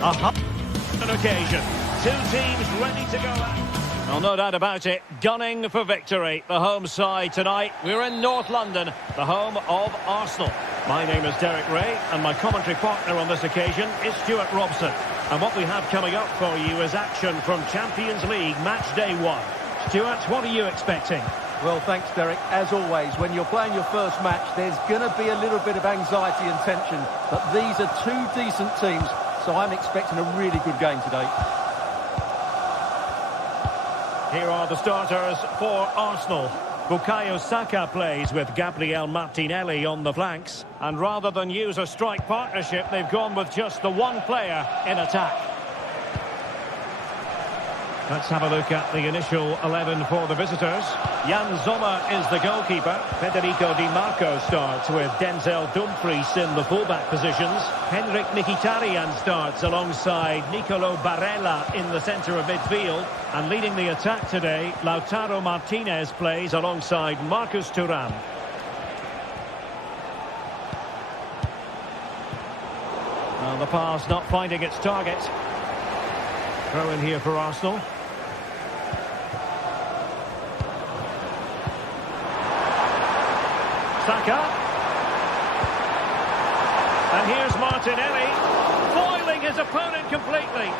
An occasion. Two teams ready to go out. Well, no doubt about it, gunning for victory. The home side tonight. We're in North London, the home of Arsenal. My name is Derek Ray, and my commentary partner on this occasion is Stuart Robson. And what we have coming up for you is action from Champions League Match Day 1. Stuart, what are you expecting? Well, thanks, Derek. As always, when you're playing your first match, there's going to be a little bit of anxiety and tension. But these are two decent teams, so I'm expecting a really good game today. Here are the starters for Arsenal. Bukayo Saka plays with Gabriel Martinelli on the flanks. And rather than use a strike partnership, they've gone with just the one player in attack. Let's have a look at the initial 11 for the visitors. Jan Sommer is the goalkeeper. Federico Di Marco starts with Denzel Dumfries in the fullback positions. Henrik Mkhitaryan starts alongside Nicolo Barella in the centre of midfield. And leading the attack today, Lautaro Martinez plays alongside Marcus Thuram. Well, the pass not finding its target. Throw in here for Arsenal. Saka. And here's Martinelli, foiling his opponent completely.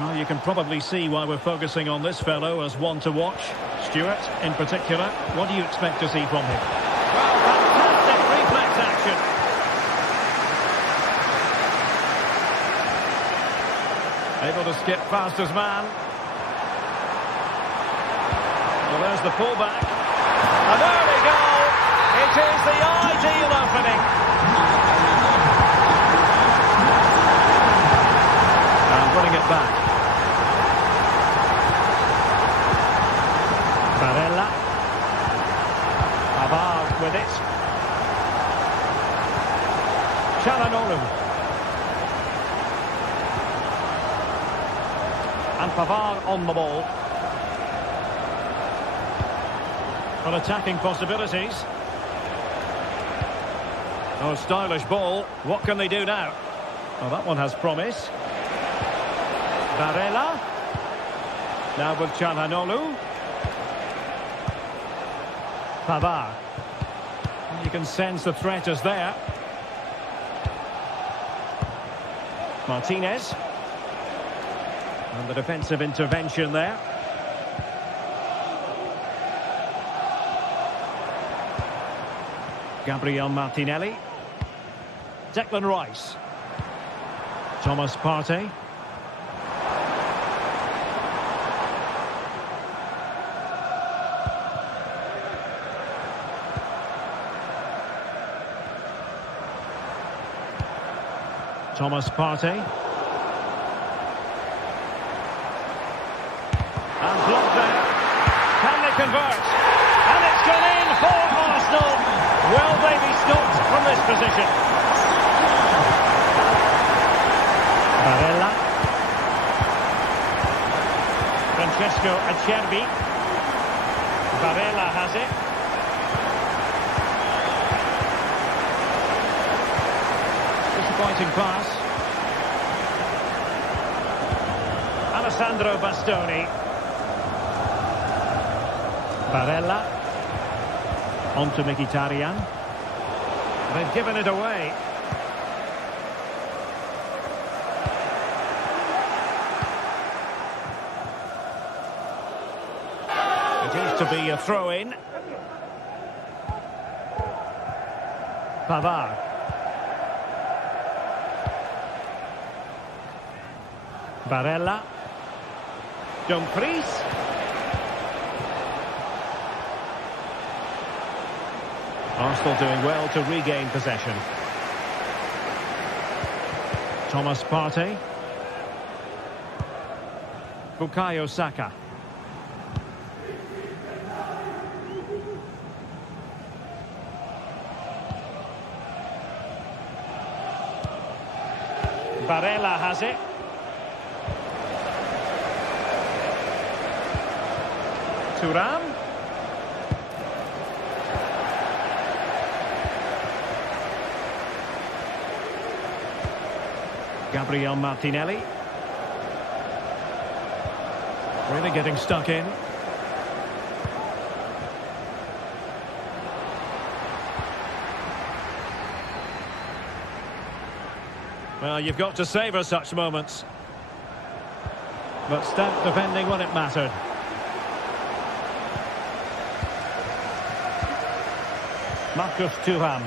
Well, you can probably see why we're focusing on this fellow as one to watch. Stuart, in particular, what do you expect to see from him? Well, fantastic reflex action. Able to skip past his man. Well, there's the pullback. And there we go. It is the ideal opening. And running it back. Barella. Pavard with it. Çalhanoğlu. And Pavard on the ball. On attacking possibilities. Oh, stylish ball. What can they do now? Well, that one has promise. Barella. Now with Çalhanoğlu. Pavard. You can sense the threat is there. Martinez. And the defensive intervention there. Gabriel Martinelli. Declan Rice. Thomas Partey. Thomas Partey. And blocked there. Can they convert? And it's gone in for Arsenal. Will they be stopped from this position? Barella. Francesco Acerbi. Barella has it. Disappointing pass. Alessandro Bastoni. Barella. On to Mkhitaryan. They've given it away. It is to be a throw-in. Pavard. Barella. Dumfries. Arsenal doing well to regain possession. Thomas Partey. Bukayo Saka. Barella has it. Thuram. Gabriel Martinelli. Really getting stuck in. Well, you've got to savour such moments. But stout defending when it mattered. Marcus Thuram.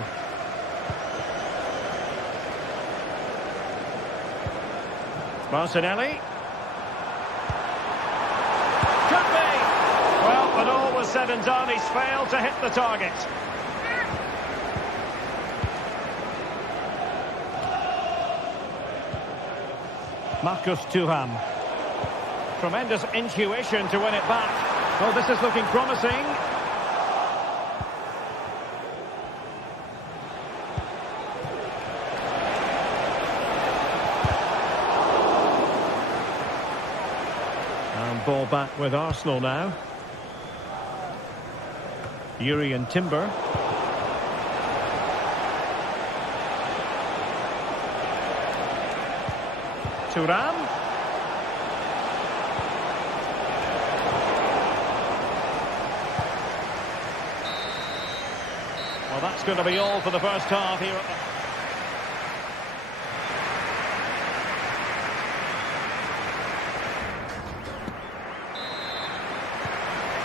Martinelli. Could be! Well, when all was said and done, he's failed to hit the target. Marcus Thuram. Tremendous intuition to win it back. Oh, this is looking promising. And ball back with Arsenal now. Urian Timber. Thuram. Well, that's going to be all for the first half here at the...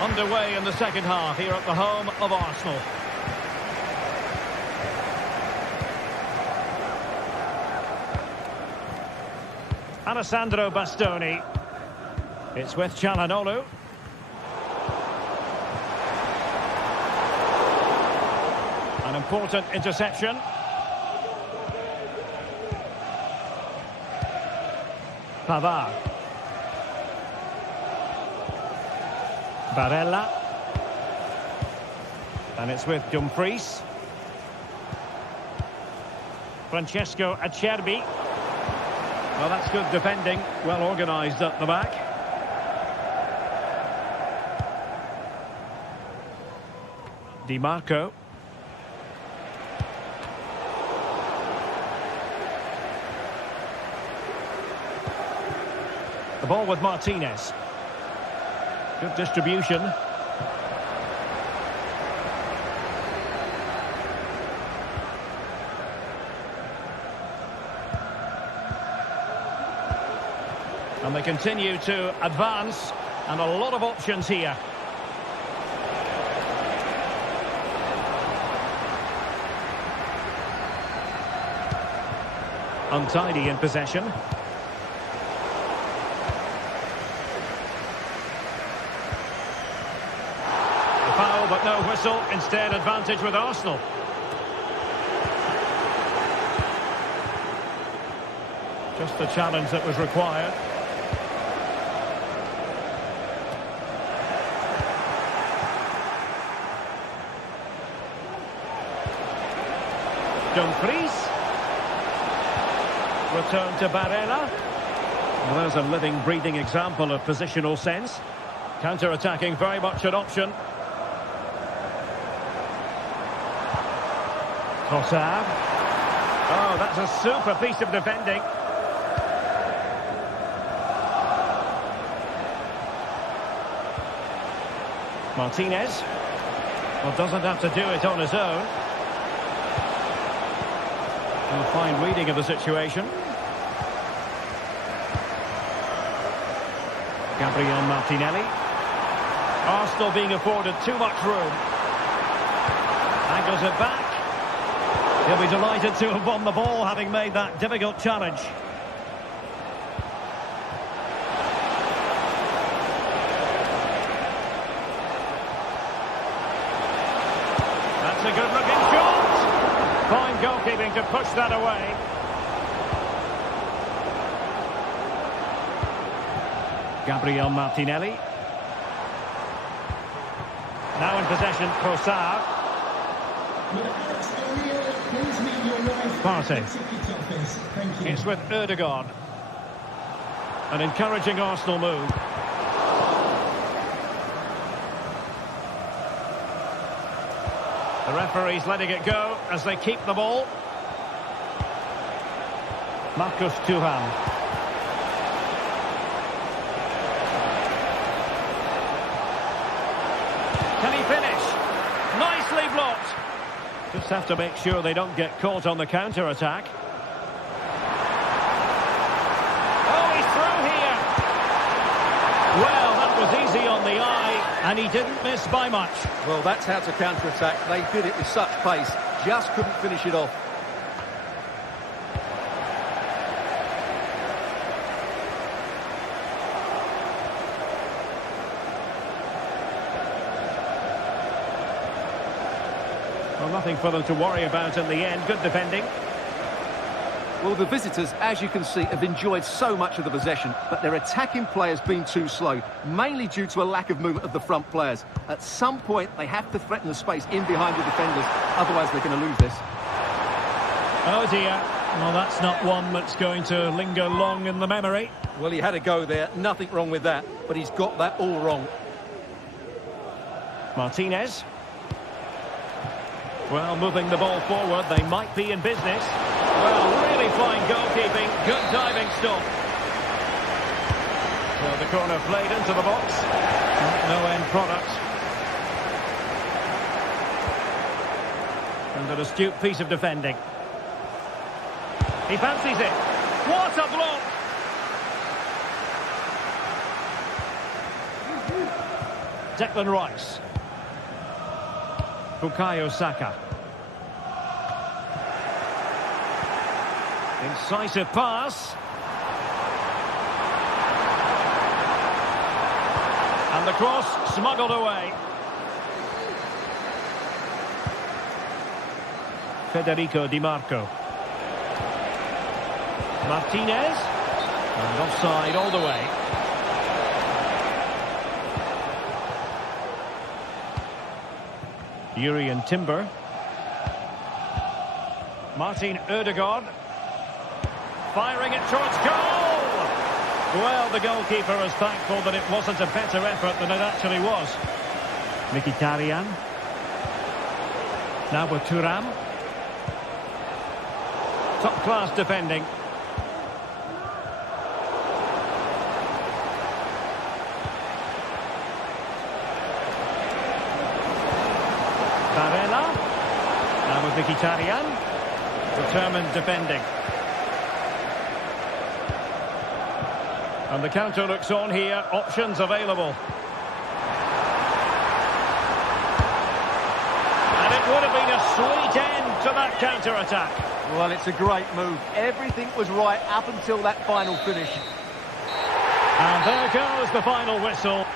Underway in the second half here at the home of Arsenal. Alessandro Bastoni. It's with Çalhanoğlu. An important interception. Pavard. Barella. And it's with Dumfries. Francesco Acerbi. Well, that's good defending. Well organised at the back. Di Marco. The ball with Martinez. Good distribution. And they continue to advance, and a lot of options here. Untidy in possession. The foul, but no whistle. Instead, advantage with Arsenal. Just the challenge that was required. Dumfries. Return to Barella. Well, there's a living, breathing example of positional sense. Counter-attacking, very much an option. Trossard. Oh, that's a super piece of defending. Martinez. Well, doesn't have to do it on his own. A fine reading of the situation. Gabriel Martinelli. Arsenal being afforded too much room. Angles it back. He'll be delighted to have won the ball, having made that difficult challenge. That's a good-looking shot. Fine goalkeeping to push that away. Gabriel Martinelli. Now in possession, Trossard. Partey. It's with Ødegaard. An encouraging Arsenal move. The referee's letting it go as they keep the ball. Marcus Thuram. Can he finish? Nicely blocked. Just have to make sure they don't get caught on the counter-attack. Oh, he's through here. Well, that was easy on the eye, and he didn't miss by much. Well, that's how to counter-attack. They did it with such pace. Just couldn't finish it off. Well, nothing for them to worry about in the end. Good defending. Well, the visitors, as you can see, have enjoyed so much of the possession, but their attacking play has been too slow, mainly due to a lack of movement of the front players. At some point, they have to threaten the space in behind the defenders, otherwise they're going to lose this. Oh dear. Well, that's not one that's going to linger long in the memory. Well, he had a go there, nothing wrong with that, but he's got that all wrong. Martinez. Well, moving the ball forward, they might be in business. Well, really fine goalkeeping, good diving stop. So the corner played into the box. No end product. And an astute piece of defending. He fancies it. What a block! Declan Rice. Bukayo Saka. Incisive pass. And the cross smuggled away. Federico Di Marco. Martinez. And offside all the way. Jurriën Timber. Martin Ødegaard. Firing it towards goal! Well, the goalkeeper is thankful that it wasn't a better effort than it actually was. Mkhitaryan. Now with Thuram. Top-class defending. Barella. Now with Mkhitaryan. Determined defending. And the counter looks on here. Options available. And it would have been a sweet end to that counter-attack. Well, it's a great move. Everything was right up until that final finish. And there goes the final whistle.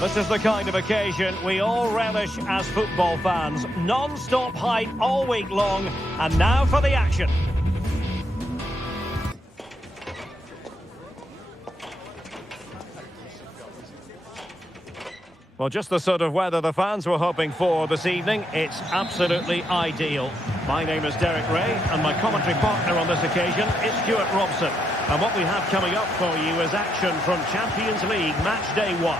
This is the kind of occasion we all relish as football fans. Non-stop hype all week long, and now for the action. Well, just the sort of weather the fans were hoping for this evening. It's absolutely ideal. My name is Derek Ray, and my commentary partner on this occasion is Stuart Robson. And what we have coming up for you is action from Champions League Match Day 1.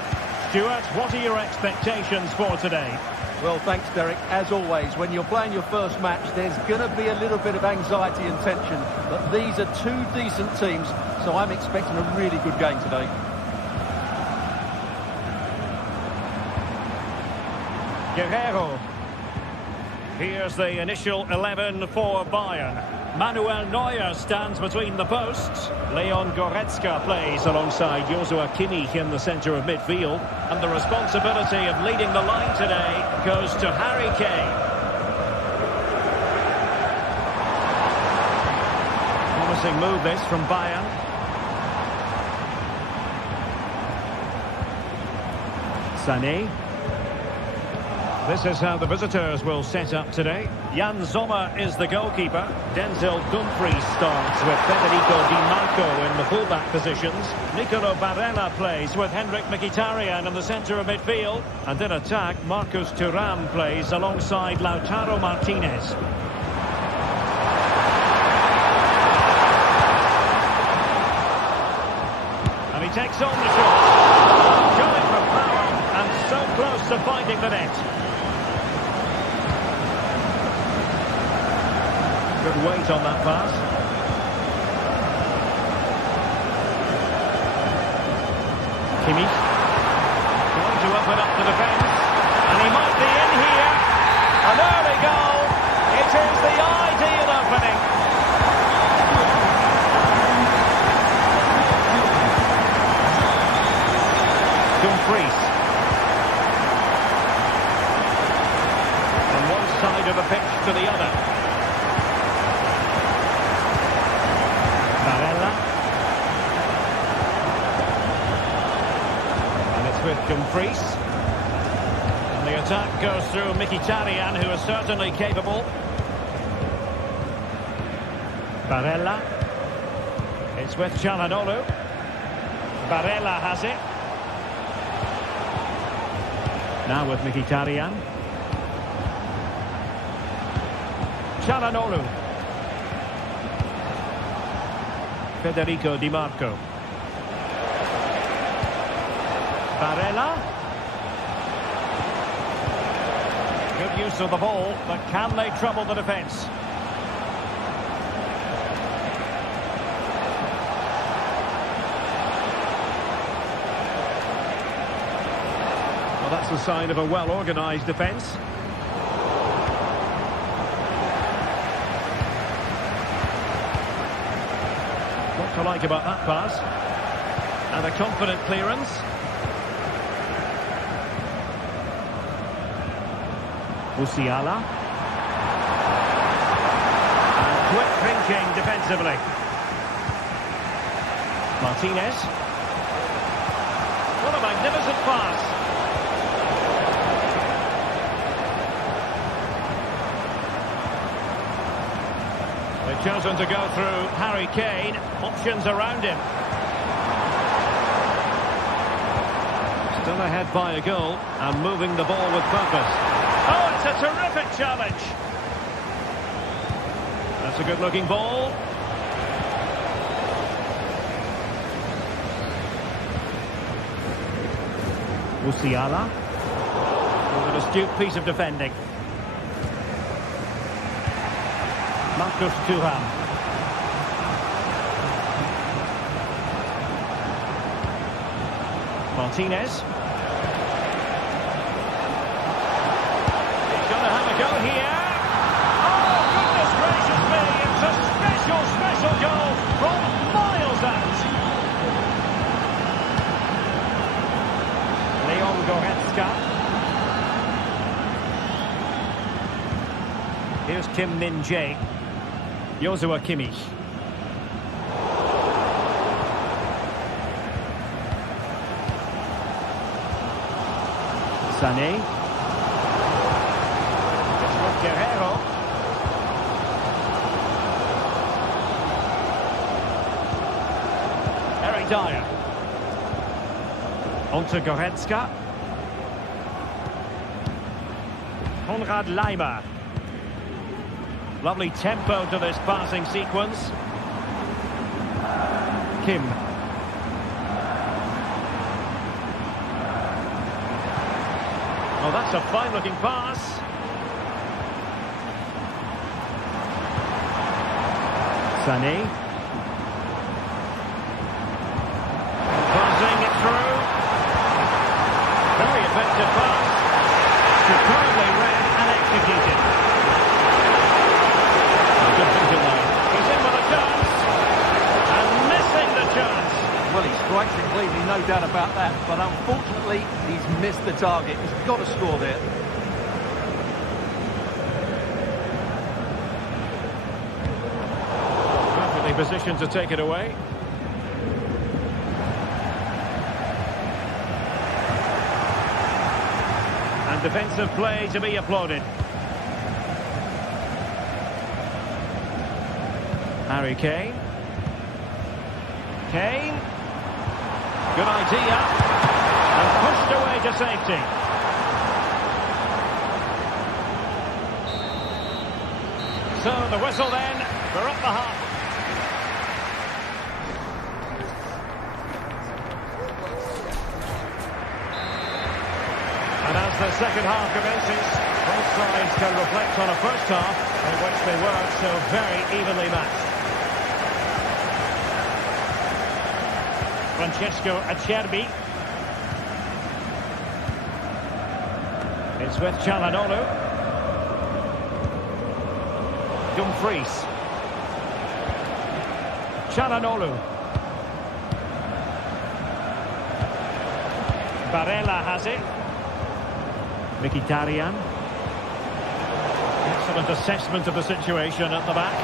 Stuart, what are your expectations for today? Well, thanks, Derek. As always, when you're playing your first match, there's going to be a little bit of anxiety and tension. But these are two decent teams, so I'm expecting a really good game today. Guerrero. Here's the initial 11 for Bayern. Manuel Neuer stands between the posts. Leon Goretzka plays alongside Joshua Kimmich in the centre of midfield. And the responsibility of leading the line today goes to Harry Kane. Promising move this from Bayern. Sané. This is how the visitors will set up today. Jan Sommer is the goalkeeper. Denzel Dumfries starts with Federico Di Marco in the fullback positions. Nicolo Barella plays with Henrik Mkhitaryan in the centre of midfield. And in attack, Marcus Thuram plays alongside Lautaro Martinez. And he takes on the shot. Going for power and so close to finding the net. Good weight on that pass. Kimmich going to open up the defence, and he might be in here. An early goal. It is the ideal opening. Dumfries. From one side of the pitch to the other. With Dumfries. And the attack goes through Mkhitaryan, who is certainly capable. Barella. It's with Çalhanoğlu. Barella has it. Now with Mkhitaryan. Çalhanoğlu. Federico Di Marco. Barella. Good use of the ball, but can they trouble the defence? Well, that's the sign of a well-organised defence. What to like about that pass? And a confident clearance. Musiala. And quick thinking defensively. Martinez. What a magnificent pass. They've chosen to go through Harry Kane. Options around him. Still ahead by a goal and moving the ball with purpose. Oh, it's a terrific challenge. That's a good-looking ball. Musiala. With an astute piece of defending. Marcus Thuram. Martinez. Go here. Oh, goodness gracious me. It's a special, special goal from miles out. Leon Goretzka. Here's Kim Min-jae. Joshua Kimmich. Sané. Guerrero. Eric Dyer. On to Goretzka. Konrad Laimer. Lovely tempo to this passing sequence. Kim. Oh, that's a fine-looking pass. Sané. Passing it through. Very effective pass. Superbly read and executed. Good thinking there. He's in with a chance. And missing the chance. Well, he strikes it cleanly, no doubt about that. But unfortunately, he's missed the target. He's got to score there. Perfectly positioned to take it away. And defensive play to be applauded. Harry Kane. Kane. Good idea. And pushed away to safety. So the whistle then. We're up the half. And as the second half commences, both sides can reflect on a first half in which they were so very evenly matched. Francesco Acerbi. It's with Çalhanoğlu. Dumfries. Çalhanoğlu. Barella has it. Mkhitaryan. Excellent assessment of the situation at the back.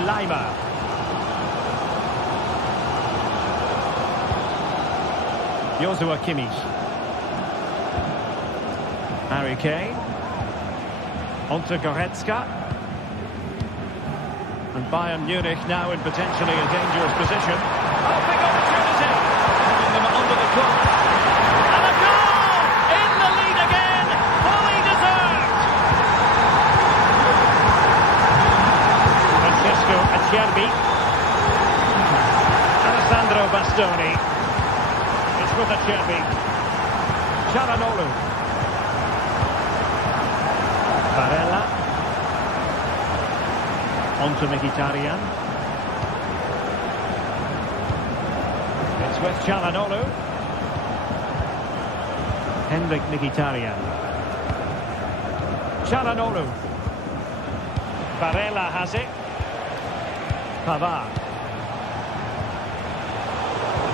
Lima. Joshua Kimmich. Harry Kane. Onto Goretzka. And Bayern Munich now in potentially a dangerous position. Oh, big opportunity. Putting them under the cross. And a goal! In the lead again. Fully deserved. Francesco Acerbi. Alessandro Bastoni. It's with Acerbi. Çalhanoğlu. Barella. On to Mkhitaryan. It's with Çalhanoğlu. Henrik Mkhitaryan. Çalhanoğlu. Barella has it. Pavard.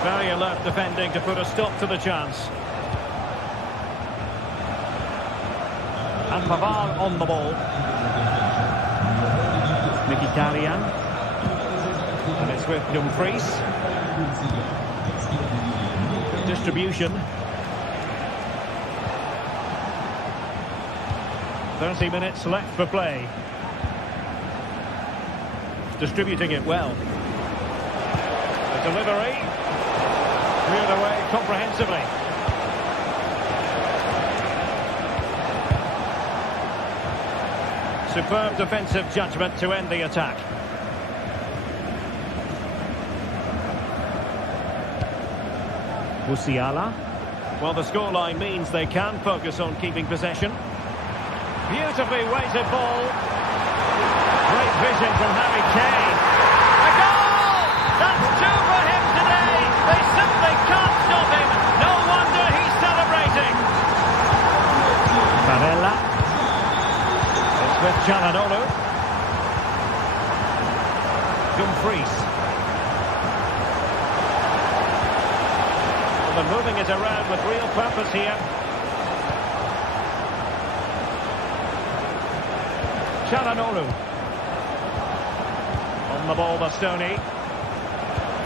Very alert defending to put a stop to the chance. And Pavard on the ball. Mkhitaryan. And it's with Dumfries. Good distribution. 30 minutes left for play. Distributing it well. The delivery. Cleared away comprehensively. Superb defensive judgment to end the attack. Musiala. Well, the scoreline means they can focus on keeping possession. Beautifully weighted ball. Great vision from Harry Kane. A goal! That's two for him today. They simply can't stop him. No wonder he's celebrating. Barella. It's with Çalhanoğlu. Dumfries. Well, they're moving it around with real purpose here. Çalhanoğlu. On the ball, Bastoni.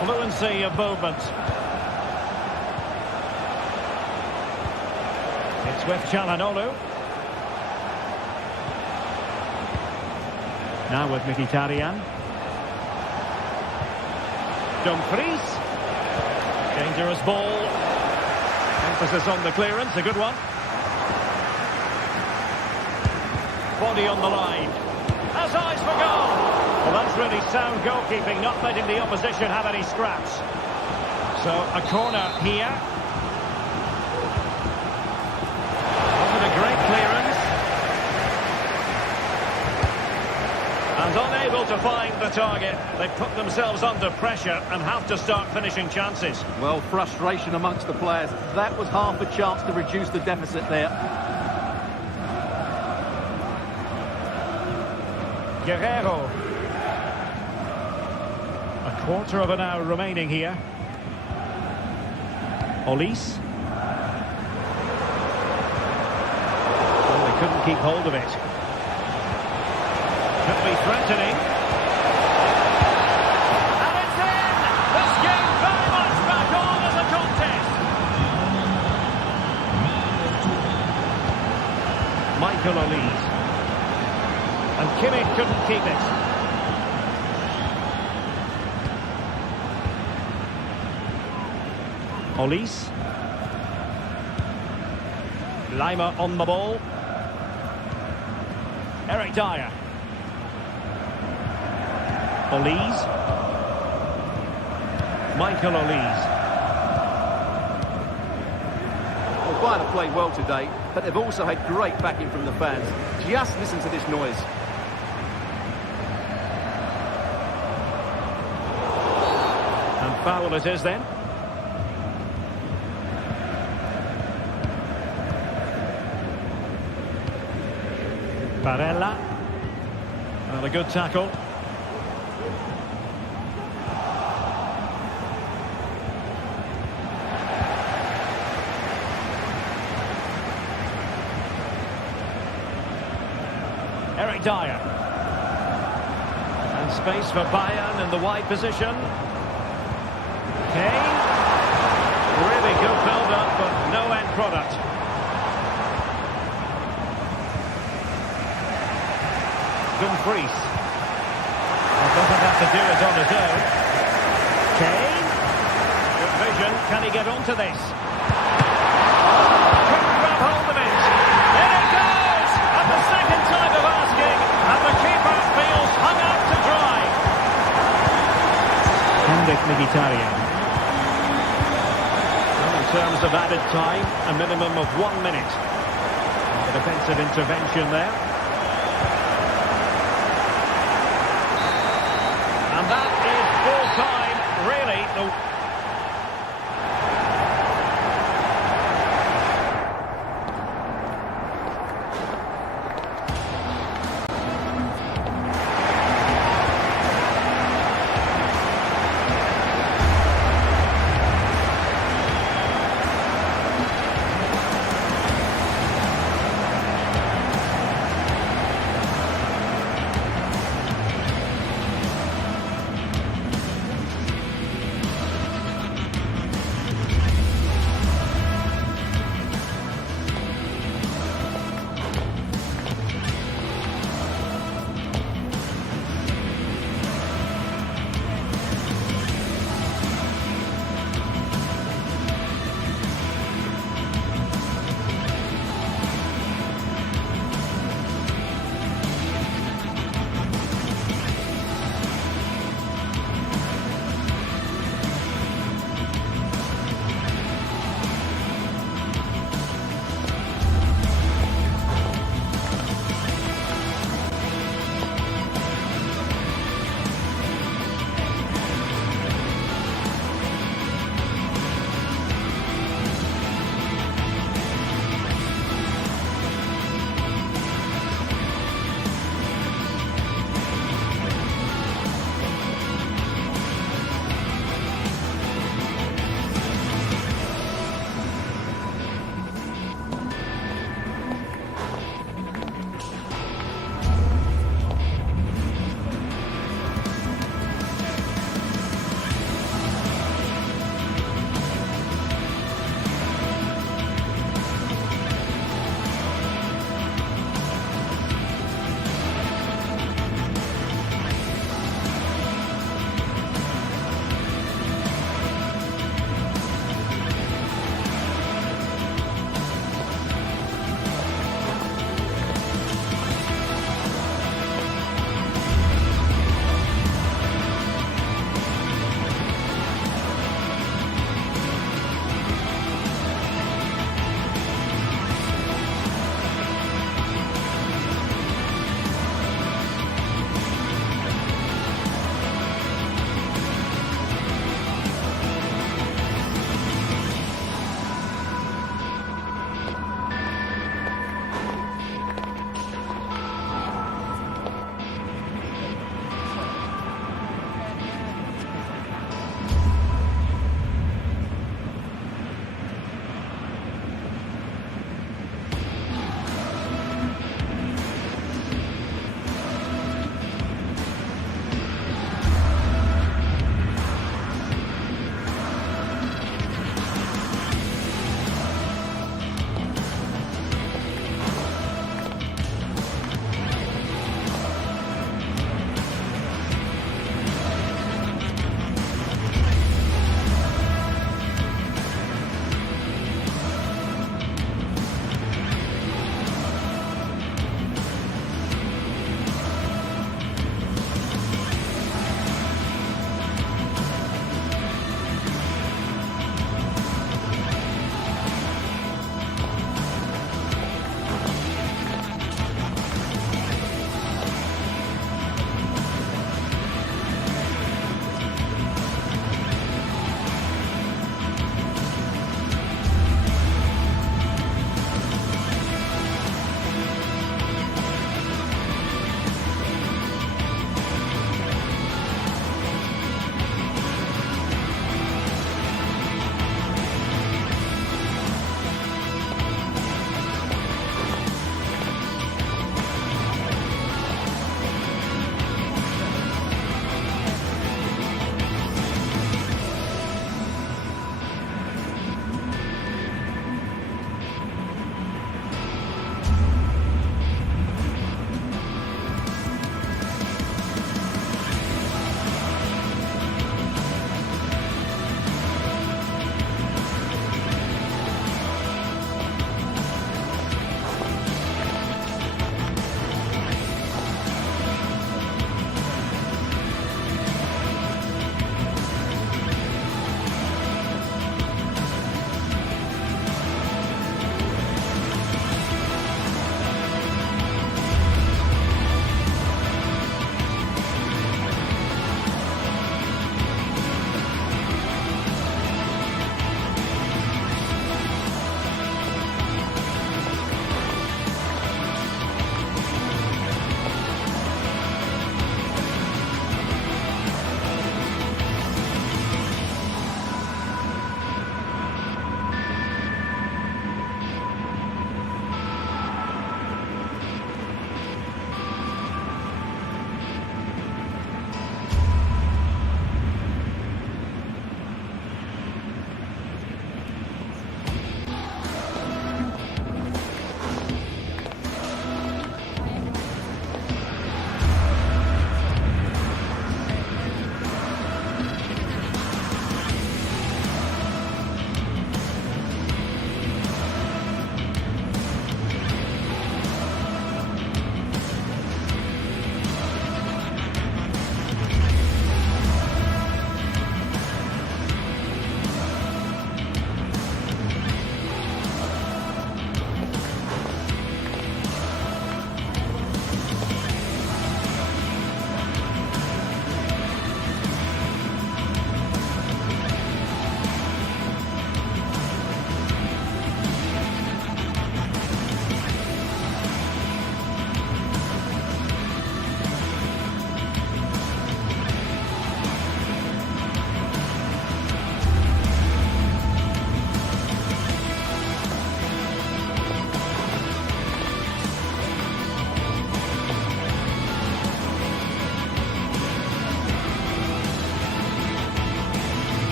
Fluency of movement. It's with Çalhanoğlu. Now with Mkhitaryan. Dumfries. Dangerous ball. Emphasis on the clearance, a good one. Body on the line. Has eyes for goal. Well, that's really sound goalkeeping, not letting the opposition have any scraps. So, a corner here. Wasn't a great clearance. And unable to find the target. They put themselves under pressure and have to start finishing chances. Well, frustration amongst the players. That was half a chance to reduce the deficit there. Guerrero. A quarter of an hour remaining here. Olise. Well, they couldn't keep hold of it. Could be threatening. And it's in! This game very much back on as a contest. Michael Olise. And Kimmich couldn't keep it. Olise. Lima on the ball. Eric Dyer. Olise. Michael Olise. Well, Bayern have played well today, but they've also had great backing from the fans. Just listen to this noise. And foul it is then. Barella. And a good tackle. Eric Dyer. And space for Bayern in the wide position. Kane. Really good build-up, but no end product. Dumfries. Doesn't have to do it on his own. Kane. Good vision. Can he get onto this? Couldn't grab hold of it. There it goes! At the second time of asking, and the keeper feels hung out to dry. Henrik Mkhitaryan. Well, in terms of added time, a minimum of 1 minute. A defensive intervention there. And that is full time, really.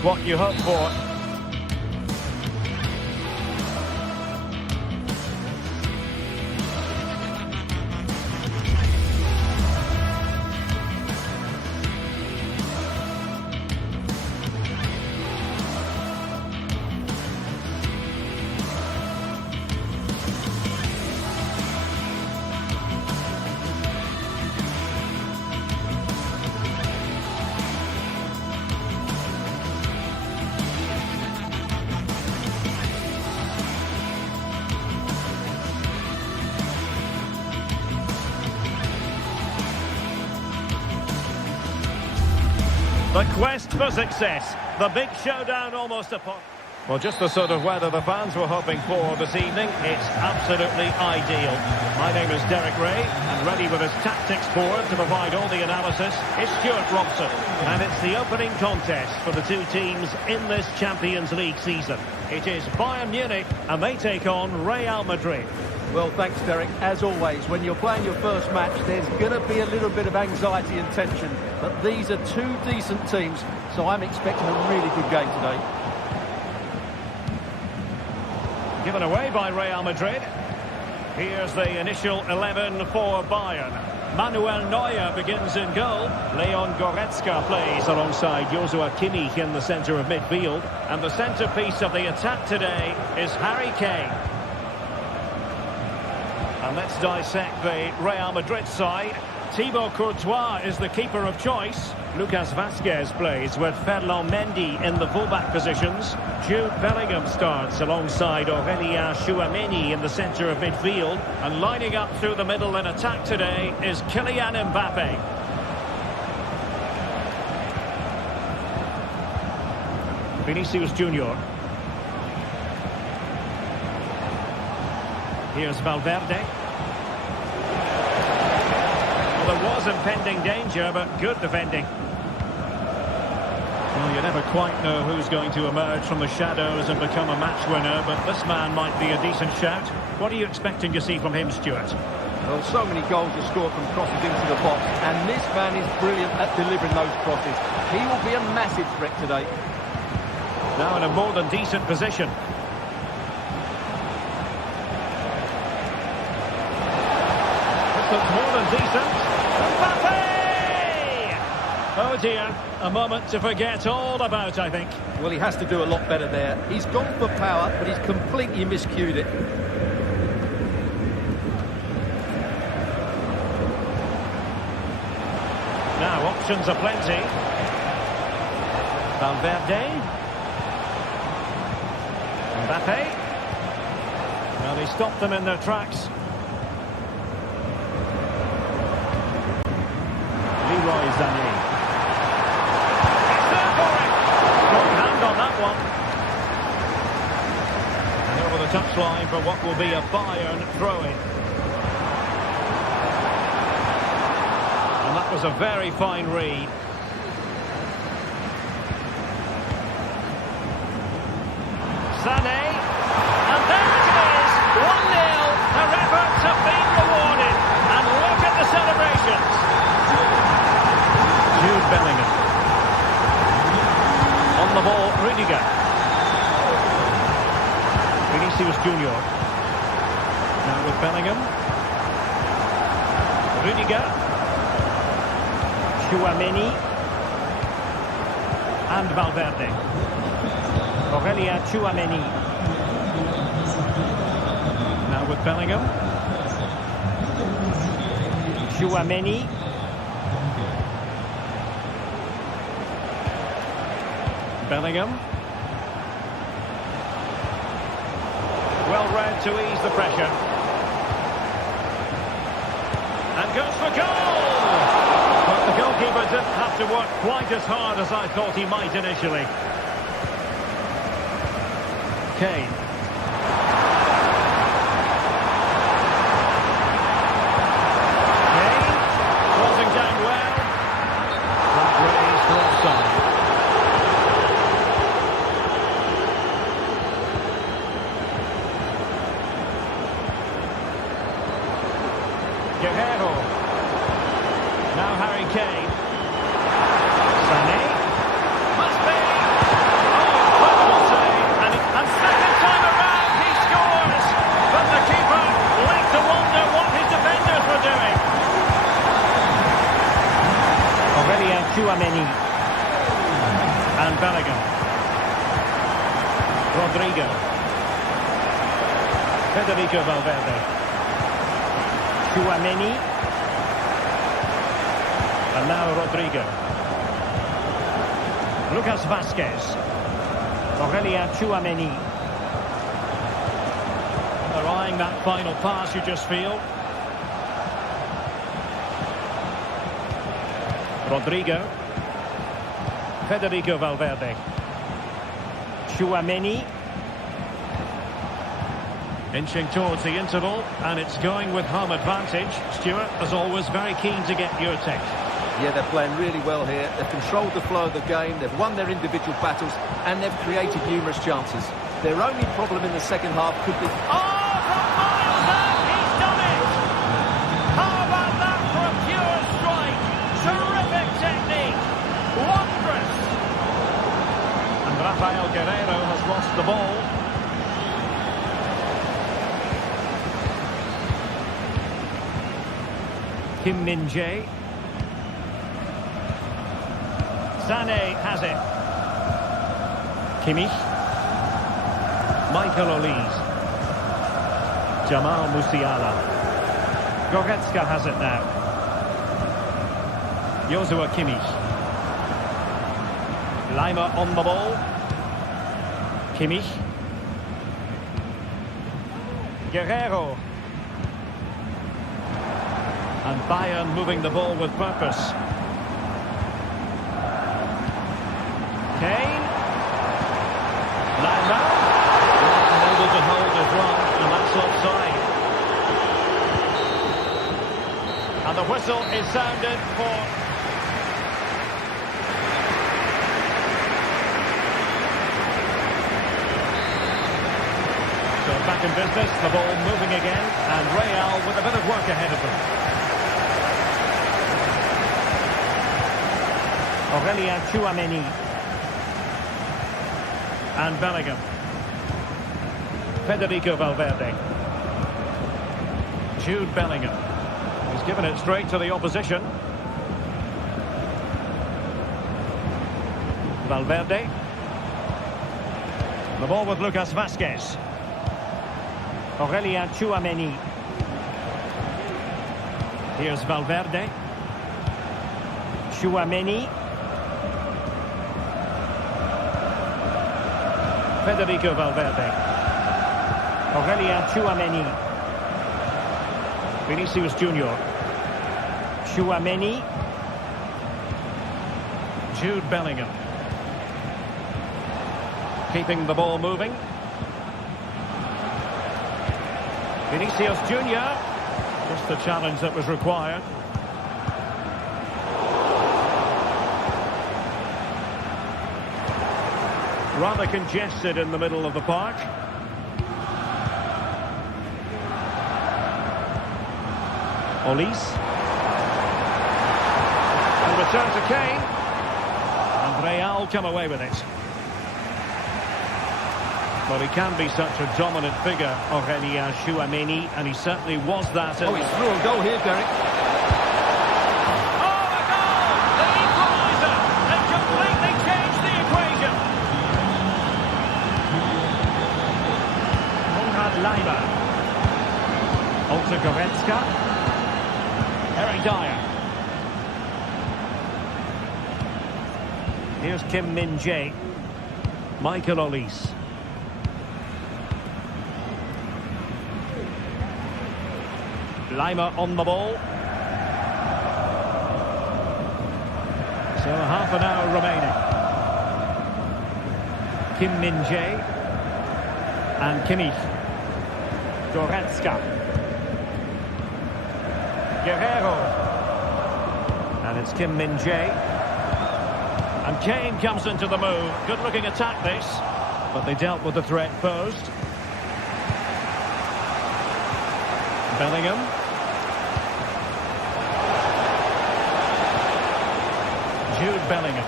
just what you hope for. The quest for success, the big showdown almost upon. Well, just the sort of weather the fans were hoping for this evening. It's absolutely ideal. My name is Derek Ray, and ready with his tactics board to provide all the analysis is Stuart Robson. And it's the opening contest for the two teams in this Champions League season. It is Bayern Munich, and they take on Real Madrid. Well, thanks, Derek. As always, when you're playing your first match, there's going to be a little bit of anxiety and tension. But these are two decent teams, so I'm expecting a really good game today. Given away by Real Madrid. Here's the initial 11 for Bayern. Manuel Neuer begins in goal. Leon Goretzka plays alongside Joshua Kimmich in the centre of midfield. And the centrepiece of the attack today is Harry Kane. And let's dissect the Real Madrid side. Thibaut Courtois is the keeper of choice. Lucas Vazquez plays with Ferland Mendy in the fullback positions. Jude Bellingham starts alongside Aurélien Tchouameni in the centre of midfield. And lining up through the middle in attack today is Kylian Mbappe. Vinicius Junior. Here's Valverde. Well, there was impending danger, but good defending. Well, you never quite know who's going to emerge from the shadows and become a match winner, but this man might be a decent shout. What are you expecting to see from him, Stuart? Well, so many goals are scored from crosses into the box, and this man is brilliant at delivering those crosses. He will be a massive threat today. Now in a more than decent position. This looks more than decent. Mbappe! Oh dear, a moment to forget all about, I think. Well, he has to do a lot better there. He's gone for power, but he's completely miscued it. Now, options are plenty. Valverde. Mbappe. Well, he stopped them in their tracks. Leroy Sané. He's there for it. Strong hand on that one. And over the touchline for what will be a Bayern throw-in. And that was a very fine read. Sané. And there it is. 1-0. Their efforts have been rewarded. And look at the celebrations. Jude Bellingham. On the ball, Rudiger. Vinicius Junior. Now with Bellingham. Rudiger. Tchouameni. And Valverde. Aurélien Tchouameni. Now with Bellingham. Tchouameni. Bellingham. Well read to ease the pressure. And goes for goal! But the goalkeeper didn't have to work quite as hard as I thought he might initially. Kane. Kane. Closing down well. That raised for offside. Guerrero. Now Harry Kane. Sané. Must be. Tchouaméni. And Bellingham. Rodrigo. Federico Valverde. Tchouaméni. And now Rodrigo. Lucas Vazquez. Aurelien Tchouaméni. They're eyeing that final pass, you just feel. Rodrigo. Federico Valverde. Tchouaméni. Inching towards the interval, and it's going with home advantage. Stuart, as always, very keen to get your take. Yeah, they're playing really well here. They've controlled the flow of the game, they've won their individual battles, and they've created numerous chances. Their only problem in the second half could be... Oh, from miles out, he's done it! How about that for a pure strike? Terrific technique! Wondrous! And Rafael Guerreiro has lost the ball. Kim Min-jae. Sané has it. Kimmich. Michael Olise. Jamal Musiala. Goretzka has it now. Joshua Kimmich. Lima on the ball. Kimmich. Guerreiro. And Bayern moving the ball with purpose. Kane. Lima. Unable to hold his run, and that's offside. And the whistle is sounded for... So back in business, the ball moving again, and Real with a bit of work ahead of them. Aurelien Tchouaméni. And Bellingham. Federico Valverde. Jude Bellingham. He's given it straight to the opposition. Valverde. The ball with Lucas Vazquez. Aurelien Tchouaméni. Here's Valverde. Tchouaméni. Federico Valverde. Aurelien Tchouaméni. Vinicius Junior. Tchouaméni. Jude Bellingham. Keeping the ball moving. Vinicius Junior. Just the challenge that was required. Rather congested in the middle of the park. Olise. And return to Kane. And Real come away with it. But he can be such a dominant figure, Aurelien Tchouaméni, and he certainly was that. Oh, he's through a goal here, Derek. Oh, the goal! The equaliser! They completely changed the equation. Konrad Lima. Olta Goretzka. Eric Dyer. Here's Kim Min-jae. Michael Olise. Lima on the ball. So half an hour remaining. Kim Min-jae. And Kimmich. Goretzka. Guerreiro. And it's Kim Min-jae. And Kane comes into the move. Good looking attack this. But they dealt with the threat posed. Bellingham. Jude Bellingham.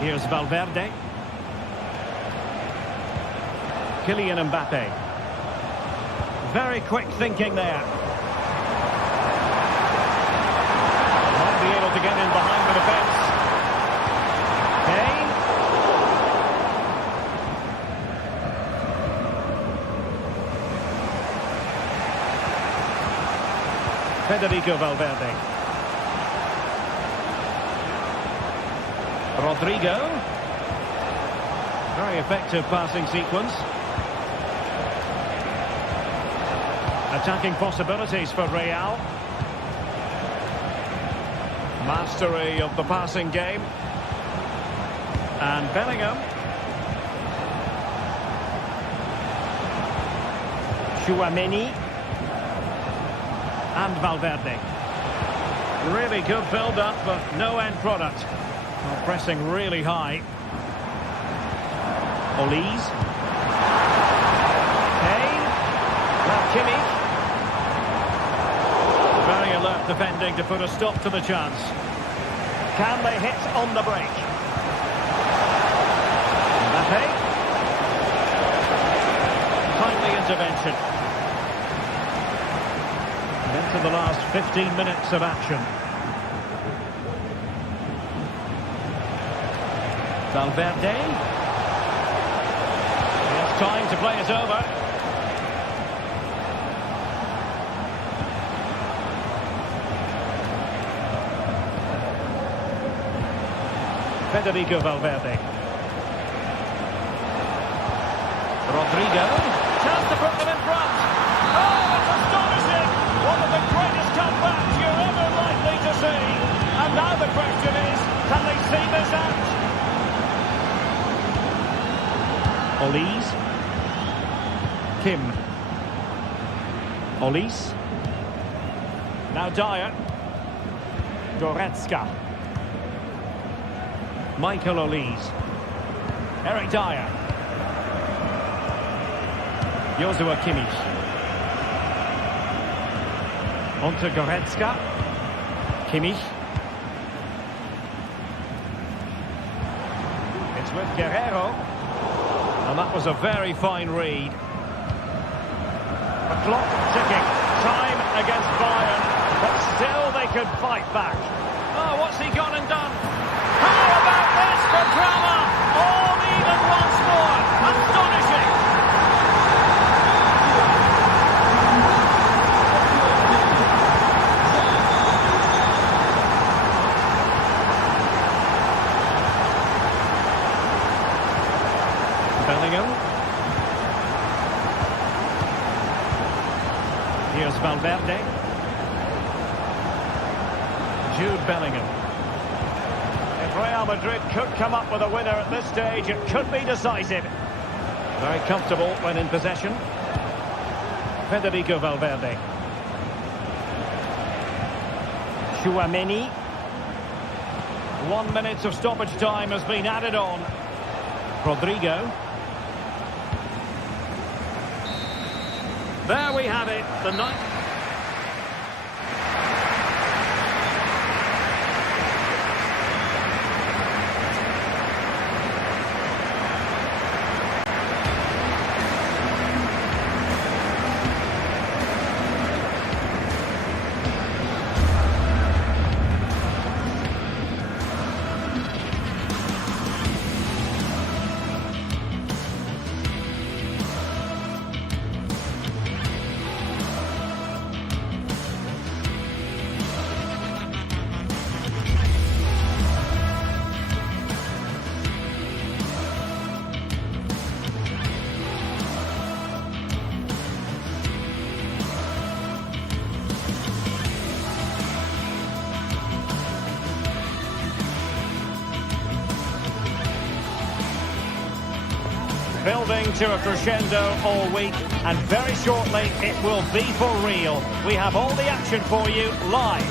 Here's Valverde. Kylian Mbappe. Very quick thinking there. to get in behind the defence. Kane. Federico Valverde. Rodrigo. Very effective passing sequence. Attacking possibilities for Real. Mastery of the passing game. And Bellingham. Tchouaméni. And Valverde. Really good build-up, but no end product. Well, pressing really high. Olise. Kane. Now Kimmich. Very alert defending to put a stop to the chance. Can they hit on the break? Mbappe. Timely intervention. Into the last 15 minutes of action. Valverde. He has time to play it over. Federico Valverde. Rodrigo. Chance to put them in front. Oh, it's astonishing! One of the greatest comebacks you're ever likely to see. And now the question is, can they see this out? Olise. Kim. Olise. Now Dyer. Goretzka. Michael Olise. Eric Dyer. Joshua Kimmich. On to Goretzka. Kimmich. It's with Guerrero. And that was a very fine read. The clock ticking. Time against Bayern. But still they could fight back. Oh, what's he gone and done? How about this for drama? All even once more. Astonishing. Bellingham. Here's Valverde. Jude Bellingham. If Real Madrid could come up with a winner at this stage, it could be decisive. Very comfortable when in possession. Federico Valverde. Tchouaméni. 1 minute of stoppage time has been added on. Rodrigo. There we have it, the ninth. Building to a crescendo all week, and very shortly it will be for real. We have all the action for you live.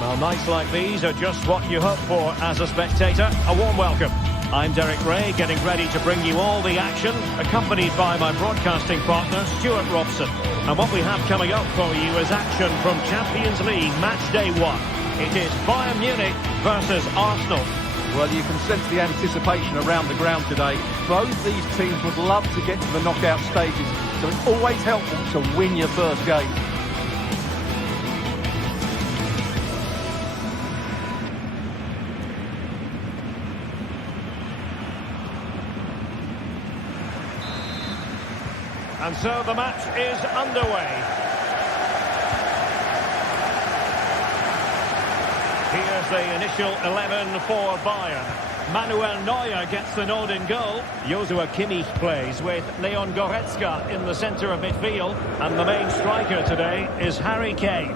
Well, nights like these are just what you hope for as a spectator. A warm welcome. I'm Derek Ray, getting ready to bring you all the action, accompanied by my broadcasting partner, Stuart Robson. And what we have coming up for you is action from Champions League Match Day 1. It is Bayern Munich versus Arsenal. Well, you can sense the anticipation around the ground today. Both these teams would love to get to the knockout stages, so it's always helpful to win your first game. And so the match is underway. Here's the initial 11 for Bayern. Manuel Neuer gets the nod in goal. Joshua Kimmich plays with Leon Goretzka in the centre of midfield. And the main striker today is Harry Kane.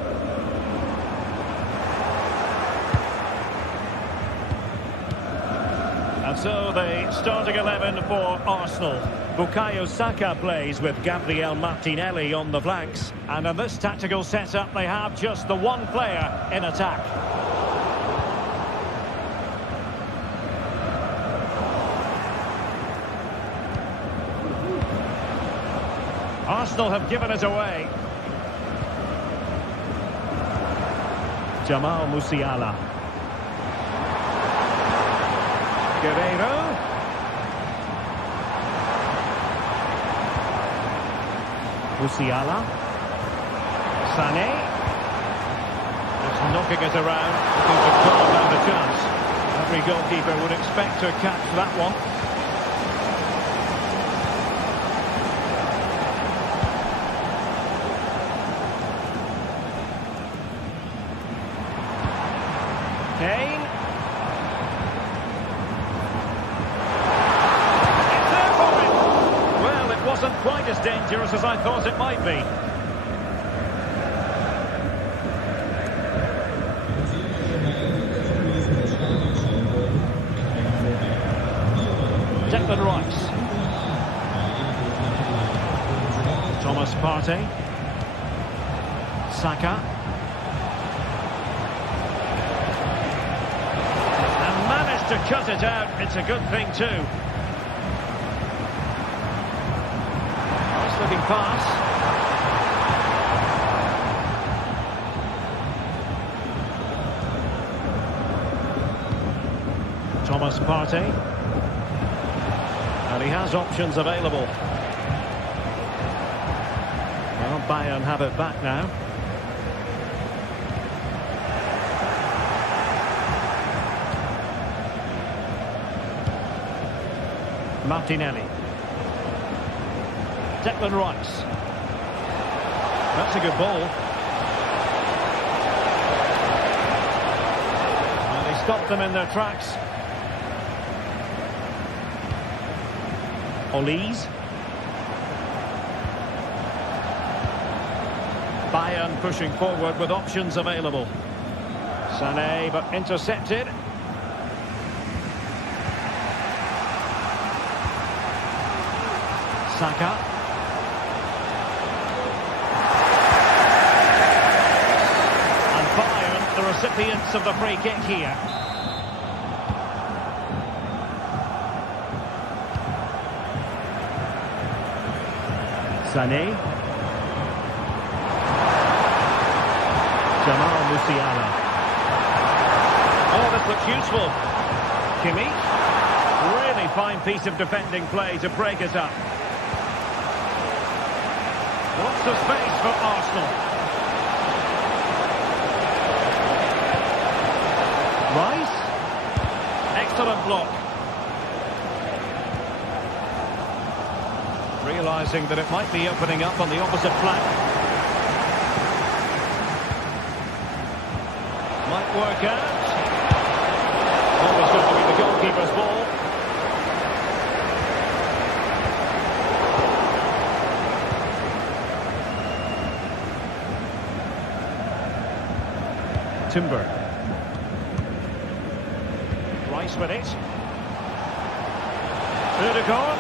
And so the starting 11 for Arsenal. Bukayo Saka plays with Gabriel Martinelli on the flanks. And in this tactical setup, they have just the one player in attack. Arsenal have given it away. Jamal Musiala. Guerreiro. Musiala. Sané. Just knocking it around. Looking to carve out a chance. Every goalkeeper would expect to catch that one. Kane. It's there for him. Well, it wasn't quite as dangerous as I thought it might be. Declan Rice. Thomas Partey. Saka. To cut it out, it's a good thing too. Nice looking pass. Thomas Partey. And he has options available. Well, Bayern have it back now. Martinelli. Declan Rice. That's a good ball. And he stopped them in their tracks. Olise. Bayern pushing forward with options available. Sané, but intercepted. Saka. And Bayern, the recipients of the free kick here. Sané. Jamal Musiala. Oh, this looks useful. Kimmich. Really fine piece of defending play to break it up. Lots of space for Arsenal. Rice. Excellent block. Realising that it might be opening up on the opposite flank. Might work out. Always going to be the goalkeeper's ball. Timber. Rice with it. Ødegaard.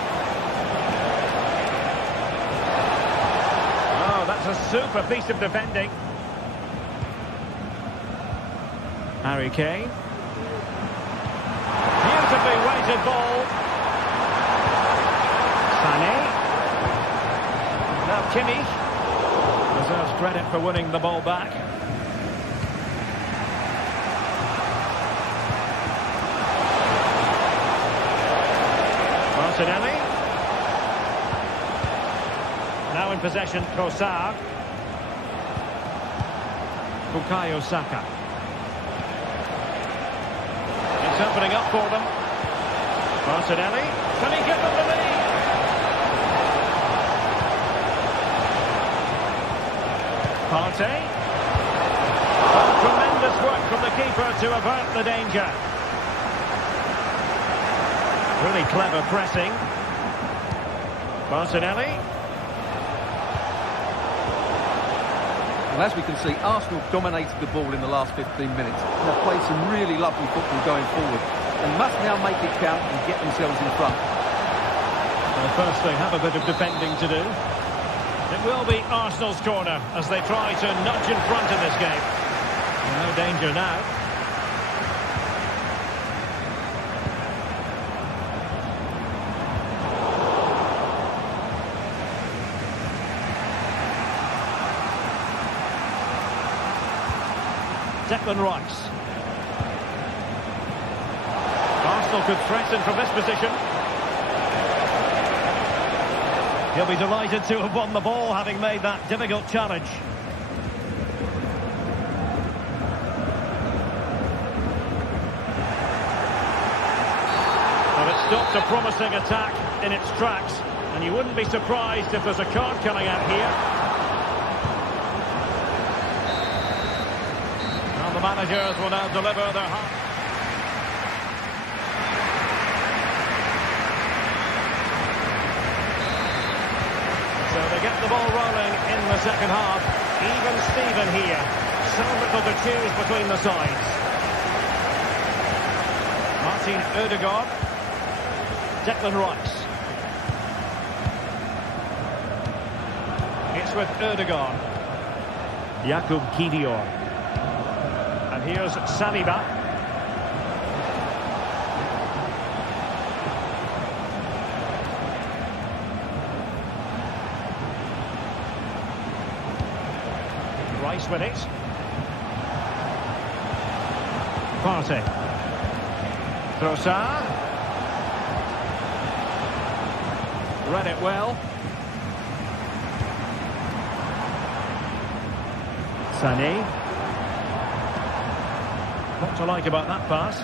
Oh, that's a super piece of defending. Harry Kane. Beautifully weighted ball. Sané. Now Kimmich. Deserves credit for winning the ball back. Martinelli. Now in possession, Trossard. Bukayo Saka. It's opening up for them. Martinelli. Can he give them the lead? Partey. Oh, tremendous work from the keeper to avert the danger. Really clever pressing. Martinelli. Well, as we can see, Arsenal dominated the ball in the last 15 minutes and have played some really lovely football going forward. They must now make it count and get themselves in front. Well, first they have a bit of defending to do. It will be Arsenal's corner as they try to nudge in front in this game. No danger now. Declan Rice. Arsenal could threaten from this position. He'll be delighted to have won the ball, having made that difficult challenge. Well, it stopped a promising attack in its tracks, and you wouldn't be surprised if there's a card coming out here. The managers will now deliver their half. So they get the ball rolling in the second half. Even Steven here. So little to choose between the sides. Martin Ødegaard. Declan Rice. It's with Ødegaard. Jakub Kivior. And here's Saliba. Rice with it. Partey. Trossard. Read it well. Sané. What to like about that pass?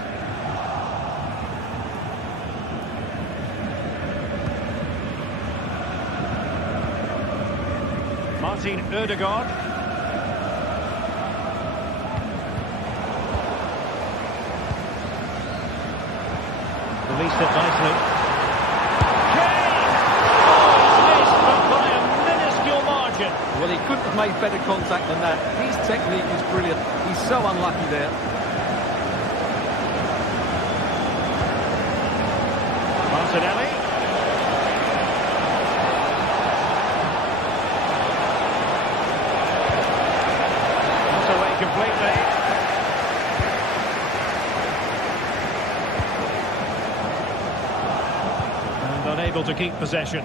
Martin Ødegaard. Released it nicely. Kane! Oh, he's missed, but by a minuscule margin. Well, he couldn't have made better contact than that. His technique is brilliant. He's so unlucky there. Martinelli. Not away completely. And unable to keep possession.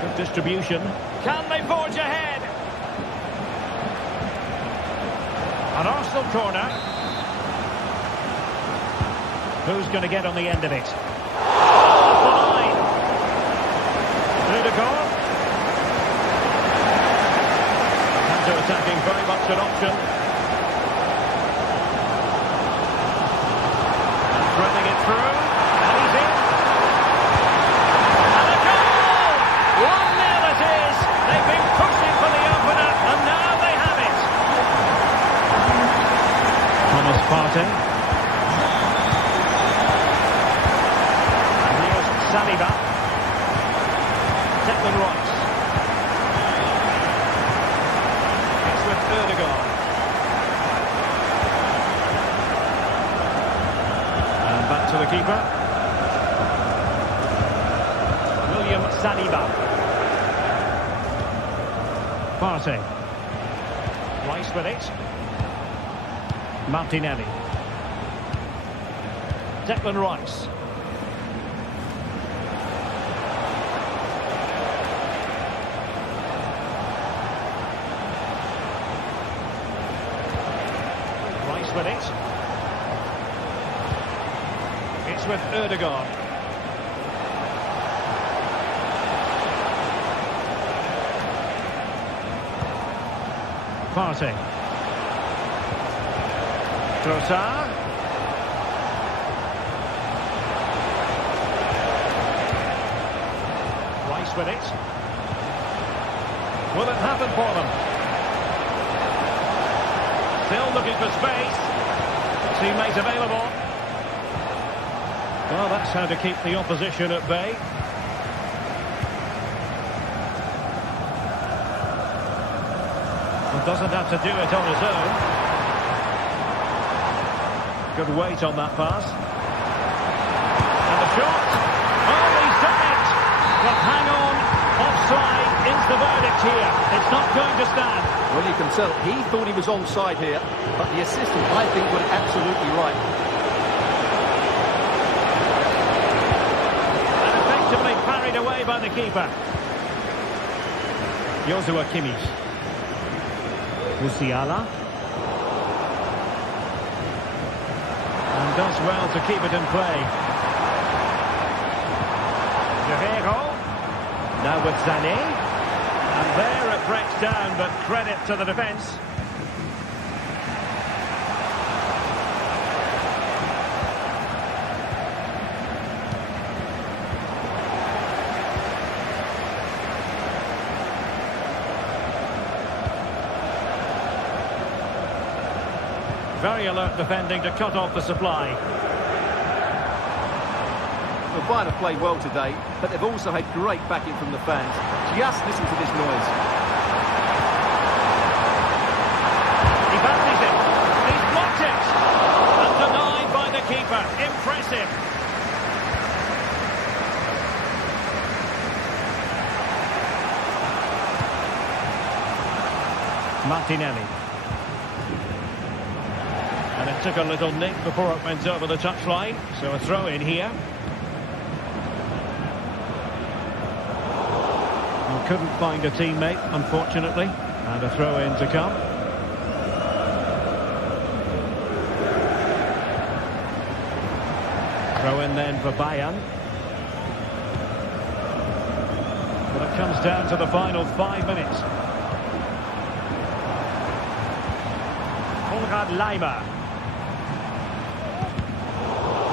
Good distribution. Can they forge ahead? An Arsenal corner. Who's going to get on the end of it? Off the line. Ødegaard. Counter-attacking, very much an option. Threading it through. And he's in. And a goal! 1-0 it is. They've been pushing for the opener, and now they have it. Thomas Partey. Saliba. Declan Rice. It's with Ødegaard. And back to the keeper. William Saliba. Partey. Rice with it. Martinelli. Declan Rice. With it. It's with Ødegaard. Partey. Trossard. Rice with it. Will it happen for them? Still looking for space. Teammate available. Well, that's how to keep the opposition at bay. Well, doesn't have to do it on his own. Good weight on that pass. And the shot. Oh, he's done it. But hang on. Offside is the verdict here. It's not going to stand. Well, you can tell he thought he was onside here, but the assistant, I think, got it absolutely right. And effectively parried away by the keeper. Joshua Kimmich. Musiala. And does well to keep it in play. Guerrero. Now with Sané. And there it breaks down, but credit to the defence. Very alert defending to cut off the supply. The Bayern have played well today, but they've also had great backing from the fans. Just listen to this noise. He fancies it. He's blocked it. And denied by the keeper. Impressive. Martinelli. And it took a little nick before it went over the touchline. So a throw in here. Couldn't find a teammate, unfortunately, and a throw-in to come. Throw-in then for Bayern. But it comes down to the final 5 minutes. Konrad Laimer.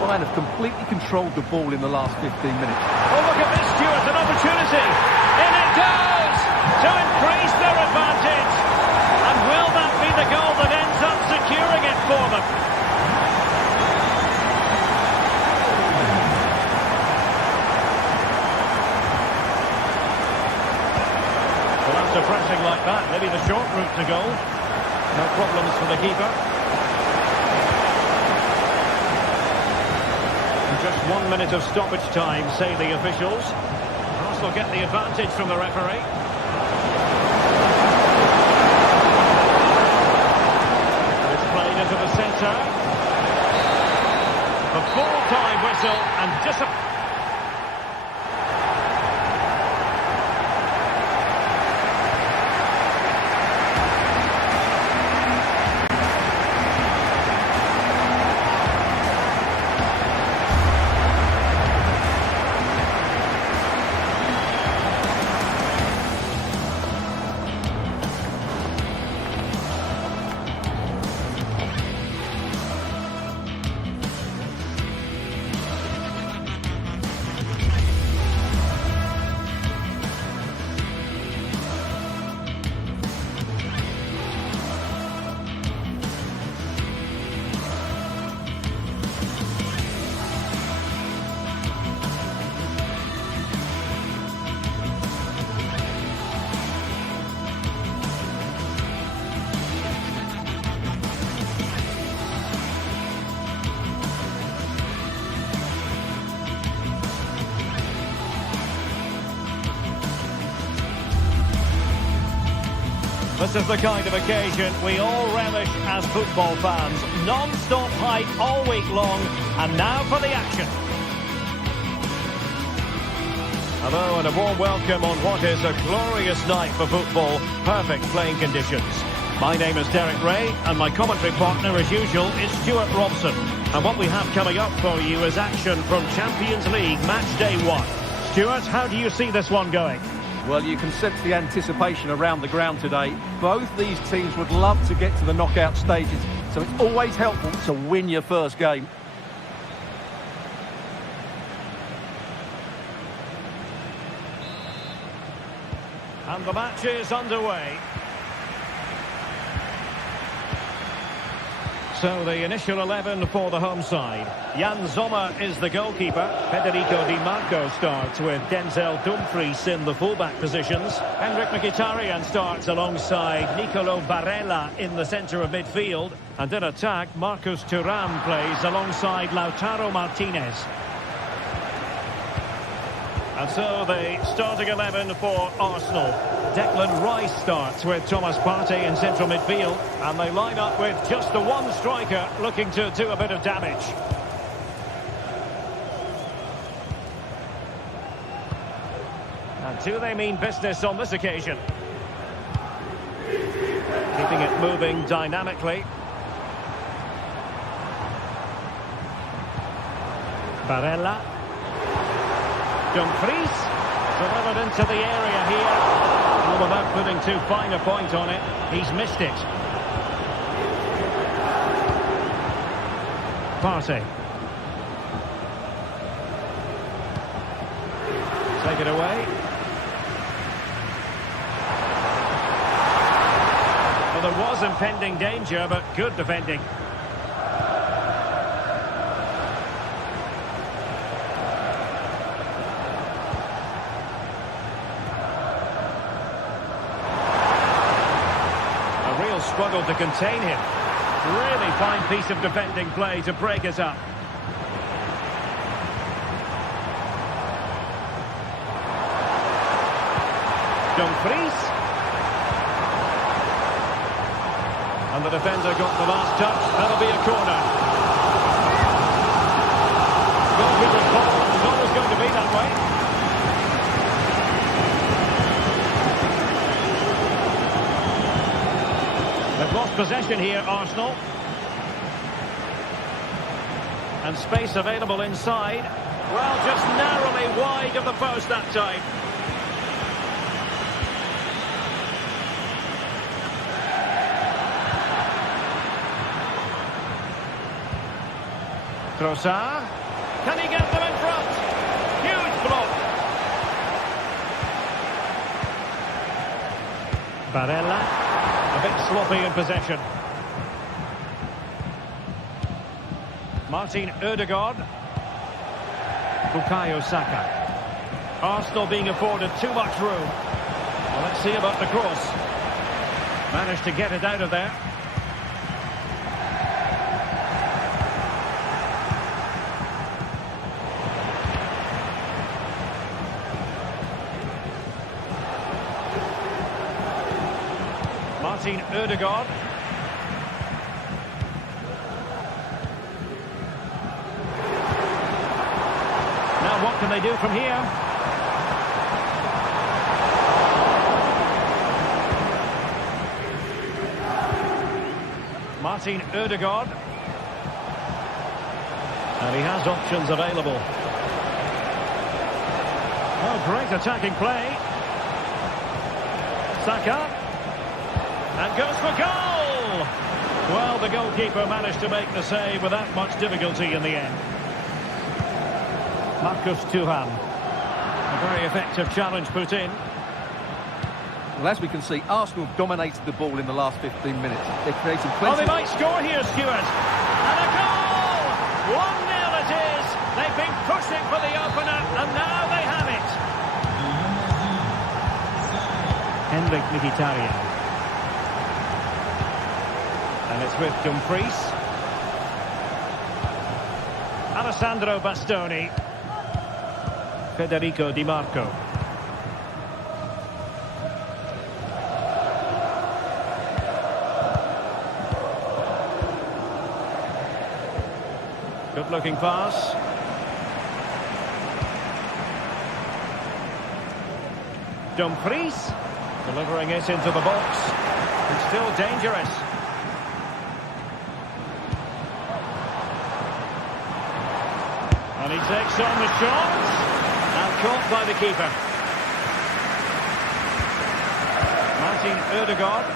Bayern have completely controlled the ball in the last 15 minutes. Oh, look at this, Stuart, an opportunity. In it goes to increase their advantage. And will that be the goal that ends up securing it for them? Well, after pressing like that, maybe the short route to goal. No problems for the keeper. And just 1 minute of stoppage time, say the officials. Will get the advantage from the referee. It's played into the centre. The full-time whistle and disappointment. This is the kind of occasion we all relish as football fans. Non-stop hype all week long, and now for the action. Hello and a warm welcome on what is a glorious night for football. Perfect playing conditions. My name is Derek Ray, and my commentary partner, as usual, is Stuart Robson. And what we have coming up for you is action from Champions League Match Day 1. Stuart, how do you see this one going? Well, you can sense the anticipation around the ground today. Both these teams would love to get to the knockout stages, so it's always helpful to win your first game. And the match is underway. So the initial 11 for the home side. Jan Sommer is the goalkeeper. Federico Di Marco starts with Denzel Dumfries in the fullback positions. Henrik Mkhitaryan starts alongside Nicolo Barella in the centre of midfield. And in attack, Marcus Thuram plays alongside Lautaro Martinez. And so the starting 11 for Arsenal. Declan Rice starts with Thomas Partey in central midfield. And they line up with just the one striker looking to do a bit of damage. And do they mean business on this occasion? Keeping it moving dynamically. Barella. Dumfries, delivered into the area here. Well, without putting too fine a point on it, he's missed it. Partey. Take it away. Well, there was impending danger, but good defending. Struggled to contain him. Really fine piece of defending play to break us up. Dumfries. And the defender got the last touch. That'll be a corner. Goalkeeper's ball is always going to be that way. They've lost possession here, Arsenal. And space available inside. Well, just narrowly wide of the post that time. Trossard. Can he get them in front? Huge block. Barella. A bit sloppy in possession. Martin Ødegaard. Bukayo Saka. Arsenal being afforded too much room. Well, let's see about the cross. Managed to get it out of there. Martin Ødegaard. Now what can they do from here? Martin Ødegaard. And he has options available. Oh, great attacking play. Saka. And goes for goal! Well, the goalkeeper managed to make the save without much difficulty in the end. Marcus Thuram. A very effective challenge put in. Well, as we can see, Arsenal dominated the ball in the last 15 minutes. They're creating plenty... Oh, they might score here, Stuart. And a goal! 1-0 it is. They've been pushing for the opener, and now they have it. Henrik Mkhitaryan. And it's with Dumfries. Alessandro Bastoni. Federico Di Marco. Good looking pass. Dumfries. Delivering it into the box. It's still dangerous. And he takes on the shot. And caught by the keeper. Martin Ødegaard.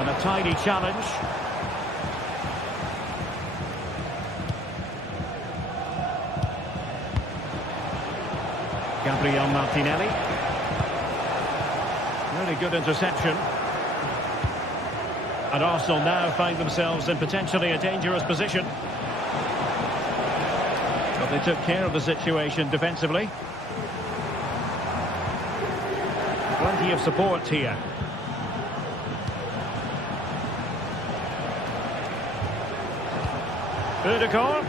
And a tidy challenge. Gabriel Martinelli. Very good interception. And Arsenal now find themselves in potentially a dangerous position. But they took care of the situation defensively. Plenty of support here. Ødegaard.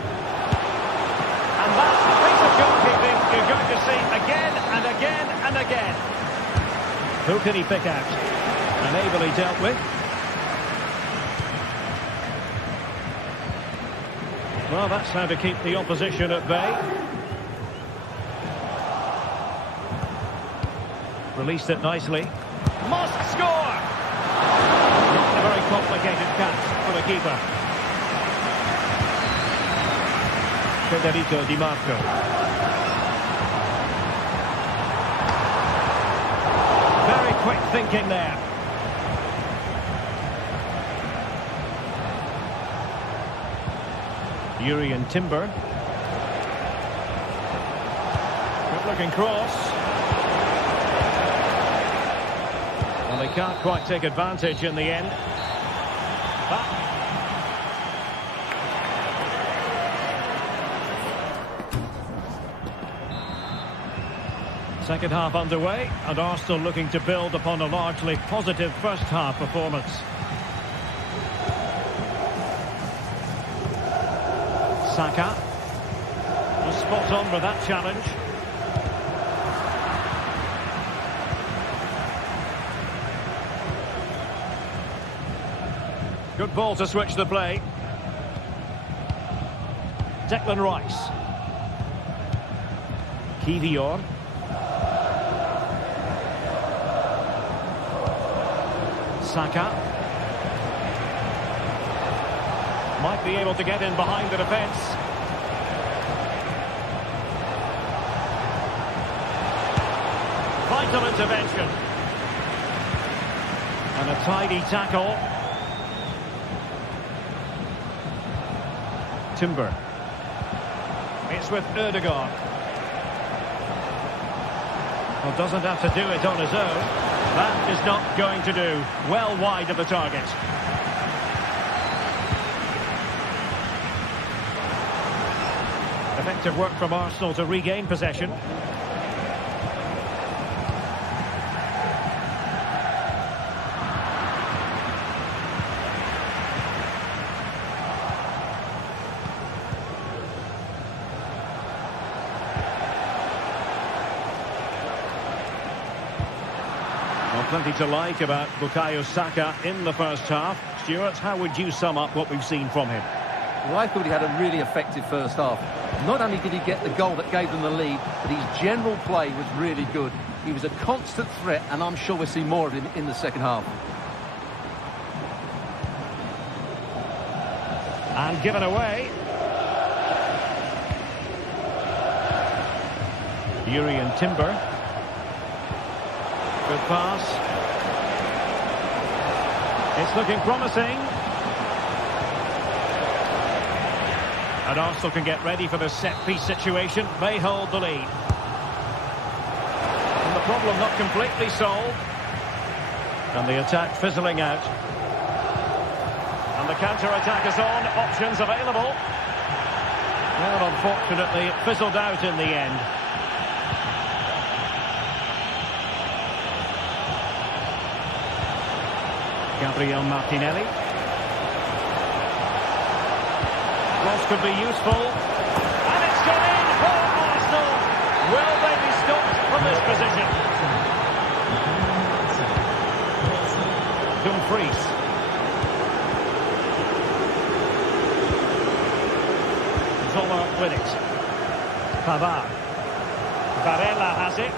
And that's the piece of goalkeeping you're going to see again and again and again. Who can he pick out? And ably dealt with. Well, that's how to keep the opposition at bay. Released it nicely. Must score! Not a very complicated catch for the keeper. Federico Di Marco. Very quick thinking there. Jurriën Timber. Good looking cross. Well, they can't quite take advantage in the end. Second half underway, and Arsenal looking to build upon a largely positive first half performance. Saka was spot on with that challenge. Good ball to switch the play. Declan Rice. Kivior. Saka. Might be able to get in behind the defence. Vital intervention. And a tidy tackle. Timber. It's with Ødegaard. Well, doesn't have to do it on his own. That is not going to do. Well wide of the target. Effective work from Arsenal to regain possession. Plenty to like about Bukayo Saka in the first half. Stuart, how would you sum up what we've seen from him? Well, I thought he had a really effective first half. Not only did he get the goal that gave them the lead, but his general play was really good. He was a constant threat, and I'm sure we'll see more of him in the second half. And given away. Jurriën Timber. Good pass. It's looking promising. And Arsenal can get ready for the set-piece situation. They hold the lead. And the problem not completely solved. And the attack fizzling out. And the counter-attack is on. Options available. Well, unfortunately, it fizzled out in the end. Gabriel Martinelli. Cross could be useful. And it's gone in for Arsenal. Will they be stopped from this position? Dumfries. Zoller with it. Pavard. Varela has it.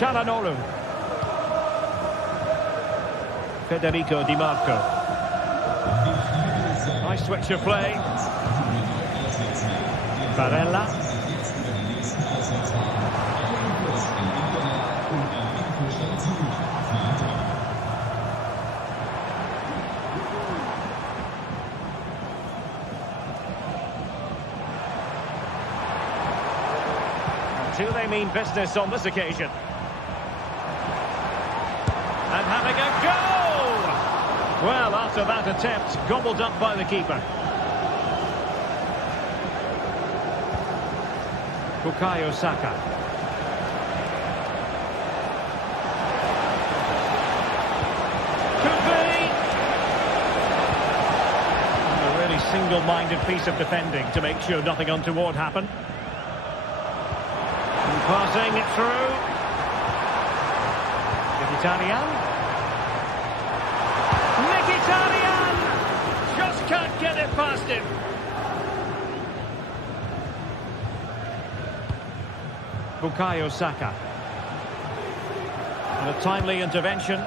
Çalhanoğlu. Federico Di Marco. Nice switch of play. Varela. Do they mean business on this occasion? And having a go! Well, after that attempt, gobbled up by the keeper. Bukayo Saka. Could be! A really single-minded piece of defending to make sure nothing untoward happened. And passing it through. Mkhitaryan. Mkhitaryan! Just can't get it past him. Bukayo Saka. And a timely intervention.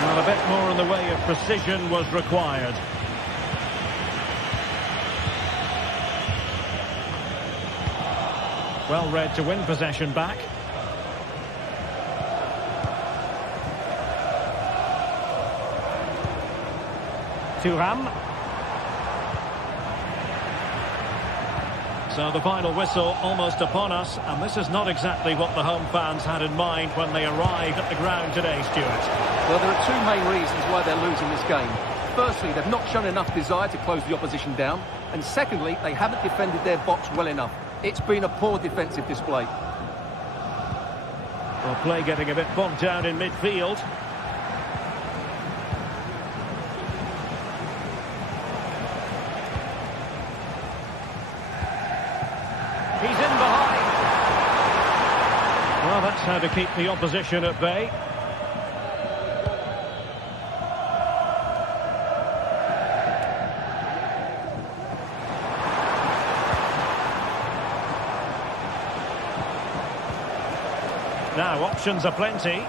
Well, a bit more in the way of precision was required. Well read to win possession back. Thuram. So the final whistle almost upon us, and this is not exactly what the home fans had in mind when they arrived at the ground today, Stuart. Well, there are two main reasons why they're losing this game. Firstly, they've not shown enough desire to close the opposition down, and secondly, they haven't defended their box well enough. It's been a poor defensive display. Well, play getting a bit bogged down in midfield. He's in behind. Well, that's how to keep the opposition at bay. Now, options are plenty.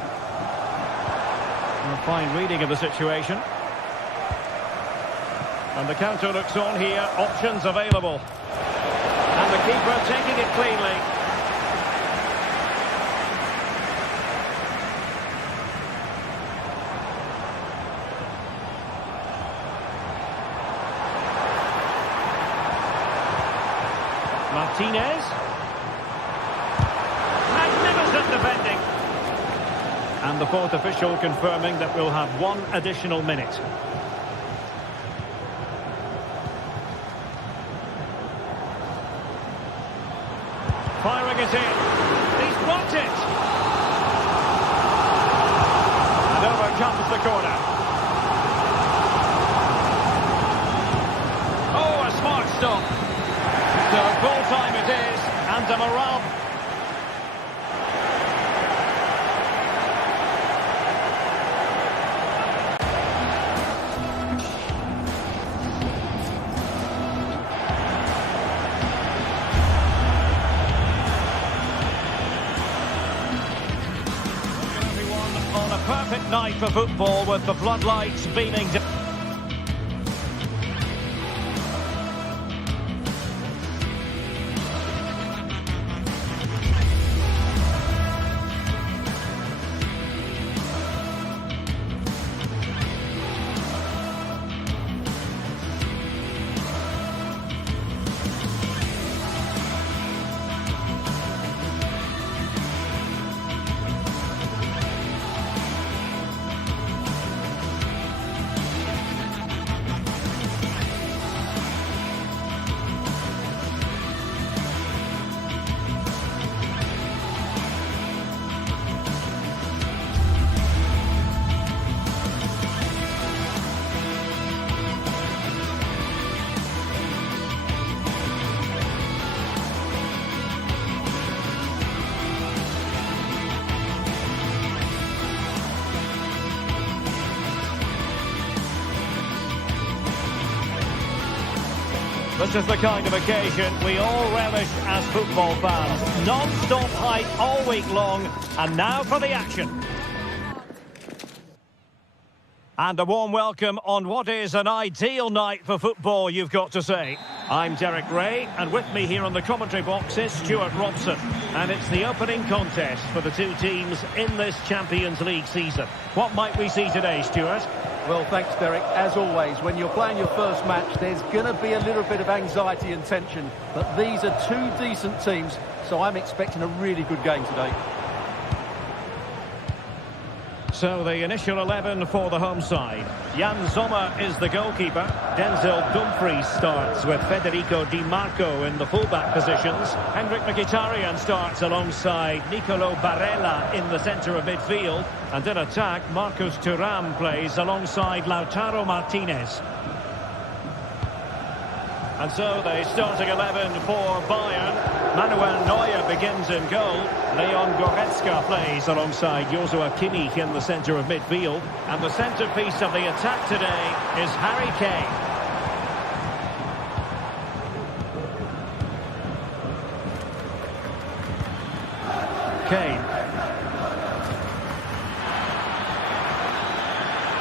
A fine reading of the situation. And the counter looks on here. Options available. And the keeper taking it cleanly. Martinez. Defending. And the fourth official confirming that we'll have one additional minute. Firing it in. He's blocked it. And over comes the corner. Oh, a smart stop. So full time it is, and a morale. Perfect night for football with the floodlights beaming down. This is the kind of occasion we all relish as football fans. Non-stop hype all week long, and now for the action. And a warm welcome on what is an ideal night for football, you've got to say. I'm Derek Ray, and with me here on the commentary box is Stuart Robson. And it's the opening contest for the two teams in this Champions League season. What might we see today, Stuart? Well, thanks, Derek. As always, when you're playing your first match, there's going to be a little bit of anxiety and tension. But these are two decent teams, so I'm expecting a really good game today. So the initial 11 for the home side. Jan Sommer is the goalkeeper. Denzel Dumfries starts with Federico Di Marco in the fullback positions. Henrik Mkhitaryan starts alongside Nicolo Barella in the centre of midfield. And in attack, Marcus Thuram plays alongside Lautaro Martinez. And so the starting 11 for Bayern. Manuel Neuer begins in goal. Leon Goretzka plays alongside Joshua Kimmich in the centre of midfield. And the centrepiece of the attack today is Harry Kane. Kane.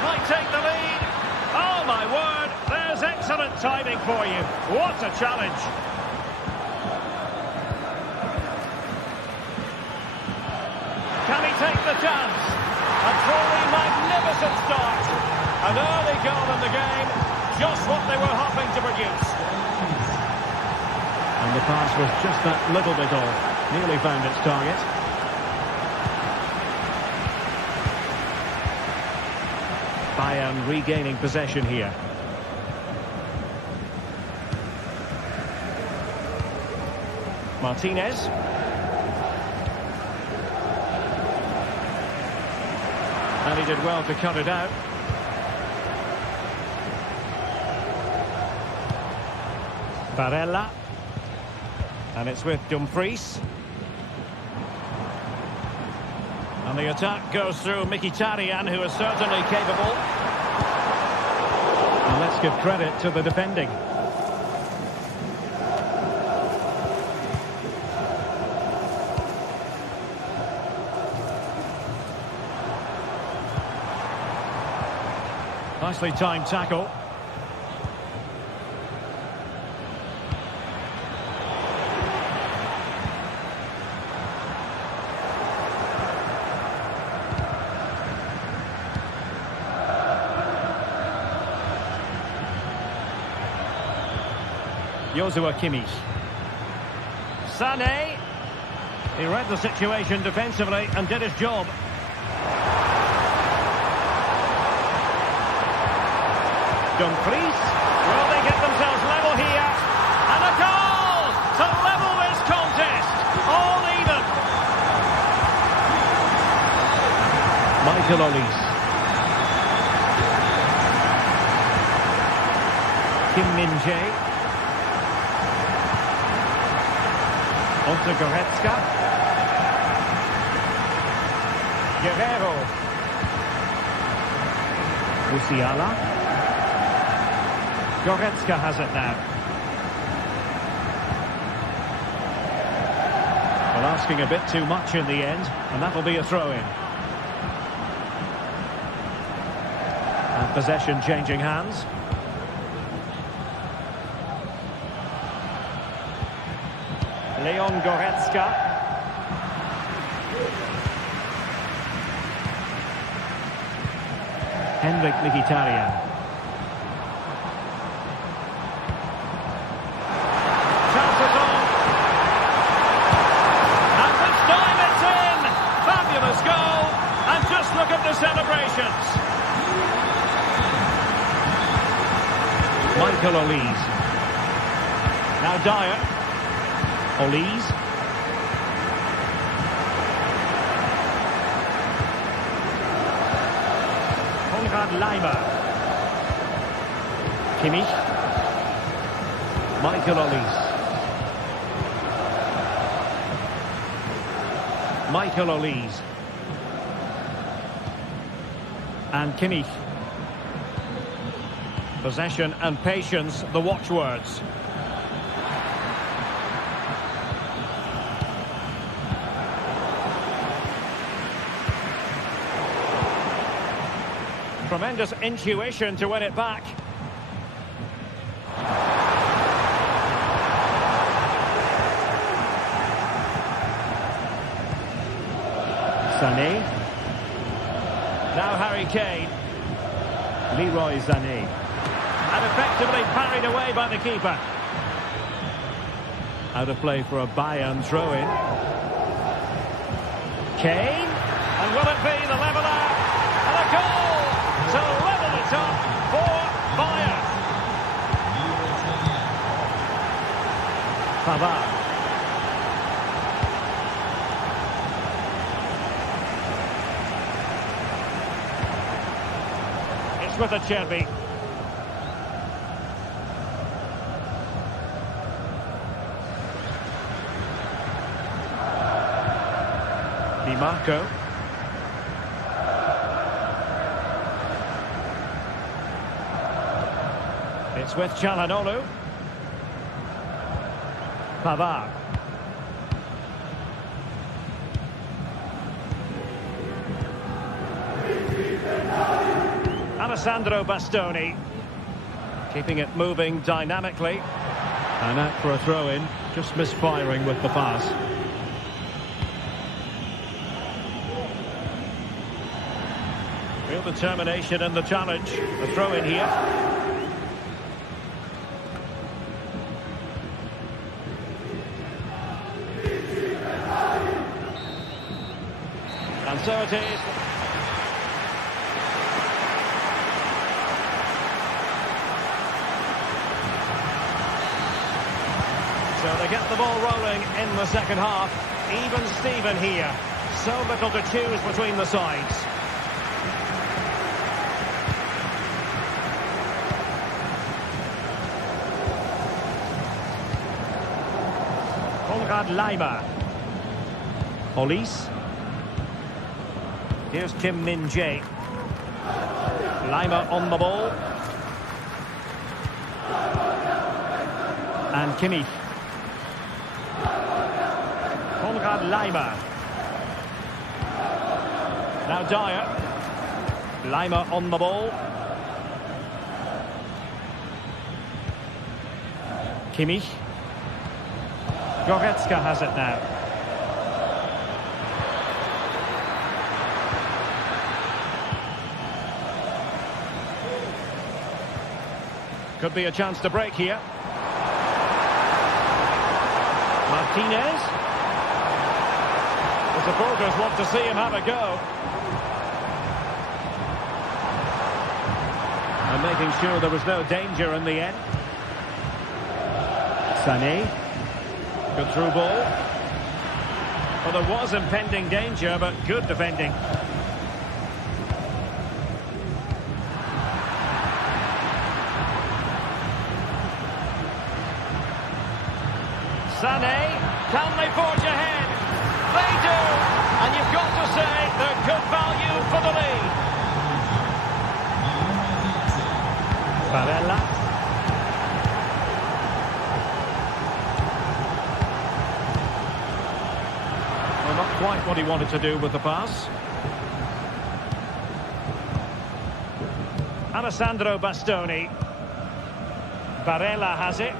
Might take the lead. Oh my word, there's excellent timing for you. What a challenge. Can he take the chance? A truly magnificent start. An early goal in the game, just what they were hoping to produce. And the pass was just that little bit off. Nearly found its target. Bayern regaining possession here. Martinez. And he did well to cut it out. Barella. And it's with Dumfries. And the attack goes through Mkhitaryan, who is certainly capable. And let's give credit to the defending. Nicely timed tackle. Joshua Kimmich. Sané. He read the situation defensively and did his job. Dumfries. Will they get themselves level here? And a goal to level this contest. All even. Michael Olise. Kim Min-jae. On to Goretzka. Guerrero. Musiala. Goretzka has it now. Well, asking a bit too much in the end, and that'll be a throw-in. And possession changing hands. Leon Goretzka. Henrik Mkhitaryan. Look at the celebrations. Michael Olise. Now Dyer. Olise. Konrad Laimer. Kimmich. Michael Olise. Michael Olise. And Kimmich. Possession and patience, the watchwords. Tremendous intuition to win it back. Sané. Now Harry Kane. Leroy Sané. And effectively parried away by the keeper. Out of play for a Bayern throw-in. Kane. And will it be the leveller? And a goal to level it up for Bayern. Pavard. It's with Acerbi. Di Marco. It's with Çalhanoğlu. Pavard. Alessandro Bastoni. Keeping it moving dynamically. And out for a throw-in. Just misfiring with the pass. Real determination in the challenge. A throw-in here. And so it is. So they get the ball rolling in the second half. Even Steven here. So little to choose between the sides. Konrad Laimer. Olise. Here's Kim Min-jae. Laimer on the ball. And Kimmich. Konrad Laimer. Now Dyer. Laimer on the ball. Kimmich. Goretzka has it now. Could be a chance to break here. Martinez. The supporters want to see him have a go. And making sure there was no danger in the end. Sané. Good through ball. Well, there was impending danger, but good defending. Sané, can they forge ahead? They do! And you've got to say they're good value for the lead. Barella. Well, not quite what he wanted to do with the pass. Alessandro Bastoni. Barella has it.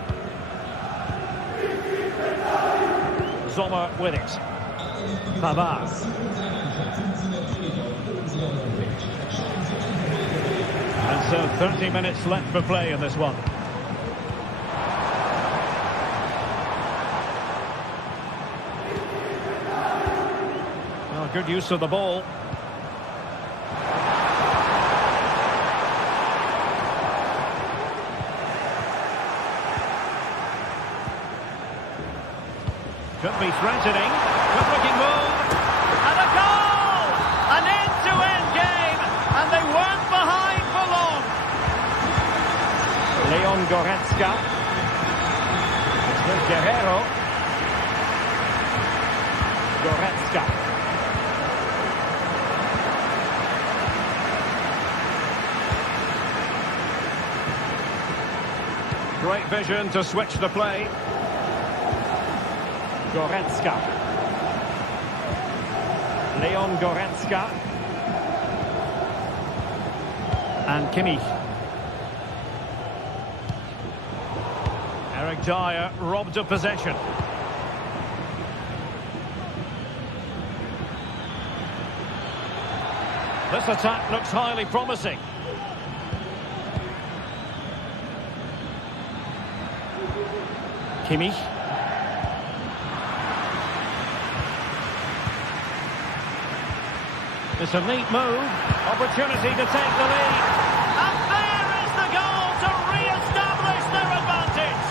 Sommer with it. Pavard. And so 30 minutes left for play in this one. Well, good use of the ball. Could be threatening. Good looking move. And a goal! An end-to-end game. And they weren't behind for long. Leon Goretzka. It's with Guerrero. Goretzka. Great vision to switch the play. Goretzka. Leon Goretzka. And Kimmich. Eric Dyer robbed of possession. This attack looks highly promising. Kimmich. It's a neat move. Opportunity to take the lead. And there is the goal to re-establish their advantage.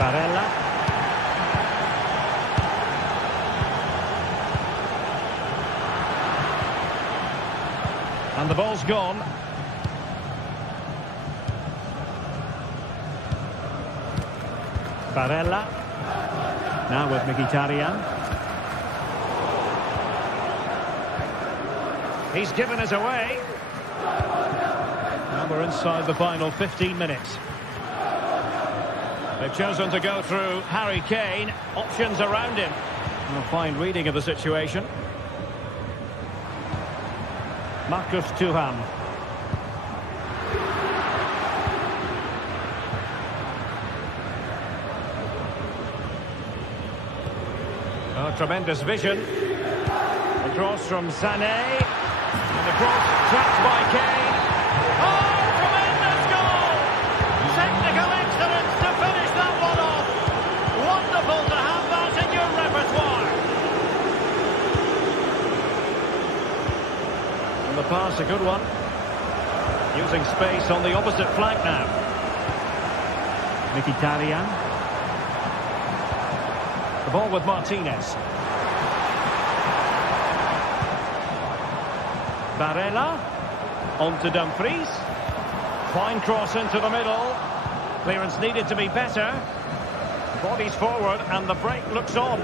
Barella. And the ball's gone. Barella. Now with Mkhitaryan. He's given us away. Now we're inside the final 15 minutes. They've chosen to go through Harry Kane. Options around him. A fine reading of the situation. Marcus Thuram. Oh, tremendous vision. Across from Sané. And the cross trapped by Kane. Oh, tremendous goal! Technical excellence to finish that one off. Wonderful to have that in your repertoire. And the pass, a good one. Using space on the opposite flank now. Mkhitaryan. The ball with Martinez. Barella, on to Dumfries. Fine cross into the middle. Clearance needed to be better. Bodies forward and the break looks on.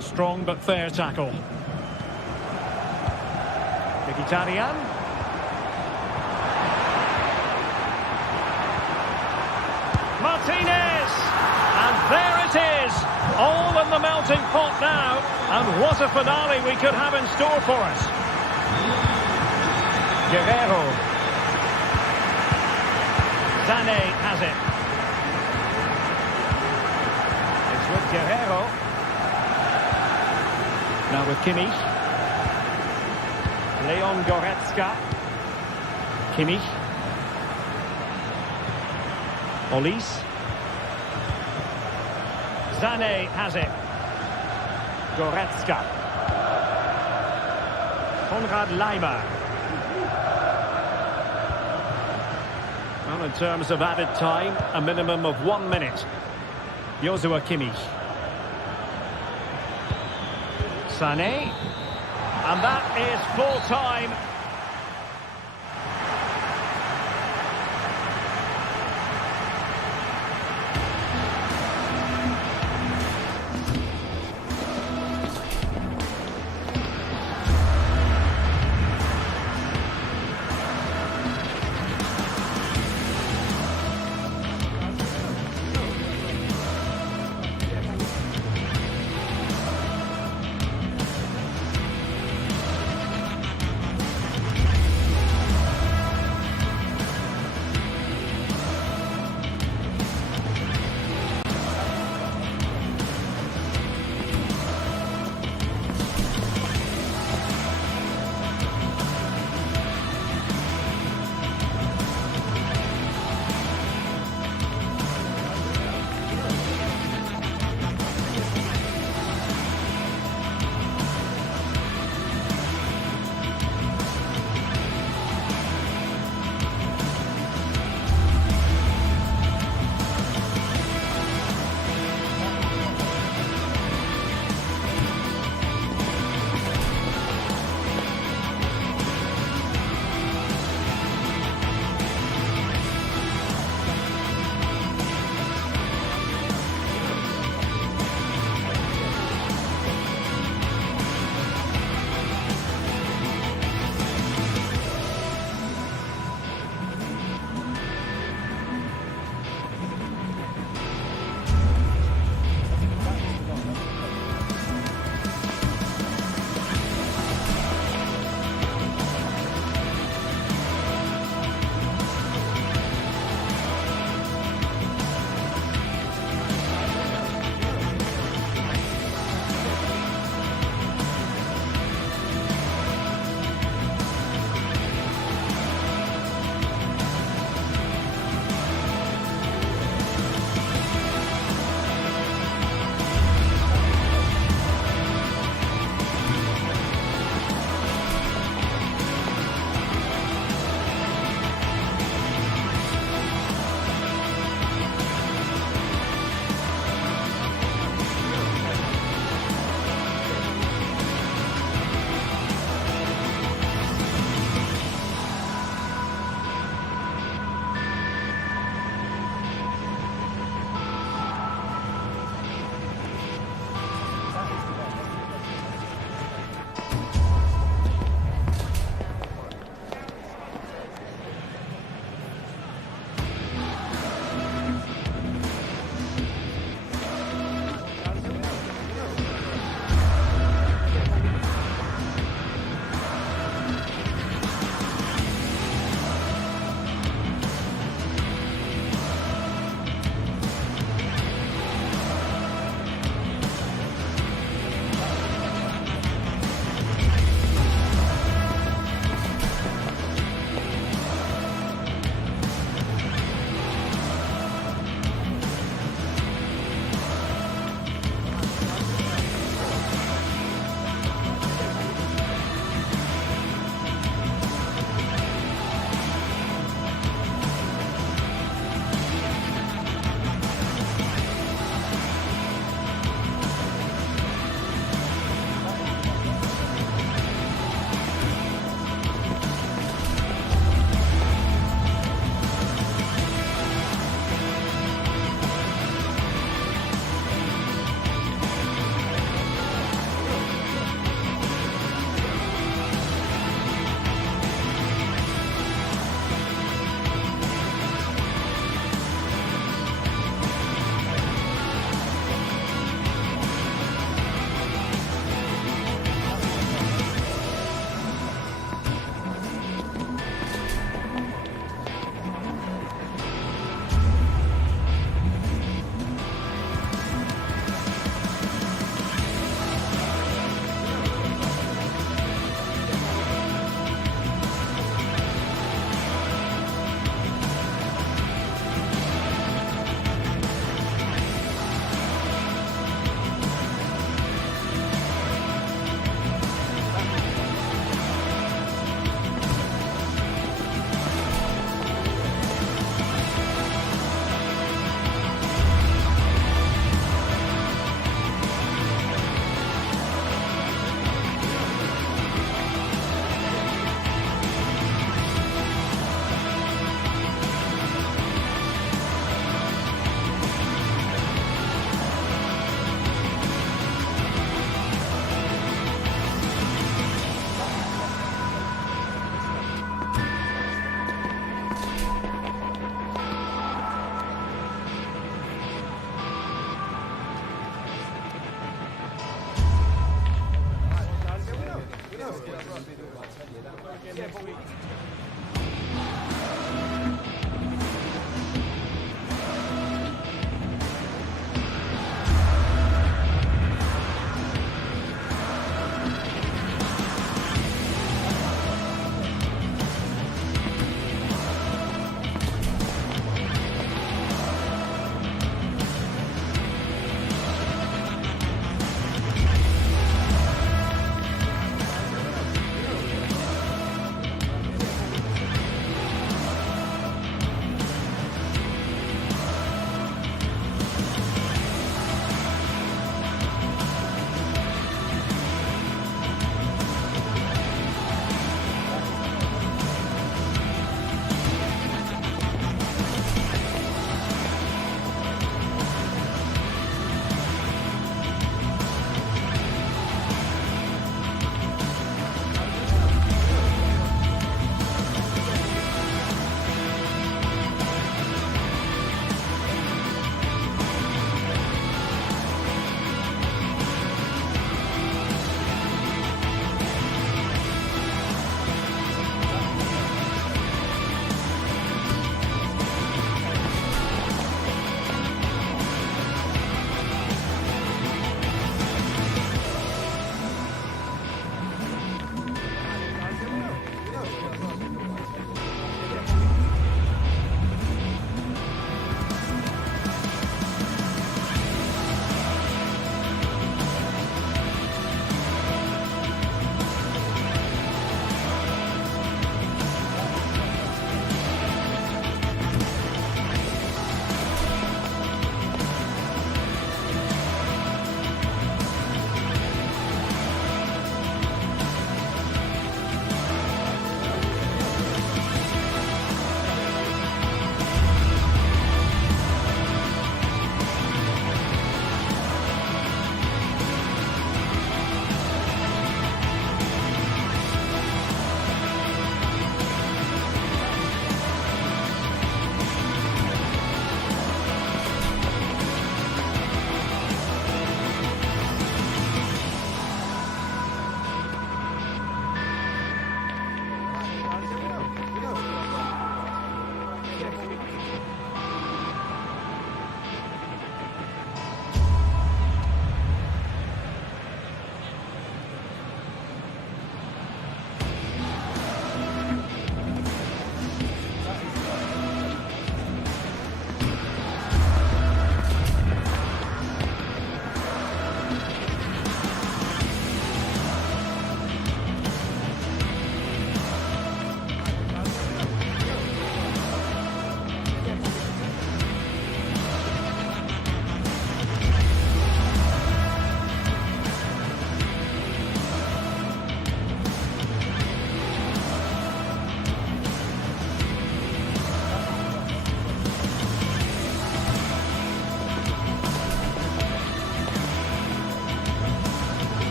Strong but fair tackle. Mkhitaryan. Martinez! And there it is! All in the melting pot now. And what a finale we could have in store for us. Guerrero. Sané has it. It's with Guerrero. Now with Kimmich. Leon Goretzka. Kimmich. Olise. Sané has it. Goretzka. Konrad Laimer. Well, in terms of added time, a minimum of 1 minute. Joshua Kimmich. Sané. And that is full time.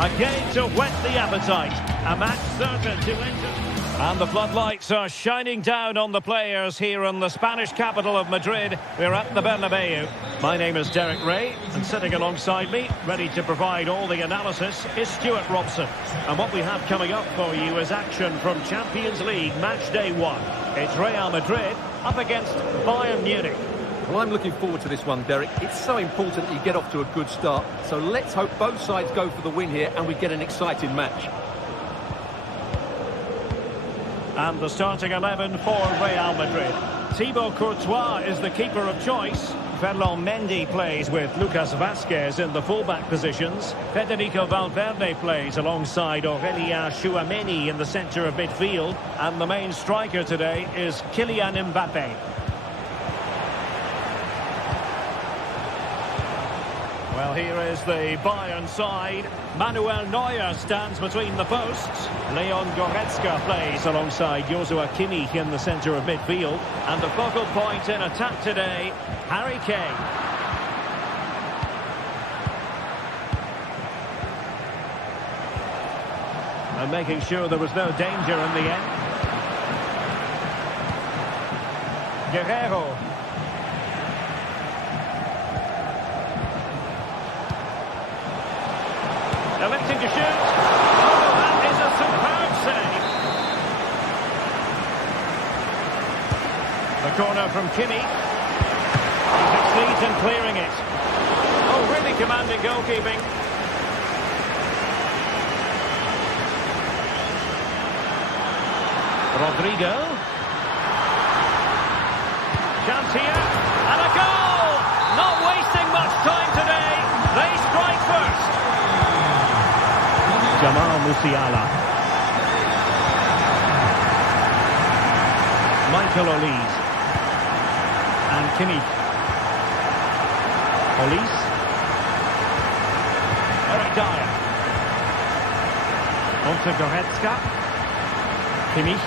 Again to whet the appetite. A match certain to enter. And the floodlights are shining down on the players here in the Spanish capital of Madrid. We're at the Bernabeu. My name is Derek Ray, and sitting alongside me, ready to provide all the analysis, is Stuart Robson. And what we have coming up for you is action from Champions League Match Day 1. It's Real Madrid up against Bayern Munich. Well, I'm looking forward to this one, Derek. It's so important that you get off to a good start. So let's hope both sides go for the win here and we get an exciting match. And the starting 11 for Real Madrid. Thibaut Courtois is the keeper of choice. Ferland Mendy plays with Lucas Vazquez in the fullback positions. Federico Valverde plays alongside Aurélien Tchouameni in the centre of midfield. And the main striker today is Kylian Mbappé. Well, here is the Bayern side. Manuel Neuer stands between the posts. Leon Goretzka plays alongside Joshua Kimmich in the centre of midfield. And the focal point in attack today, Harry Kane. And making sure there was no danger in the end. Guerrero. Electing to shoot. Oh, that is a superb save. The corner from Kimmich. He succeeds in clearing it. Oh, really commanding goalkeeping. Rodrigo. Chance here. And a goal! Not wasting much time today. They strike first. Jamal Musiala. Michael Olise. And Kimmich. Olise. Eric Dyer. On to Goretzka. Kimmich.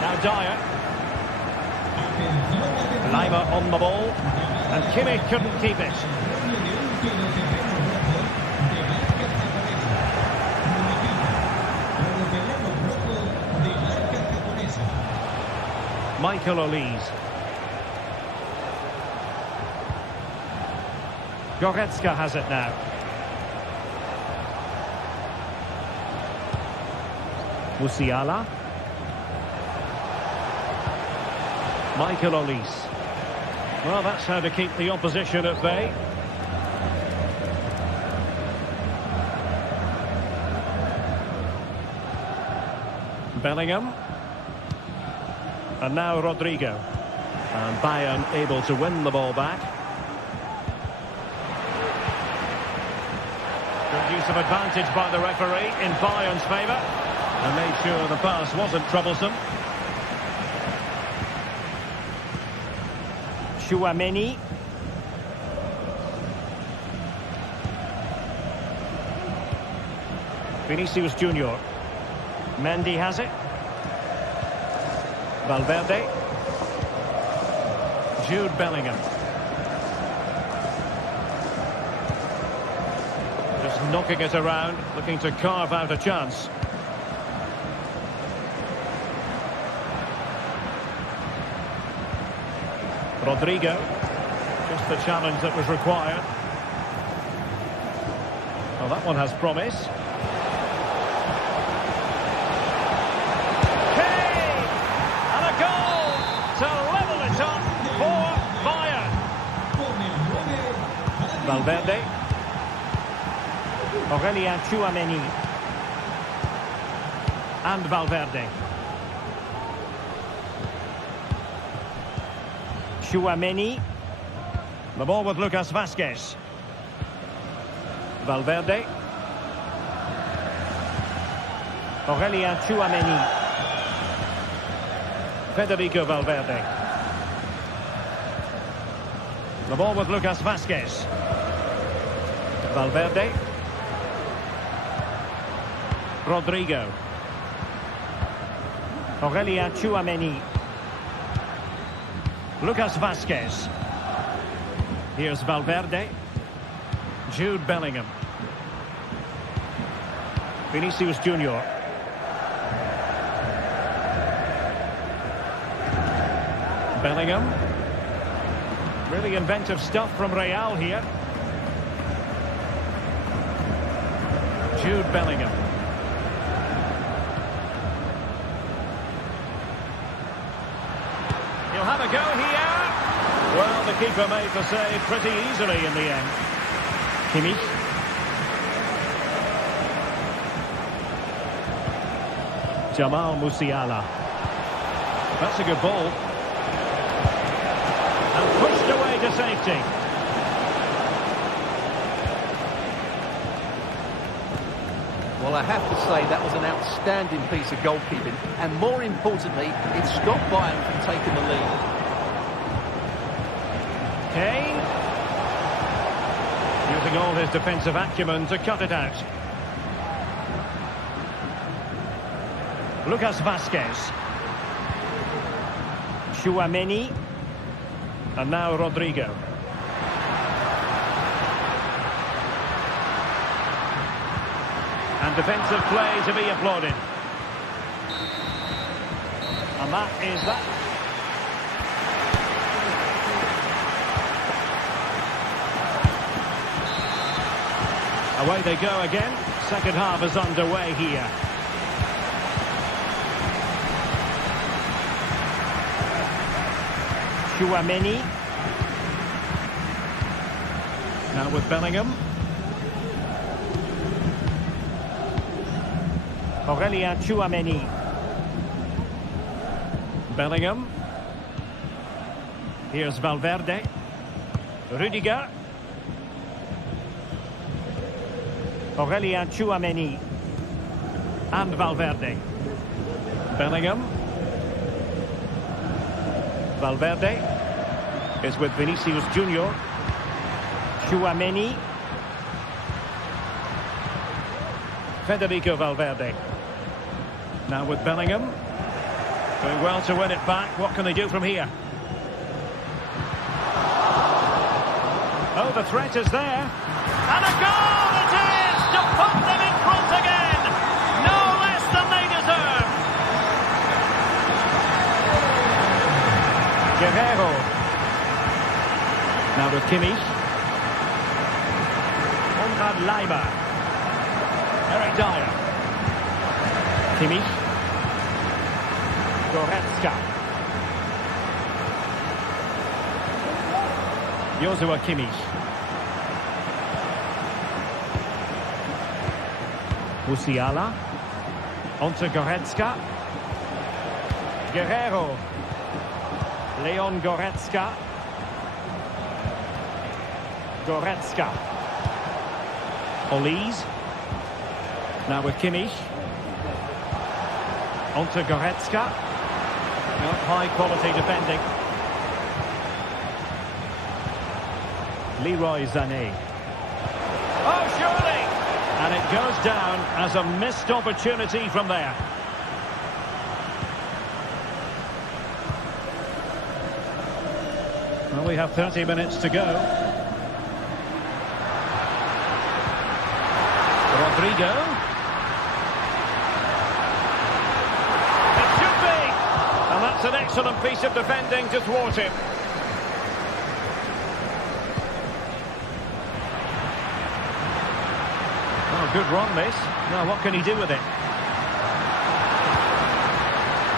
Now Dyer. Leimer on the ball. And Kimmich couldn't keep it. Michael Olise. Goretzka has it now. Musiala. Michael Olise. Well, that's how to keep the opposition at bay. Bellingham. And now Rodrigo. And Bayern able to win the ball back. Good use of advantage by the referee in Bayern's favour. And made sure the pass wasn't troublesome. Chouameni. Vinicius Junior. Mendy has it. Valverde. Jude Bellingham. Just knocking it around, looking to carve out a chance. Rodrigo. Just the challenge that was required. Well, that one has promise. And a goal to level it up for Bayern. Valverde. Aurelien Chouameni. And Valverde. Chouameni. The ball with Lucas Vazquez. Valverde. Aurelien Chouameni. Federico Valverde. The ball with Lucas Vazquez. Valverde. Rodrigo. Aurelien Chouameni. Lucas Vazquez. Here's Valverde. Jude Bellingham. Vinicius Junior. Bellingham. Really inventive stuff from Real here. Jude Bellingham. He'll have a go here. Well, the keeper made the save pretty easily in the end. Kimmich. Jamal Musiala. That's a good ball. And pushed away to safety. Well, I have to say that was an outstanding piece of goalkeeping. And more importantly, it stopped Bayern from taking the lead. Kane. Using all his defensive acumen to cut it out. Lucas Vazquez. Chouameni. And now Rodrigo. And defensive play to be applauded. And that is that. Away they go again. Second half is underway here. Chouameni. Now with Bellingham. Aurelien Chouameni. Bellingham. Here's Valverde. Rudiger. Aurelien Tchouameni. And Valverde. Bellingham. Valverde is with Vinicius Junior. Tchouameni. Federico Valverde. Now with Bellingham. Doing well to win it back. What can they do from here? Oh, the threat is there. And a goal it is to put them in front again. No less than they deserve. Guerrero. Now with Kimmich. Konrad Leiber. Eric Dyer. Kimmich. Goretzka. Joshua Kimmich. Musiala. Onto Goretzka. Guerrero. Leon Goretzka. Goretzka. Olise. Now with Kimmich. Onto Goretzka. Not high quality defending. Leroy Sané. Oh, surely! And it goes down as a missed opportunity from there. Well, we have 30 minutes to go. Rodrigo. It should be! And that's an excellent piece of defending to thwart him. Oh, good run this. Now what can he do with it?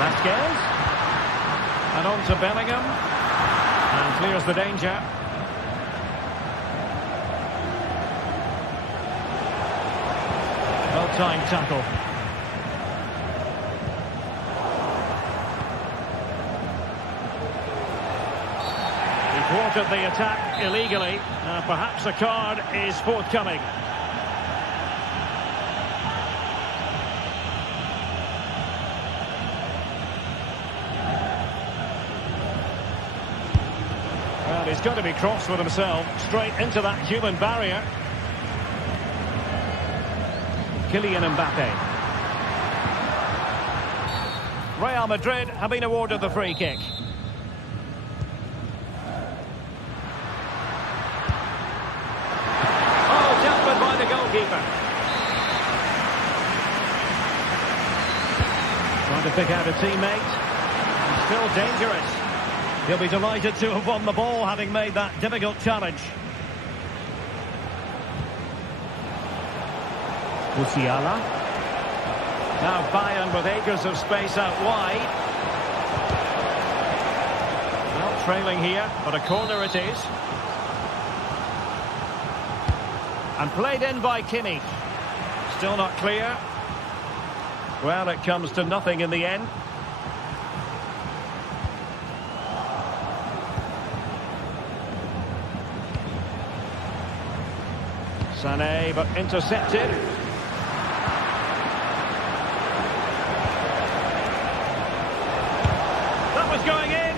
Vasquez. And on to Bellingham. And clears the danger. Well-timed tackle. He thwarted the attack illegally. Perhaps a card is forthcoming. Well, he's got to be cross with himself. Straight into that human barrier. Kylian Mbappe. Real Madrid have been awarded the free kick. Oh, dealt with by the goalkeeper. Trying to pick out a teammate. Still dangerous. He'll be delighted to have won the ball, having made that difficult challenge. Musiala. Now Bayern with acres of space out wide. Well, trailing here, but a corner it is. And played in by Kimmich. Still not clear. Well, it comes to nothing in the end. Sané, but intercepted. That was going in.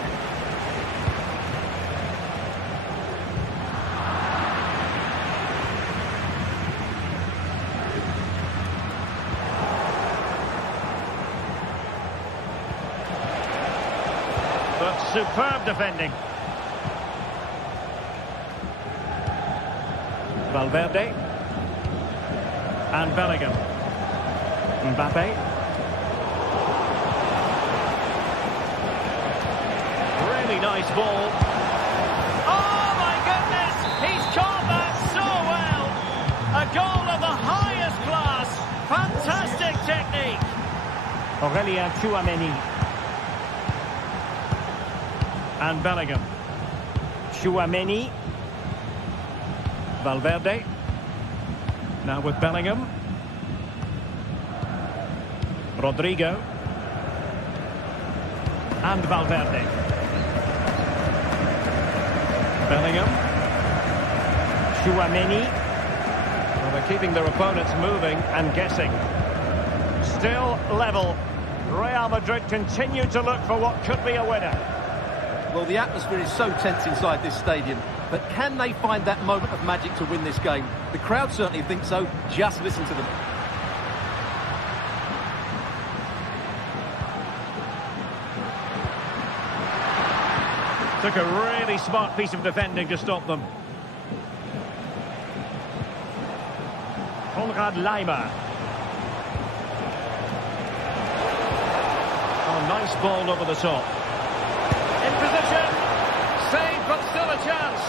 But superb defending. Valverde. And Bellingham. Mbappe. Really nice ball. Oh my goodness! He's caught that so well! A goal of the highest class. Fantastic technique. Aurelien Tchouameni. And Bellingham. Tchouameni. Valverde. Now with Bellingham. Rodrigo. And Valverde. Bellingham. Tchouameni. Well, they're keeping their opponents moving and guessing. Still level. Real Madrid continue to look for what could be a winner. Well, the atmosphere is so tense inside this stadium, but can they find that moment of magic to win this game? The crowd certainly think so. Just listen to them. Took a really smart piece of defending to stop them. Konrad Laimer. Oh, nice ball over the top. In position. Save, but still a chance.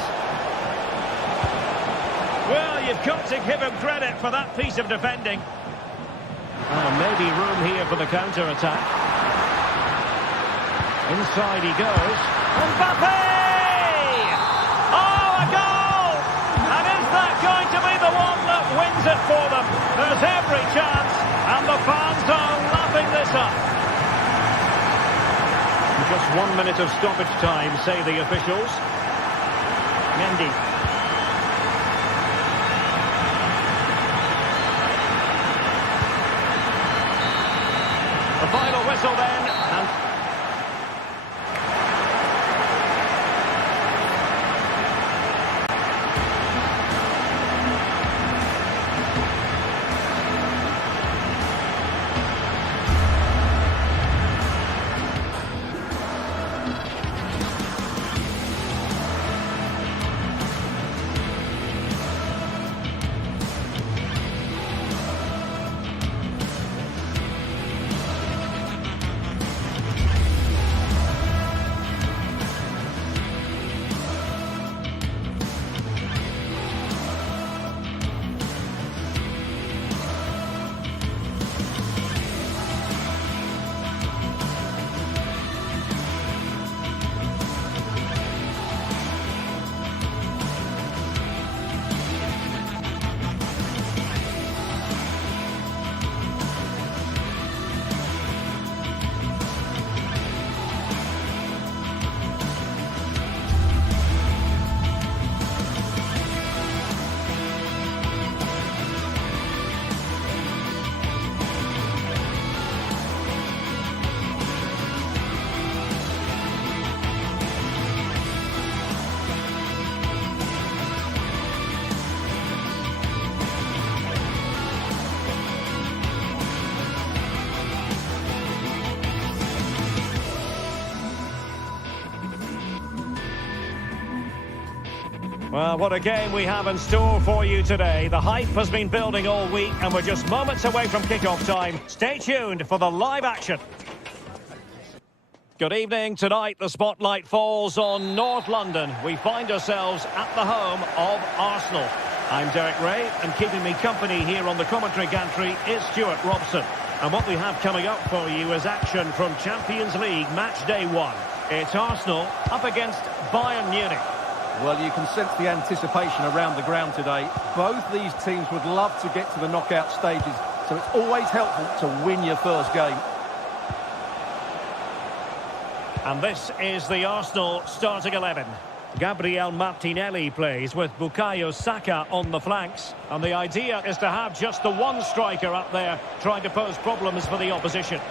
Well, you've got to give him credit for that piece of defending. Oh, maybe room here for the counter-attack. Inside he goes. Mbappe! Oh, a goal! And is that going to be the one that wins it for them? There's every chance, and the fans are lapping this up. Just 1 minute of stoppage time, say the officials. Mendy. The final whistle then, and well, what a game we have in store for you today. The hype has been building all week, and we're just moments away from kick-off time. Stay tuned for the live action. Good evening. Tonight, the spotlight falls on North London. We find ourselves at the home of Arsenal. I'm Derek Ray, and keeping me company here on the commentary gantry is Stuart Robson. And what we have coming up for you is action from Champions League match day 1. It's Arsenal up against Bayern Munich. Well, you can sense the anticipation around the ground today. Both these teams would love to get to the knockout stages, so it's always helpful to win your first game. And this is the Arsenal starting 11. Gabriel Martinelli plays with Bukayo Saka on the flanks. And the idea is to have just the one striker up there trying to pose problems for the opposition.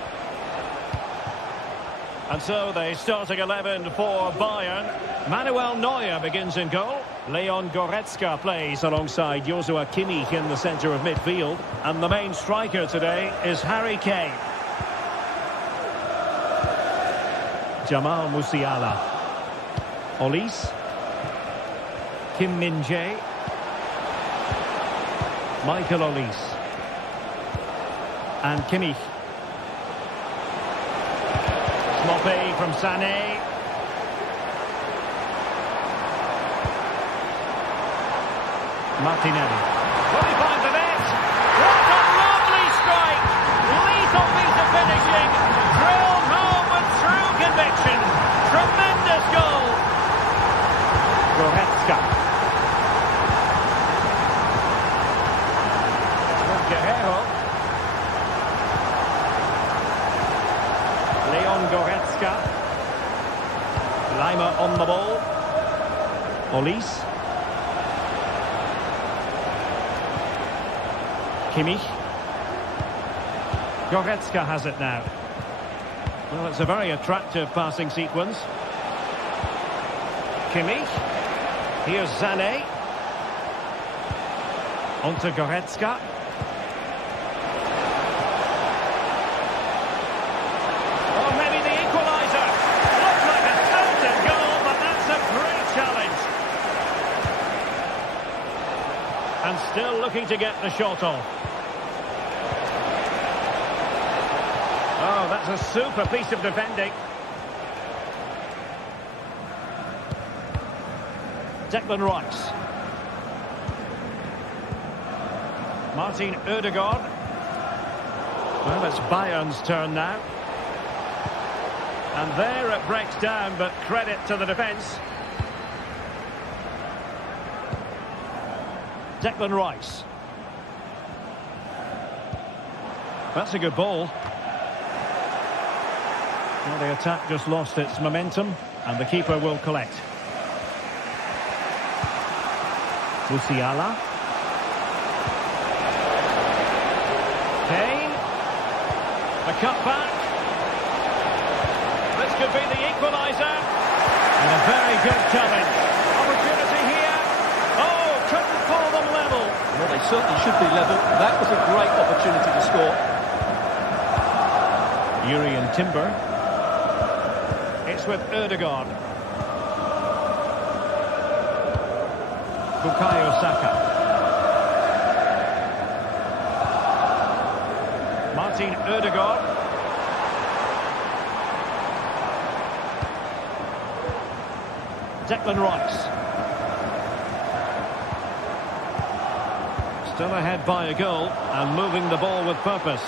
And so the starting 11 for Bayern. Manuel Neuer begins in goal. Leon Goretzka plays alongside Joshua Kimmich in the centre of midfield. And the main striker today is Harry Kane. Jamal Musiala. Olise. Kim Min-jae. Michael Olise. And Kimmich. Sloppy from Sané. Martinelli. Will he find the net? What a lovely strike! Lethal piece of finishing. Drilled home with true conviction. Tremendous goal. Goretzka. Guerrero. Leon Goretzka. Laimer on the ball. Kimmich. Goretzka has it now. Well, it's a very attractive passing sequence. Kimmich. Here's Sané. On to Goretzka. Oh, maybe the equaliser. Looks like a certain goal, but that's a great challenge. And still looking to get the shot off. Oh, that's a super piece of defending. Declan Rice. Martin Ødegaard. Well, it's Bayern's turn now. And there it breaks down, but credit to the defence. Declan Rice. That's a good ball. Well, the attack just lost its momentum, and the keeper will collect. Musiala. Kane. The cutback. This could be the equaliser. And a very good challenge. Opportunity here. Oh, couldn't pull them level. Well, they certainly should be level. That was a great opportunity to score. Urian Timber. It's with Ødegaard. Bukayo Saka. Martin Ødegaard. Declan Rice. Still ahead by a goal and moving the ball with purpose.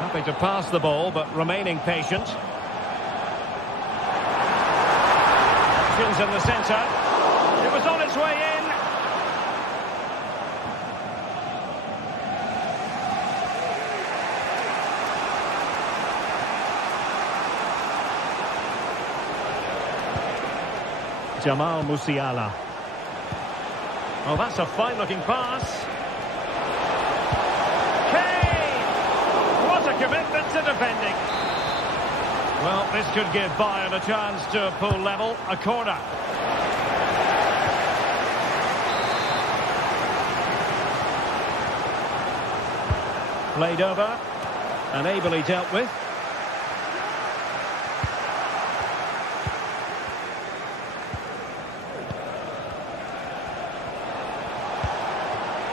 Happy to pass the ball, but remaining patient. In the centre. It was on its way in. Jamal Musiala. Oh, that's a fine-looking pass. Kane! What a commitment to defending. Well, this could give Bayern a chance to pull level. A corner. Played over and ably dealt with.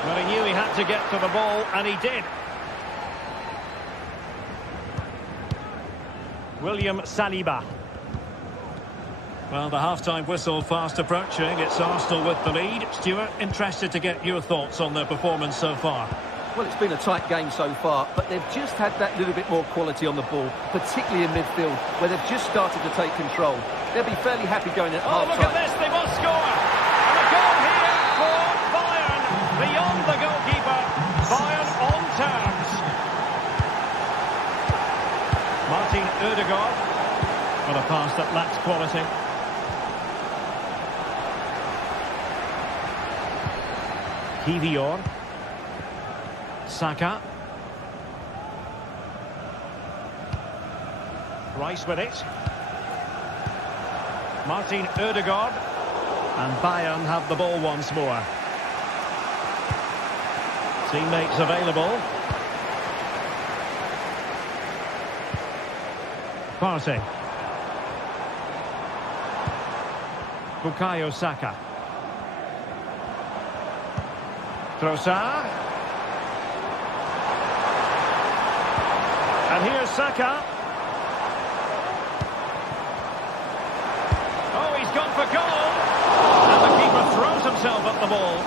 Well, he knew he had to get to the ball, and he did. William Saliba. Well, the half-time whistle fast approaching. It's Arsenal with the lead. Stuart, interested to get your thoughts on their performance so far. Well, it's been a tight game so far, but they've just had that little bit more quality on the ball, particularly in midfield, where they've just started to take control. They'll be fairly happy going at half-time. Oh, look at this, they must score! And a goal here for Bayern, beyond the goalkeeper. Bayern on terms. Martin Ødegaard. What a pass that lacks quality. Kivior. Saka. Rice with it. Martin Ødegaard. And Bayern have the ball once more. Teammates available. Partey. Bukayo Saka. Trossard. And here's Saka. Oh, he's gone for goal. And the keeper throws himself at the ball.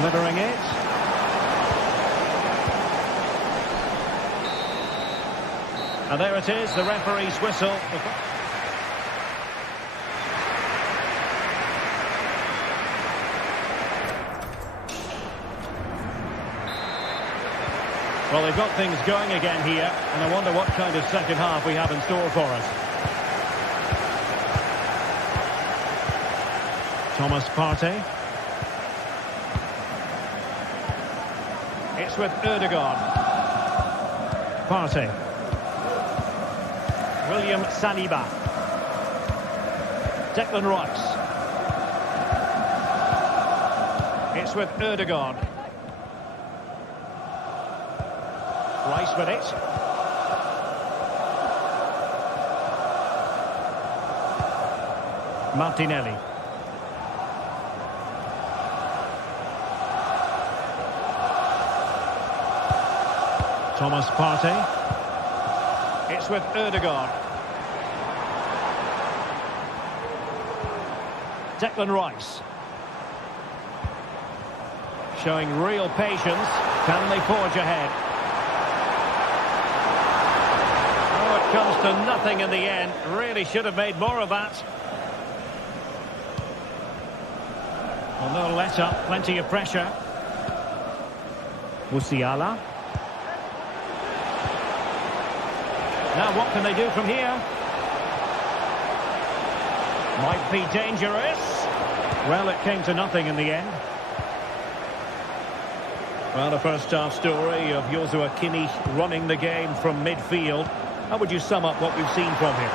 Delivering it. And there it is, the referee's whistle. Well, they've got things going again here, and I wonder what kind of second half we have in store for us. Thomas Partey. It's with Ødegaard. Partey. William Saliba. Declan Rice. It's with Ødegaard. Rice with it. Martinelli. Thomas Partey. It's with Ødegaard. Declan Rice. Showing real patience. Can they forge ahead? Oh, it comes to nothing in the end. Really should have made more of that. Well, no let up. Plenty of pressure. Musiala. Now what can they do from here? Might be dangerous. Well, it came to nothing in the end. Well, the first half story of Joshua Kimmich running the game from midfield. How would you sum up what we've seen from him?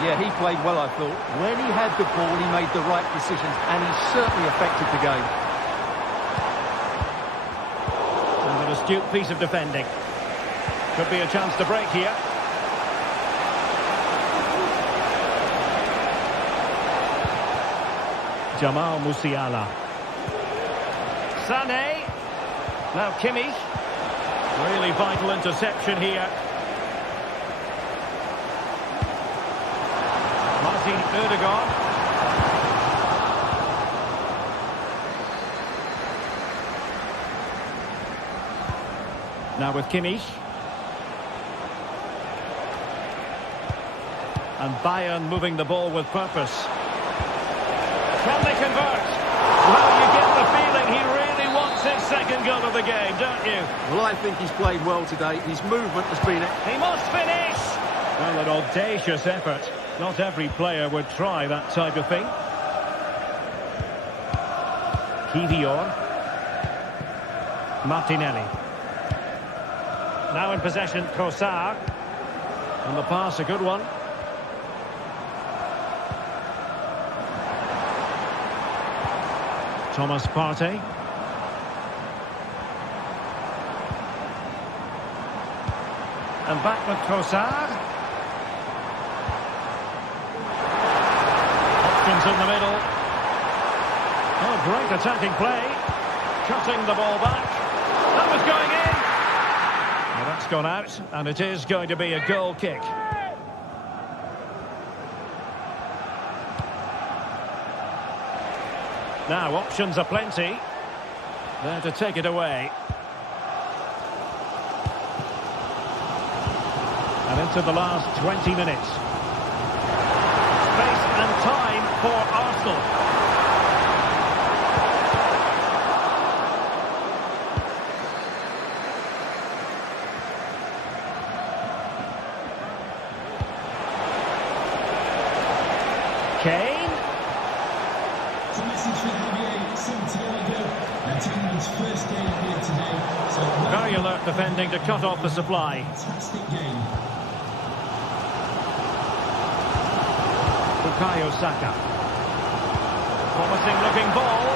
Yeah, he played well, I thought. When he had the ball, he made the right decisions, and he certainly affected the game. And an astute piece of defending. Could be a chance to break here. Jamal Musiala. Sané. Now Kimmich. Really vital interception here. Martin Ødegaard. Now with Kimmich. And Bayern moving the ball with purpose. Can they convert? Well, you get the feeling he really wants his second goal of the game, don't you? Well, I think he's played well today. His movement has been... He must finish! Well, an audacious effort. Not every player would try that type of thing. Kivior. Martinelli. Now in possession, Trossard. And the pass, a good one. Thomas Partey. And back with Trossard. Options in the middle. Oh, great attacking play. Cutting the ball back. That was going in. Well, that's gone out, and it is going to be a goal kick. Now, options are plenty. There to take it away. And into the last 20 minutes. Space and time for Arsenal. Kane. Very alert defending to cut off the supply. Fantastic game. Bukayo Saka. Promising looking ball.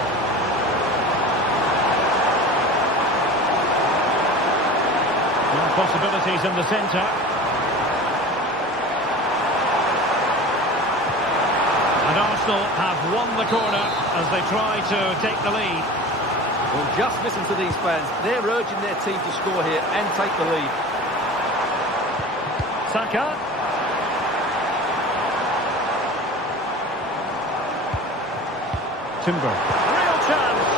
More possibilities in the centre. And Arsenal have won the corner as they try to take the lead. Well, just listen to these fans. They're urging their team to score here and take the lead. Saka. Timber. Real chance.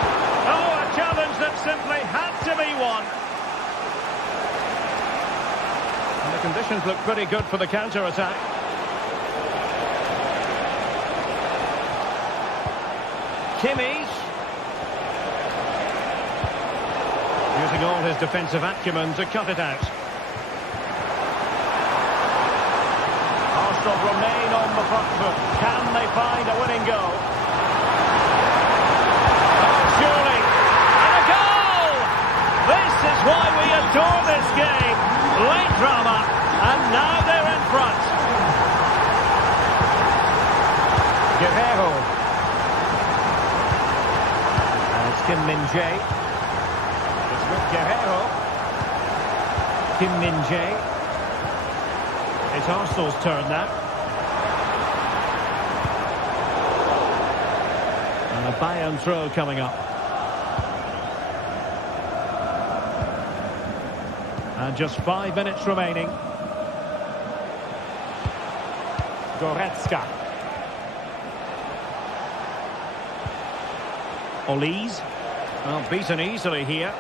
Oh, a challenge that simply had to be won. And the conditions look pretty good for the counter-attack. Kimmich. Using all his defensive acumen to cut it out. Arsenal remain on the front foot. Can they find a winning goal? restore this game. Late drama, and now they're in front. Guerrero. And it's Kim Min-jae. It's with Guerrero. Kim Min-jae. It's Arsenal's turn now. And a Bayern throw coming up. And just 5 minutes remaining. Goretzka. Olise. Well, beaten easily here.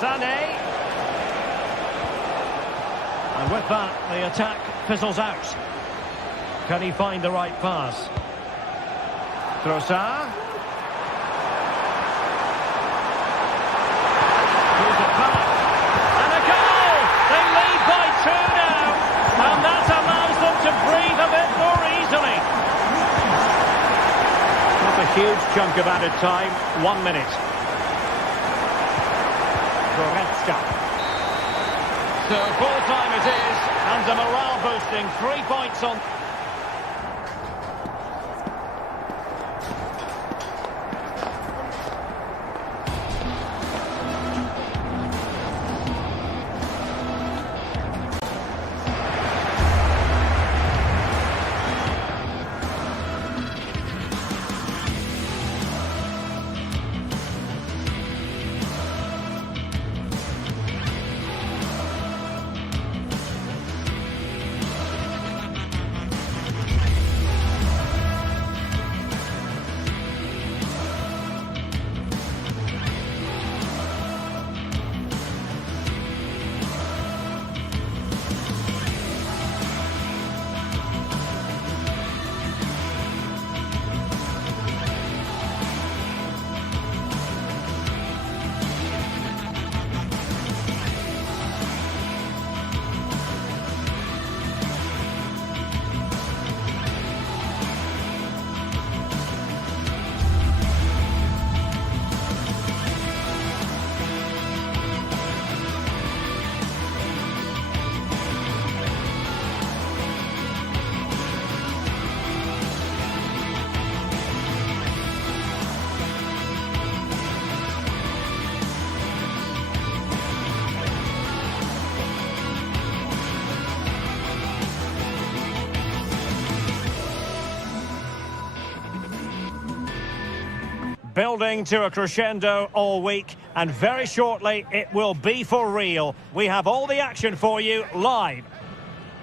Sané. And with that, the attack fizzles out. Can he find the right pass? Trossard. Here's a pass. And a goal! They lead by 2 now. And that allows them to breathe a bit more easily. Not a huge chunk of added time. 1 minute. Goretzka. So full time it is, and a morale boosting 3 points on. Building to a crescendo all week, and very shortly it will be for real. We have all the action for you live.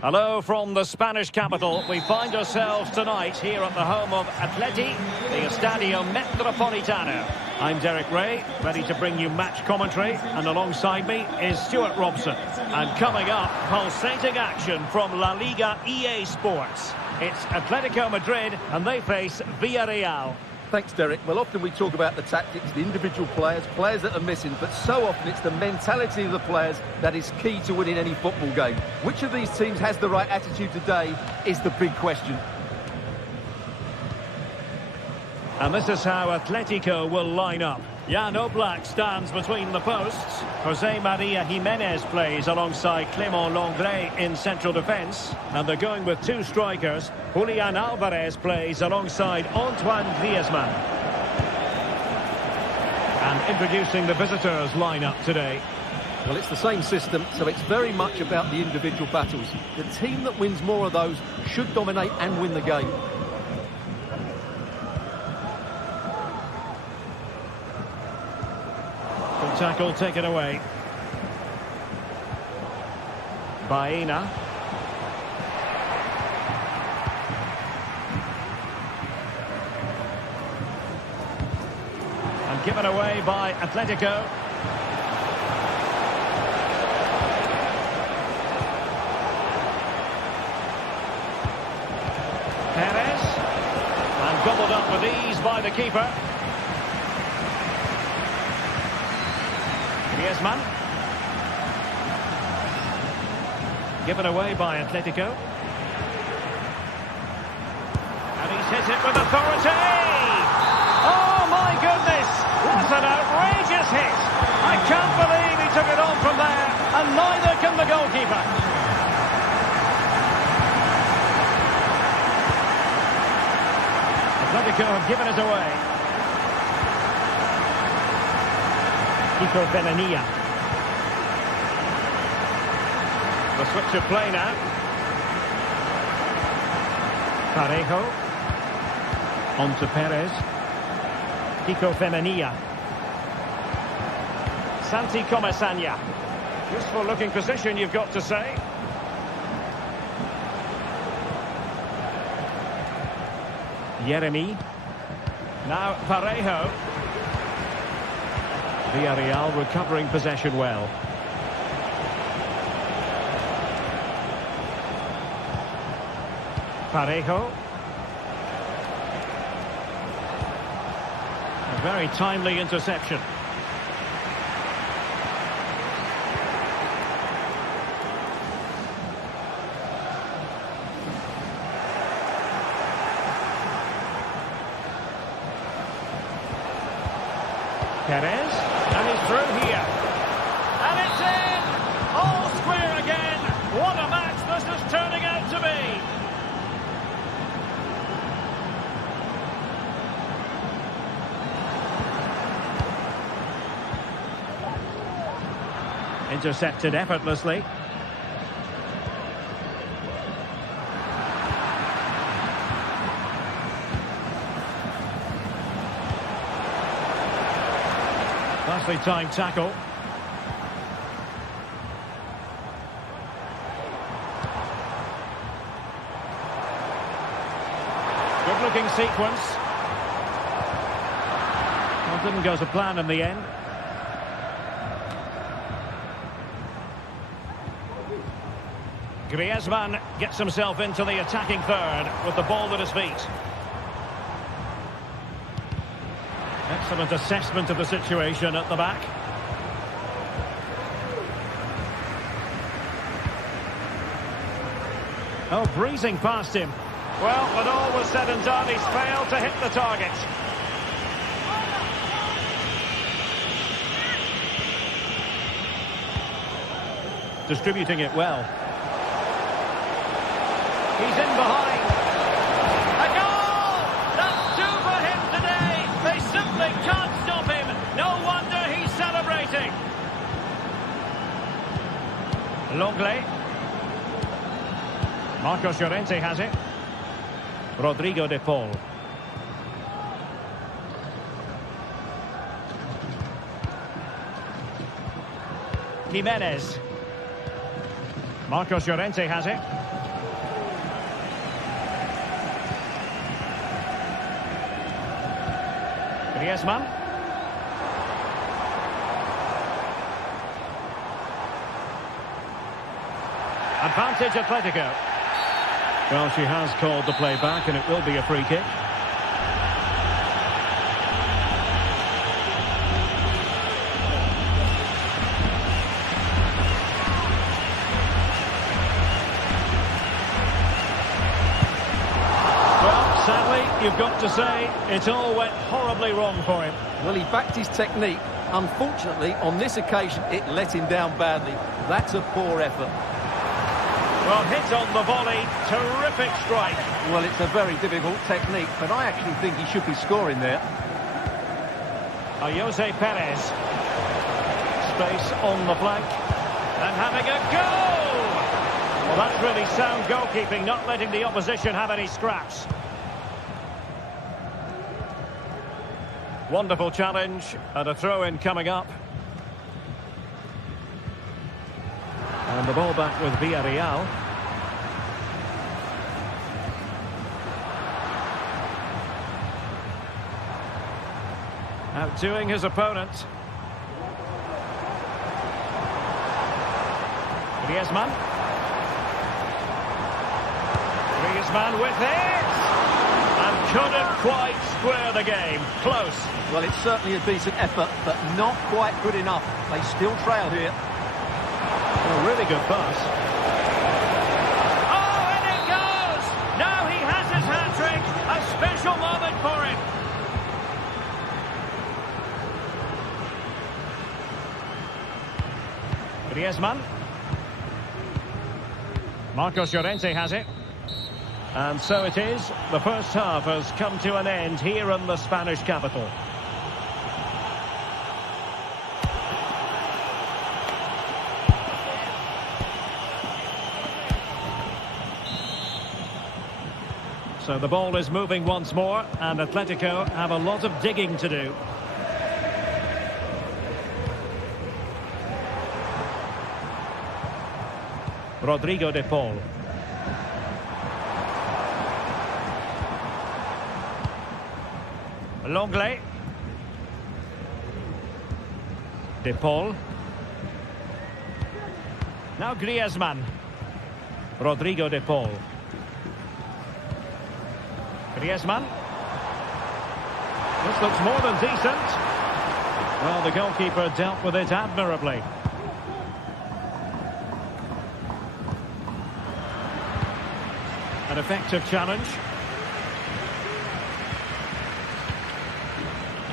Hello from the Spanish capital. We find ourselves tonight here at the home of Atleti, the Estadio Metropolitano. I'm Derek Ray, ready to bring you match commentary, and alongside me is Stuart Robson. And coming up, pulsating action from La Liga EA Sports. It's Atletico Madrid, and they face Villarreal. Thanks, Derek. Well, often we talk about the tactics, the individual players that are missing, but so often it's the mentality of the players that is key to winning any football game. Which of these teams has the right attitude today is the big question. And this is how Atletico will line up. Jan Oblak stands between the posts. Jose Maria Jimenez plays alongside Clément Lenglet in central defence. And they're going with 2 strikers. Julian Alvarez plays alongside Antoine Griezmann. And introducing the visitors lineup today. Well, it's the same system, so it's very much about the individual battles. The team that wins more of those should dominate and win the game. Tackle taken away. Baena. And given away by Atletico. Perez. And gobbled up with ease by the keeper. Griezmann. Given away by Atletico. And he's hit it with authority! Oh my goodness! What an outrageous hit! I can't believe he took it on from there, and neither can the goalkeeper. Atletico have given it away. Kiko Benania. The switch of play now. Parejo. On to Perez. Kiko Benania. Santi Comesaña. Useful looking position, you've got to say. Yeremi. Now Parejo. Villarreal recovering possession well. Parejo. A very timely interception. Perez, and he's through here. And it's in! All square again! What a match this is turning out to be! Intercepted effortlessly. Nicely timed tackle. Good looking sequence. Well, didn't go to plan in the end. Griezmann gets himself into the attacking third with the ball at his feet. Excellent assessment of the situation at the back. Oh, breezing past him. Well, when all was said and done, he's failed to hit the target. Distributing it well. He's in behind. A goal! That's two for him today. They simply can't stop him. No wonder he's celebrating. Longley. Marcos Llorente has it. Rodrigo de Paul. Jimenez. Marcos Llorente has it. Griezmann. Advantage Atletico. Well, she has called the play back and it will be a free kick. Well, sadly, you've got to say, it all went horribly wrong for him. Well, he backed his technique. Unfortunately, on this occasion, it let him down badly. That's a poor effort. Well, hit on the volley, terrific strike. Well, it's a very difficult technique, but I actually think he should be scoring there. Jose Perez. Space on the flank. And having a go! Well, that's really sound goalkeeping, not letting the opposition have any scraps. Wonderful challenge, and a throw-in coming up. And the ball back with Villarreal. Outdoing his opponent. Griezmann. Griezmann with it! And couldn't quite square the game. Close. Well, it's certainly a decent effort, but not quite good enough. They still trail here. A really good pass. Oh, and it goes! Now he has his hat-trick. A special moment for him. Griezmann. Marcos Llorente has it. And so it is. The first half has come to an end here in the Spanish capital. So the ball is moving once more, and Atletico have a lot of digging to do. Rodrigo de Paul. Longley. De Paul. Now Griezmann. Rodrigo de Paul. Griezmann. This looks more than decent. Well, the goalkeeper dealt with it admirably. An effective challenge.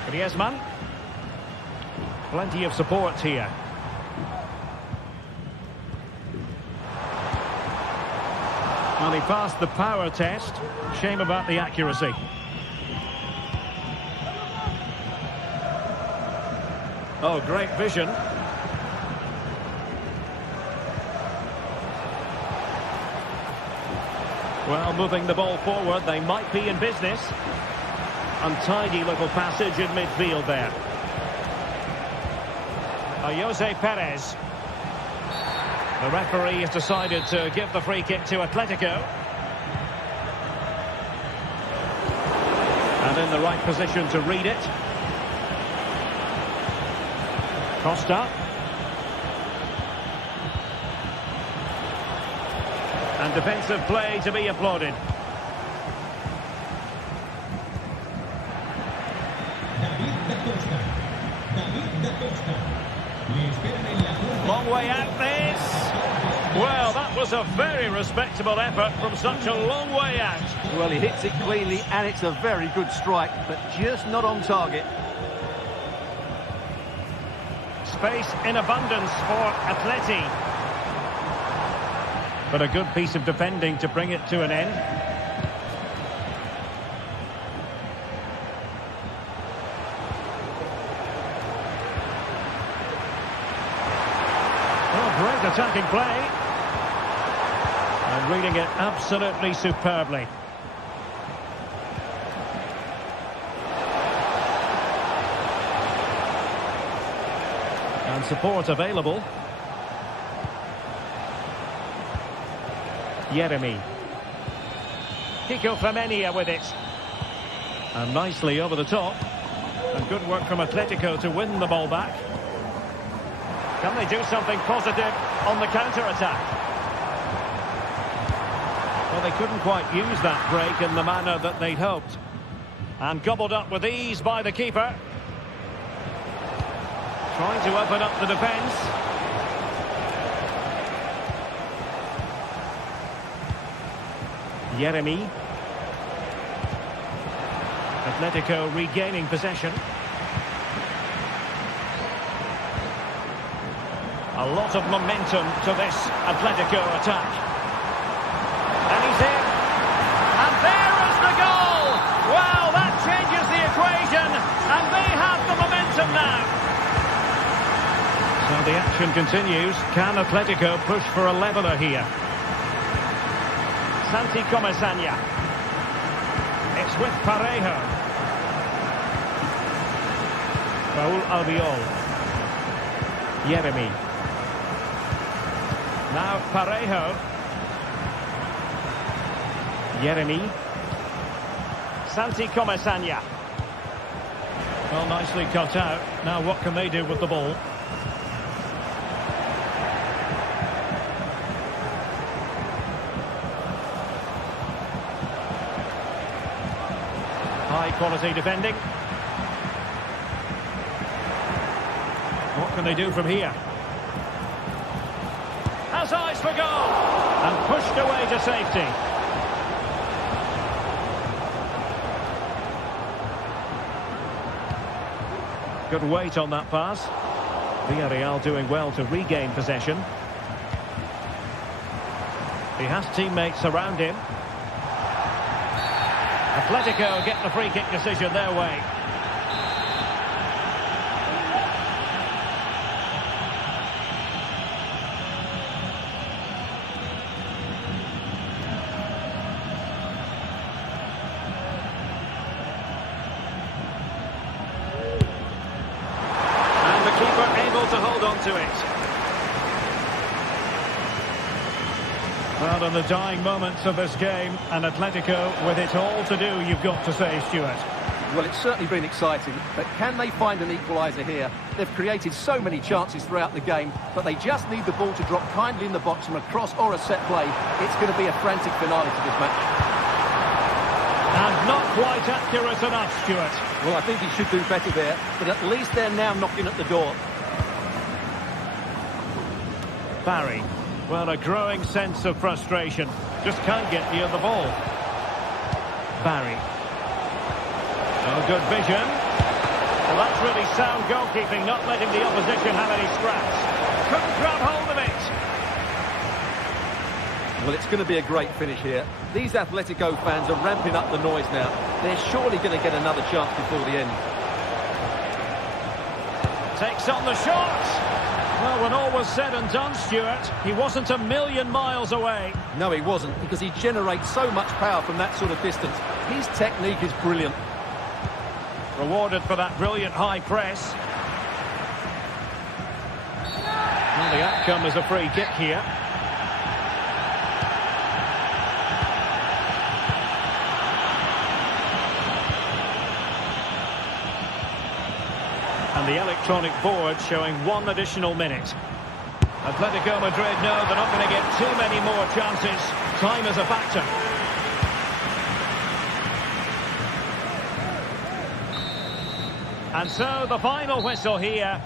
Griezmann. Plenty of support here. Well, he passed the power test. Shame about the accuracy. Oh, great vision. Well, moving the ball forward, they might be in business. Untidy little passage in midfield there. Jose Perez. The referee has decided to give the free kick to Atletico. And in the right position to read it. Costa. And defensive play to be applauded. Long way out this. Well, that was a very respectable effort from such a long way out. Well, he hits it cleanly and it's a very good strike, but just not on target. Space in abundance for Atleti. But a good piece of defending to bring it to an end. Great attacking play. And reading it absolutely superbly. And support available. Yeremy. Kiko Femenia with it. And nicely over the top. And good work from Atletico to win the ball back. Can they do something positive on the counter-attack? Well, they couldn't quite use that break in the manner that they'd hoped. And gobbled up with ease by the keeper. Trying to open up the defence. Yeremy. Atletico regaining possession. A lot of momentum to this Atletico attack. And he's in. And there is the goal! Wow, that changes the equation. And they have the momentum now. So the action continues. Can Atletico push for a leveller here? Santi Comesaña. It's with Parejo. Raúl Albiol. Yeremy. Now Parejo. Yeremy. Santi Comesaña. Well, nicely cut out. Now what can they do with the ball? High quality defending. What can they do from here? Has eyes for goal. And pushed away to safety. Good weight on that pass. Villarreal doing well to regain possession. He has teammates around him. Atletico get the free kick decision their way. And the keeper able to hold on to it. Well, in the dying moments of this game, and Atletico with it all to do, you've got to say, Stuart. Well, it's certainly been exciting, but can they find an equaliser here? They've created so many chances throughout the game, but they just need the ball to drop kindly in the box from a cross or a set play. It's going to be a frantic finale to this match. And not quite accurate enough, Stuart. Well, I think he should do better there, but at least they're now knocking at the door. Barry. Well, a growing sense of frustration. Just can't get near the ball. Barry. Oh, good vision. Well, that's really sound goalkeeping, not letting the opposition have any scraps. Couldn't grab hold of it. Well, it's going to be a great finish here. These Atletico fans are ramping up the noise now. They're surely going to get another chance before the end. Takes on the shot. Well, when all was said and done, Stuart, he wasn't a million miles away. No, he wasn't, because he generates so much power from that sort of distance. His technique is brilliant. Rewarded for that brilliant high press. Well, the outcome is a free kick here. And the electronic board showing 1 additional minute. Atletico Madrid know they're not going to get too many more chances. Time is a factor. And so the final whistle here.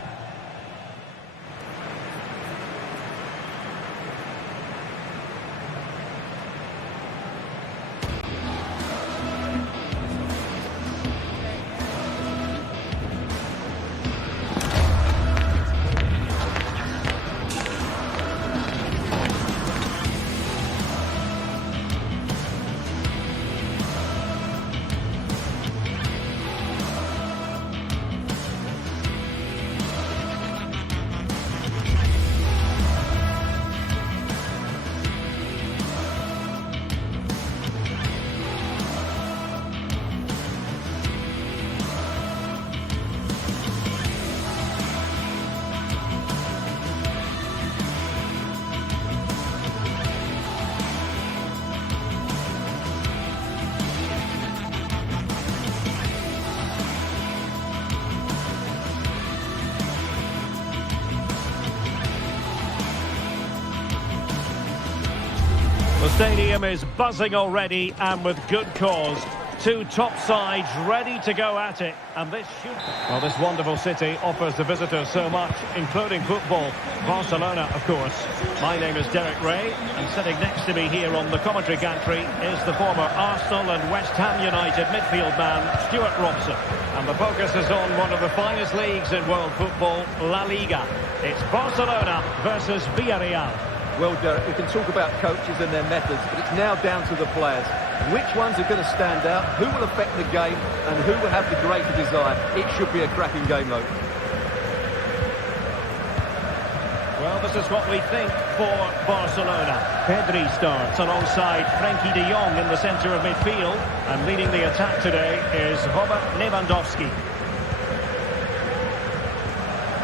The stadium is buzzing already, and with good cause. Two top sides ready to go at it, and this should... Well, this wonderful city offers the visitors so much, including football. Barcelona, of course. My name is Derek Ray, and sitting next to me here on the commentary gantry is the former Arsenal and West Ham United midfield man, Stuart Robson. And the focus is on one of the finest leagues in world football, La Liga. It's Barcelona versus Villarreal. Well, Derek, we can talk about coaches and their methods, but it's now down to the players. Which ones are going to stand out, who will affect the game, and who will have the greater desire. It should be a cracking game, though. Well, this is what we think for Barcelona. Pedri starts alongside Frenkie de Jong in the centre of midfield, and leading the attack today is Robert Lewandowski.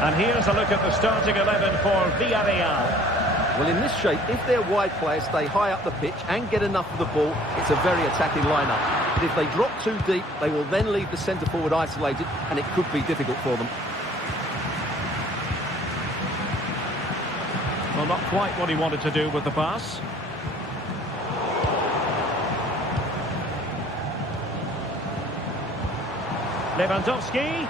And here's a look at the starting 11 for Villarreal. Well, in this shape, if their wide players stay high up the pitch and get enough of the ball, it's a very attacking lineup. But if they drop too deep, they will then leave the centre-forward isolated, and it could be difficult for them. Well, not quite what he wanted to do with the pass. Lewandowski.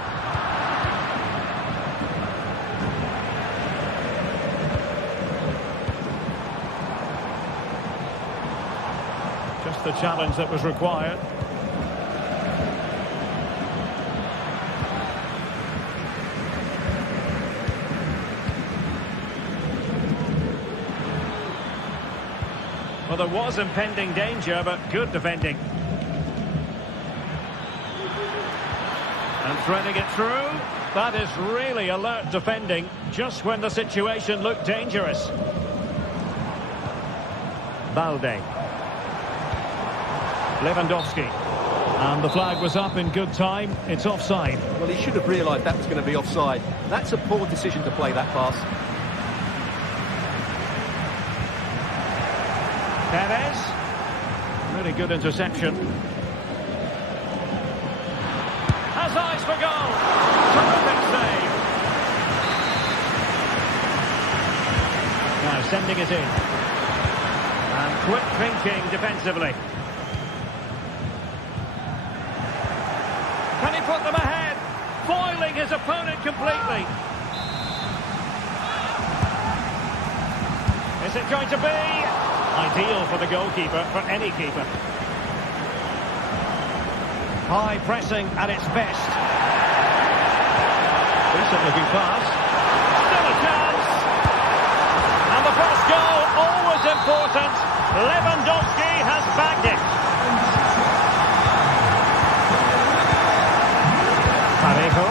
Just the challenge that was required. Well, there was impending danger, but good defending. And threading it through. That is really alert defending, just when the situation looked dangerous. Balde. Lewandowski. And the flag was up in good time. It's offside. Well, he should have realised that was going to be offside. That's a poor decision to play that pass. Perez. Really good interception. Has eyes for goal. Terrific save. Now sending it in. And quick thinking defensively. Can he put them ahead? Foiling his opponent completely. Is it going to be? Ideal for the goalkeeper, for any keeper. High pressing at its best. Decent looking pass. Still a chance. And the first goal, always important. Lewandowski has bagged it. Parejo.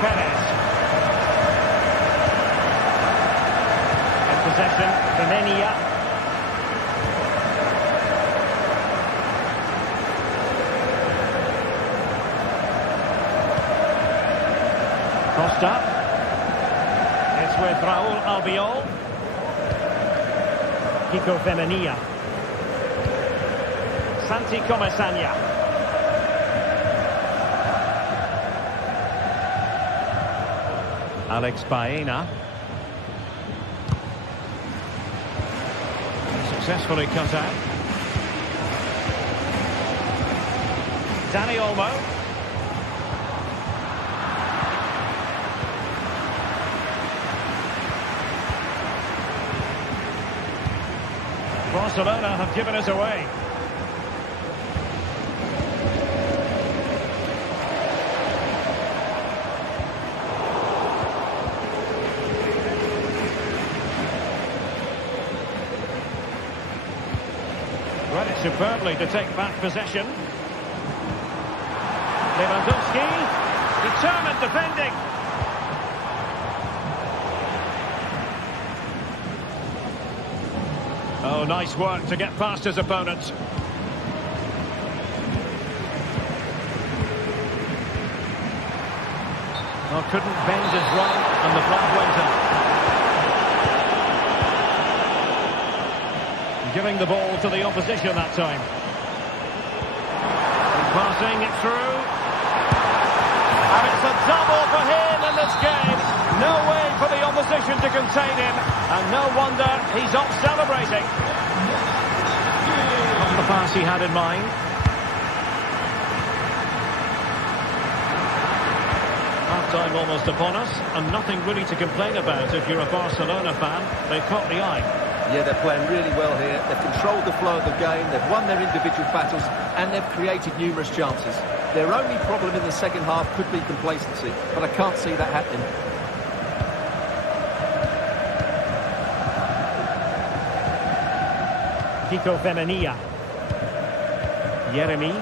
Perez. In possession, Villarreal. Costa. It's with Raul Albiol. Kiko Femenia. Santi Comesaña. Alex Baena. Successfully cut out. Dani Olmo. Barcelona have given us away. Read it superbly to take back possession. Lewandowski, determined defending. Oh, nice work to get past his opponent. Well, couldn't bend his run, and the flag went up. Giving the ball to the opposition that time. Passing it through. And it's a double for him in this game. No way for the opposition to contain him. And no wonder he's off celebrating. Not the pass he had in mind. Half-time almost upon us. And nothing really to complain about if you're a Barcelona fan. They caught the eye. Yeah, they're playing really well here. They've controlled the flow of the game, they've won their individual battles, and they've created numerous chances. Their only problem in the second half could be complacency, but I can't see that happening. Kiko Femenia. Yeremi.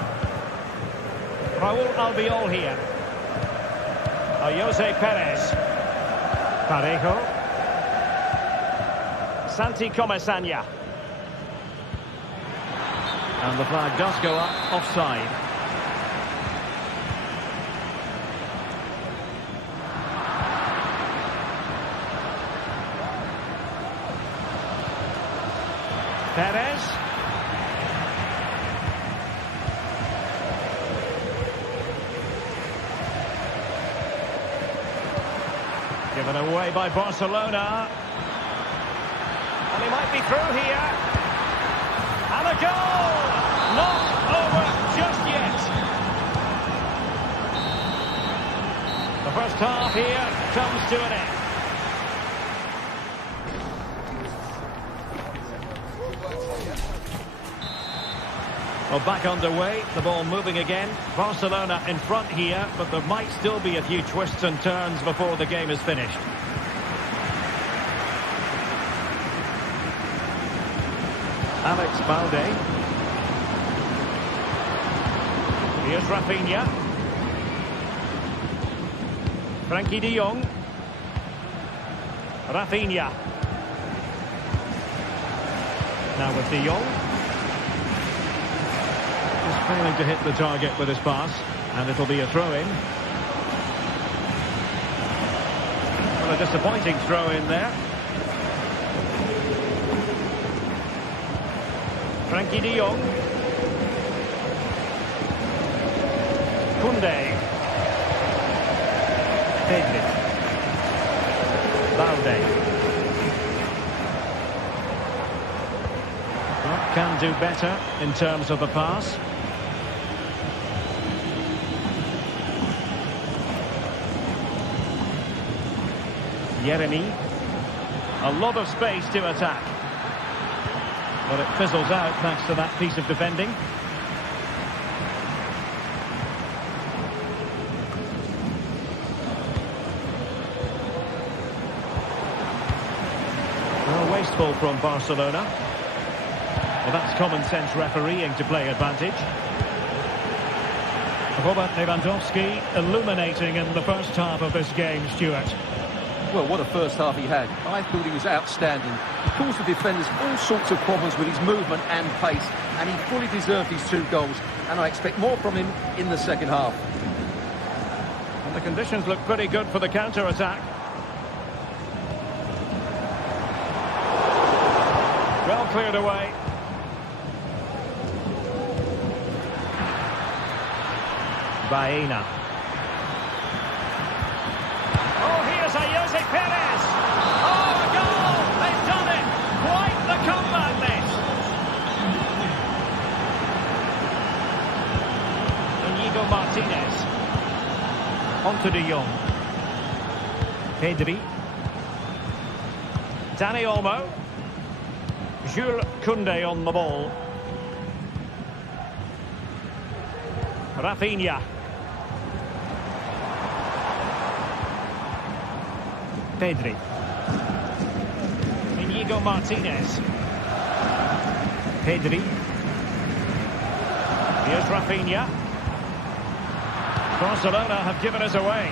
Raul Albiol here. Jose Perez. Parejo. Santi Comesaña. And the flag does go up, offside. Perez. Given away by Barcelona. And he might be through here. And a goal! Not over just yet. The first half here comes to an end. Well, back underway, the ball moving again. Barcelona in front here, but there might still be a few twists and turns before the game is finished. Alex Balde. Here's Rafinha. Frankie de Jong. Rafinha. Now with de Jong. He's failing to hit the target with his pass. And it'll be a throw-in. Well, a disappointing throw-in there. Frankie de Jong. Koundé. Pedri. Balde. Well, can do better in terms of the pass. Yeremy. A lot of space to attack. But it fizzles out thanks to that piece of defending. Well, wasteful from Barcelona. Well, that's common sense refereeing to play advantage. Robert Lewandowski illuminating in the first half of this game, Stuart. Well, what a first half he had. I thought he was outstanding. He caused the defenders all sorts of problems with his movement and pace, and he fully deserved his 2 goals, and I expect more from him in the second half. And the conditions look pretty good for the counter-attack. Well cleared away. Baena. Perez. Oh, a goal! They've done it! Quite the comeback, this! Inigo Martinez. On to de Jong. Pedri. Dani Olmo. Jules Koundé on the ball. Rafinha. Pedri. Inigo Martinez. Pedri. Here's Rafinha. Barcelona have given us away.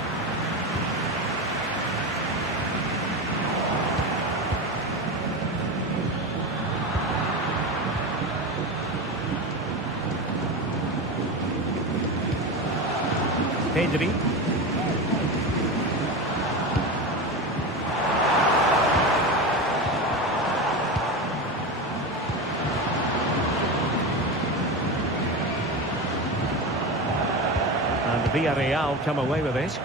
Pedri. Villarreal come away with it.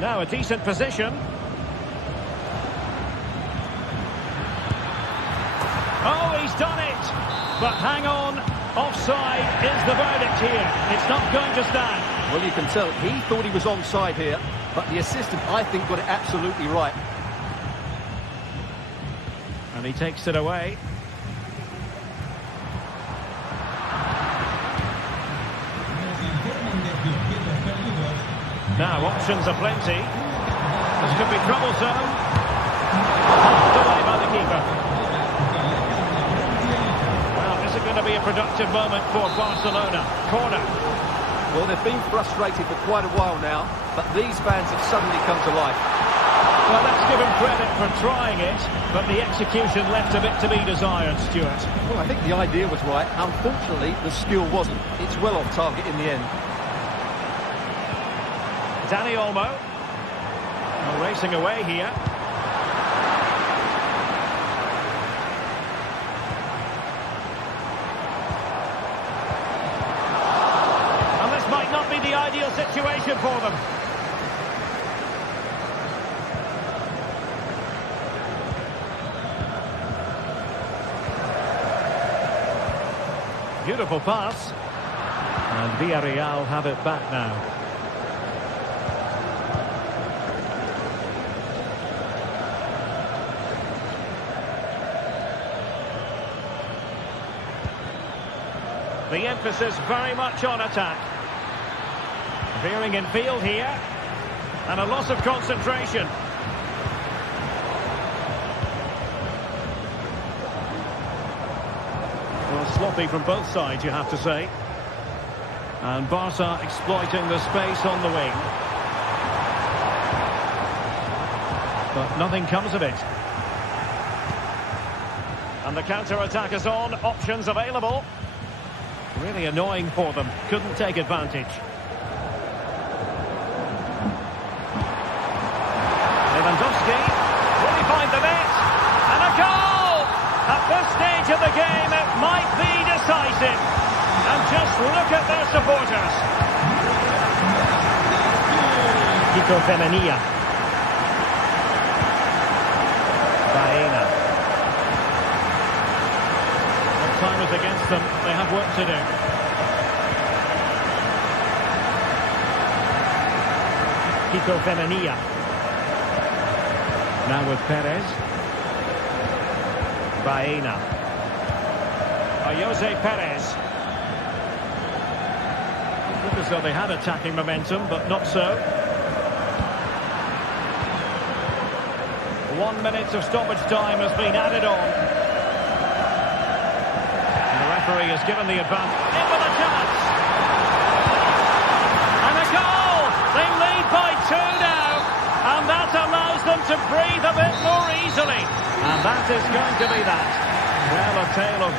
Now a decent position. Oh, he's done it! But hang on, offside is the verdict here. It's not going to stand. Well, you can tell he thought he was onside here, but the assistant, I think, got it absolutely right. And he takes it away. Now, options are plenty. This could be troublesome. Knocked away by the keeper. Well, is it going to be a productive moment for Barcelona? Corner. Well, they've been frustrated for quite a while now, but these fans have suddenly come to life. Well, let's give him credit for trying it, but the execution left a bit to be desired, Stuart. Well, I think the idea was right. Unfortunately, the skill wasn't. It's well off target in the end. Dani Olmo. Well, racing away here. And this might not be the ideal situation for them. Beautiful pass. And Villarreal have it back now. The emphasis very much on attack. Veering in field here. And a loss of concentration. Well, sloppy from both sides, you have to say. And Barca exploiting the space on the wing. But nothing comes of it. And the counter-attack is on. Options available. Really annoying for them. Couldn't take advantage. Lewandowski. Will he find the net? And a goal! At this stage of the game, it might be decisive. And just look at their supporters. Kiko Femenia. Baena. Well, time is against them. They have work to do. Kiko Femenia. Now with Perez. Baena. Jose Perez. Looked as though they had attacking momentum, but not so. 1 minute of stoppage time has been added on. And the referee has given the advance. In with a chance! And a goal! They lead by 2 now. And that allows them to breathe a bit more easily. And that is going to be that. Well, a tale of...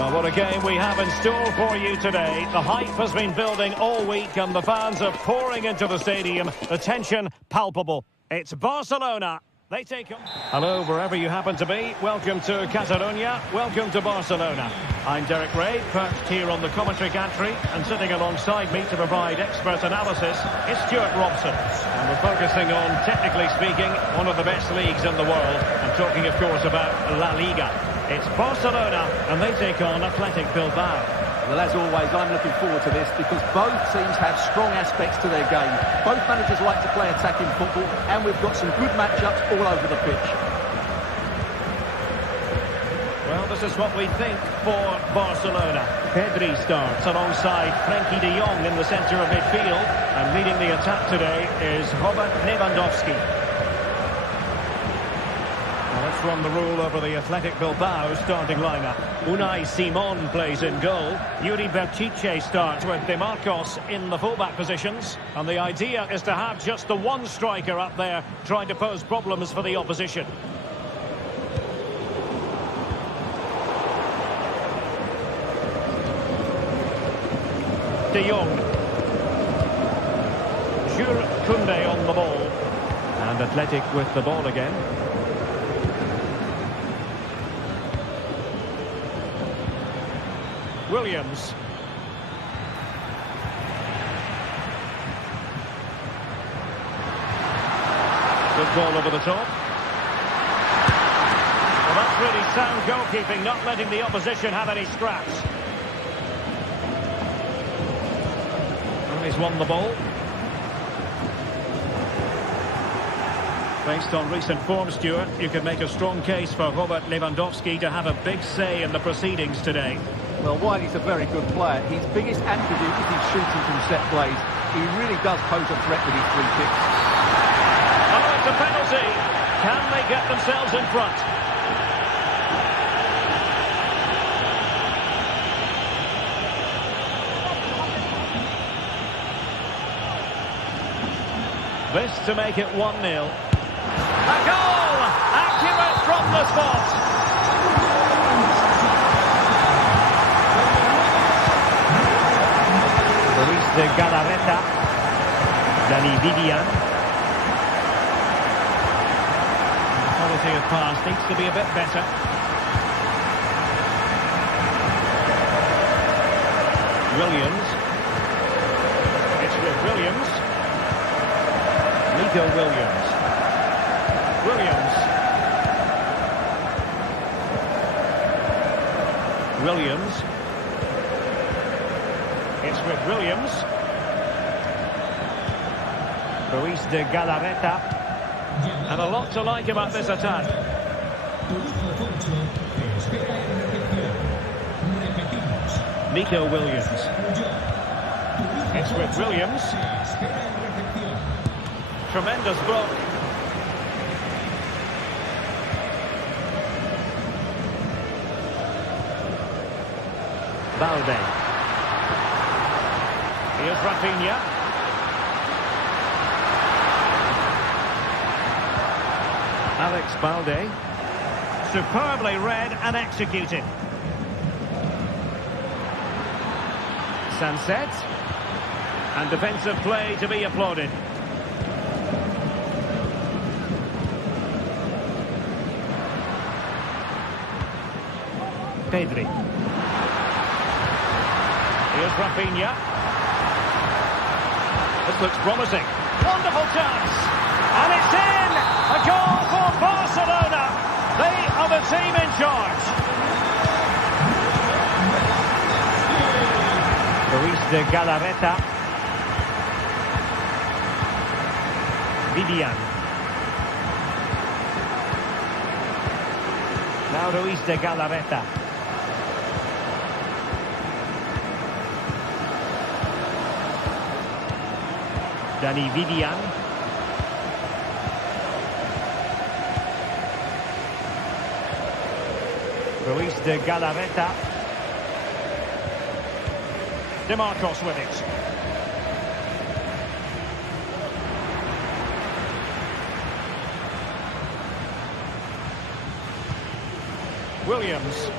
Well, what a game we have in store for you today. The hype has been building all week and the fans are pouring into the stadium. The tension palpable. It's Barcelona. They take them. Hello, wherever you happen to be. Welcome to Catalonia. Welcome to Barcelona. I'm Derek Ray, perched here on the commentary gantry, and sitting alongside me to provide expert analysis is Stuart Robson. And we're focusing on, technically speaking, one of the best leagues in the world. I'm talking, of course, about La Liga. It's Barcelona, and they take on Athletic Bilbao. Well, as always, I'm looking forward to this because both teams have strong aspects to their game. Both managers like to play attacking football, and we've got some good matchups all over the pitch. Well, this is what we think for Barcelona. Pedri starts alongside Frenkie de Jong in the centre of midfield, and leading the attack today is Robert Lewandowski. Let's run the rule over the Athletic Bilbao starting lineup. Unai Simon plays in goal. Yuri Berchiche starts with De Marcos in the fullback positions. And the idea is to have just the one striker up there trying to pose problems for the opposition. De Jong. Jules Koundé on the ball. And Athletic with the ball again. Williams. Good ball over the top. Well, that's really sound goalkeeping, not letting the opposition have any scraps. And he's won the ball. Based on recent form, Stuart, you can make a strong case for Robert Lewandowski to have a big say in the proceedings today. Well, while he's a very good player, his biggest attribute is his shooting from set plays. He really does pose a threat with his free kicks. Oh, it's a penalty. Can they get themselves in front? This to make it 1-0. A goal! Accurate from the spot. De Galarreta, Dani Vidian. The quality of pass needs to be a bit better. Williams. It's with Williams. Nico Williams. Williams. It's with Williams. Ruiz de Galarreta. And a lot to like about this attack. Nico Williams. It's with Williams. Tremendous block. Balde. Here's Rafinha. Alex Balde. Superbly read and executed. Sunset. And defensive play to be applauded. Pedri. Here's Rafinha. This looks promising. Wonderful chance. And it's in! A goal for Barcelona. They are the team in charge. Ruiz de Galarreta. Vidian. Now Ruiz de Galarreta. Dani Vidian. Ruiz de Galarreta. De Marcos with it. Williams.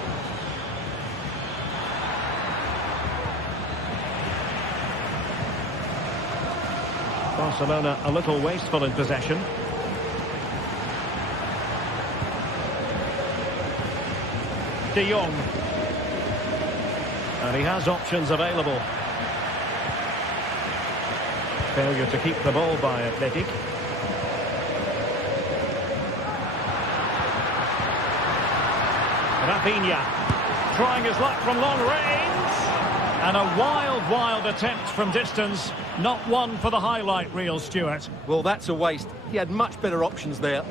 Barcelona a little wasteful in possession. De Jong. And he has options available. Failure to keep the ball by Athletic. Rafinha trying his luck from long range. And a wild attempt from distance. Not one for the highlight reel, Stuart. Well, that's a waste. He had much better options there.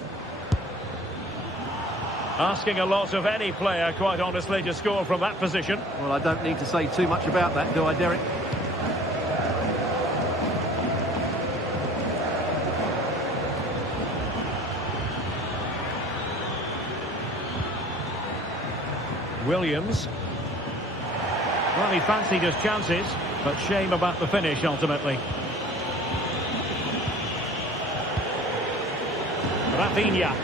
Asking a lot of any player, quite honestly, to score from that position. Well, I don't need to say too much about that, do I, Derek? Williams. Well, he fancied his chances, but shame about the finish ultimately. Rafinha.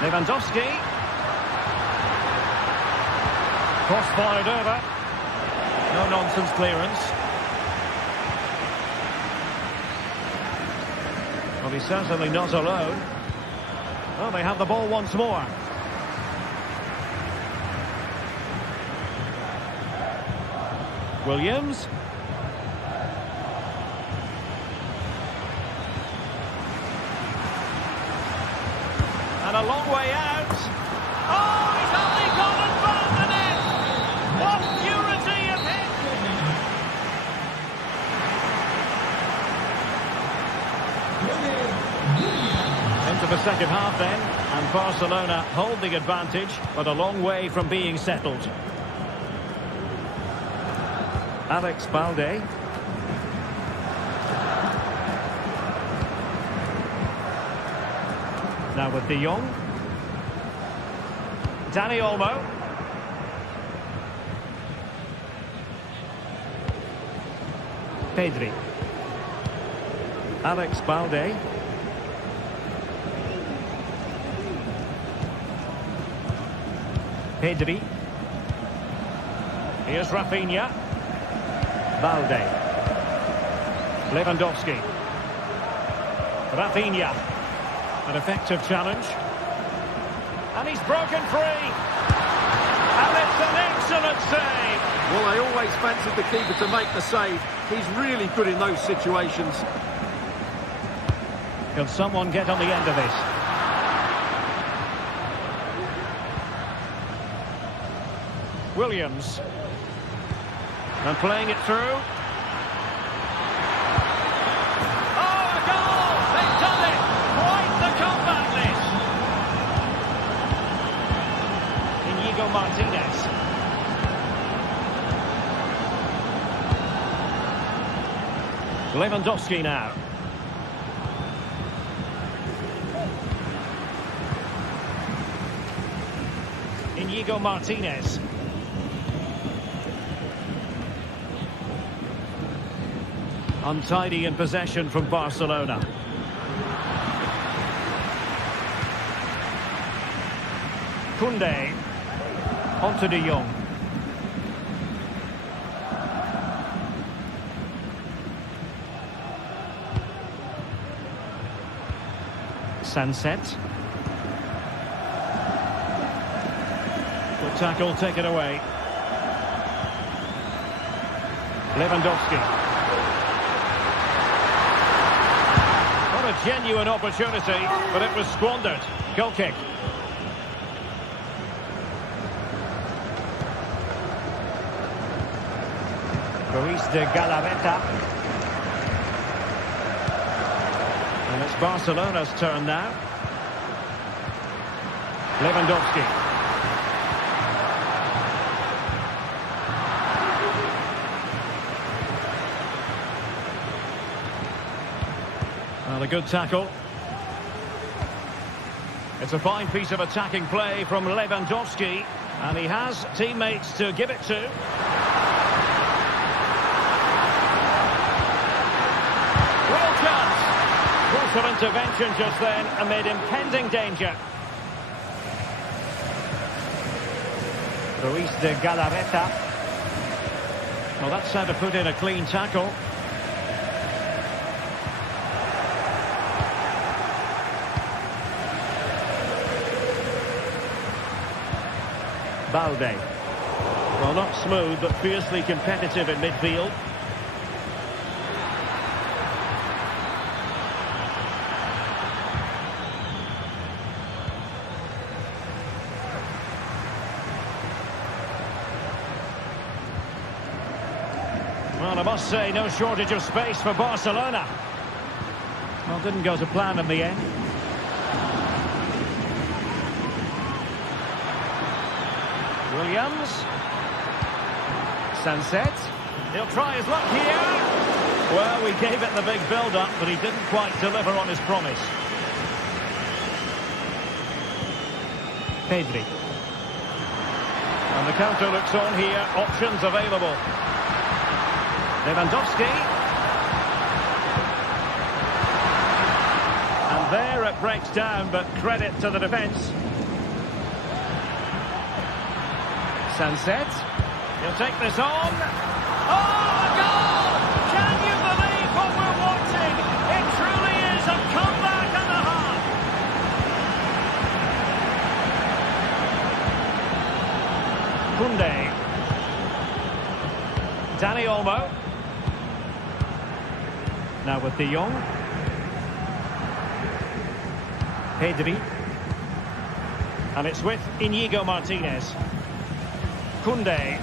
Lewandowski. Cross-fired over. No nonsense clearance. Well, he's certainly not alone. Well, they have the ball once more. Williams. And a long way out. Oh, he's only gone and found the net! What purity of hit! Into the second half then, and Barcelona hold the advantage, but a long way from being settled. Alex Balde. Now with De Jong. Dani Olmo. Pedri. Alex Balde. Pedri. Here's Rafinha. Balde. Lewandowski. Rafinha. An effective challenge. And he's broken free. And it's an excellent save. Well, I always fancied the keeper to make the save. He's really good in those situations. Can someone get on the end of this? Williams. And playing it through. Oh, a goal! They've done it! Quite the comeback, this! Inigo Martinez. Lewandowski now. Inigo Martinez. Untidy in possession from Barcelona. Koundé. Onto De Jong. Sunset. Good tackle, taken away. Lewandowski. A genuine opportunity, but it was squandered. Goal kick. Ruiz de Galarreta. And it's Barcelona's turn now. Lewandowski. Well, a good tackle. It's a fine piece of attacking play from Lewandowski, and he has teammates to give it to. Real chance. Crucial intervention just then amid impending danger. Ruiz de Galarreta. Well, that's how to put in a clean tackle. Balde. Well, not smooth, but fiercely competitive in midfield. Well, I must say, no shortage of space for Barcelona. Well, didn't go to plan in the end. Williams. Sunset. He'll try his luck here. Well, we gave it the big build-up, but he didn't quite deliver on his promise. Pedri. And the counter looks on here. Options available. Lewandowski. And there it breaks down, but credit to the defence. Sunset. He'll take this on. Oh, a goal! Can you believe what we're watching? It truly is a comeback and a half. Koundé. Dani Olmo. Now with De Jong. Pedri. And it's with Íñigo Martínez. Koundé.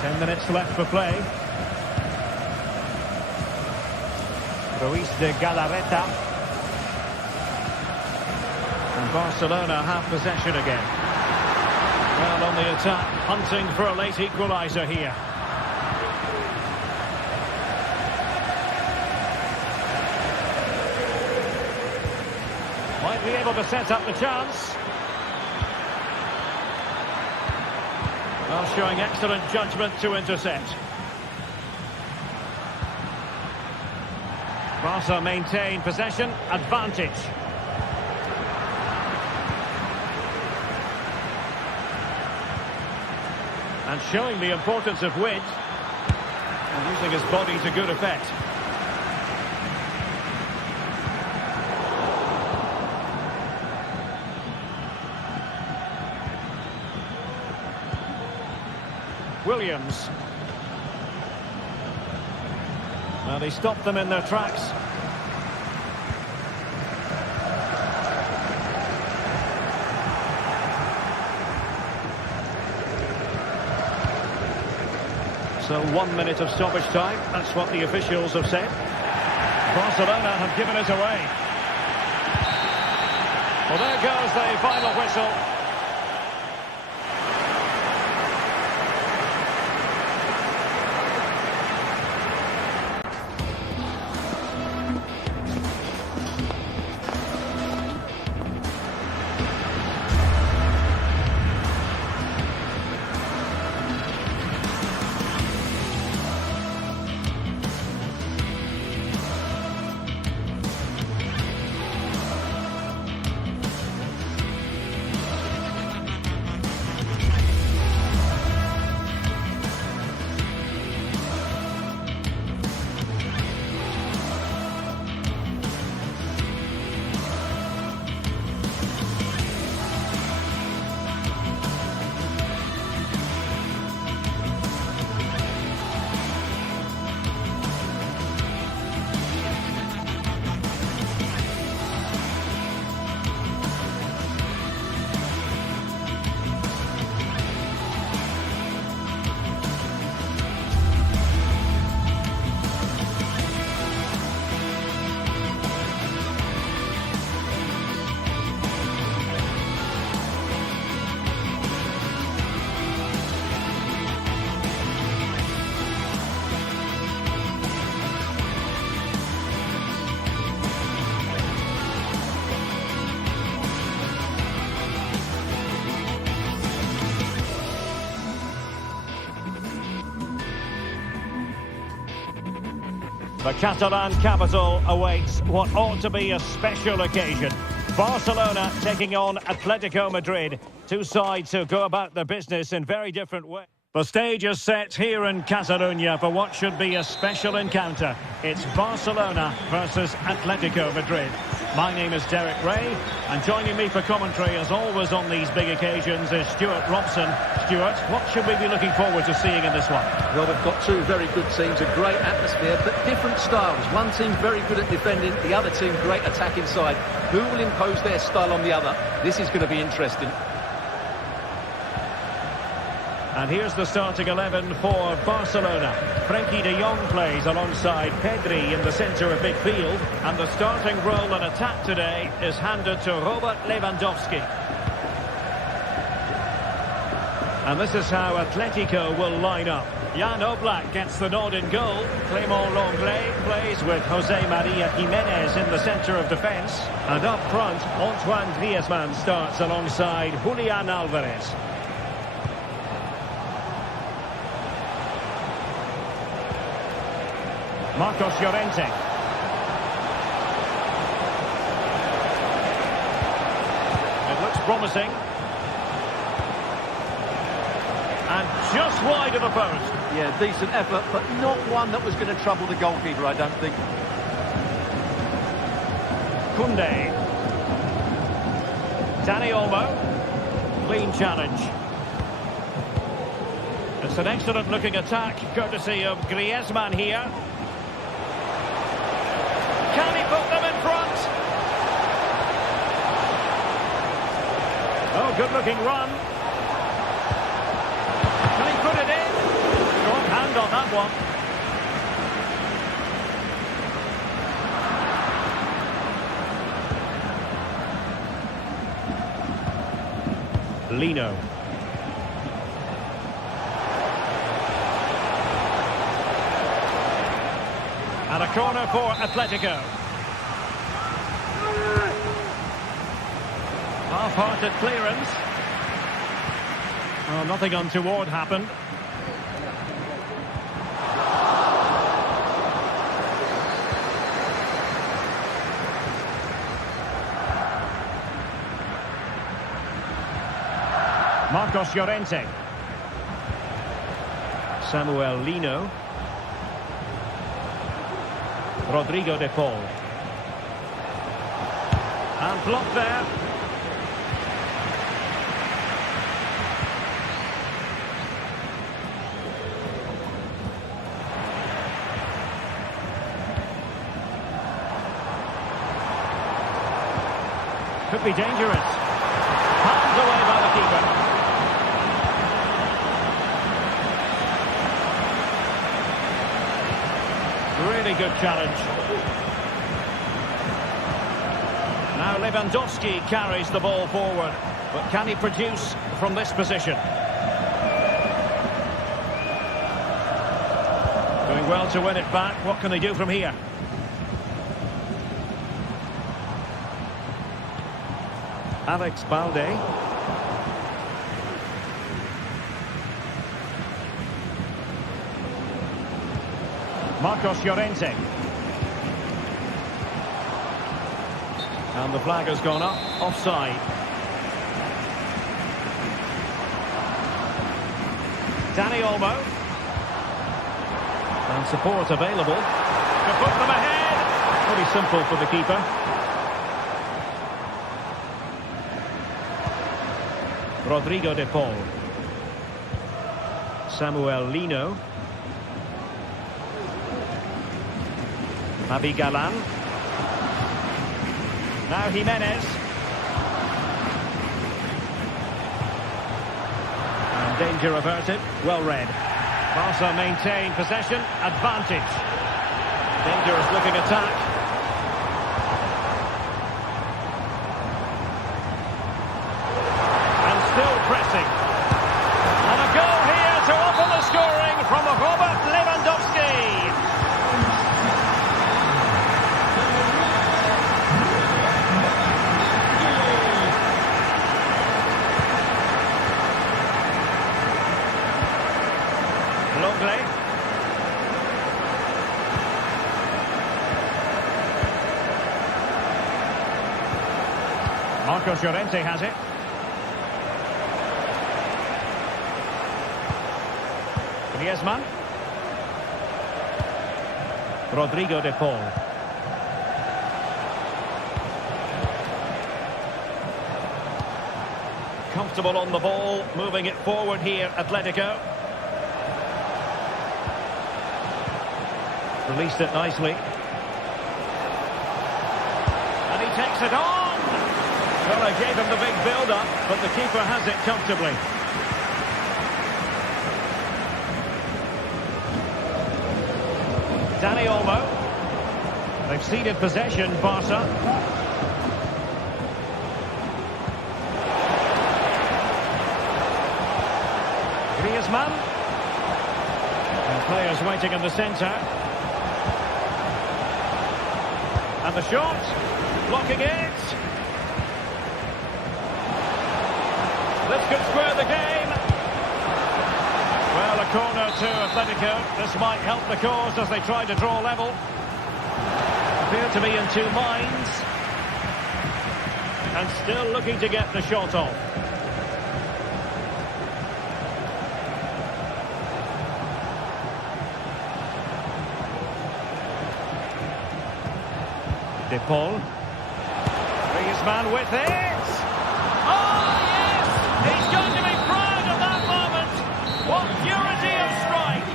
Ten minutes left for play. Ruiz de Galarreta. And Barcelona have possession again. Well, on the attack, hunting for a late equaliser here. Might be able to set up the chance. Well, showing excellent judgment to intercept. Barca maintain possession, advantage. And showing the importance of width. And using his body to good effect. Williams. Well, he stopped them in their tracks. So 1 minute of stoppage time. That's what the officials have said. Barcelona have given it away. Well, there goes the final whistle. The Catalan capital awaits what ought to be a special occasion. Barcelona taking on Atletico Madrid. Two sides who go about their business in very different ways. The stage is set here in Catalonia for what should be a special encounter. It's Barcelona versus Atletico Madrid. My name is Derek Ray, and joining me for commentary, as always on these big occasions, is Stuart Robson. Stuart, what should we be looking forward to seeing in this one? Well, we've got two very good teams, a great atmosphere, but different styles. One team very good at defending, the other team great attack inside. Who will impose their style on the other? This is going to be interesting. And here's the starting 11 for Barcelona. Frenkie de Jong plays alongside Pedri in the centre of midfield. And the starting role in attack today is handed to Robert Lewandowski. And this is how Atletico will line up. Jan Oblak gets the nod in goal. Clément Lenglet plays with José María Jiménez in the centre of defence. And up front, Antoine Griezmann starts alongside Julián Álvarez. Marcos Llorente. It looks promising. And just wide of the post. Yeah, decent effort, but not one that was going to trouble the goalkeeper, I don't think. Koundé. Dani Olmo. Clean challenge. It's an excellent looking attack, courtesy of Griezmann here. Can he put them in front? Oh, good-looking run. Can he put it in? Strong hand on that one. Lino. And a corner for Atletico. Half-hearted clearance. Oh, nothing untoward happened. Marcos Llorente. Samuel Lino. Rodrigo de Paul. And blocked there. Could be dangerous. Palmed away by the keeper. Really good challenge. Now Lewandowski carries the ball forward. But can he produce from this position? Doing well to win it back. What can they do from here? Alex Balde. Marcos Llorente. And the flag has gone up, offside. Dani Olmo. And support available. To put them ahead. Pretty simple for the keeper. Rodrigo de Paul. Samuel Lino. Javi Galan. Now Jimenez. And danger averted. Well read. Barca maintain possession. Advantage. Dangerous looking attack. And still pressing. And a goal here to open the scoring from Robert Lewandowski. Marcos Llorente has it. Griezmann. Rodrigo de Paul. Comfortable on the ball, moving it forward here, Atletico. Released it nicely. And he takes it on! Well, they gave him the big build-up, but the keeper has it comfortably. Dani Olmo. They've ceded possession, Barca. Griezmann. And players waiting in the centre. And the shot. Blocking it. This could square the game. Well, a corner to Atletico. This might help the cause as they try to draw level. Appear to be in two minds. And still looking to get the shot off. De Paul. Griezmann with it. Oh, yes! He's going to be proud of that moment. What purity of strike!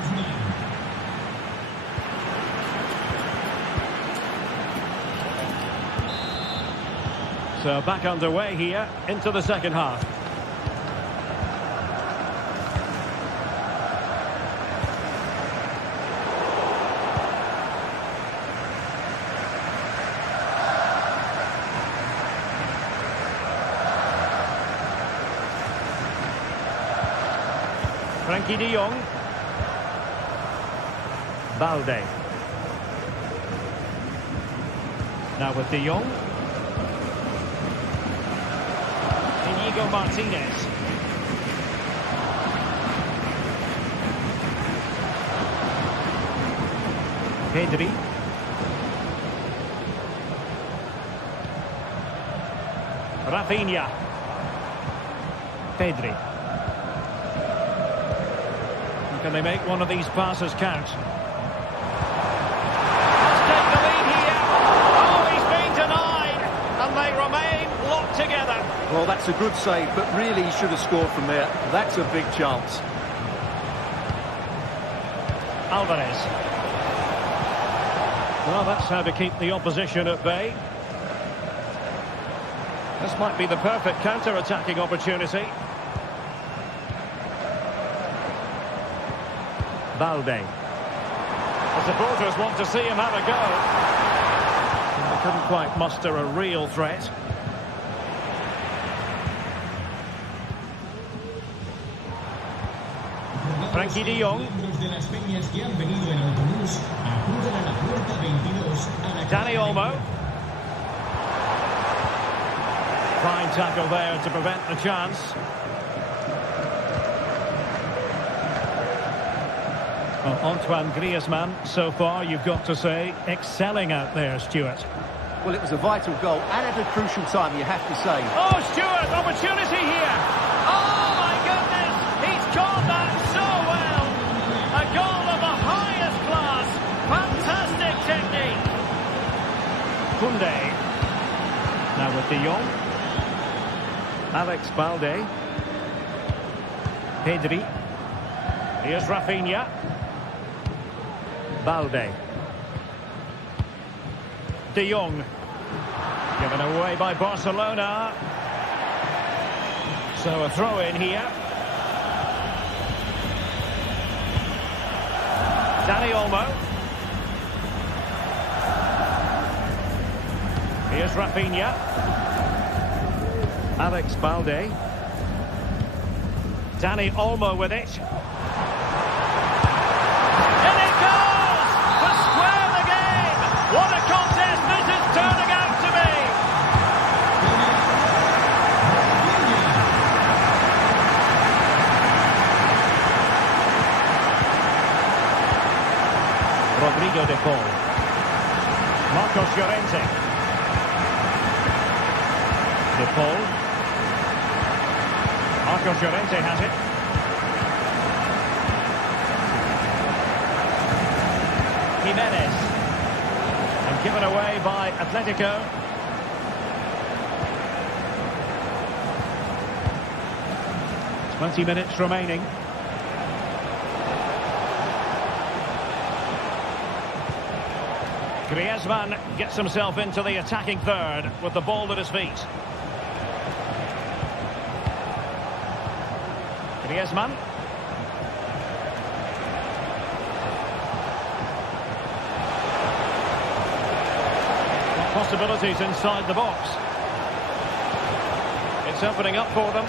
So back underway here into the second half. Frenkie de Jong. Balde. Now with de Jong. Inigo Martinez. Pedri. Rafinha. Pedri. Can they make one of these passes count? Let's take the lead here. Oh, he's been denied. And they remain locked together. Well, that's a good save, but really he should have scored from there. That's a big chance. Alvarez. Well, that's how to keep the opposition at bay. This might be the perfect counter-attacking opportunity. Balde. The supporters want to see him have a go. They couldn't quite muster a real threat. Frenkie de Jong. Dani Olmo. Fine tackle there to prevent the chance. Well, Antoine Griezmann, so far, you've got to say, excelling out there, Stuart. Well, it was a vital goal, and at a crucial time, you have to say. Oh, Stuart, opportunity here! Oh, my goodness! He's caught that so well! A goal of the highest class! Fantastic technique! Koundé. Now with de Jong. Alex Balde. Pedri. Here's Rafinha. Balde. De Jong. Given away by Barcelona. So a throw in here. Dani Olmo. Here's Rafinha. Alex Balde. Dani Olmo with it. What a contest this is turning out to be! Rodrigo de Paul. Marcos Llorente. De Paul. Marco Llorente has it. Jimenez. And given away by Atletico. 20 minutes remaining. Griezmann gets himself into the attacking third with the ball at his feet. Griezmann. Possibilities inside the box. It's opening up for them.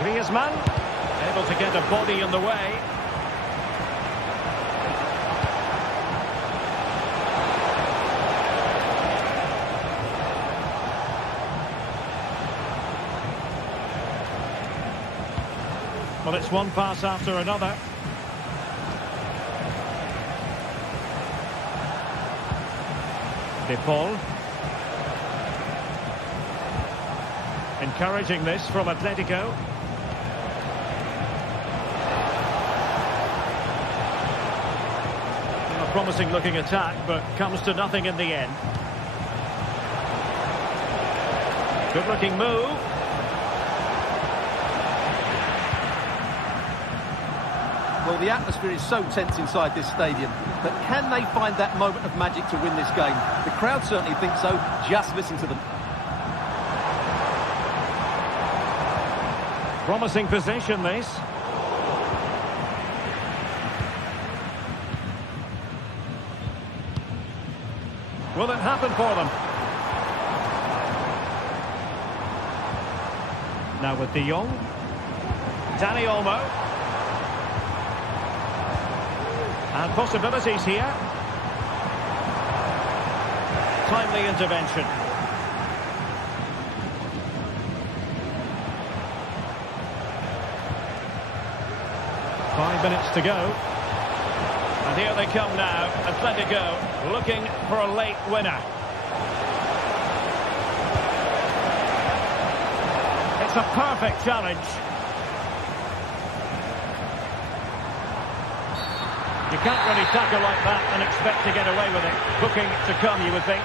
Griezmann able to get a body in the way. Well, it's one pass after another. De Paul. Encouraging this from Atletico. A promising looking attack, but comes to nothing in the end. Good looking move. Well, the atmosphere is so tense inside this stadium, but can they find that moment of magic to win this game? The crowd certainly think so. Just listen to them. Promising possession, this. Will it happen for them? Now with De Jong. Dani Olmo. And possibilities here. Timely intervention. Five minutes to go. And here they come now. Atletico looking for a late winner. It's a perfect challenge. You can't really tackle like that and expect to get away with it. Cooking to come, you would think.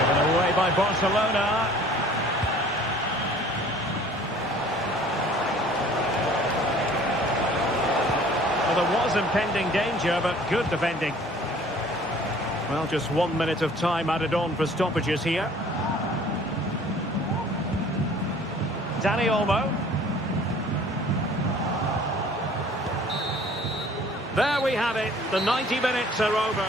Given away by Barcelona. Well, there was impending danger, but good defending. Well, just 1 minute of time added on for stoppages here. Dani Olmo. There we have it. The 90 minutes are over.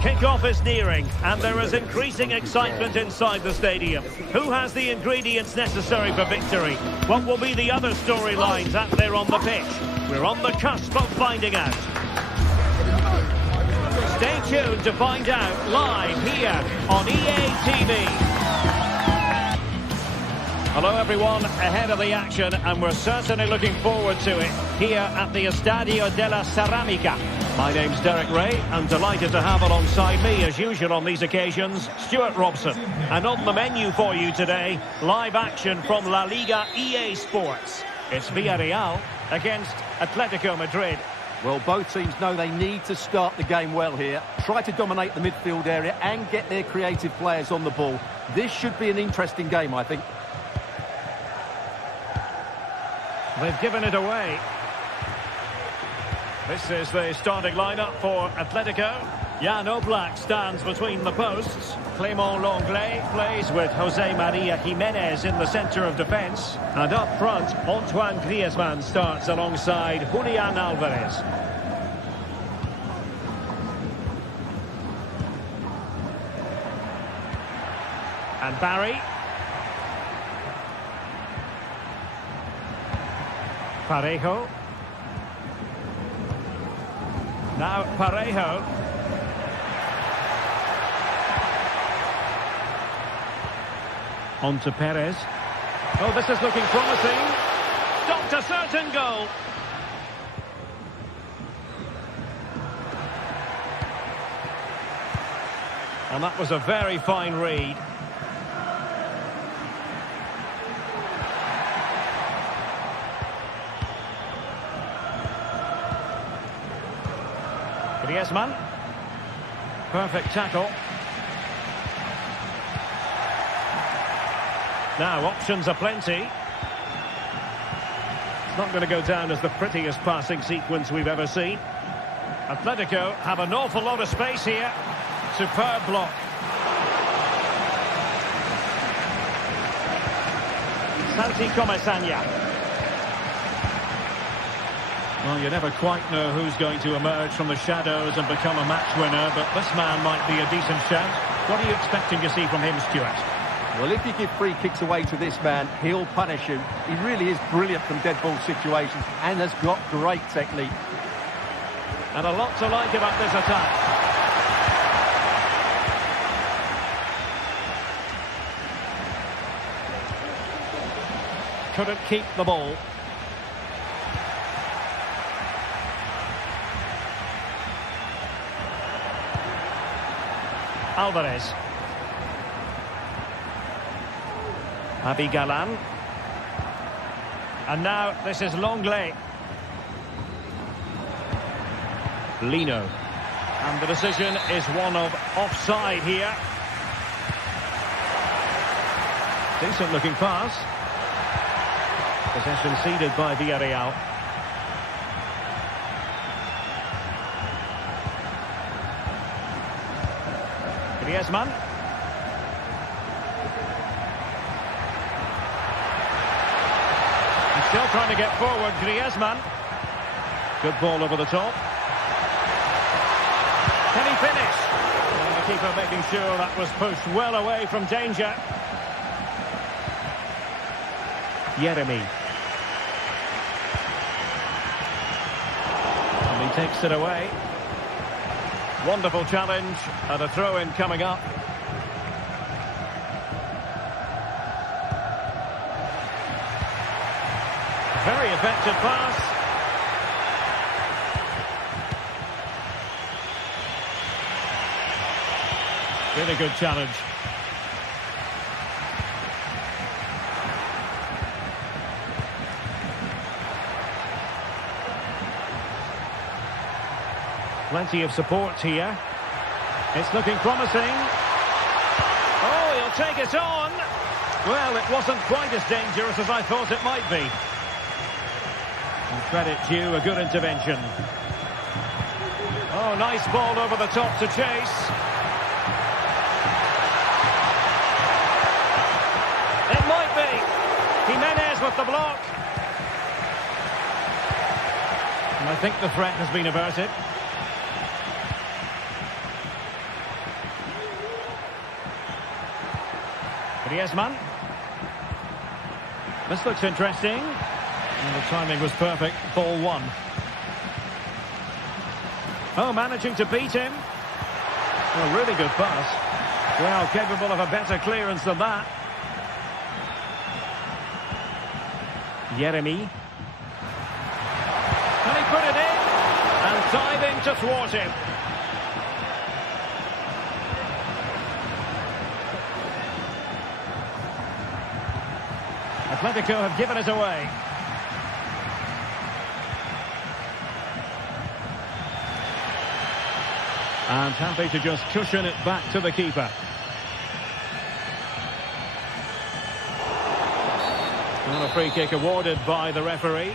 Kick-off is nearing, and there is increasing excitement inside the stadium. Who has the ingredients necessary for victory? What will be the other storylines out there on the pitch? We're on the cusp of finding out. Stay tuned to find out live here on EA TV. Hello everyone, ahead of the action, and we're certainly looking forward to it here at the Estadio de la Ceramica. My name's Derek Ray, and delighted to have alongside me, as usual on these occasions, Stuart Robson. And on the menu for you today, live action from La Liga EA Sports. It's Villarreal against Atletico Madrid. Well, both teams know they need to start the game well here, try to dominate the midfield area and get their creative players on the ball. This should be an interesting game, I think. They've given it away. This is the starting lineup for Atletico. Jan Oblak stands between the posts. Clément Lenglet plays with Jose Maria Jimenez in the centre of defence. And up front, Antoine Griezmann starts alongside Julian Alvarez. And Barry. Parejo. Now Parejo. On to Perez. Oh, this is looking promising. Stopped a certain goal. And that was a very fine read. Griezmann. Perfect tackle. Now, options are plenty. It's not going to go down as the prettiest passing sequence we've ever seen. Atletico have an awful lot of space here. Superb block. Santi Comesaña. Well, you never quite know who's going to emerge from the shadows and become a match winner, but this man might be a decent shout. What are you expecting to see from him, Stuart? Well, if you give free kicks away to this man, he'll punish you. He really is brilliant from dead ball situations and has got great technique. And a lot to like about this attack. Couldn't keep the ball. Alvarez. Abigalan. And now this is Lenglet. Lino. And the decision is one of offside here. Decent looking pass. Possession ceded by Villarreal. Griezmann. He's still trying to get forward, Griezmann. Good ball over the top. Can he finish? And the keeper making sure that was pushed well away from danger. Yeremy. And he takes it away. Wonderful challenge, and a throw-in coming up. Very effective pass. Really good challenge. Plenty of support here. It's looking promising. Oh, he'll take it on. Well, it wasn't quite as dangerous as I thought it might be. And credit due, a good intervention. Oh, nice ball over the top to chase. It might be. Jimenez with the block. And I think the threat has been averted. Griezmann. This looks interesting. And the timing was perfect. Ball one. Oh, managing to beat him. A really good pass. Well, capable of a better clearance than that. Jeremy. Can he put it in? And diving to thwart him. Atletico have given it away. And happy to just cushion it back to the keeper. And a free kick awarded by the referee.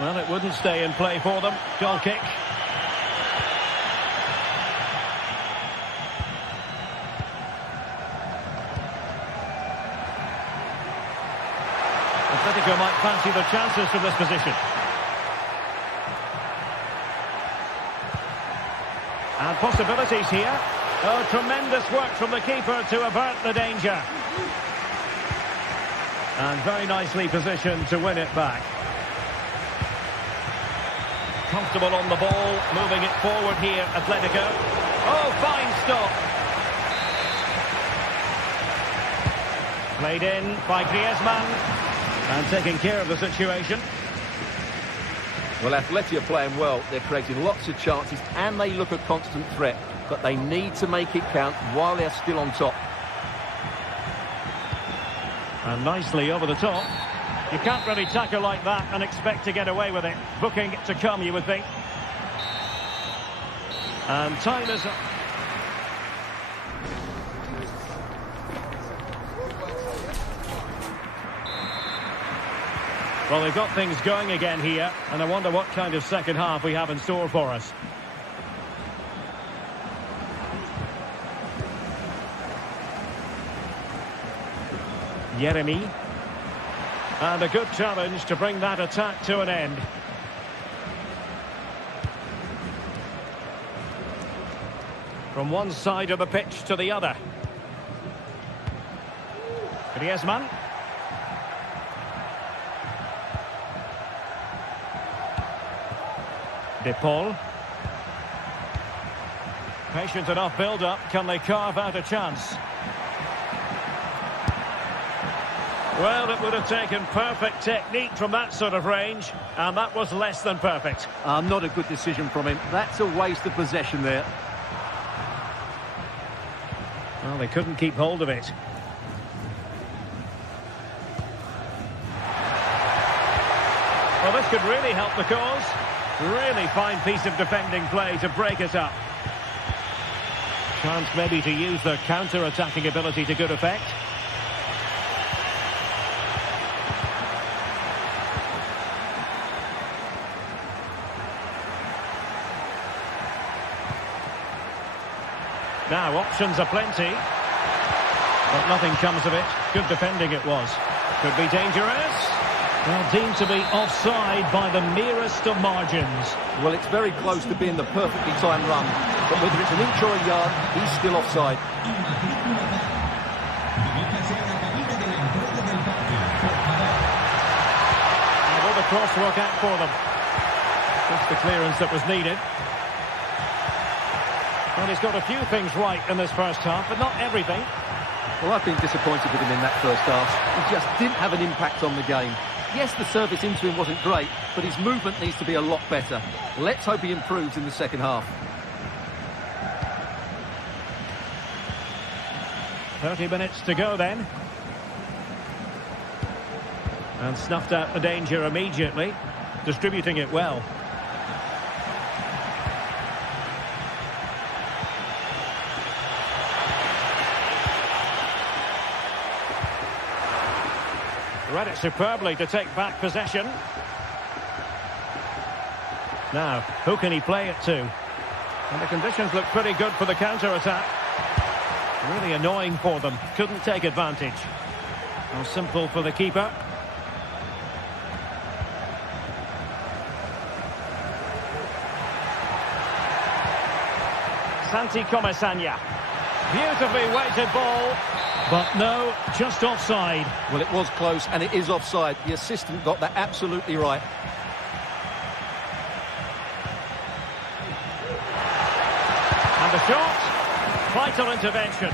Well, it wouldn't stay in play for them. Goal kick. Atletico might fancy the chances from this position. And possibilities here. Oh, tremendous work from the keeper to avert the danger. And very nicely positioned to win it back. Comfortable on the ball, moving it forward here, Atletico. Oh, fine stop. Played in by Griezmann. And taking care of the situation. Well, Atleti are playing well. They're creating lots of chances and they look a constant threat. But they need to make it count while they're still on top. And nicely over the top. You can't really tackle like that and expect to get away with it. Booking to come, you would think. And time is up. Well, they've got things going again here, and I wonder what kind of second half we have in store for us. Jeremy. And a good challenge to bring that attack to an end. From one side of the pitch to the other. Griezmann. De Paul. Patient enough build-up. Can they carve out a chance? Well, it would have taken perfect technique from that sort of range, and that was less than perfect. Not a good decision from him. That's a waste of possession there. Well, they couldn't keep hold of it. Well, this could really help the cause. Really fine piece of defending play to break it up. Chance maybe to use their counter-attacking ability to good effect. Now, options are plenty. But nothing comes of it. Good defending it was. Could be dangerous. Well, deemed to be offside by the merest of margins. Well, it's very close to being the perfectly timed run. But whether it's an inch or a yard, he's still offside. And will the cross work out for them? Just the clearance that was needed. Well, he's got a few things right in this first half, but not everything. Well, I've been disappointed with him in that first half. He just didn't have an impact on the game. Yes, the service into him wasn't great, but his movement needs to be a lot better. Let's hope he improves in the second half. 30 minutes to go then. And snuffed out the danger immediately, distributing it well. Read it superbly to take back possession. Now, who can he play it to? And the conditions look pretty good for the counter-attack. Really annoying for them. Couldn't take advantage. How simple for the keeper. Santi Comesaña. Beautifully weighted ball. But no, just offside. Well, it was close, and it is offside. The assistant got that absolutely right. And the shot. Vital intervention.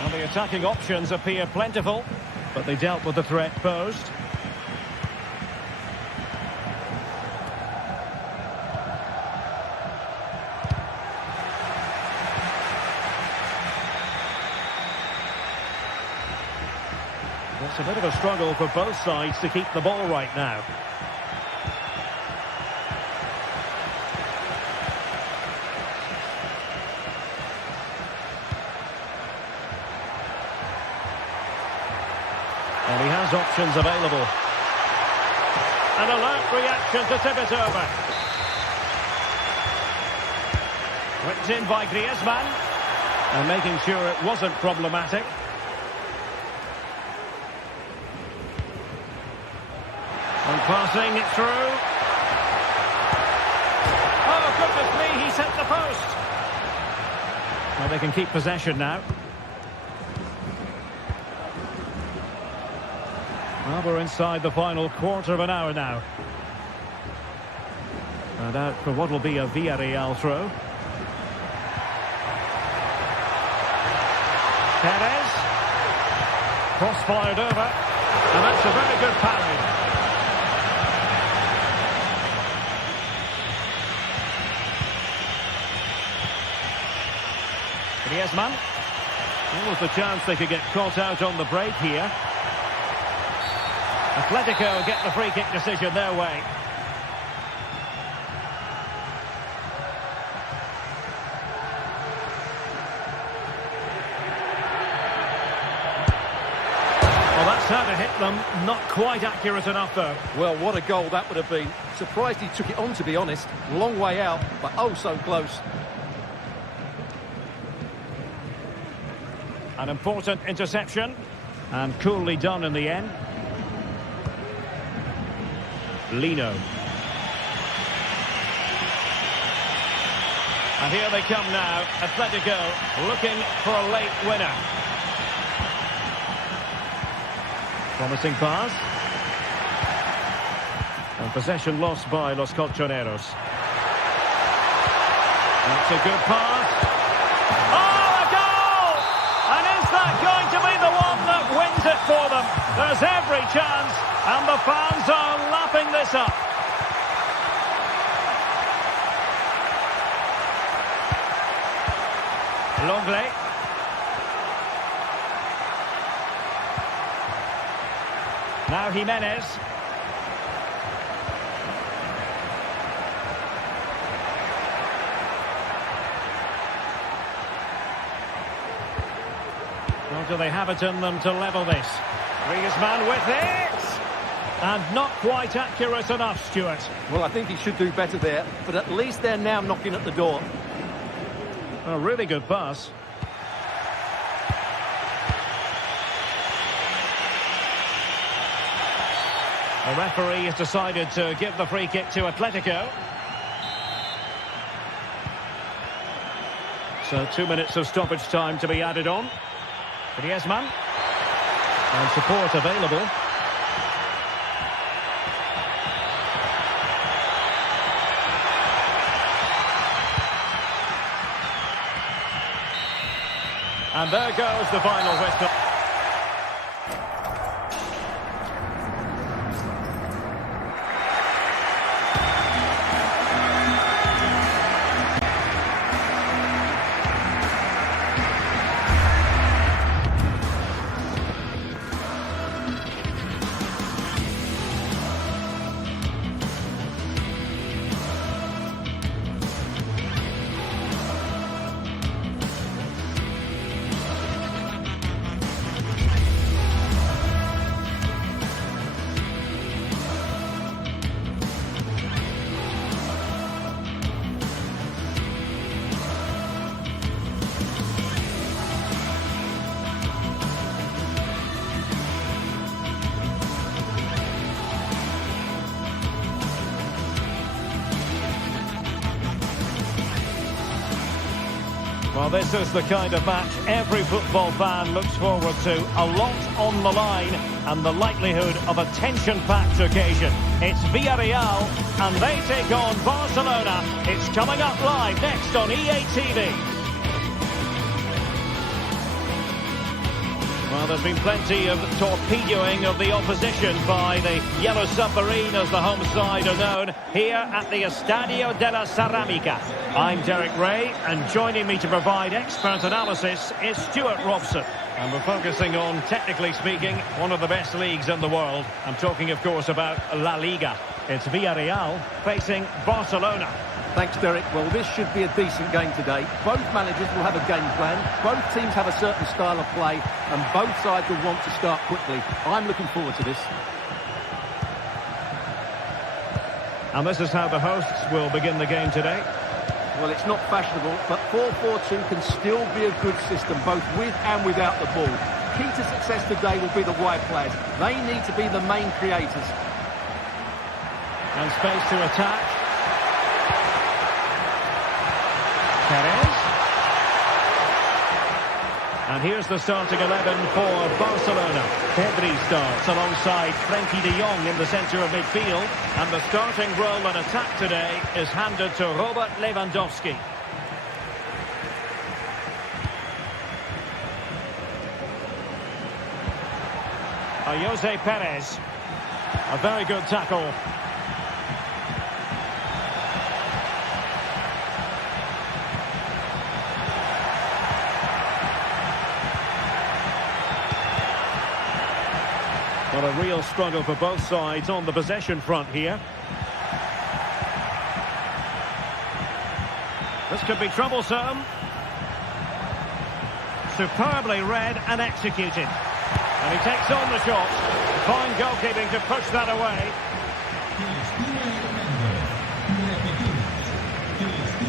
And the attacking options appear plentiful, but they dealt with the threat posed. It's a bit of a struggle for both sides to keep the ball right now. And he has options available. An alert reaction to tip it over. Whipped in by Griezmann. And making sure it wasn't problematic. And passing it through. Oh, goodness me, he's hit the post. Well, they can keep possession now. Well, we're inside the final quarter of an hour now. And out for what will be a Villarreal throw. Perez. Cross-fired over. And that's a very good parry. Griezmann. There was the chance they could get caught out on the break here. Atletico get the free kick decision their way. Well, that's how to hit them. Not quite accurate enough, though. Well, what a goal that would have been. Surprised he took it on, to be honest. Long way out, but oh so close. An important interception. And coolly done in the end. Lino. And here they come now. Atletico looking for a late winner. Promising pass. And possession lost by Los Colchoneros. That's a good pass. Oh, a goal! And is that going to be the one that wins it for them? There's every chance, and the fans are lapping this up. Longley. Now Jimenez. Well, do they have it in them to level this? Griezmann with it! And not quite accurate enough, Stuart. Well, I think he should do better there, but at least they're now knocking at the door. A really good pass. The referee has decided to give the free kick to Atletico. So 2 minutes of stoppage time to be added on. Griezmann. And support available. And there goes the final whistle. Well, this is the kind of match every football fan looks forward to. A lot on the line and the likelihood of a tension-packed occasion. It's Villarreal and they take on Barcelona. It's coming up live next on EA TV. Well, there's been plenty of torpedoing of the opposition by the Yellow Submarine, as the home side are known, here at the Estadio de la Ceramica. I'm Derek Ray, and joining me to provide expert analysis is Stuart Robson. And we're focusing on, technically speaking, one of the best leagues in the world. I'm talking, of course, about La Liga. It's Villarreal facing Barcelona. Thanks, Derek. Well, this should be a decent game today. Both managers will have a game plan. Both teams have a certain style of play, and both sides will want to start quickly. I'm looking forward to this. And this is how the hosts will begin the game today. Well, it's not fashionable, but 4-4-2 can still be a good system, both with and without the ball. Key to success today will be the wide players. They need to be the main creators. And space to attack. Perez. And here's the starting 11 for Barcelona. Pedri starts alongside Frenkie de Jong in the centre of midfield. And the starting role in attack today is handed to Robert Lewandowski. Jose Perez. A very good tackle. Well, a real struggle for both sides on the possession front here. This could be troublesome. Superbly read and executed. And he takes on the shot. Fine goalkeeping to push that away.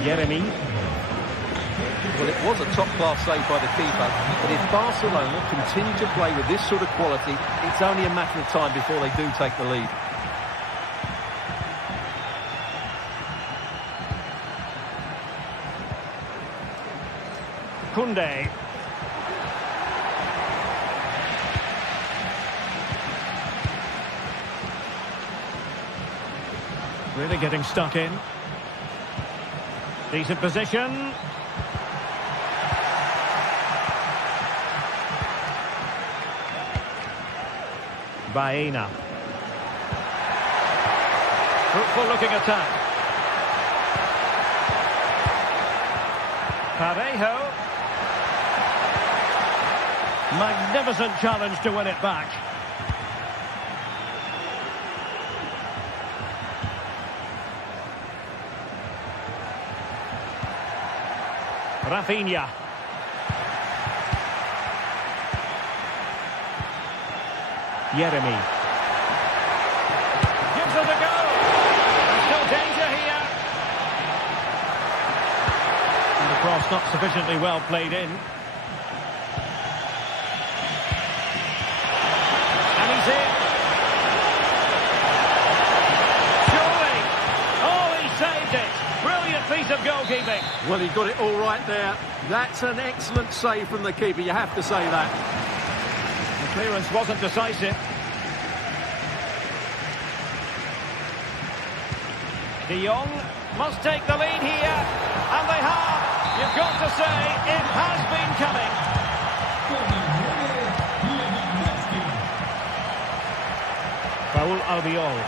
Jeremy. Well, it was a top-class save by the keeper, but if Barcelona continue to play with this sort of quality, it's only a matter of time before they do take the lead. Koundé. Really getting stuck in. Decent position. Bayern. Fruitful looking attack. Parejo. Magnificent challenge to win it back. Rafinha. Jeremy. Gives it a go. There's still danger here. And the cross not sufficiently well played in. And he's in. Surely. Oh, he saved it. Brilliant piece of goalkeeping. Well, he got it all right there. That's an excellent save from the keeper, you have to say that. Clearance wasn't decisive. De Jong must take the lead here, and they have. You've got to say it has been coming. Raúl Albiol.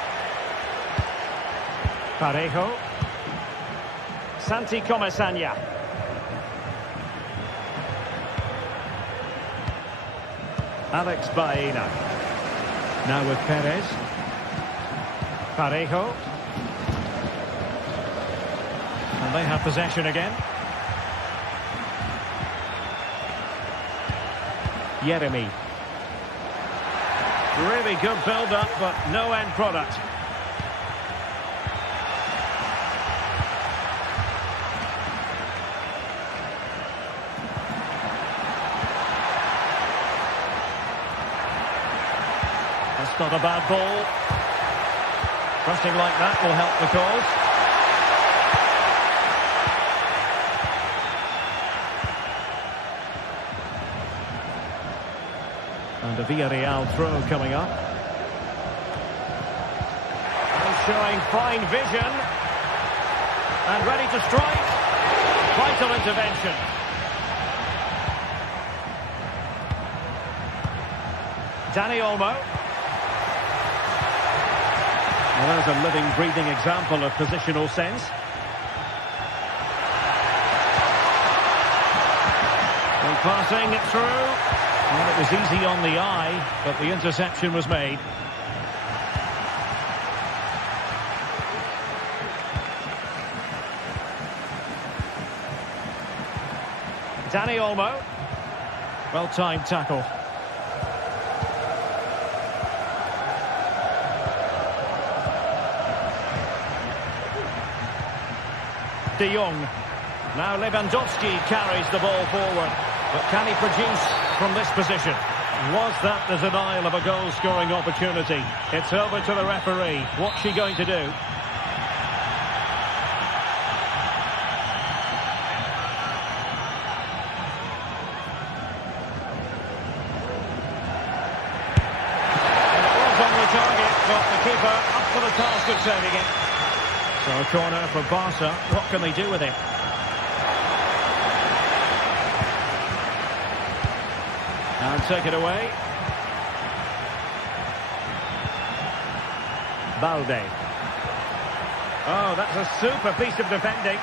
Parejo. Santi Comesaña. Alex Baena. Now with Perez. Parejo. And they have possession again. Jeremy. Really good build-up, but no end product. That's not a bad ball. Crossing like that will help the cause. And a Villarreal throw coming up. And showing fine vision. And ready to strike. Vital intervention. Dani Olmo. Well, there's a living, breathing example of positional sense. And passing it through. Well, it was easy on the eye, but the interception was made. Dani Olmo. Well-timed tackle. De Jong. Now Lewandowski carries the ball forward. But can he produce from this position? Was that the denial of a goal-scoring opportunity? It's over to the referee. What's she going to do? And it was on the target, but the keeper up for the task of saving it. So a corner for Barca. What can they do with it? And take it away. Balde. Oh, that's a super piece of defending.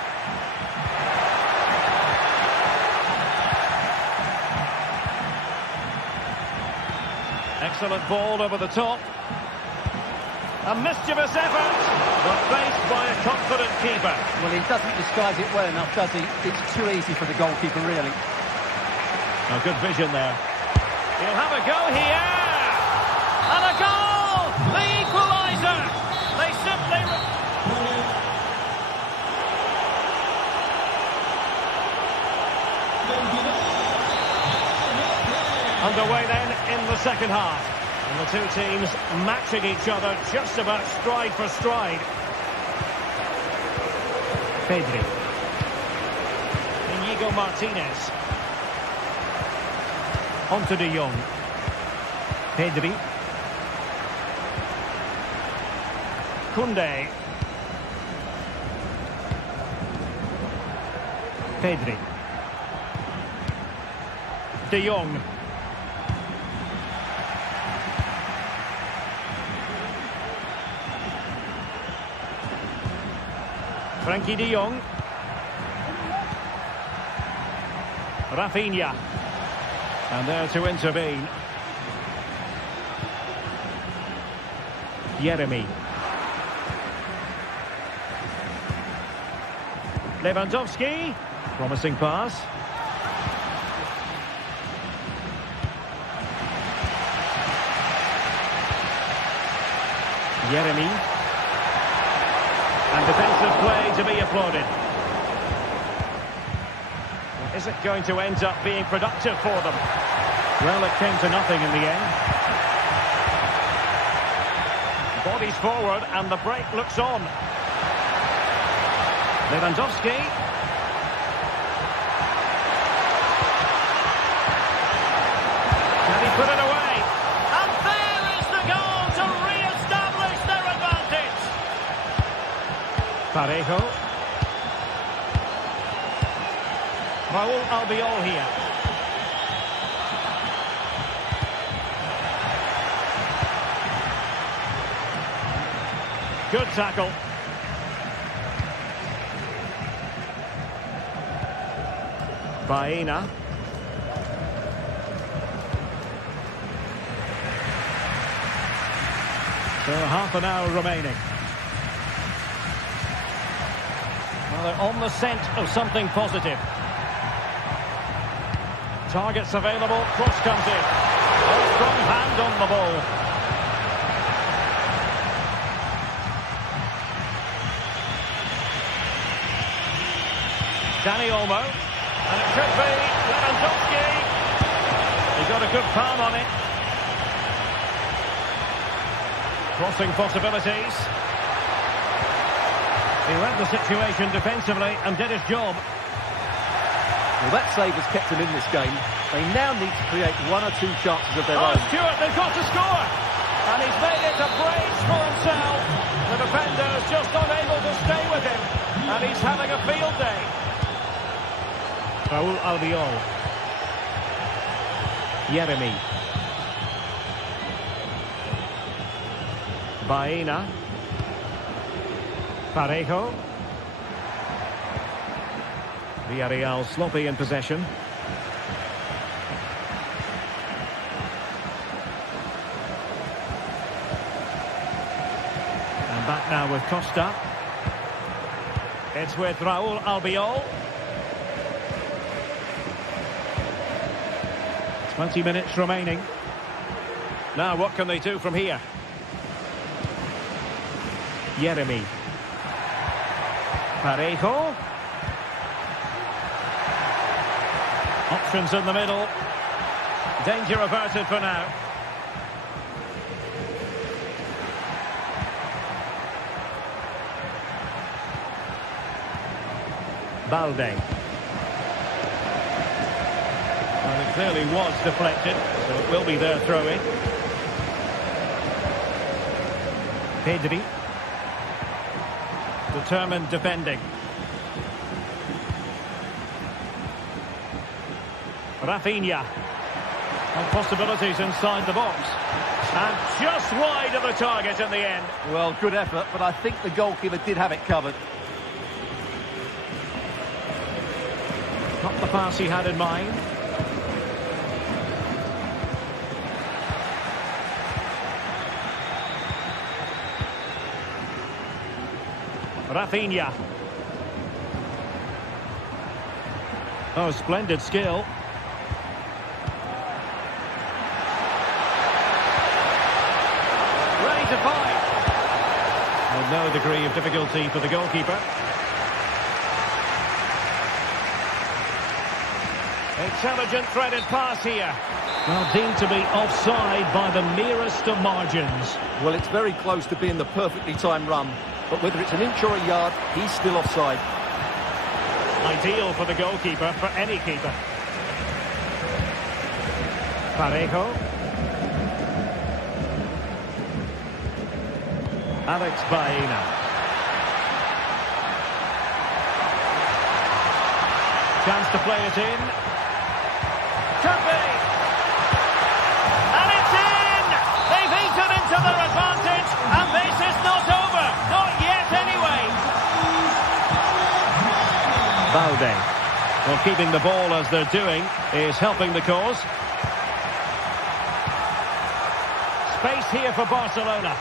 Excellent ball over the top. A mischievous effort, but faced by a confident keeper. Well, he doesn't disguise it well enough, does he? It's too easy for the goalkeeper, really. Oh, good vision there. He'll have a go here. And a goal! The equaliser! They simply... Underway then in the second half. And the two teams matching each other just about stride for stride. Pedri. Inigo Martinez. On to De Jong. Pedri. Koundé. Pedri. De Jong. Frankie de Jong. Rafinha. And there to intervene. Yeremy. Lewandowski. Promising pass. Yeremy. And defensive play to be applauded. Is it going to end up being productive for them? Well, it came to nothing in the end. Bodies forward and the break looks on. Lewandowski. Can he put it away? And there is the goal to re-establish their advantage. Parejo. Raul Albiol here. Good tackle. Baena. So half an hour remaining. Well, they're on the scent of something positive. Targets available, cross comes in. A strong hand on the ball. Dani Olmo. And it could be Lewandowski. He got a good palm on it. Crossing possibilities. He read the situation defensively and did his job. Well, that save has kept them in this game. They now need to create one or two chances of their own. Stewart, they've got to score! And he's made it a brace for himself. The defender's just unable to stay with him. And he's having a field day. Raul Albiol. Yeremy. Baena. Parejo. Villarreal sloppy in possession. And back now with Costa. It's with Raul Albiol. 20 minutes remaining. Now what can they do from here? Yeremy. Parejo. Options in the middle. Danger averted for now. Balde. Well, it clearly was deflected, so it will be their throw-in. Pedri. Determined defending. Rafinha. And possibilities inside the box. And just wide of the target in the end. Well, good effort, but I think the goalkeeper did have it covered. Not the pass he had in mind. Rafinha. Oh, splendid skill. Ready to fight. With no degree of difficulty for the goalkeeper. Intelligent threaded pass here. Well, deemed to be offside by the merest of margins. Well, it's very close to being the perfectly timed run. But whether it's an inch or a yard, he's still offside. Ideal for the goalkeeper, for any keeper. Parejo. Alex Baena. Chance to play it in. Could be. And it's in! They've eaten into their advantage, and this is not over. Not yet, anyway. Balde. Well, keeping the ball as they're doing is helping the cause. Space here for Barcelona.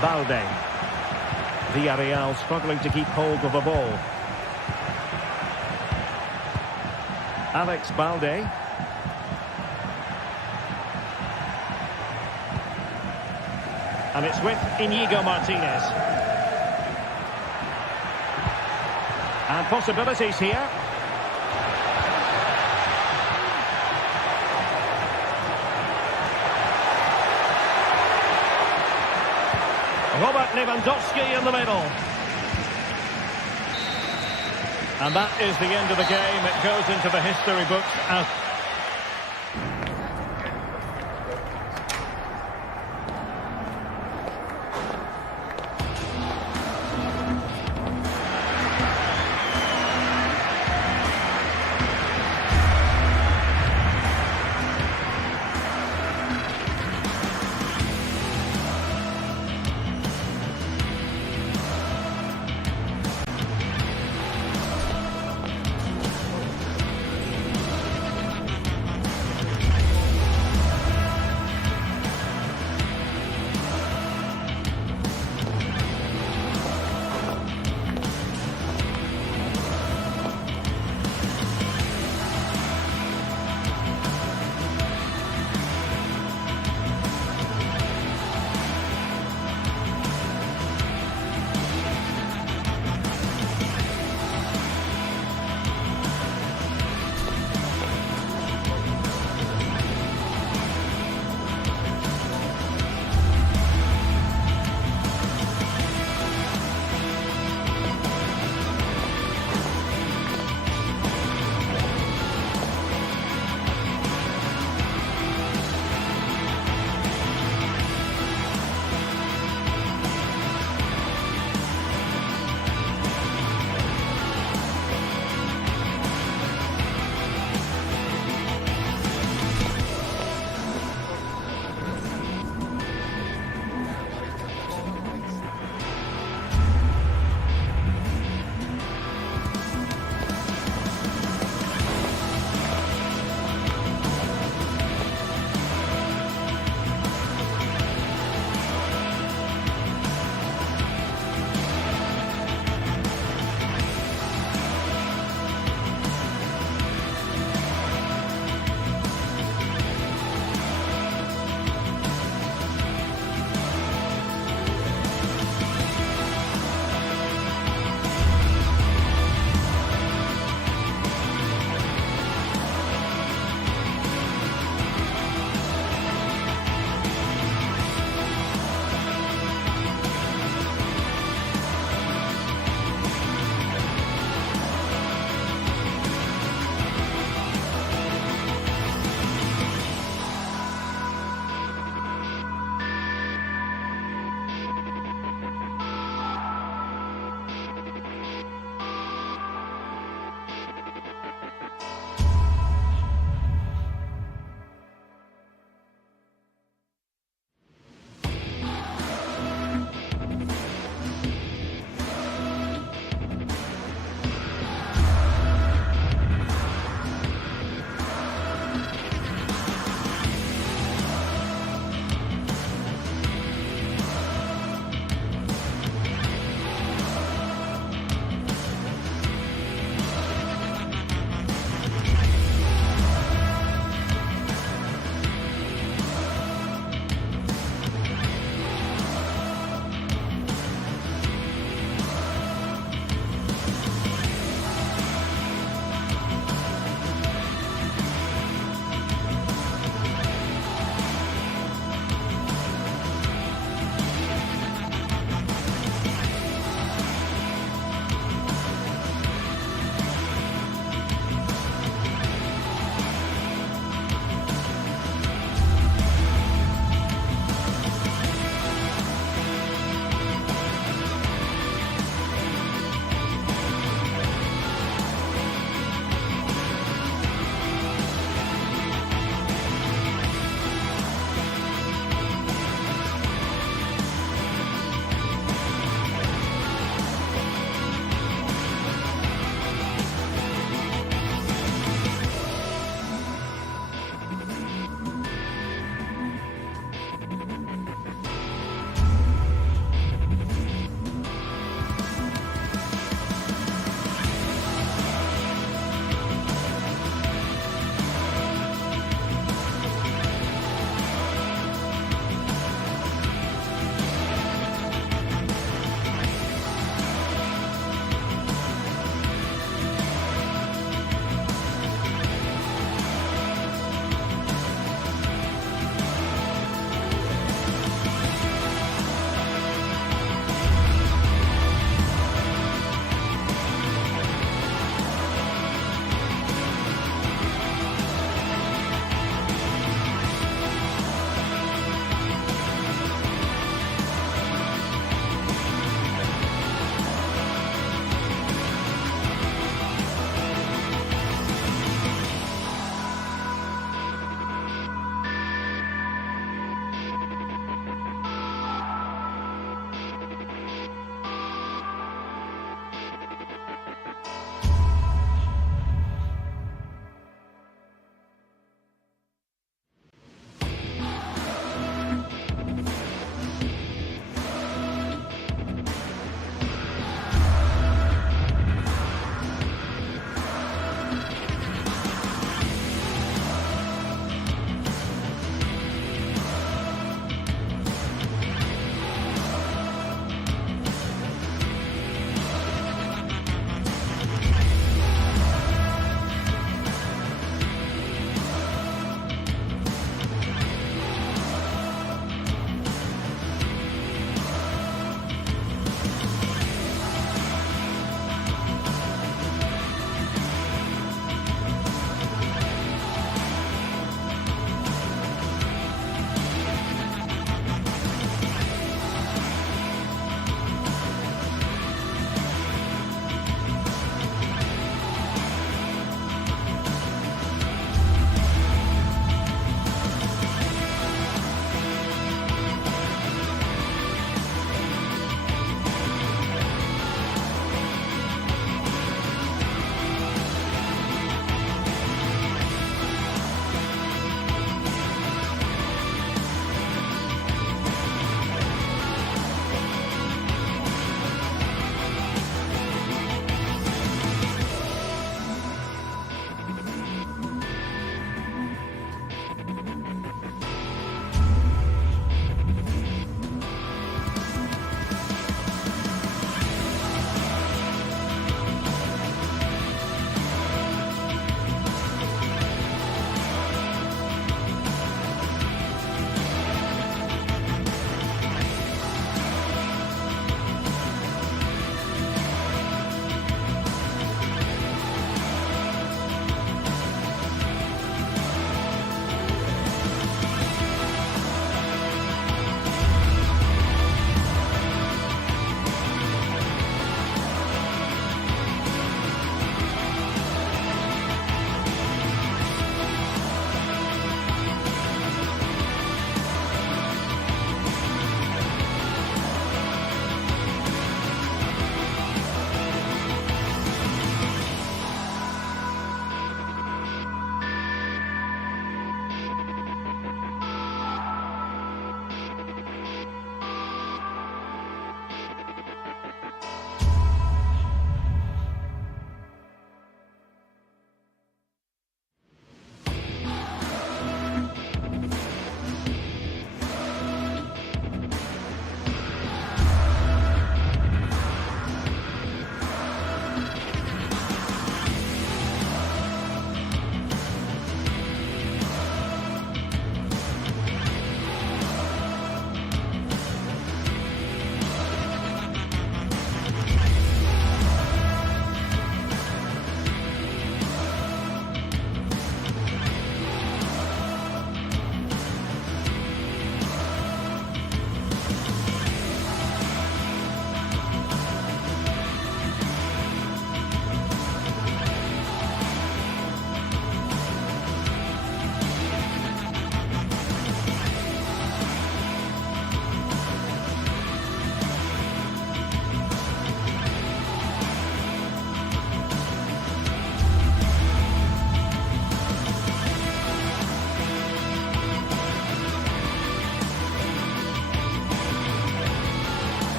Balde. Villarreal struggling to keep hold of the ball. Alex Balde. And it's with Inigo Martinez. And possibilities here. Robert Lewandowski in the middle. And that is the end of the game. It goes into the history books as...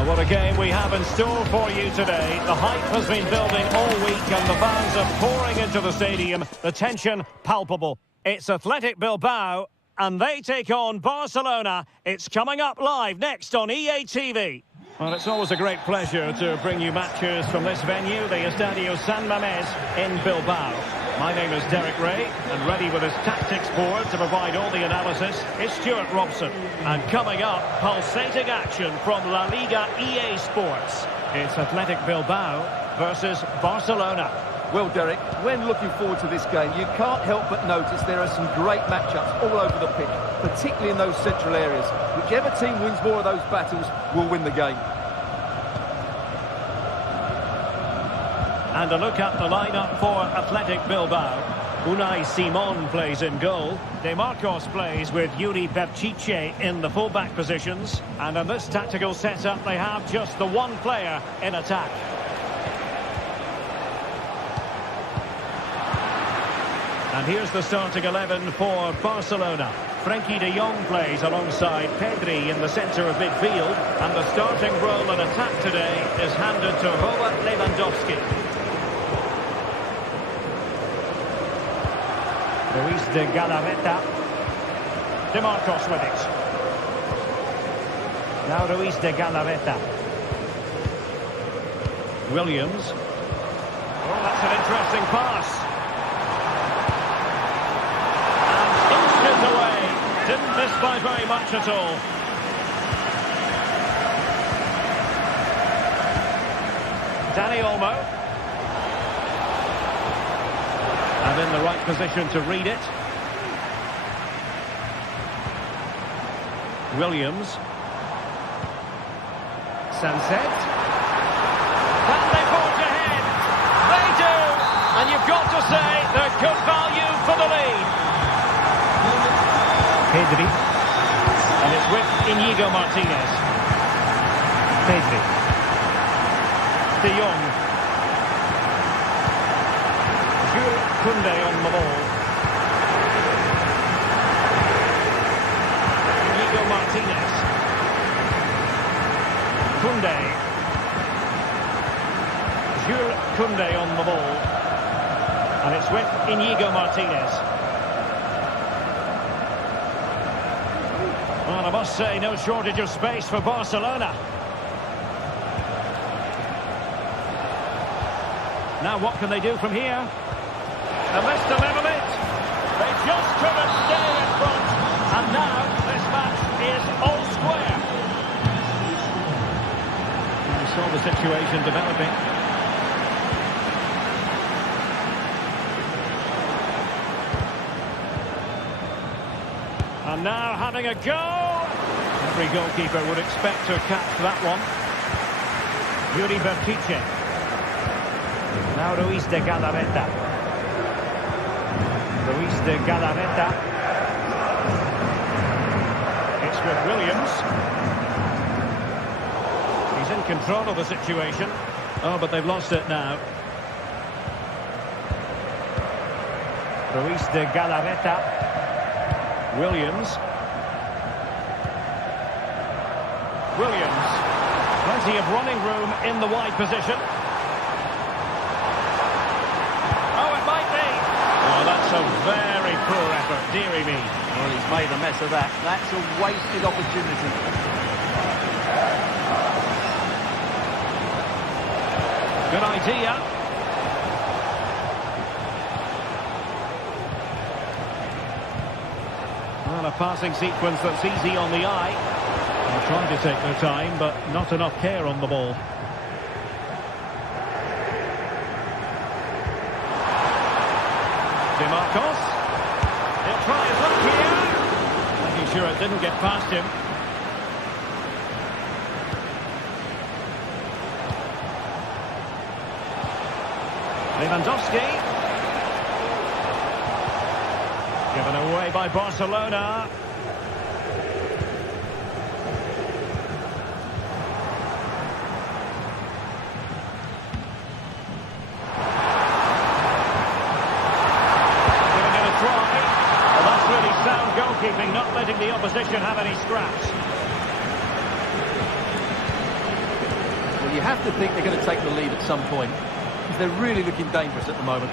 Well, what a game we have in store for you today. The hype has been building all week and the fans are pouring into the stadium. The tension palpable. It's Athletic Bilbao and they take on Barcelona. It's coming up live next on EA TV. Well, it's always a great pleasure to bring you matches from this venue, the Estadio San Mamés in Bilbao. My name is Derek Ray, and ready with his tactics board to provide all the analysis is Stuart Robson. And coming up, pulsating action from La Liga EA Sports. It's Athletic Bilbao versus Barcelona. Well, Derek, when looking forward to this game, you can't help but notice there are some great matchups all over the pitch, particularly in those central areas. Whichever team wins more of those battles will win the game. And a look at the lineup for Athletic Bilbao. Unai Simon plays in goal. De Marcos plays with Yuri Berchiche in the full-back positions. And in this tactical setup, they have just the one player in attack. And here's the starting 11 for Barcelona. Frenkie de Jong plays alongside Pedri in the centre of midfield. And the starting role in attack today is handed to Robert Lewandowski. Luis de Galarreta. De Marcos with it. Now Luis de Galarreta. Williams. Oh, that's an interesting pass. And inches away. Didn't miss by very much at all. Dani Olmo. And in the right position to read it. Williams. Sunset. Can they forge ahead? They do! And you've got to say they're good value for the lead. Pedri. And it's with Inigo Martinez. Pedri. De Jong. Koundé on the ball. Inigo Martinez. Koundé. Jules Koundé on the ball. And it's with Inigo Martinez. Well, I must say, no shortage of space for Barcelona. Now what can they do from here? And this to level it. They just couldn't stay in front. And now this match is all square. We saw the situation developing. And now having a go. Every goalkeeper would expect to catch that one. Yuri Berchiche. Now Luis de Galarreta. Luis de Galarreta. It's with Williams. He's in control of the situation. Oh, but they've lost it now. Luis de Galarreta. Williams. Williams. Plenty of running room in the wide position. That's a very poor effort, dearie me. Well, he's made a mess of that. That's a wasted opportunity. Good idea. Well, a passing sequence that's easy on the eye. They're trying to take their time, but not enough care on the ball. De Marcos. He'll try his luck here. Making sure it didn't get past him. Lewandowski. Given away by Barcelona. Sound goalkeeping, not letting the opposition have any scraps. Well, you have to think they're going to take the lead at some point, because they're really looking dangerous at the moment.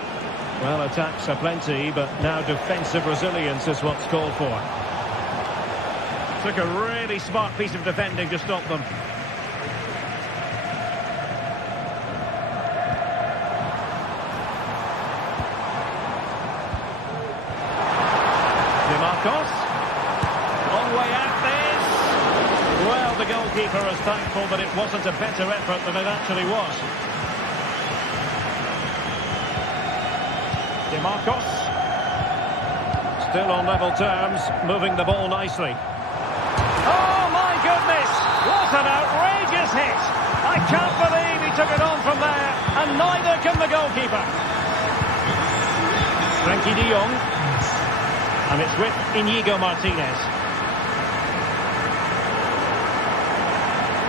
Well, attacks are plenty, but now defensive resilience is what's called for. Took a really smart piece of defending to stop them. DeMarcos. Long way out this. Well, the goalkeeper is thankful that it wasn't a better effort than it actually was. DeMarcos. Still on level terms, moving the ball nicely. Oh, my goodness! What an outrageous hit! I can't believe he took it on from there, and neither can the goalkeeper. Frankie de Jong. And it's with Íñigo Martínez.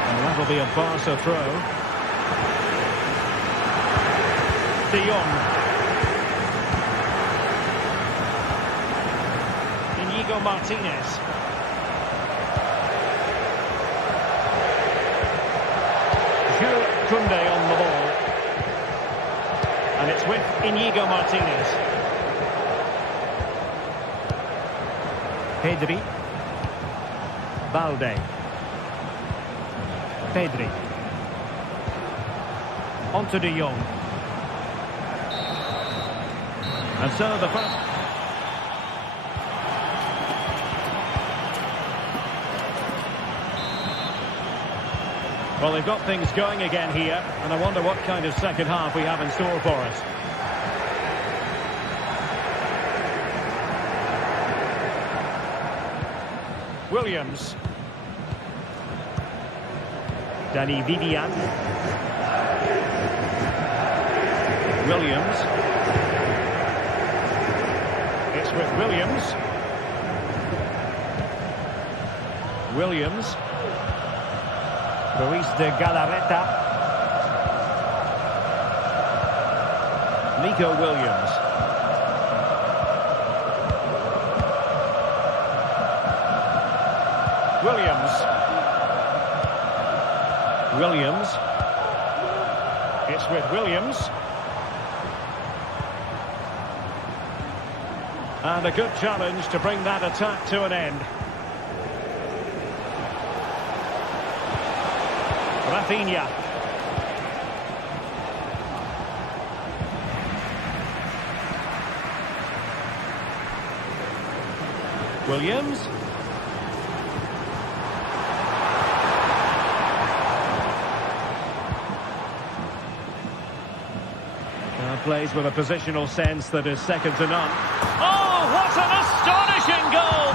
And that'll be a Barca throw. De Jong. Íñigo Martínez. Jules Koundé on the ball. And it's with Íñigo Martínez. Pedri. Balde. Pedri. Onto de Jong. And so the first... Well, they've got things going again here, and I wonder what kind of second half we have in store for us. Williams. Danny Vivian. Williams. It's with Williams. Williams. Luis de Galarreta. Nico Williams. Williams. It's with Williams. And a good challenge to bring that attack to an end. Rafinha. Williams. Plays with a positional sense that is second to none. Oh, what an astonishing goal!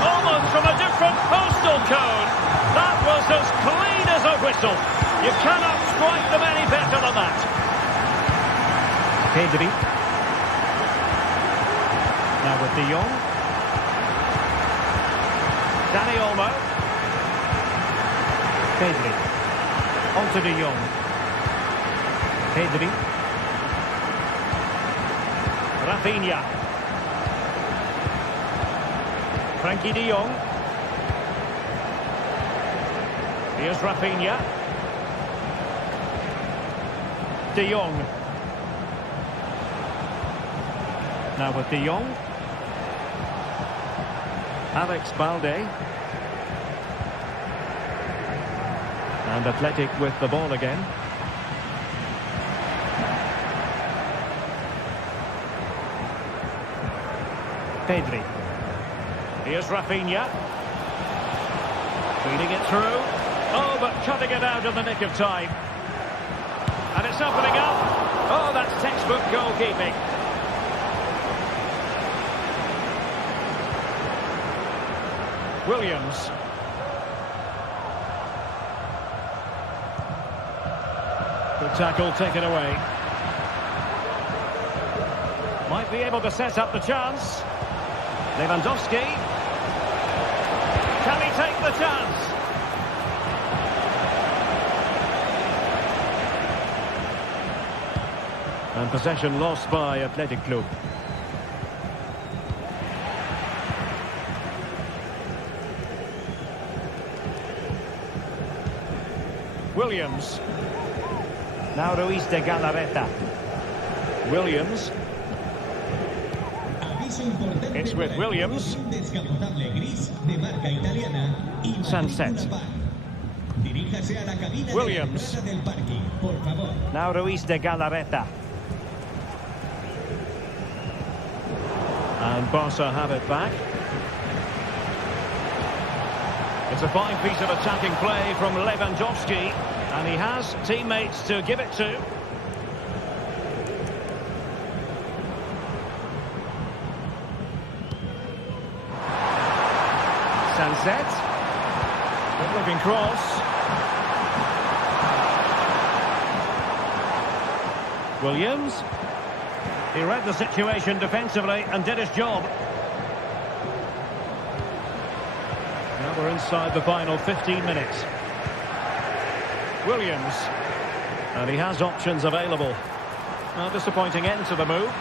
Almost from a different postal code. That was as clean as a whistle. You cannot strike them any better than that. Pedri. Now with de Jong. Dani Olmo. Pedri. Onto de Jong. Pedri. Rafinha. Frankie de Jong. Here's Rafinha. De Jong. Now with de Jong. Alex Balde. And Athletic with the ball again. Pedri. Here's Rafinha. Feeding it through. Oh, but cutting it out in the nick of time. And it's opening up. Oh, that's textbook goalkeeping. Williams. Good tackle taken away. Might be able to set up the chance. Lewandowski. Can he take the chance? And possession lost by Athletic Club. Williams. Now Ruiz de Galarreta. Williams. It's with Williams. Sunset. Williams. Now Ruiz de Galarreta. And Barca have it back. It's a fine piece of attacking play from Lewandowski, and he has teammates to give it to. Sunset. Good looking cross. Williams. He read the situation defensively and did his job. Now we're inside the final 15 minutes. Williams. And he has options available. A disappointing end to the move.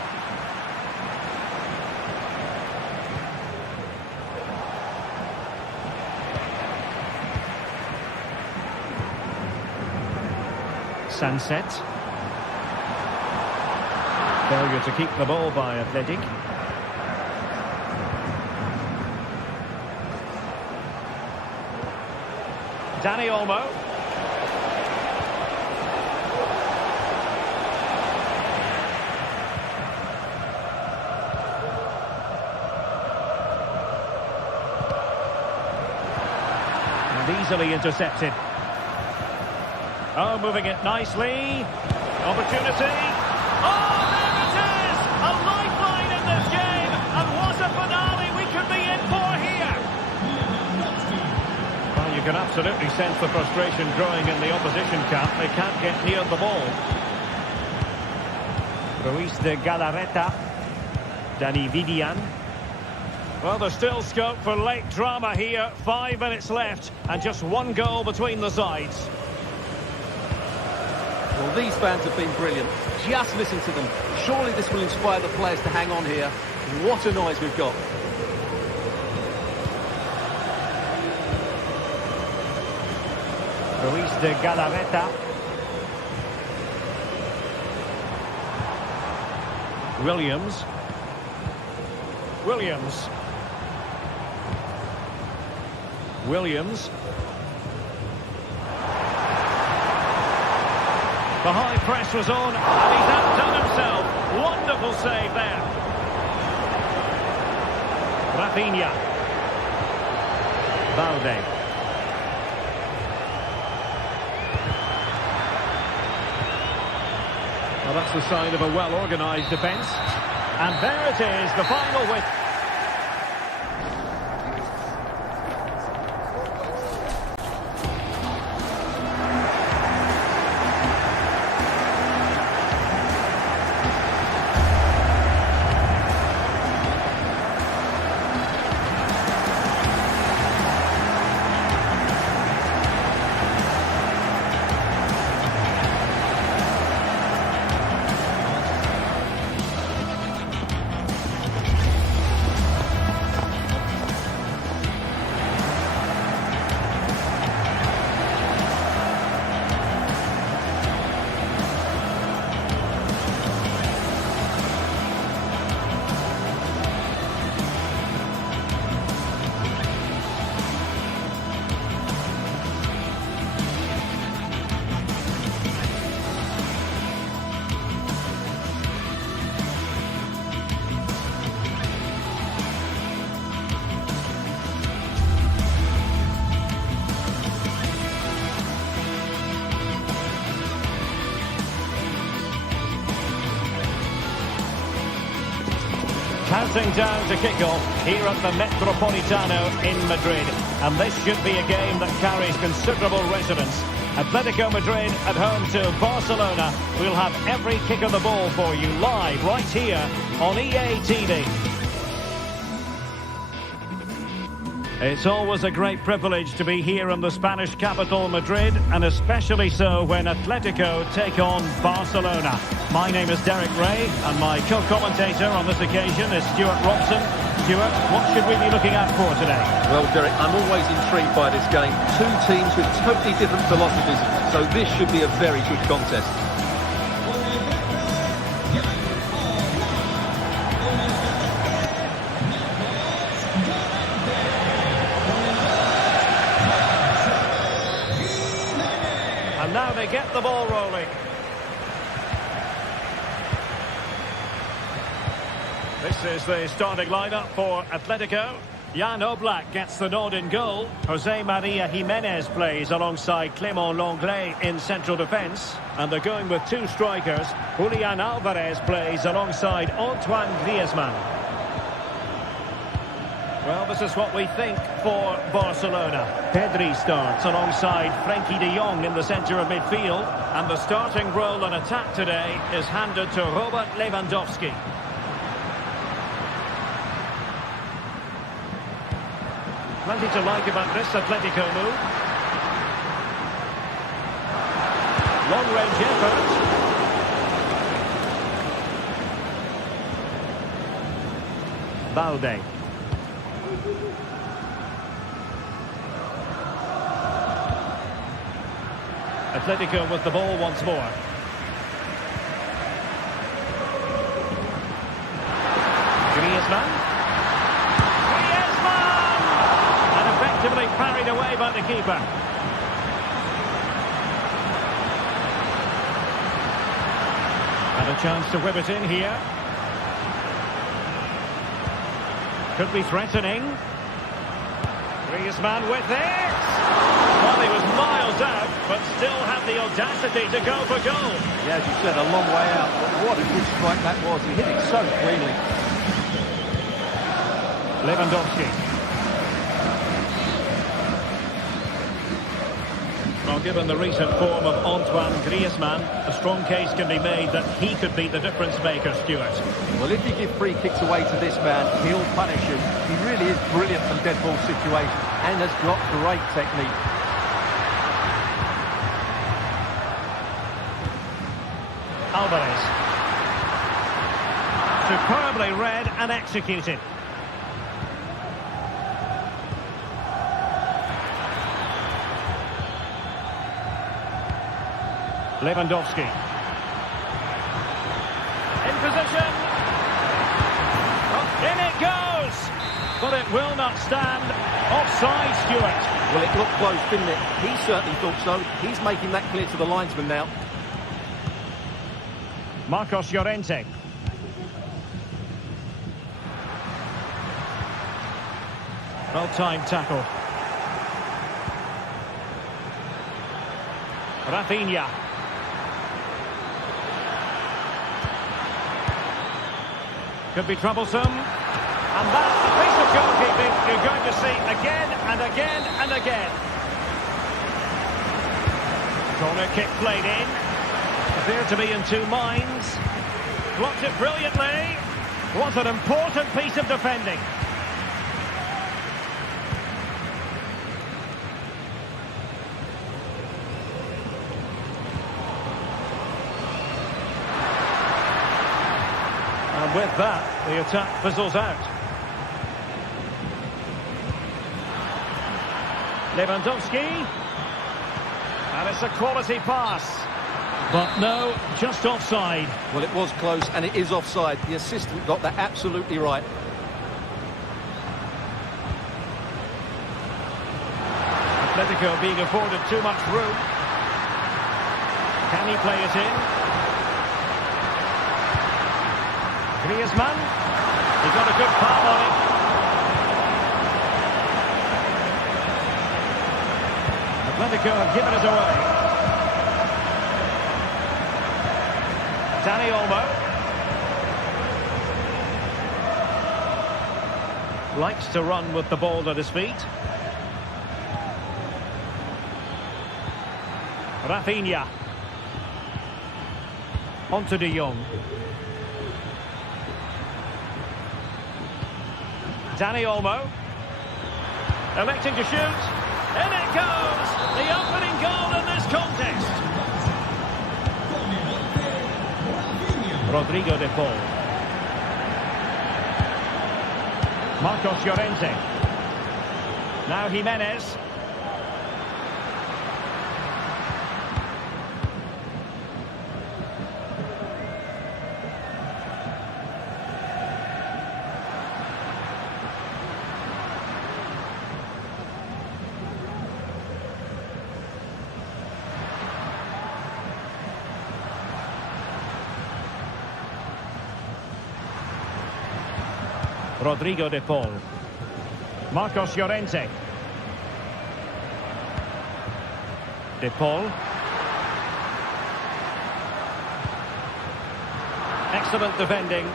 Sunset. Failure to keep the ball by Athletic. Dani Olmo. And easily intercepted. Oh, moving it nicely. Opportunity. Oh, there it is! A lifeline in this game. And what a finale we could be in for here. Well, you can absolutely sense the frustration growing in the opposition camp. They can't get near the ball. Ruiz de Galarreta. Dani Vidian. Well, there's still scope for late drama here. 5 minutes left and just one goal between the sides. Well, these fans have been brilliant. Just listen to them. Surely this will inspire the players to hang on here. What a noise we've got. Ruiz de Galarreta. Williams. Williams. Williams. The high press was on, and he's outdone himself. Wonderful save there. Rafinha. Balde. Well, that's the sign of a well-organised defence. And there it is, the final with... Counting down to kick-off here at the Metropolitano in Madrid. And this should be a game that carries considerable resonance. Atletico Madrid at home to Barcelona. We'll have every kick of the ball for you live right here on EA TV. It's always a great privilege to be here in the Spanish capital, Madrid, and especially so when Atletico take on Barcelona. My name is Derek Ray, and my co-commentator on this occasion is Stuart Robson. Stuart, what should we be looking out for today? Well, Derek, I'm always intrigued by this game. Two teams with totally different philosophies, so this should be a very good contest. And now they get the ball rolling. This is the starting lineup for Atletico. Jan Oblak gets the nod in goal. Jose Maria Jimenez plays alongside Clément Lenglet in central defence. And they're going with two strikers. Julian Alvarez plays alongside Antoine Griezmann. Well, this is what we think for Barcelona. Pedri starts alongside Frenkie de Jong in the centre of midfield. And the starting role in attack today is handed to Robert Lewandowski. Plenty to like about this Atletico move. Long-range effort. Balde. Atletico with the ball once more. Griezmann. And effectively parried away by the keeper. And a chance to whip it in here. Could be threatening. Griezmann with it. Well, he was miles out, but still had the audacity to go for goal. Yeah, as you said, a long way out, but what a good strike that was. He hit it so cleanly. Lewandowski. Well, given the recent form of Antoine Griezmann, a strong case can be made that he could be the difference maker, Stuart. Well, if you give free kicks away to this man, he'll punish you. He really is brilliant from dead ball situations and has got great technique. Alvarez. Superbly read and executed. Lewandowski. In position. Oh, in it goes. But it will not stand. Offside, Stuart. Well, it looked close, didn't it? He certainly thought so. He's making that clear to the linesman now. Marcos Llorente. Well-timed tackle. Rafinha. Could be troublesome. And that's the piece of goalkeeping you're going to see again and again and again. Corner kick played in. Appeared to be in two minds. Blocked it brilliantly. What an important piece of defending. And with that, the attack fizzles out. Lewandowski. And it's a quality pass. But no, just offside. Well, it was close, and it is offside. The assistant got that absolutely right. Atletico being afforded too much room. Can he play it in? Griezmann. He got a good palm on it. Atletico have given it away. Dani Olmo. Likes to run with the ball at his feet. Rafinha. Onto de Jong. Dani Olmo. Electing to shoot. In it goes! The opening goal in this contest. Rodrigo de Paul. Marcos Llorente. Now Jimenez. Rodrigo de Paul. Marcos Llorente. De Paul. Excellent defending.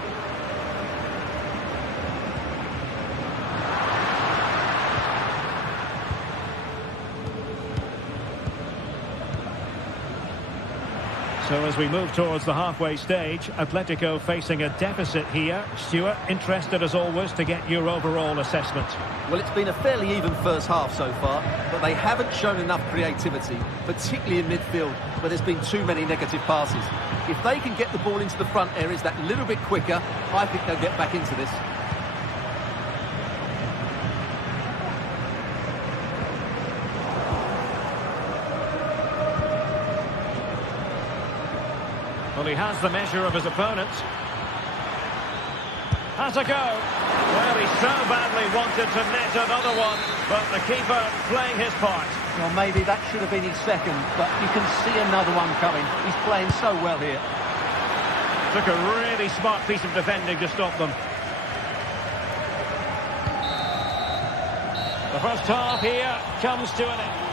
So as we move towards the halfway stage, Atletico facing a deficit here. Stuart, interested as always to get your overall assessment. Well, it's been a fairly even first half so far, but they haven't shown enough creativity, particularly in midfield, where there's been too many negative passes. If they can get the ball into the front areas that little bit quicker, I think they'll get back into this. Well, he has the measure of his opponent. Has a go. Well, he so badly wanted to net another one, but the keeper playing his part. Well, maybe that should have been his second, but you can see another one coming. He's playing so well here. Took a really smart piece of defending to stop them. The first half here comes to an end.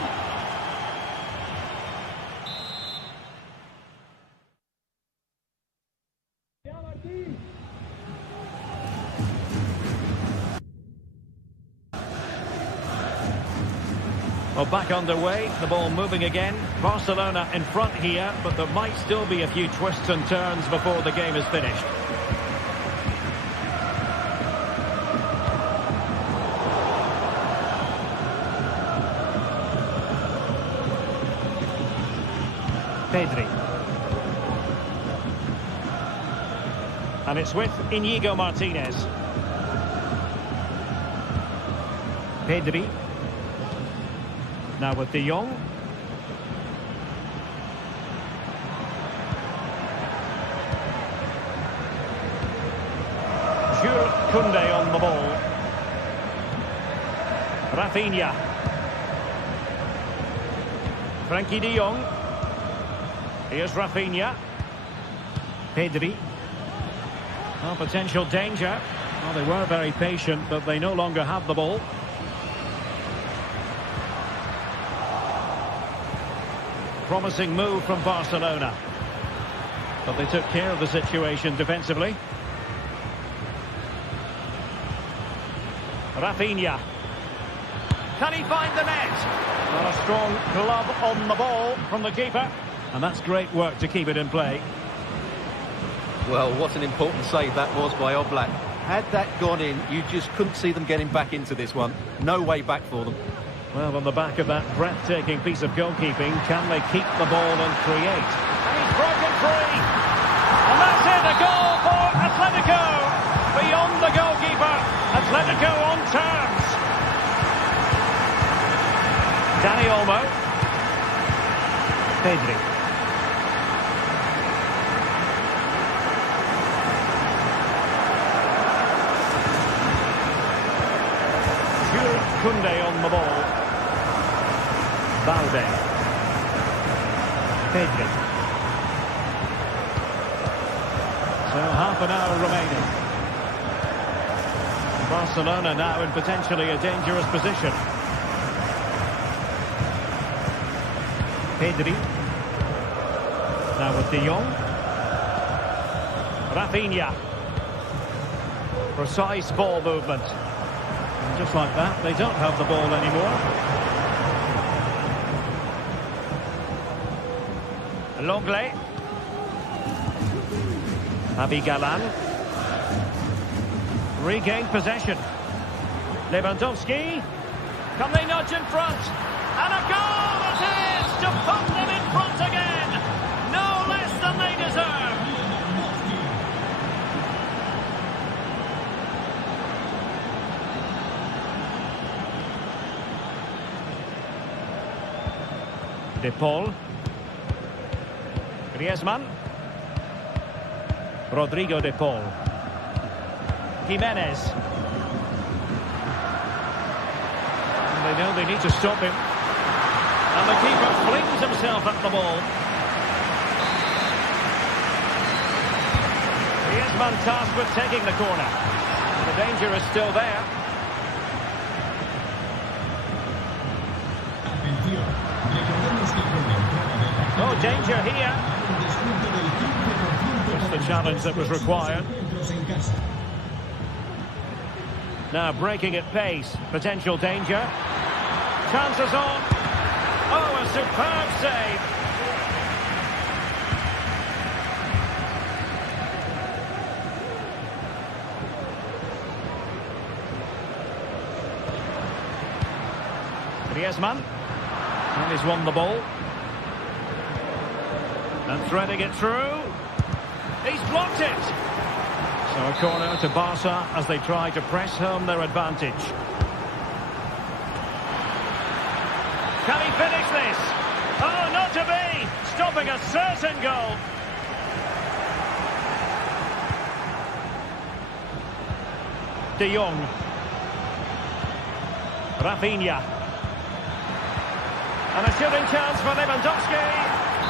Well, back underway, the ball moving again. Barcelona in front here, but there might still be a few twists and turns before the game is finished. Pedri. And it's with Íñigo Martínez. Pedri. Now with De Jong. Jules Koundé on the ball. Rafinha. Frankie De Jong. Here's Rafinha. Pedri. Oh, potential danger. Well, they were very patient, but they no longer have the ball. Promising move from Barcelona. But they took care of the situation defensively. Rafinha. Can he find the net? Well, a strong glove on the ball from the keeper. And that's great work to keep it in play. Well, what an important save that was by Oblak. Had that gone in, you just couldn't see them getting back into this one. No way back for them. Well, on the back of that breathtaking piece of goalkeeping, can they keep the ball and create? And he's broken free! And that's it, a goal for Atletico! Beyond the goalkeeper, Atletico on terms! Dani Olmo. Pedri. Jules Koundé on the ball. Balde. Pedri. So half an hour remaining. Barcelona now in potentially a dangerous position. Pedri. Now with De Jong. Rafinha. Precise ball movement. And just like that, they don't have the ball anymore. Longley. Abigalan. Regained possession. Lewandowski. Can they nudge in front? And a goal it is to put them in front again. No less than they deserve. De Paul. Griezmann. Rodrigo De Paul. Jimenez. They know they need to stop him. And the keeper flings himself at the ball. Griezmann tasked with taking the corner. And the danger is still there. Oh, danger here. Just the challenge that was required. Now breaking at pace. Potential danger. Chances on. Oh, a superb save. Griezmann. And he's won the ball. And threading it through. He's blocked it. So a corner to Barca as they try to press home their advantage. Can he finish this? Oh, not to be! Stopping a certain goal. De Jong. Rafinha. And a shooting chance for Lewandowski.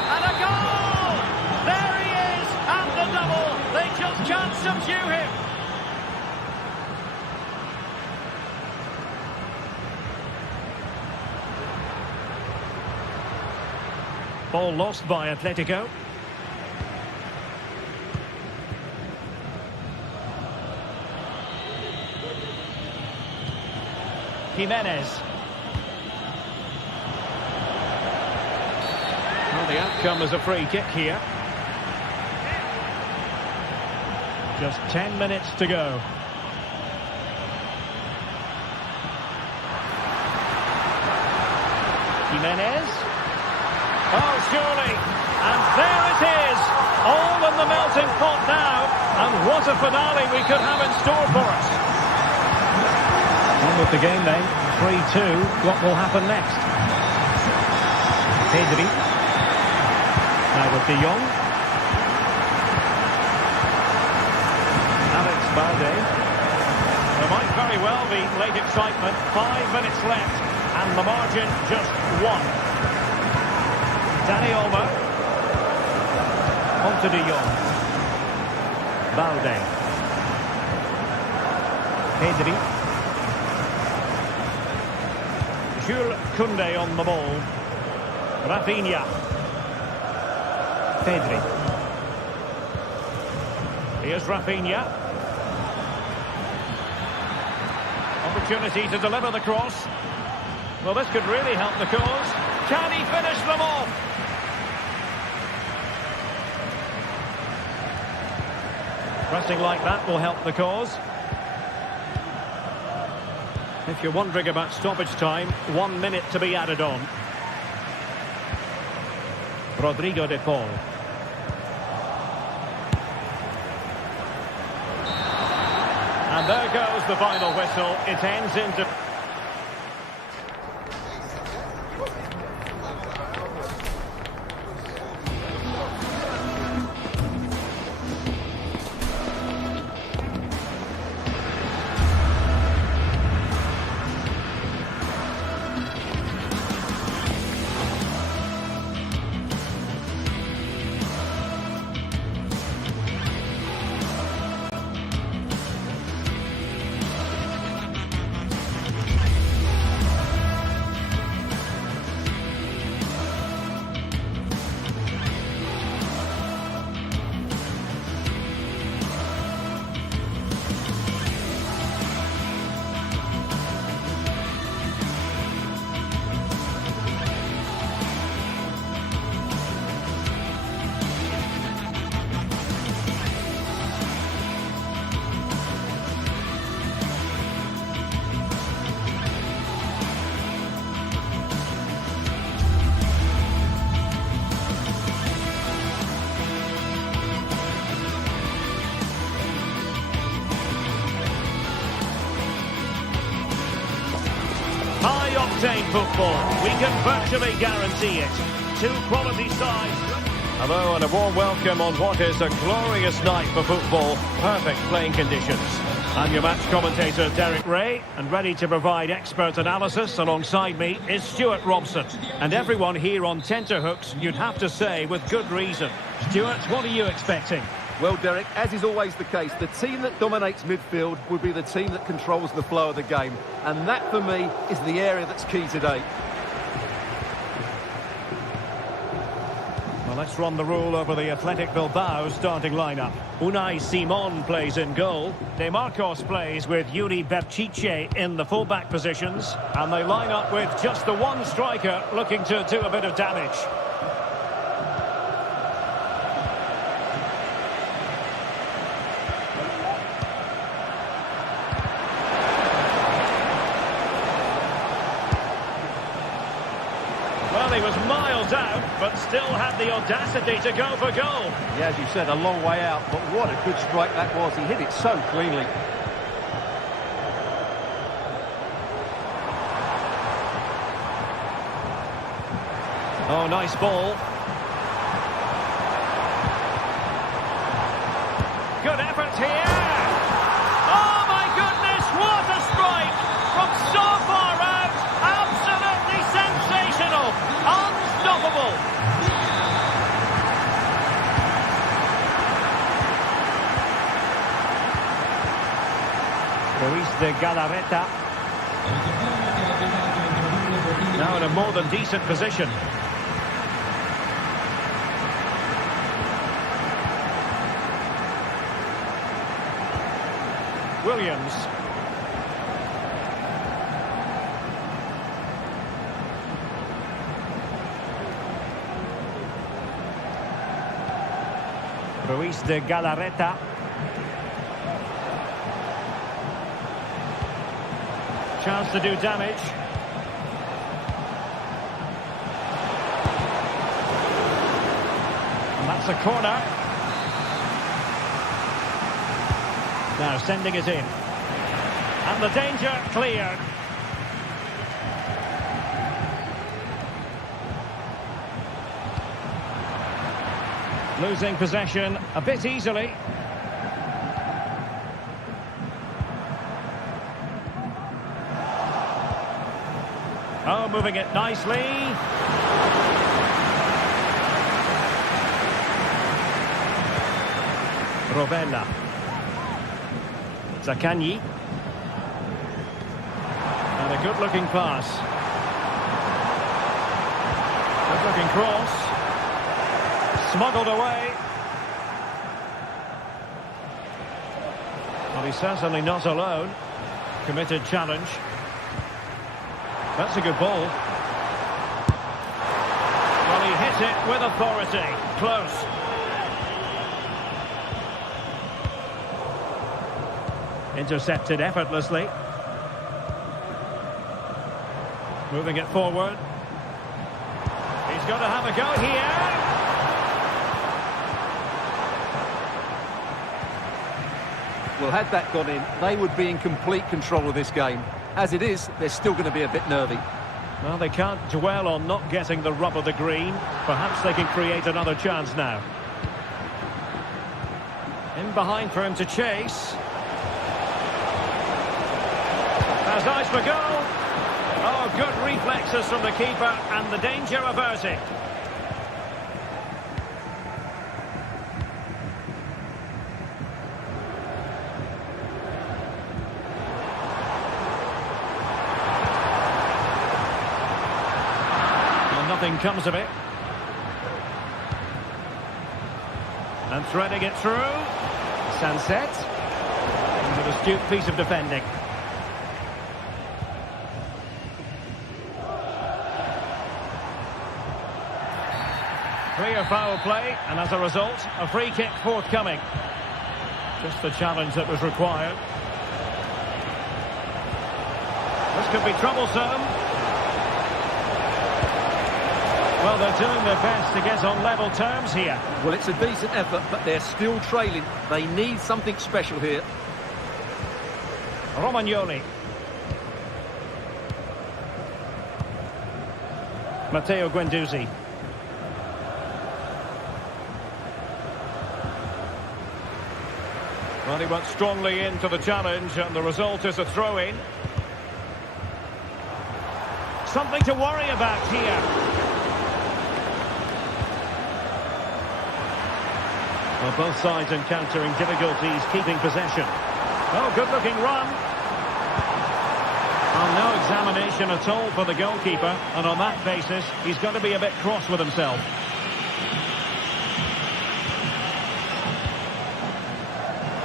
And a goal! There he is! And the double! They just can't subdue him. Ball lost by Atletico. Jimenez. Well, the outcome is a free kick here. Just 10 minutes to go. Jimenez. Oh, surely. And there it is. All in the melting pot now. And what a finale we could have in store for us. On with the game then. 3-2. What will happen next? Pedri. Now with De Jong. Alex Balde. There might very well be late excitement. 5 minutes left. And the margin just 1. Dani Olmo. On to De Jong. Balde. Pedri. Jules Koundé on the ball. Rafinha. Pedri. Here's Rafinha. Opportunity to deliver the cross. Well, this could really help the cause. Can he finish them off? Pressing like that will help the cause. If you're wondering about stoppage time, 1 minute to be added on. Rodrigo De Paul. And there goes the final whistle. It ends into... football. We can virtually guarantee it. Two quality sides. Hello and a warm welcome on what is a glorious night for football. Perfect playing conditions. I'm your match commentator, Derek Ray, and ready to provide expert analysis alongside me is Stuart Robson. And everyone here on tenterhooks, you'd have to say, with good reason. Stuart, what are you expecting? Well, Derek, as is always the case, the team that dominates midfield will be the team that controls the flow of the game. And that, for me, is the area that's key today. Well, let's run the rule over the Athletic Bilbao starting lineup. Unai Simon plays in goal. De Marcos plays with Yuri Berchiche in the fullback positions. And they line up with just the one striker looking to do a bit of damage. Well, he was miles out, but still had the audacity to go for goal. Yeah, as you said, a long way out, but what a good strike that was. He hit it so cleanly. Oh, nice ball. Good effort here. Oh, my goodness, what a strike from so far out. Absolutely sensational. Unstoppable. Luis de Galarreta. Now in a more than decent position. Williams. Luis de Galarreta. Chance to do damage. And that's a corner. Now sending it in. And the danger cleared. Losing possession a bit easily. Oh, moving it nicely. Rovella. Zaccagni. And a good-looking pass. Good-looking cross. Smuggled away. Well, he's certainly not alone. Committed challenge. That's a good ball. Well, he hit it with authority. Close. Intercepted effortlessly. Moving it forward. He's got to have a go here. Well, had that gone in, they would be in complete control of this game. As it is, they're still going to be a bit nervy. Well, they can't dwell on not getting the rub of the green. Perhaps they can create another chance now. In behind for him to chase. That's nice for goal. Oh, good reflexes from the keeper and the danger averted. Nothing comes of it. And threading it through. Sunset. An astute piece of defending. Clear foul play, and as a result, a free kick forthcoming. Just the challenge that was required. This could be troublesome. Well, they're doing their best to get on level terms here. Well, it's a decent effort, but they're still trailing. They need something special here. Romagnoli. Matteo Guendouzi. Well, he went strongly into the challenge, and the result is a throw-in. Something to worry about here. Well, both sides encountering difficulties keeping possession. Oh, good-looking run. Well, no examination at all for the goalkeeper, and on that basis, he's going to be a bit cross with himself.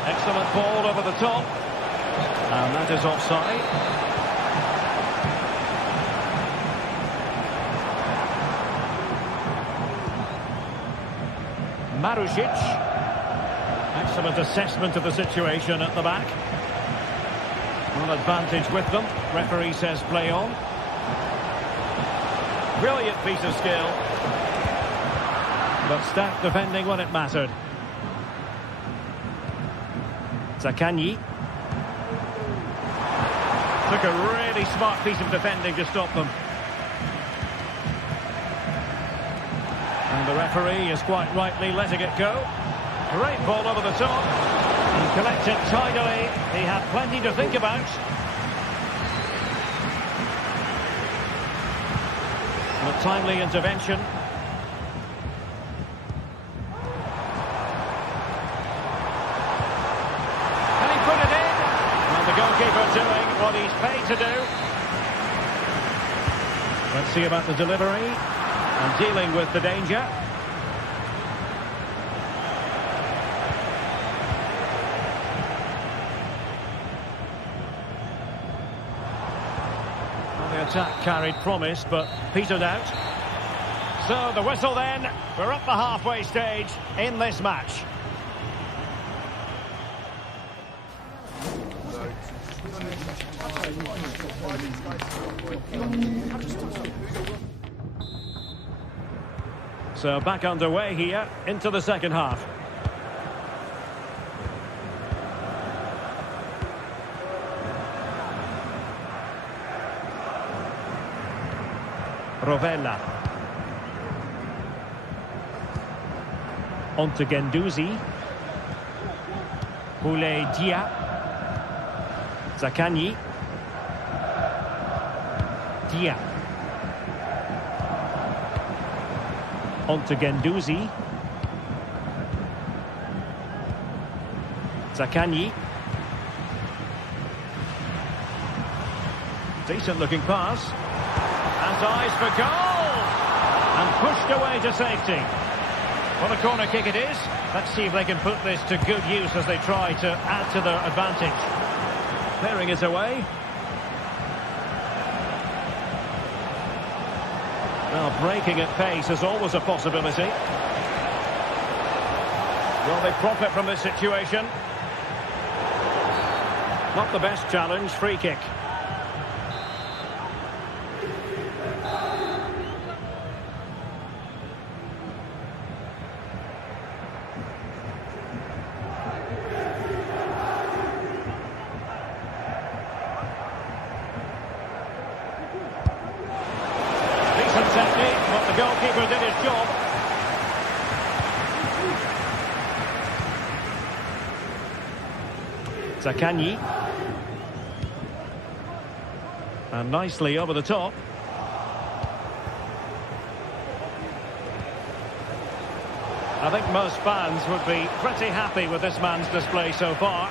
Excellent ball over the top. And that is offside. Marusic. Excellent assessment of the situation at the back. One advantage with them. Referee says play on. Brilliant piece of skill. But stacked defending when it mattered. Zaccagni. Took a really smart piece of defending to stop them. And the referee is quite rightly letting it go. Great ball over the top. And collected tidily. He had plenty to think about. A timely intervention. And he put it in. And the goalkeeper doing what he's paid to do. Let's see about the delivery. And dealing with the danger. Attack carried promise, but petered out. So the whistle then. We're up the halfway stage in this match. So back underway here into the second half. Rovella. On to Guendouzi. Boulaye Dia. Zaccagni. Dia. On to Guendouzi. Zaccagni. Decent looking pass. And eyes for goal! And pushed away to safety. What a corner kick it is. Let's see if they can put this to good use as they try to add to their advantage. Clearing it away. Well, breaking at pace is always a possibility. Will they profit from this situation? Not the best challenge, free kick. Technique, but the goalkeeper did his job. Zaccagni. And nicely over the top. I think most fans would be pretty happy with this man's display so far.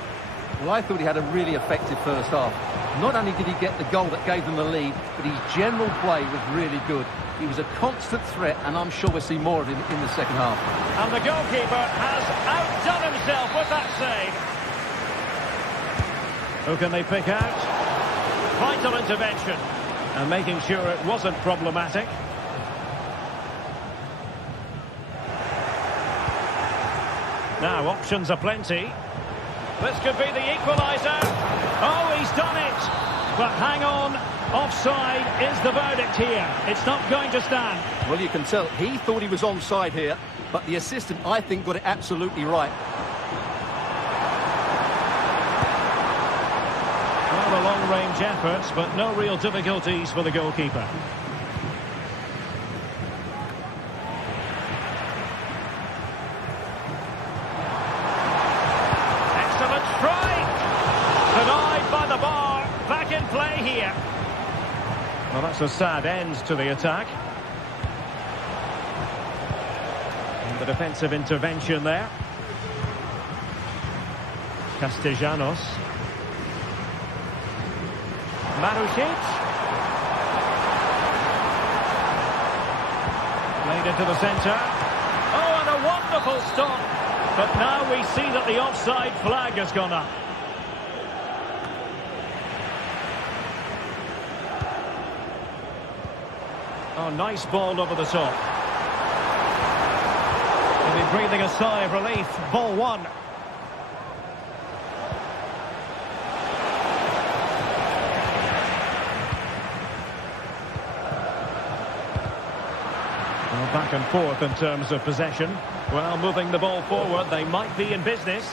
Well, I thought he had a really effective first half. Not only did he get the goal that gave them the lead, but his general play was really good. He was a constant threat, and I'm sure we'll see more of him in the second half. And the goalkeeper has outdone himself with that save. Who can they pick out? Vital intervention. And making sure it wasn't problematic. Now, options are plenty. This could be the equaliser. Oh, he's done it. But hang on. Offside is the verdict here. It's not going to stand. Well, you can tell he thought he was onside here, but the assistant, I think, got it absolutely right. Well, a long-range effort, but no real difficulties for the goalkeeper. Well, that's a sad end to the attack. And the defensive intervention there. Castellanos. Marusic. Played into the centre. Oh, and a wonderful stop. But now we see that the offside flag has gone up. Oh, nice ball over the top. He'll be breathing a sigh of relief. Ball one. Well, back and forth in terms of possession. Well, moving the ball forward, they might be in business.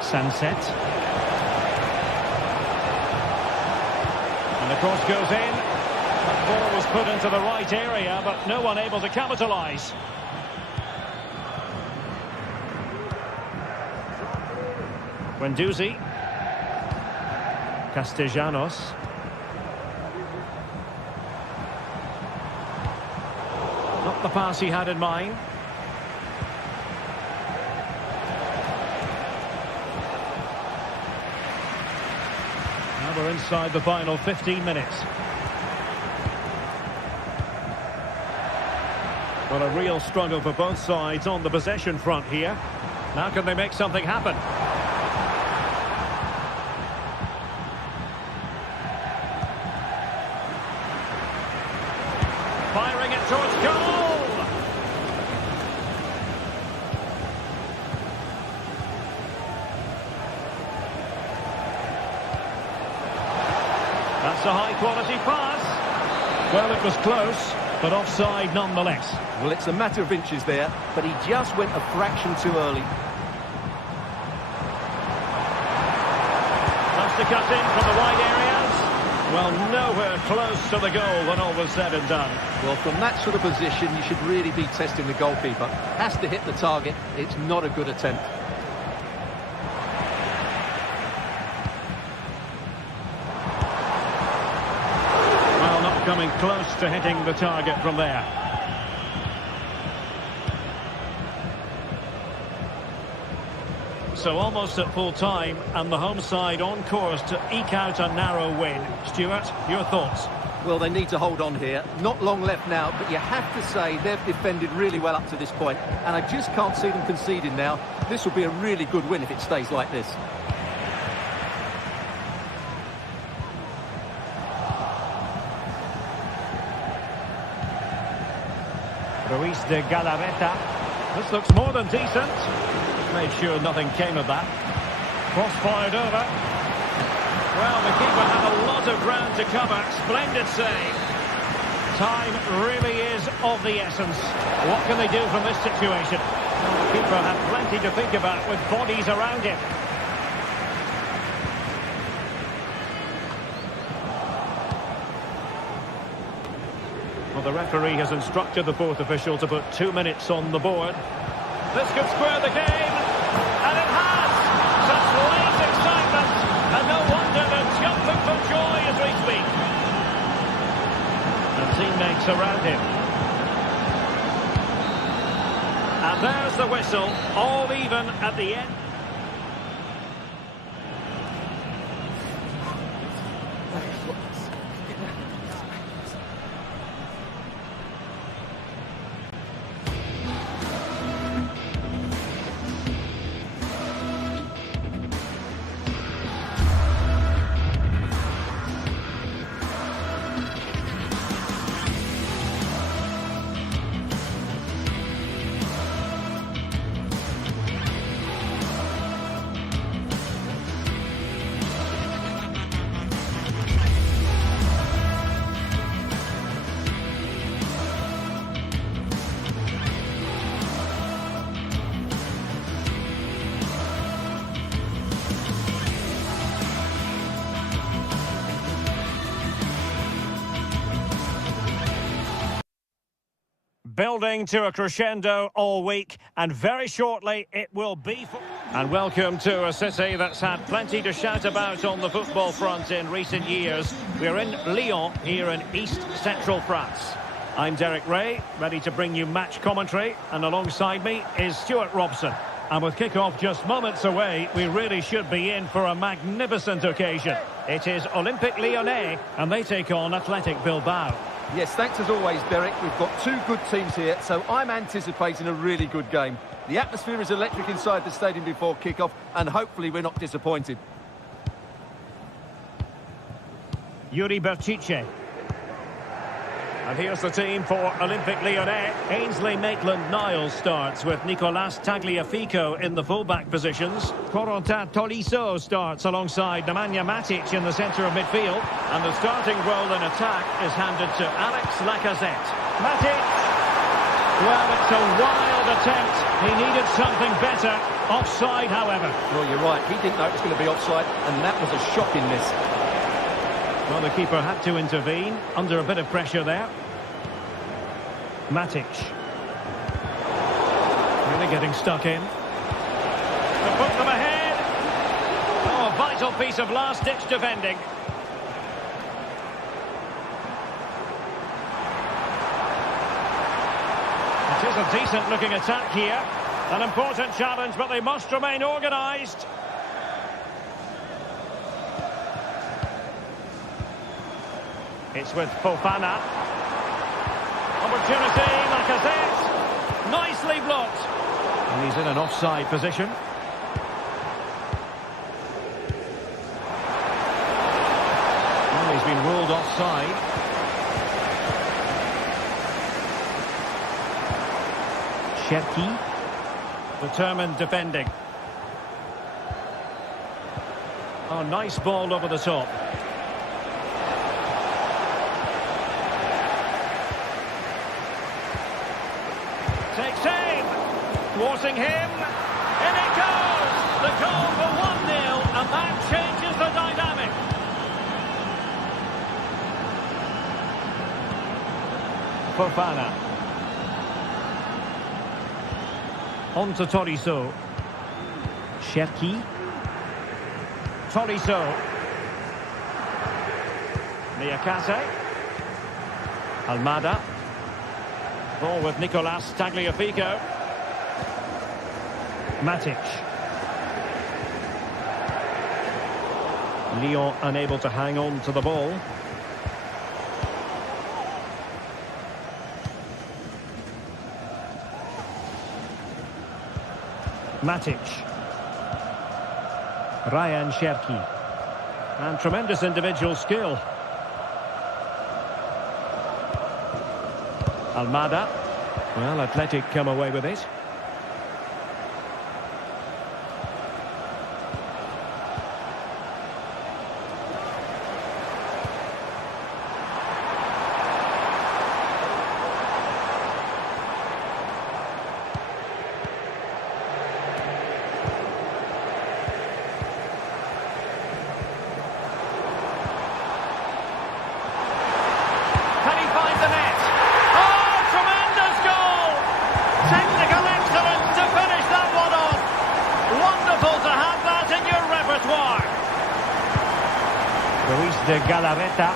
Sunset. And the cross goes in. The ball was put into the right area, but no one able to capitalise. Guendouzi. Castellanos. Not the pass he had in mind. Now we're inside the final 15 minutes. Well, a real struggle for both sides on the possession front here. Now can they make something happen? Firing it towards goal! That's a high-quality pass. Well, it was close, but offside nonetheless. Well, it's a matter of inches there, but he just went a fraction too early. Has to cut in from the wide areas. Well, nowhere close to the goal when all was said and done. Well, from that sort of position, you should really be testing the goalkeeper. Has to hit the target. It's not a good attempt. Well, not coming close to hitting the target from there. So almost at full time, and the home side on course to eke out a narrow win. Stuart, your thoughts? Well, they need to hold on here. Not long left now, but you have to say they've defended really well up to this point, and I just can't see them conceding now. This will be a really good win if it stays like this. Ruiz de Galarreta. This looks more than decent. Made sure nothing came of that. Cross fired over. Well, the keeper had a lot of ground to cover. Splendid save. Time really is of the essence. What can they do from this situation? The keeper had plenty to think about with bodies around him. Well, the referee has instructed the fourth official to put 2 minutes on the board. This could square the game. And it has! Such late excitement! And no wonder they're jumping for joy as we speak. And teammates around him. And there's the whistle, all even at the end. building to a crescendo all week, and very shortly it will be for... And welcome to a city that's had plenty to shout about on the football front in recent years. We're in Lyon, here in east-central France. I'm Derek Ray, ready to bring you match commentary, and alongside me is Stuart Robson. And with kick-off just moments away, we really should be in for a magnificent occasion. It is Olympique Lyonnais, and they take on Athletic Bilbao. Yes, thanks as always, Derek. We've got two good teams here, so I'm anticipating a really good game. The atmosphere is electric inside the stadium before kick-off, and hopefully we're not disappointed. Yuri Berchiche. And here's the team for Olympique Lyonnais. Ainsley Maitland-Niles starts with Nicolas Tagliafico in the full-back positions. Corentin Tolisso starts alongside Nemanja Matic in the centre of midfield. And the starting role in attack is handed to Alex Lacazette. Matic! Well, it's a wild attempt. He needed something better. Offside, however. Well, you're right. He didn't know it was going to be offside, and that was a shocking miss. Well, the keeper had to intervene, under a bit of pressure there. Matic. Really getting stuck in. To put them ahead. Oh, a vital piece of last-ditch defending. It is a decent-looking attack here. An important challenge, but they must remain organised. It's with Fofana. Opportunity, Lacazette. Nicely blocked. And he's in an offside position. Well, he's been ruled offside. Cherki. Determined defending. Oh, nice ball over the top. Takes aim, thwarting him, in it goes! The goal for 1-0, and that changes the dynamic. Fofana. On to Tolisso. Cherki. Tolisso. Niakate. Almada. Ball with Nicolas Tagliafico. Matic. Lyon unable to hang on to the ball. Matic. Ryan Cherki. And tremendous individual skill. Almada. Well, Athletic come away with it. De Galarreta.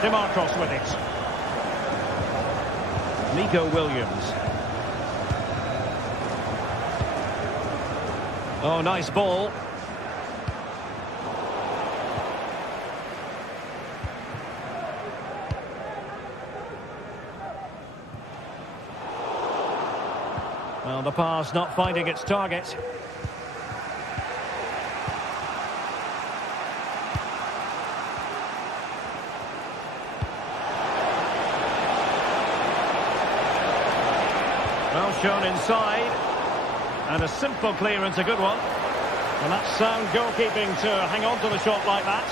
DeMarcos with it. Nico Williams. Oh, nice ball. Well, the pass not finding its target. Well shown inside. And a simple clearance, a good one. And that's sound goalkeeping to hang on to the shot like that.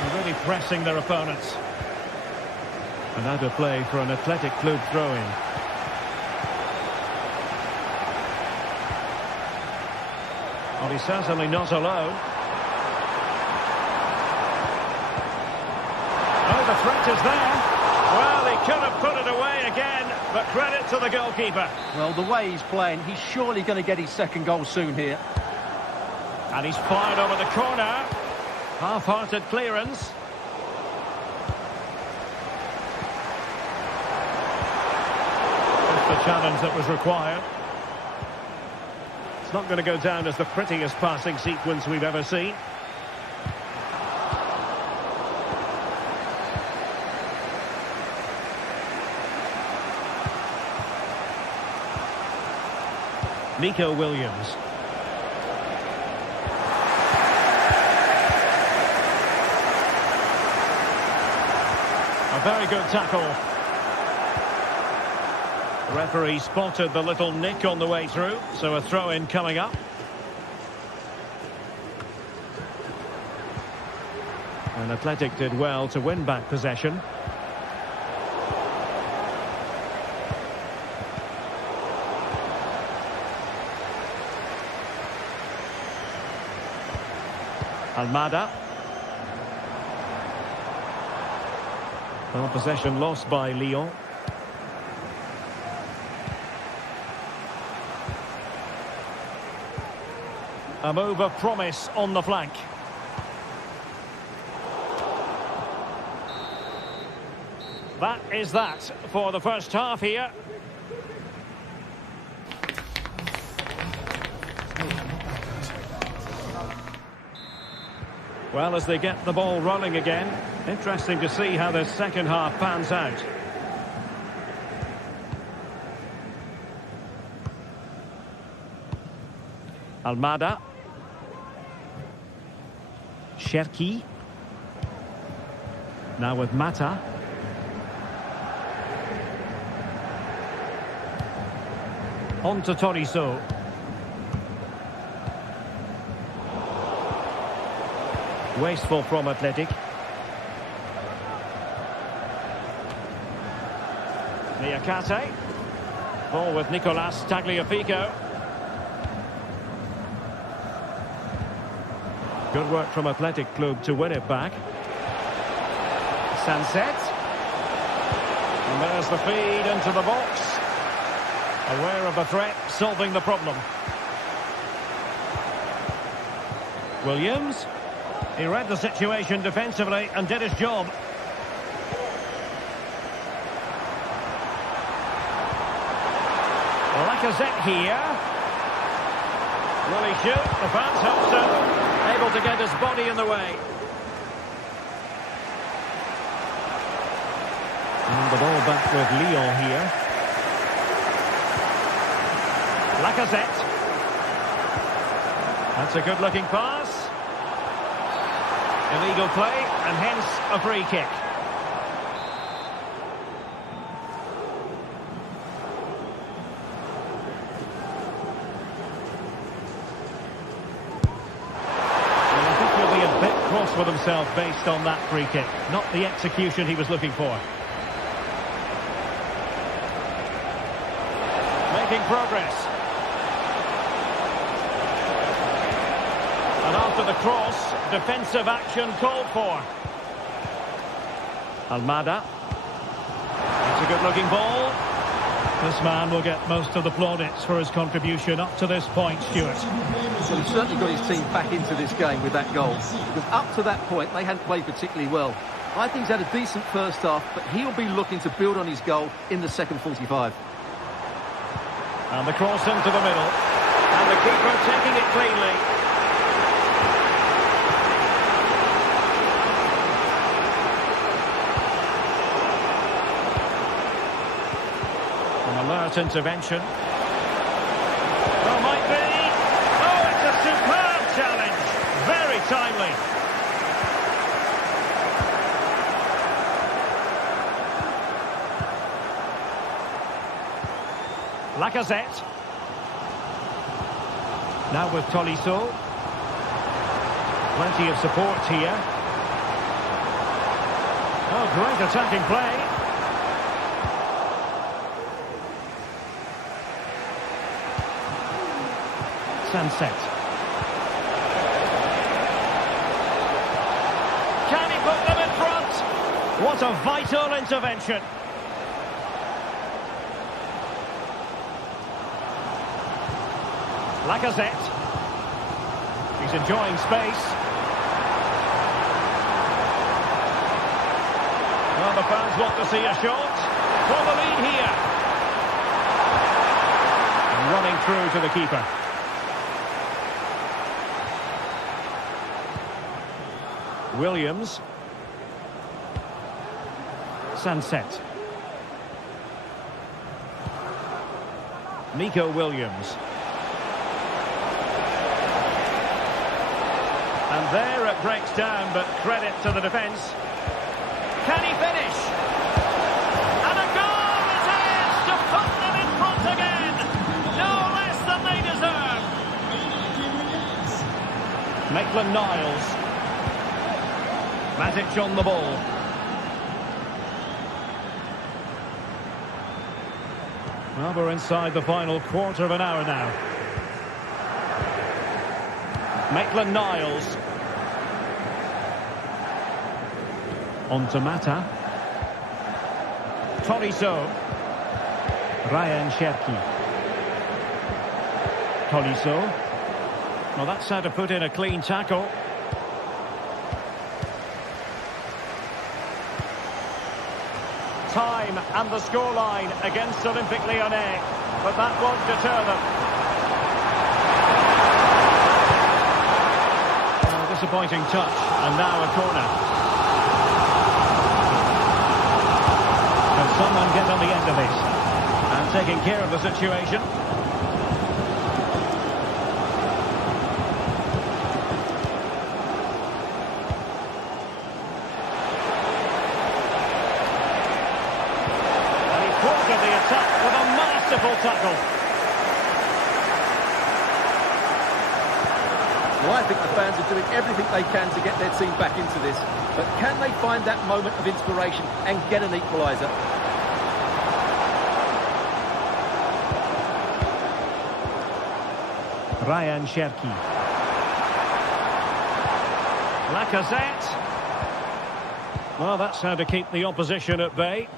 And really pressing their opponents. And out of play for an Athletic Club throw-in. Well, he's certainly not alone. Oh, the threat is there. Well, he could have put it away again, but credit to the goalkeeper. Well, the way he's playing, he's surely going to get his second goal soon here. And he's fired over the corner. Half-hearted clearance. That's the challenge that was required. It's not going to go down as the prettiest passing sequence we've ever seen. Nico Williams. A very good tackle. The referee spotted the little nick on the way through, so a throw-in coming up. And Athletic did well to win back possession. Almada. Well, possession lost by Lyon. A move of promise on the flank. That is that for the first half here. Well, as they get the ball rolling again, interesting to see how the second half pans out. Almada. Cherki. Now with Mata. On to Tolisso. Wasteful from Athletic. Niakate. Ball with Nicolas Tagliafico. Good work from Athletic Club to win it back. Sanset. And there's the feed into the box. Aware of the threat, solving the problem. Williams. He read the situation defensively and did his job. Lacazette here. Will he shoot? The fans hope so. Able to get his body in the way. And the ball back with Lyon here. Lacazette. That's a good-looking pass. Illegal play, and hence a free kick. Well, I think he'll be a bit cross with himself based on that free kick. Not the execution he was looking for. Making progress. And after the cross, defensive action called for. Almada. It's a good-looking ball. This man will get most of the plaudits for his contribution up to this point, Stuart. Well, he's certainly got his team back into this game with that goal. Because up to that point, they hadn't played particularly well. I think he's had a decent first half, but he'll be looking to build on his goal in the second 45. And the cross into the middle. And the keeper taking it cleanly. Alert intervention. Well, might be. Oh, it's a superb challenge. Very timely. Lacazette. Now with Tolisso. Plenty of support here. Oh, great attacking play. Sunset. What a vital intervention. Lacazette. He's enjoying space. Well, the fans want to see a shot for the lead here. Running through to the keeper. Williams. Sunset. Nico Williams. And there it breaks down, but credit to the defence. Can he finish? And a goal it is to put them in front again. No less than they deserve. Maitland-Niles. Matic on the ball. Well, we're inside the final quarter of an hour now. Maitland-Niles. On to Mata. Tolisso. Ryan Cherki. Tolisso. Well, that's how to put in a clean tackle. Time and the scoreline against Olympique Lyonnais, but that won't deter them. Oh, disappointing touch, and now a corner. Can someone get on the end of this? And taking care of the situation. Tackle. Well, I think the fans are doing everything they can to get their team back into this. But can they find that moment of inspiration and get an equaliser? Ryan Cherki. Lacazette. Well, that's how to keep the opposition at bay.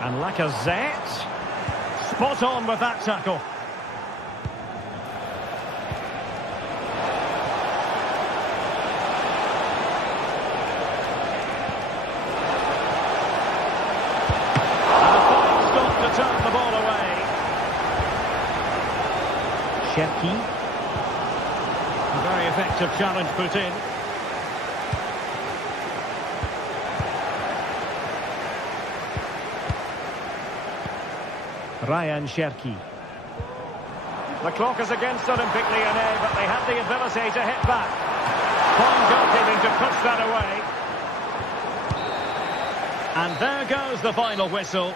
And Lacazette. Spot on with that tackle. And a fine stop to turn the ball away. Cherki. A very effective challenge put in. Ryan Cherki. The clock is against Olympique Lyonnais, but they have the ability to hit back. Fine goalkeeping to push that away. And there goes the final whistle.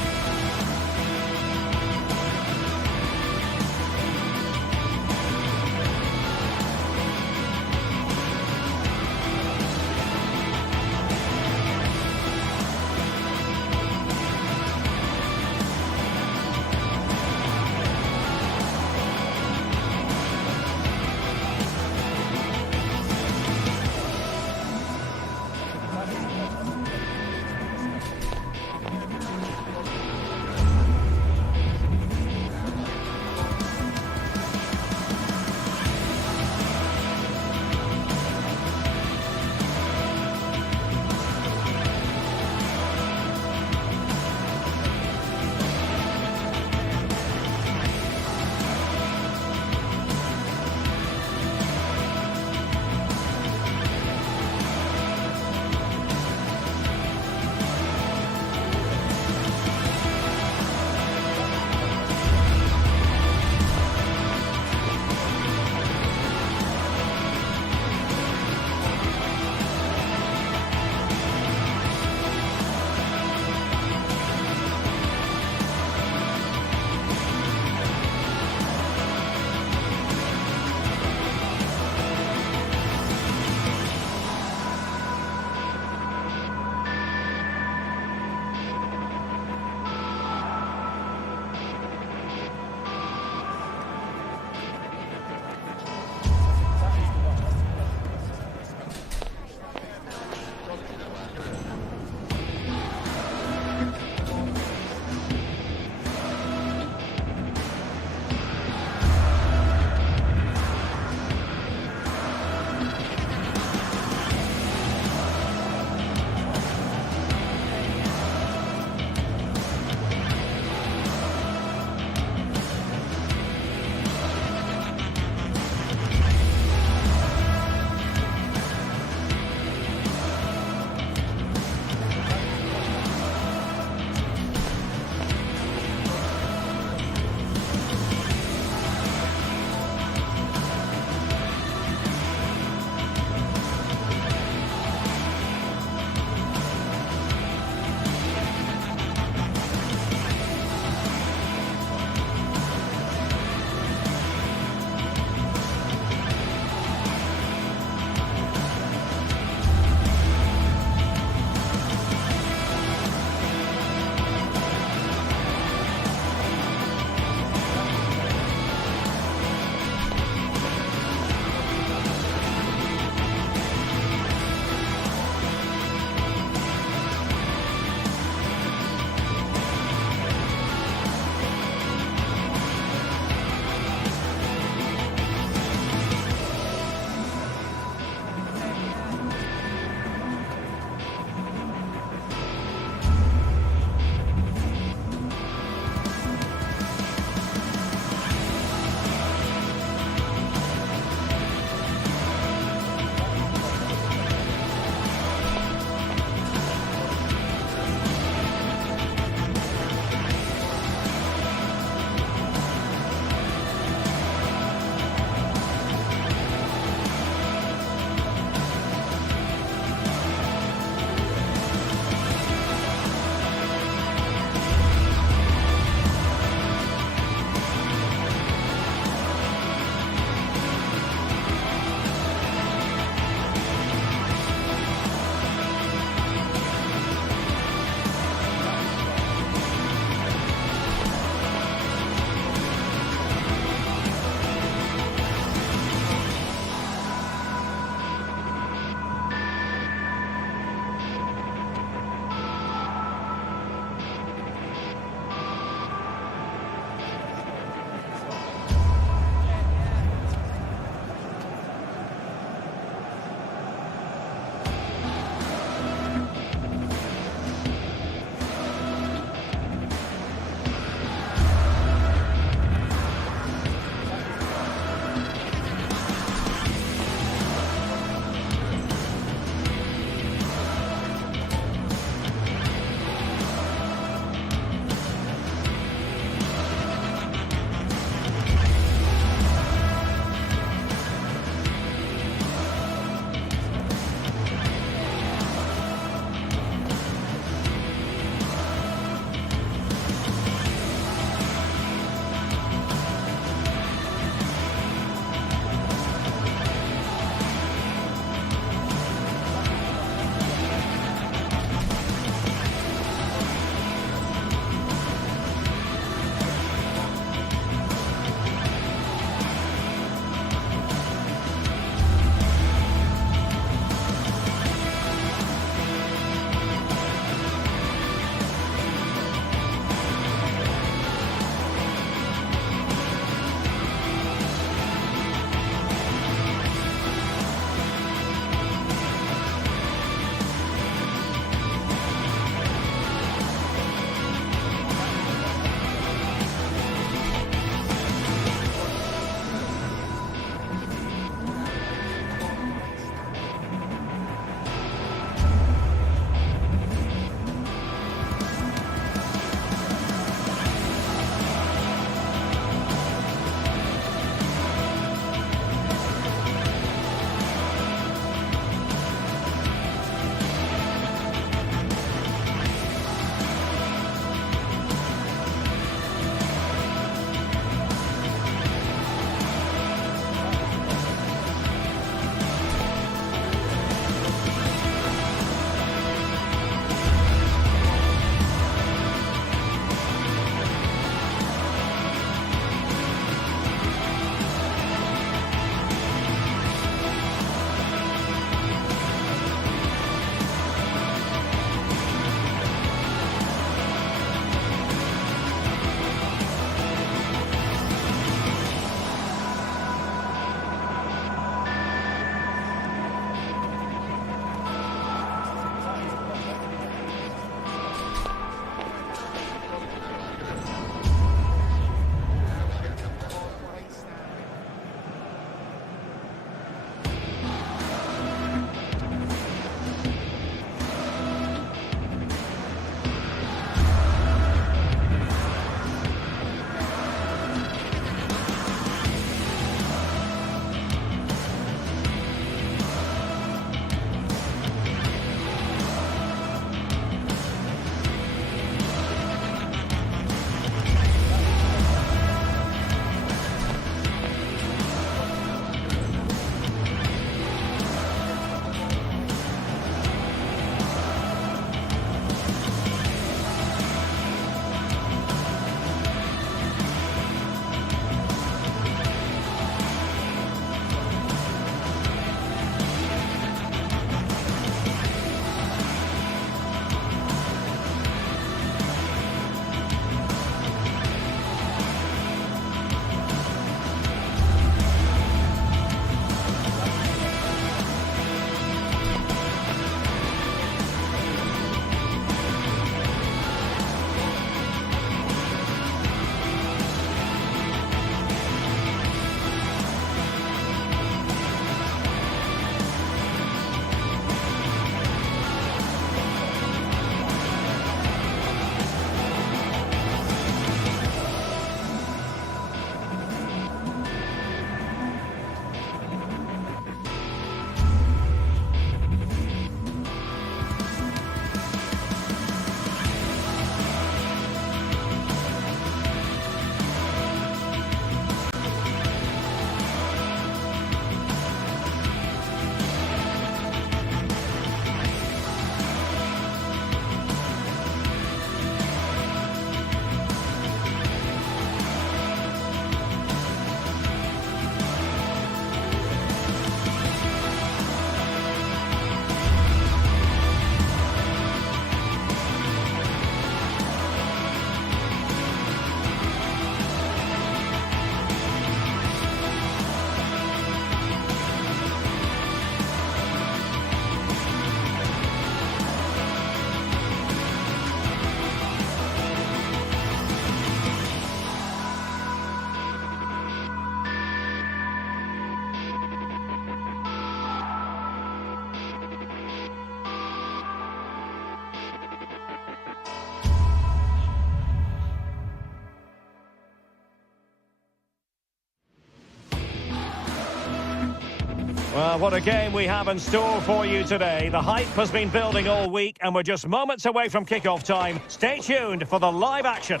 Well, what a game we have in store for you today. The hype has been building all week and we're just moments away from kickoff time. Stay tuned for the live action.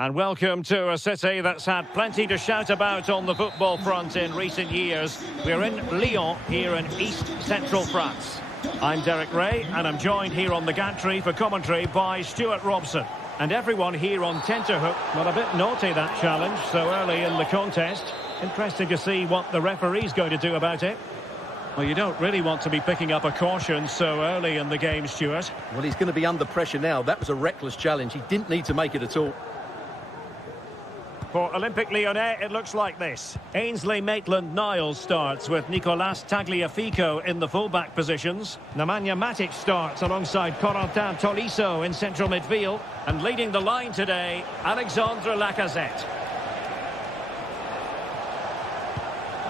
And welcome to a city that's had plenty to shout about on the football front in recent years. We're in Lyon, here in East Central France. I'm Derek Ray, and I'm joined here on the gantry for commentary by Stuart Robson. And everyone here on tenterhook. Well, a bit naughty, that challenge, so early in the contest. Interesting to see what the referee's going to do about it. Well, you don't really want to be picking up a caution so early in the game, Stuart. Well, he's going to be under pressure now. That was a reckless challenge. He didn't need to make it at all. For Olympique Lyonnais, it looks like this. Ainsley Maitland-Niles starts with Nicolas Tagliafico in the full-back positions. Nemanja Matic starts alongside Corentin Tolisso in central midfield. And leading the line today, Alexandre Lacazette.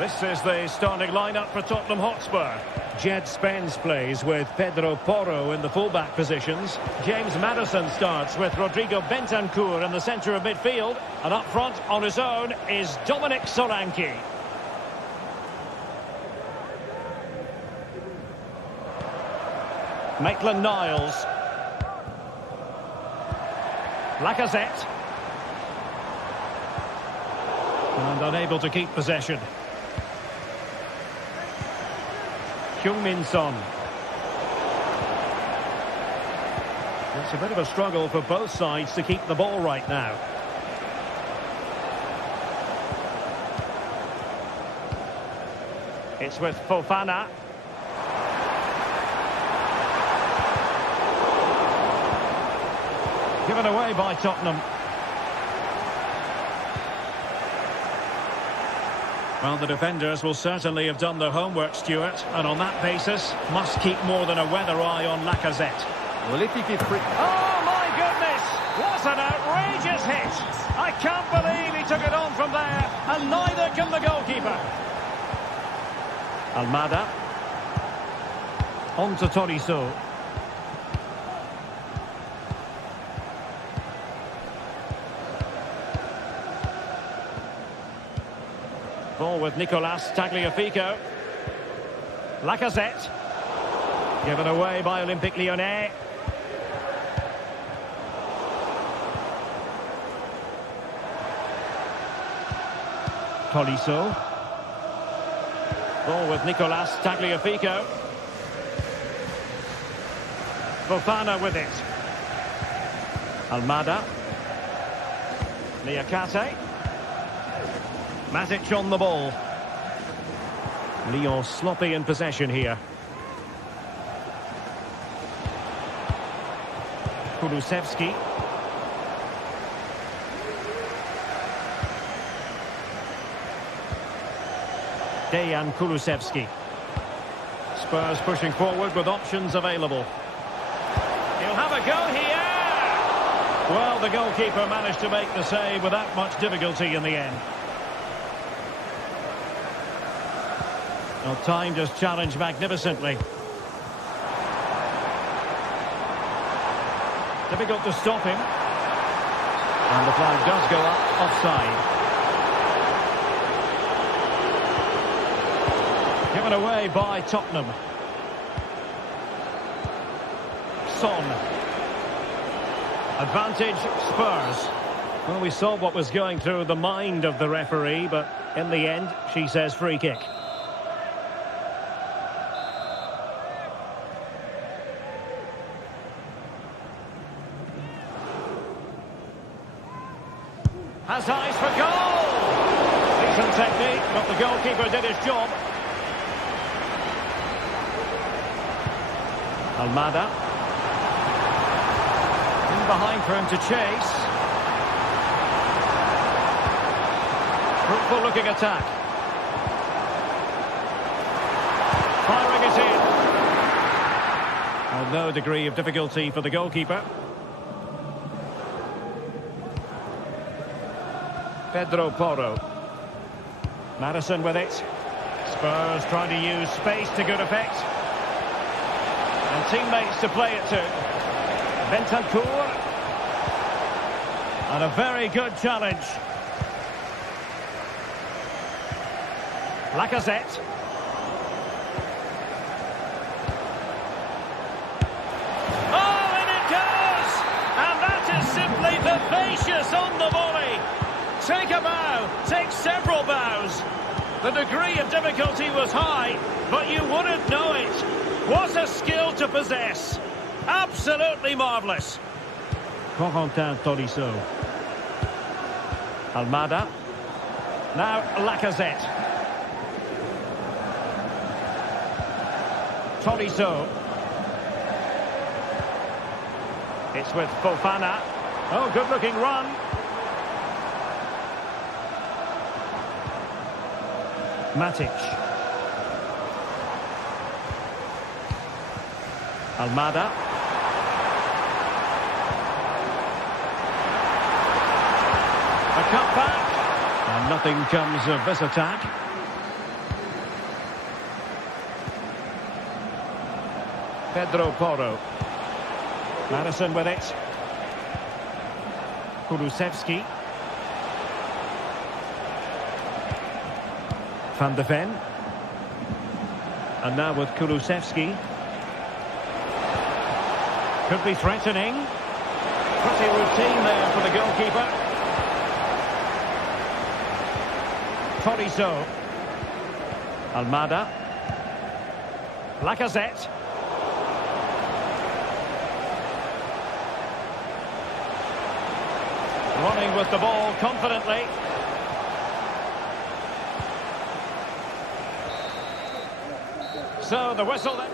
This is the starting lineup for Tottenham Hotspur. Jed Spence plays with Pedro Porro in the full-back positions. James Maddison starts with Rodrigo Bentancur in the centre of midfield. And up front on his own is Dominic Solanke. Maitland-Niles. Lacazette. And unable to keep possession. Heung-min Son. It's a bit of a struggle for both sides to keep the ball right now. It's with Fofana. Given away by Tottenham. Well, the defenders will certainly have done their homework, Stuart, and on that basis, must keep more than a weather eye on Lacazette. Well, if he give free... Oh, my goodness! What an outrageous hit! I can't believe he took it on from there, and neither can the goalkeeper. Almada. On to Tolisso. Ball with Nicolas Tagliafico. Lacazette. Given away by Olympique Lyonnais. Tolisso. Ball with Nicolas Tagliafico. Fofana with it. Almada. Niakate. Matic on the ball. Lyon sloppy in possession here. Kulusevski. Dejan Kulusevski. Spurs pushing forward with options available. He'll have a go here. Well, the goalkeeper managed to make the save without much difficulty in the end. Well, timed his challenge magnificently. Difficult to stop him. And the flag does go up offside. Given away by Tottenham. Son. Advantage Spurs. Well, we saw what was going through the mind of the referee, but in the end, she says free kick. Has eyes for goal! Decent technique, but the goalkeeper did his job. Almada. In behind for him to chase. Fruitful looking attack. Firing it in. Well, no degree of difficulty for the goalkeeper. Pedro Porro. Maddison with it. Spurs trying to use space to good effect. And teammates to play it to. Bentancur. And a very good challenge. Lacazette. Oh, and it goes! And that is simply vivacious on the volley. Take a bow, take several bows. The degree of difficulty was high, but you wouldn't know it. What a skill to possess. Absolutely marvellous. Corentin Tolisso. Almada. Now Lacazette. Tolisso. It's with Fofana. Oh, good-looking run. Matic. Almada. A cutback. And nothing comes of this attack. Pedro Porro. Madison with it. Kulusevski. Van de Ven. And now with Kulusevski. Could be threatening. Pretty routine there for the goalkeeper. Tolisso. Almada. Lacazette. Running with the ball confidently. So the whistle then.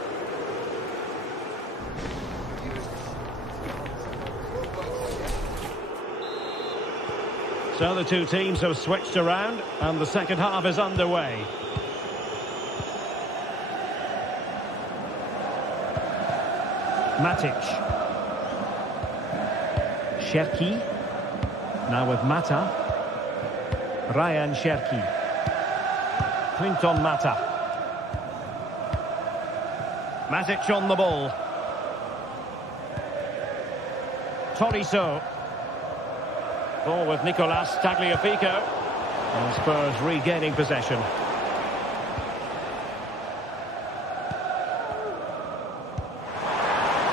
So the two teams have switched around and the second half is underway. Matic. Cherki. Now with Mata. Ryan Cherki. Clinton Mata. Matic on the ball. Tolisso. Ball with Nicolas Tagliafico. And Spurs regaining possession.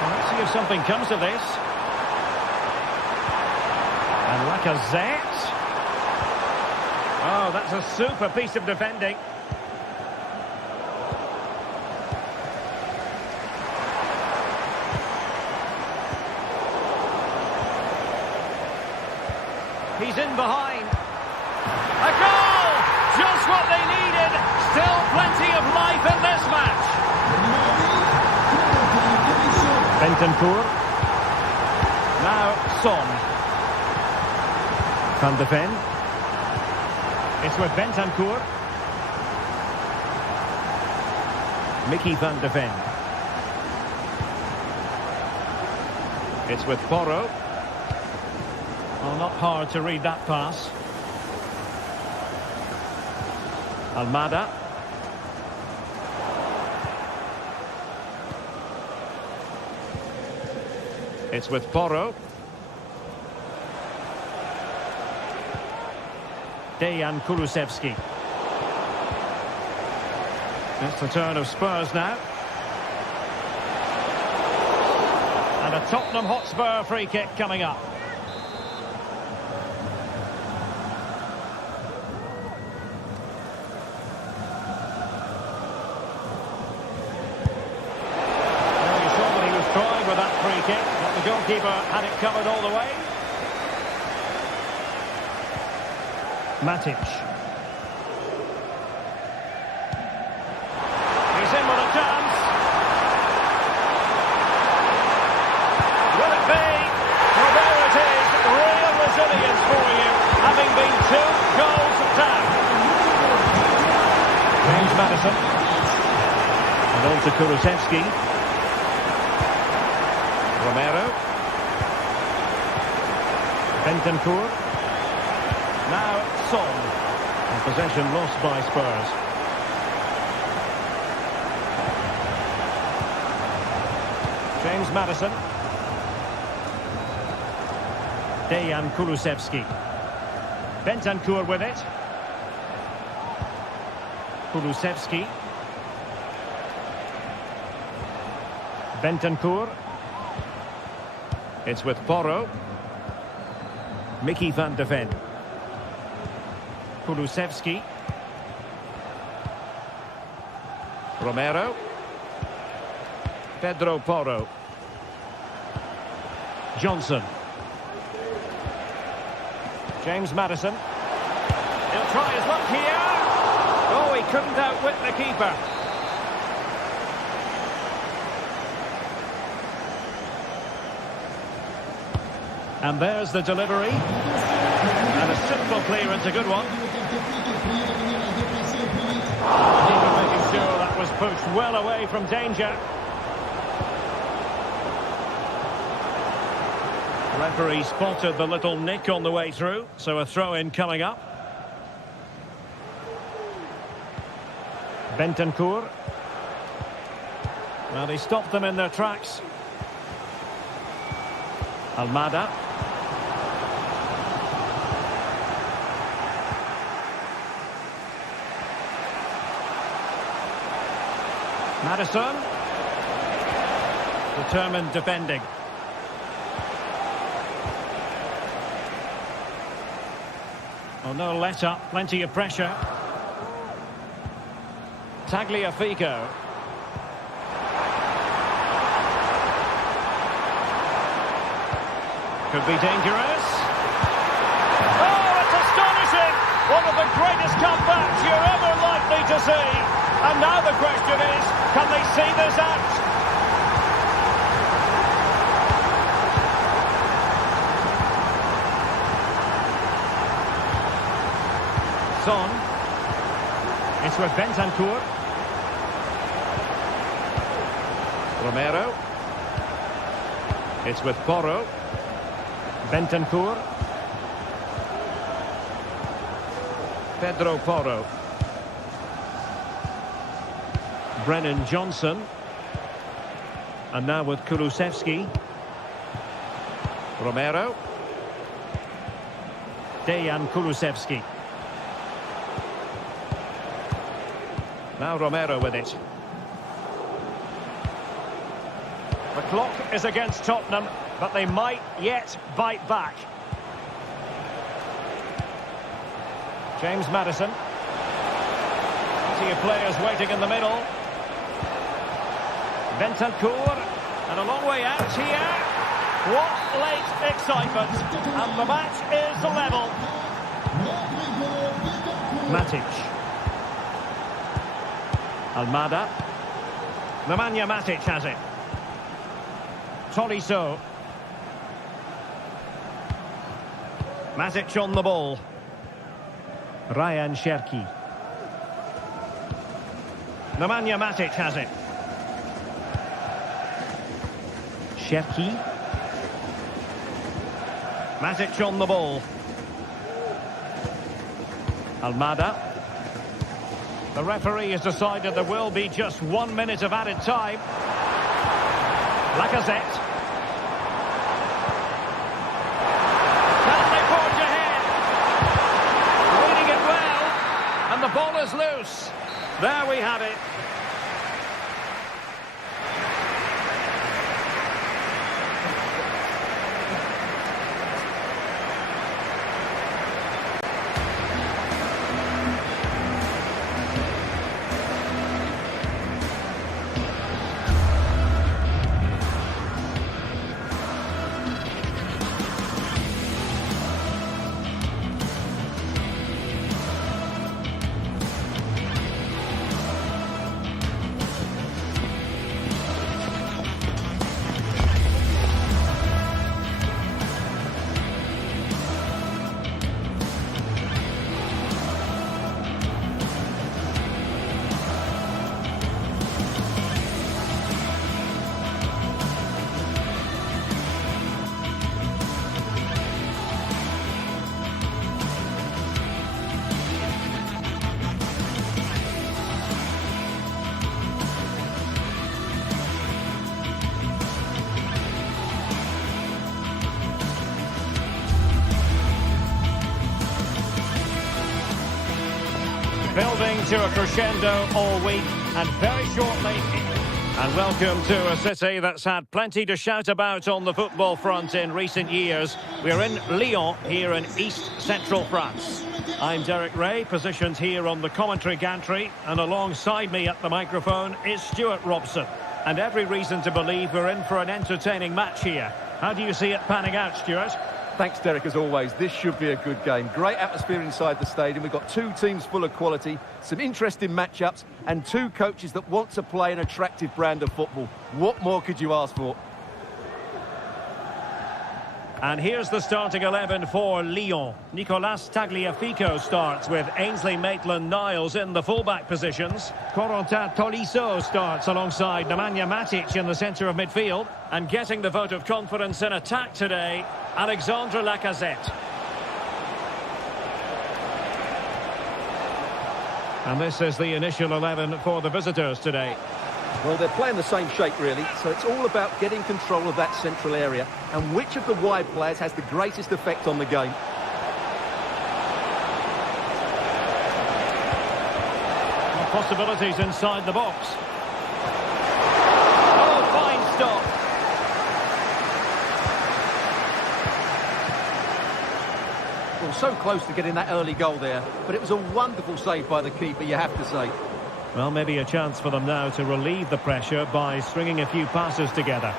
Let's see if something comes of this. And Lacazette. Oh, that's a super piece of defending. He's in behind. A goal! Just what they needed. Still plenty of life in this match. Bentancur. Now Son. Van de Ven. It's with Bentancur. Mickey Van de Ven. It's with Porro. Well, not hard to read that pass. Almada. It's with Porro. Dejan Kulusevski. That's the turn of Spurs now. And a Tottenham Hotspur free kick coming up. With that free kick, but the goalkeeper had it covered all the way. Matic. He's in with a chance. Will it be? Well, there it is. Real resilience for you, having been 2 goals down. James Madison. And on to Kulusevski. Romero. Bentancur. Now Son. And possession lost by Spurs. James Madison. Dejan Kulusevski. Bentancur with it. Kulusevski. Bentancur. It's with Porro. Mickey van de Ven. Kulusevski. Romero. Pedro Porro. Johnson. James Maddison. He'll try his luck here. Oh, he couldn't outwit the keeper. And there's the delivery. And a simple clearance, a good one. Keeper making sure that was pushed well away from danger. Referee spotted the little nick on the way through, so a throw-in coming up. Bentancur. Well, he stopped them in their tracks. Almada. Maddison. Determined defending. Oh, no let up, plenty of pressure. Tagliafico. Could be dangerous. Oh, it's astonishing! One of the greatest comebacks you're ever likely to see. And now the question is, can they see this out? Son. It's with Bentancur. Romero. It's with Porro. Bentancur. Pedro Porro. Brennan Johnson. And now with Kulusevski. Romero. Dejan Kulusevski. Now Romero with it. The clock is against Tottenham, but they might yet bite back. James Maddison. Plenty of players waiting in the middle. Bentancur. And a long way out here. What late excitement. And the match is level. Matic. Almada. Nemanja Matic has it. Tolisso. Matic on the ball. Ryan Cherki. Nemanja Matic has it. Cherki. Matic on the ball. Almada. The referee has decided there will be just 1 minute of added time. Lacazette. Can they forge ahead? Reading it well. And the ball is loose. There we have it. Building to a crescendo all week, and very shortly... And welcome to a city that's had plenty to shout about on the football front in recent years. We're in Lyon, here in east-central France. I'm Derek Ray, positioned here on the commentary gantry, and alongside me at the microphone is Stuart Robson. And every reason to believe we're in for an entertaining match here. How do you see it panning out, Stuart? Thanks, Derek, as always. This should be a good game. Great atmosphere inside the stadium. We've got two teams full of quality, some interesting matchups, and two coaches that want to play an attractive brand of football. What more could you ask for? And here's the starting 11 for Lyon. Nicolas Tagliafico starts with Ainsley Maitland-Niles in the fullback positions. Corentin Tolisso starts alongside Nemanja Matic in the centre of midfield. And getting the vote of confidence in attack today, Alexandre Lacazette. And this is the initial 11 for the visitors today. Well, they're playing the same shape, really, so it's all about getting control of that central area and which of the wide players has the greatest effect on the game. Possibilities inside the box. Oh, fine stop. Well, so close to getting that early goal there, but it was a wonderful save by the keeper, you have to say. Well, maybe a chance for them now to relieve the pressure by stringing a few passes together.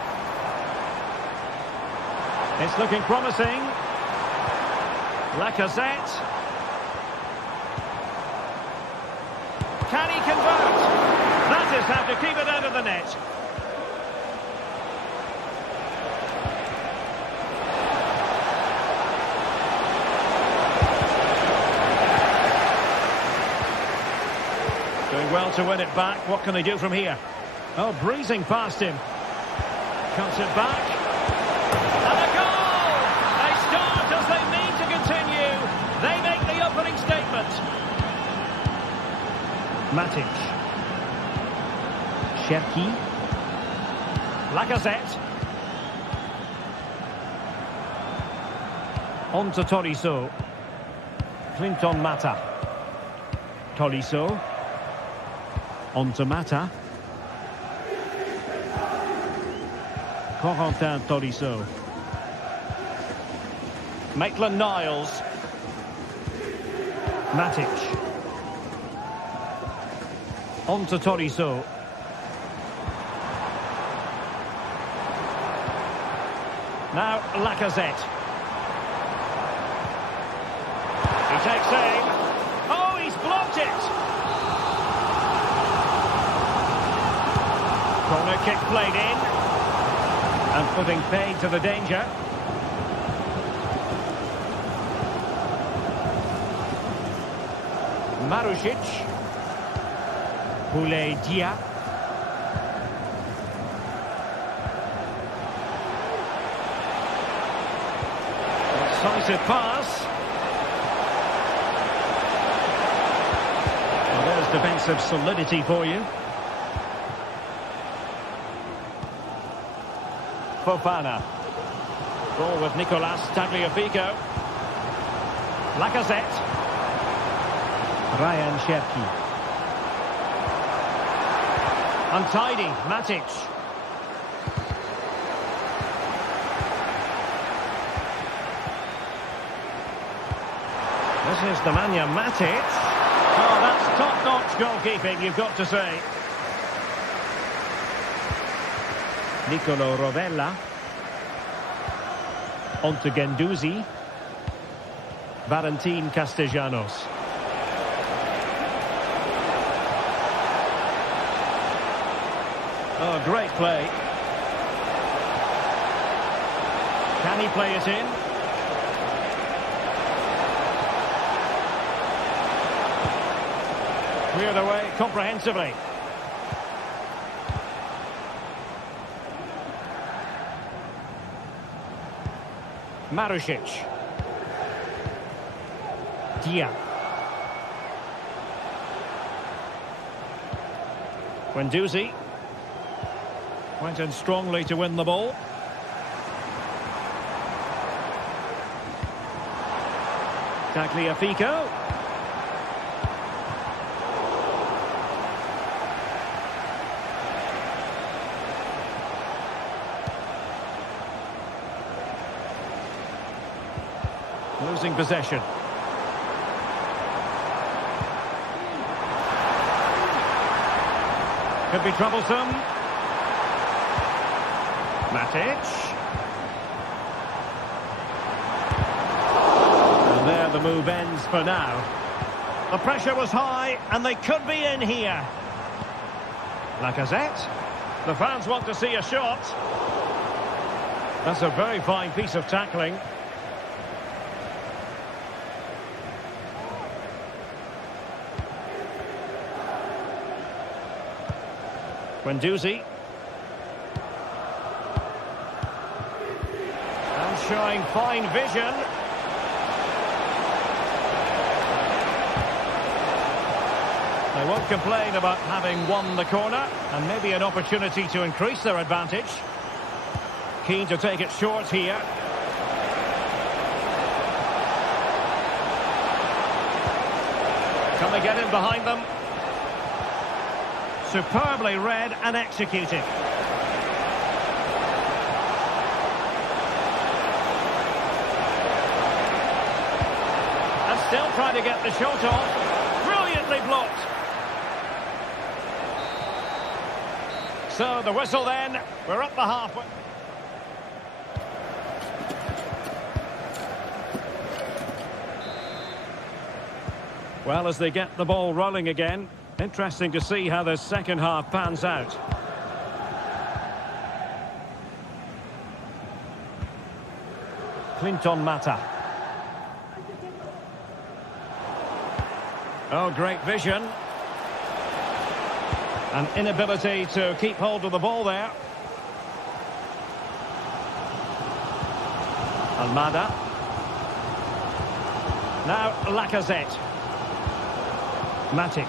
It's looking promising. Lacazette. Can he convert? That is how to keep it out of the net. Doing well to win it back. What can they do from here? Oh, breezing past him. Cuts it back. And a goal! They start as they mean to continue. They make the opening statement. Matic. Cherki. Lacazette. On to Tolisso. Clinton Mata. Tolisso. On to Mata. Corentin Tolisso. Maitland-Niles. Matic. On to Tolisso. Now Lacazette. He takes aim. Oh, he's blocked it! Corner kick played in. And putting paid to the danger. Marušić. Boulaye Dia. Decisive pass. Well, there's defensive solidity for you. Fofana. Ball with Nicolas Tagliafico. Lacazette. Ryan Cherki. Untidy, Matic. This is Nemanja Matic. Oh, that's top-notch goalkeeping, you've got to say. Nicolo Rovella. On to Guendouzi. Valentin Castellanos. Oh, great play. Can he play it in? Cleared away comprehensively. Marušić. Dia. Guendouzi. Went in strongly to win the ball. Tagliafico. Losing possession. Could be troublesome. Matic. And there the move ends for now. The pressure was high, and they could be in here. Lacazette. The fans want to see a shot. That's a very fine piece of tackling. Guendouzi. And showing fine vision. They won't complain about having won the corner, and maybe an opportunity to increase their advantage. Keen to take it short here. Can they get in behind them? Superbly read and executed. And still trying to get the shot off. Brilliantly blocked. So the whistle then. We're up the halfway. Well, as they get the ball rolling again, interesting to see how the second half pans out. Clinton Mata. Oh, great vision. An inability to keep hold of the ball there. Almada. Now Lacazette. Matic.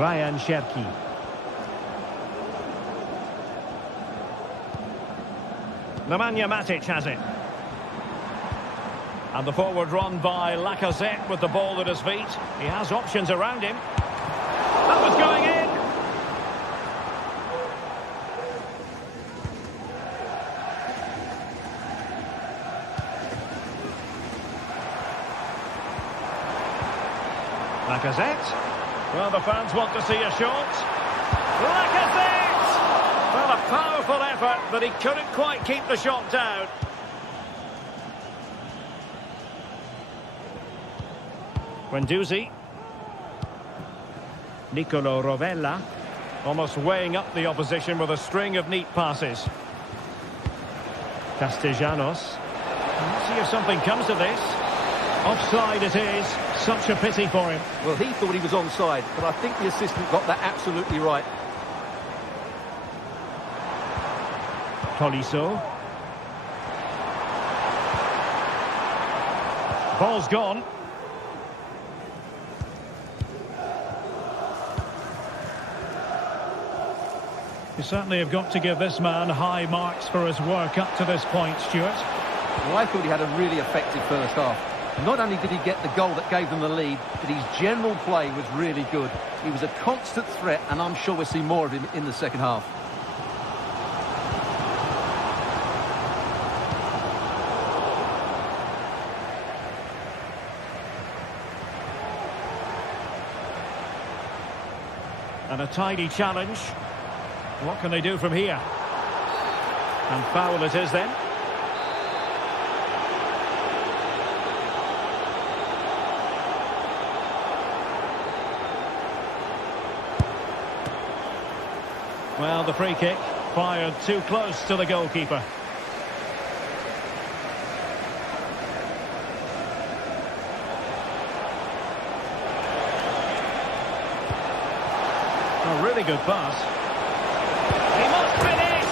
Ryan Cherki. Nemanja Matic has it. And the forward run by Lacazette with the ball at his feet. He has options around him. That was going in. Lacazette. Well, the fans want to see a shot. Lacazette! Well, a powerful effort, but he couldn't quite keep the shot down. Guendouzi. Nicolo Rovella. Almost weighing up the opposition with a string of neat passes. Castellanos. Let's see if something comes of this. Offside it is. Such a pity for him. Well, he thought he was onside, but I think the assistant got that absolutely right. Tolisso. Ball's gone. You certainly have got to give this man high marks for his work up to this point, Stuart. Well, I thought he had a really effective first half. Not only did he get the goal that gave them the lead, but his general play was really good. He was a constant threat, and I'm sure we'll see more of him in the second half. And a tidy challenge. What can they do from here? And foul it is then. Well, the free kick fired too close to the goalkeeper. A really good pass. He must finish!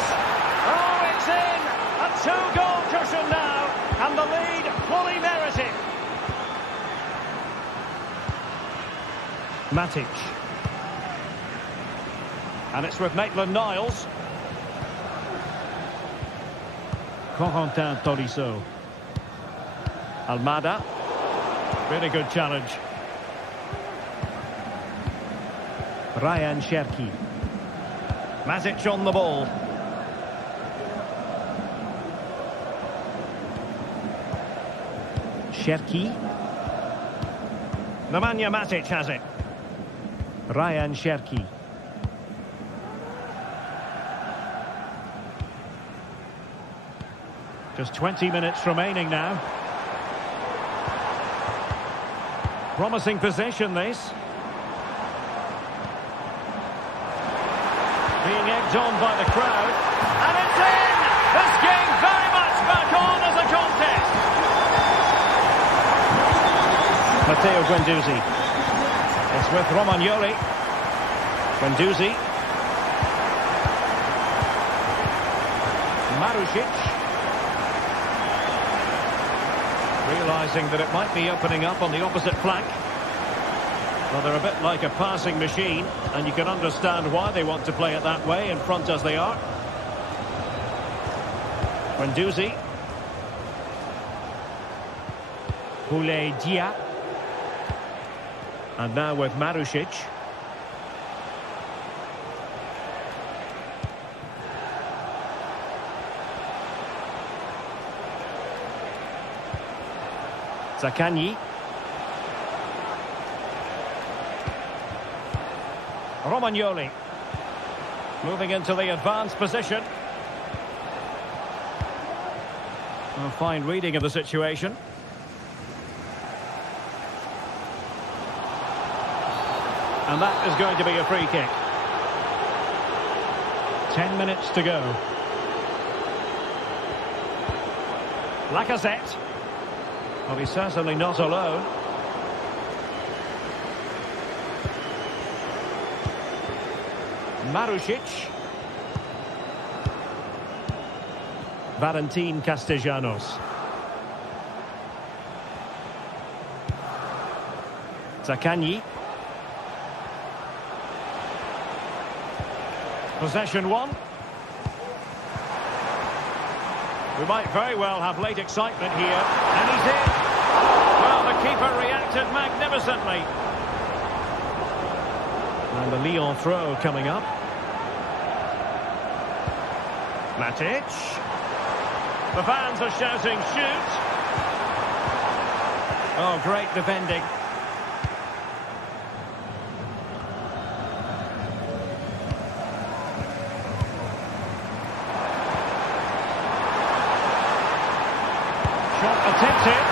Oh, it's in! A two-goal cushion now, and the lead fully merited. Matic. And it's with Maitland-Niles. Corentin Tolisso. Almada. Really good challenge. Ryan Cherki. Matic on the ball. Cherki. Nemanja Matic has it. Ryan Cherki. Just 20 minutes remaining now. Promising possession, this. Being egged on by the crowd. And it's in! This game very much back on as a contest. Matteo Guendouzi. It's with Romagnoli. Guendouzi. Marušić. Realising that it might be opening up on the opposite flank. Well, they're a bit like a passing machine, and you can understand why they want to play it that way, in front as they are. Guendouzi. Boulaye Dia. And now with Marušić. Zaccagni. Romagnoli. Moving into the advanced position. A fine reading of the situation. And that is going to be a free kick. 10 minutes to go. Lacazette. Well, he's certainly not alone. Marušić. Valentin Castellanos. Zaccagni. Possession one. We might very well have late excitement here. And he's in. Well, the keeper reacted magnificently. And the Lyon throw coming up. Matic. The fans are shouting, shoot. Oh, great defending. Shot attempted.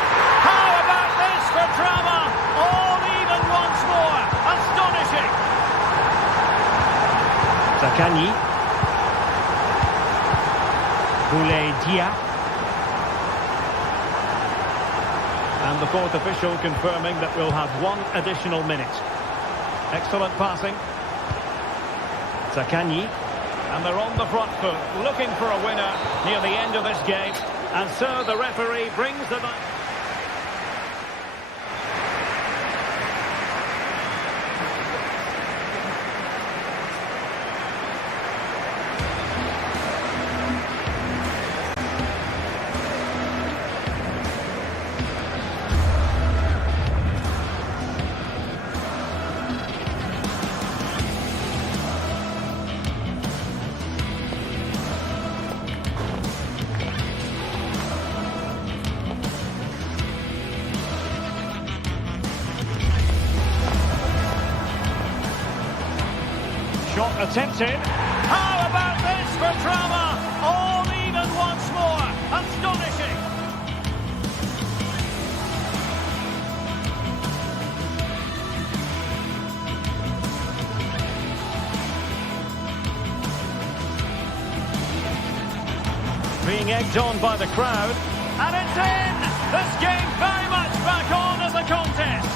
How about this for drama? All even once more. Astonishing. Zaccagni. Boulaye Dia. And the fourth official confirming that we'll have one additional minute. Excellent passing. Zaccagni. And they're on the front foot, looking for a winner near the end of this game. And so the referee brings the... Shot attempted. How about this for drama? All even once more. Astonishing. Being egged on by the crowd. And it's in! This game very much back on as a contest.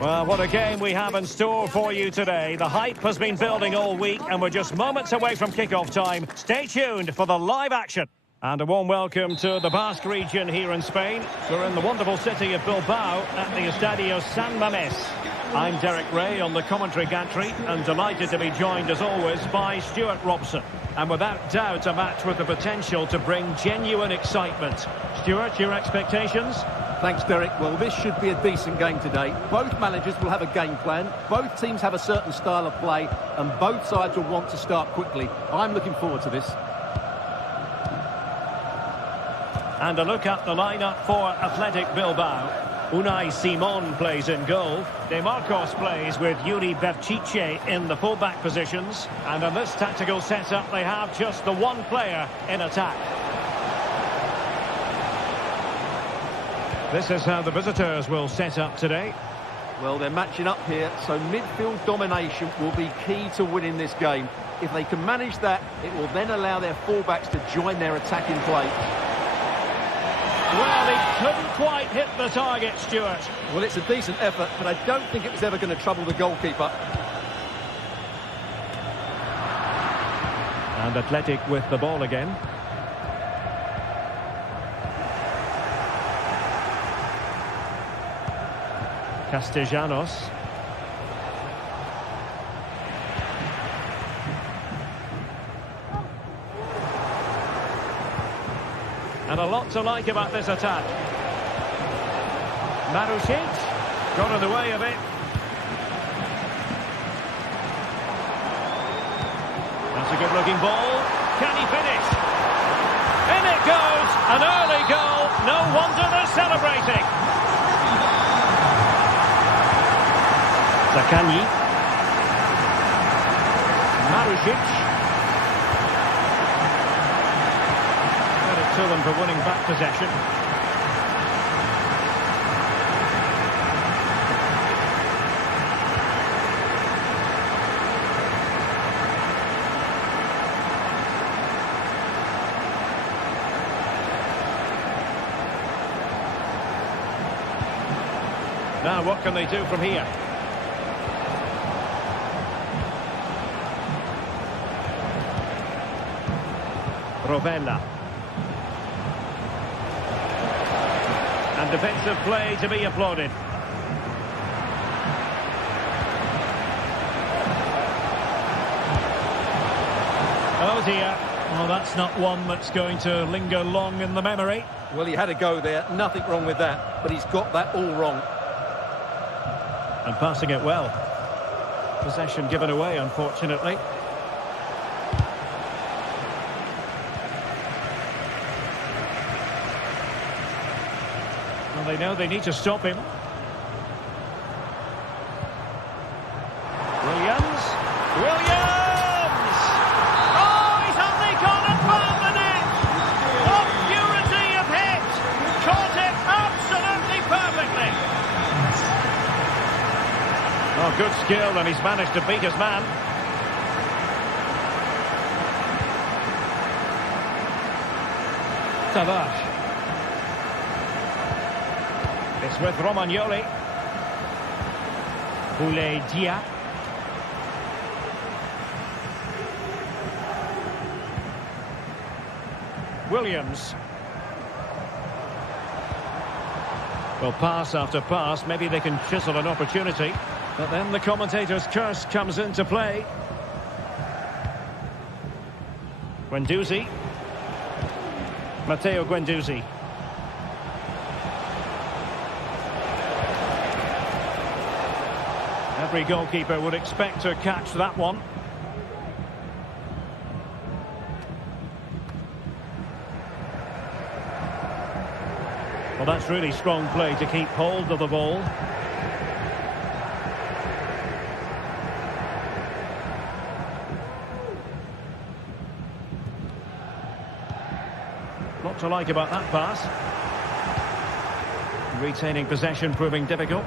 Well, what a game we have in store for you today. The hype has been building all week and we're just moments away from kickoff time. Stay tuned for the live action. And a warm welcome to the Basque region here in Spain. We're in the wonderful city of Bilbao at the Estadio San Mamés. I'm Derek Ray on the commentary gantry and delighted to be joined as always by Stuart Robson. And without doubt a match with the potential to bring genuine excitement. Stuart, your expectations? Thanks, Derek. Well, this should be a decent game today. Both managers will have a game plan. Both teams have a certain style of play and both sides will want to start quickly. I'm looking forward to this. And a look at the lineup for Athletic Bilbao. Unai Simon plays in goal. De Marcos plays with Yuri Berchiche in the fullback positions. And in this tactical setup, they have just the one player in attack. This is how the visitors will set up today. Well, they're matching up here, so midfield domination will be key to winning this game. If they can manage that, it will then allow their fullbacks to join their attacking play. Well, he couldn't quite hit the target, Stuart. Well, it's a decent effort, but I don't think it was ever going to trouble the goalkeeper. And Athletic with the ball again. Castellanos. And a lot to like about this attack. Marusic got in the way of it. That's a good-looking ball. Can he finish? In it goes! An early goal. No wonder they're celebrating. Zaccagni. Marusic. To them for winning back possession. Now what can they do from here? Rovella. And defensive play to be applauded. Oh dear. Well, that's not one that's going to linger long in the memory. Well, he had a go there. Nothing wrong with that. But he's got that all wrong. And passing it well. Possession given away, unfortunately. Well, they know they need to stop him. Williams. Williams! Oh, he's only gone above the net! What purity of hit! Caught it absolutely perfectly! Oh, good skill, and he's managed to beat his man. Tavares. It's with Romagnoli. Boulay Dia. Williams. Well, pass after pass, maybe they can chisel an opportunity. But then the commentator's curse comes into play. Guendouzi. Matteo Guendouzi. Every goalkeeper would expect to catch that one. Well, that's really strong play to keep hold of the ball. Lot to like about that pass. Retaining possession proving difficult.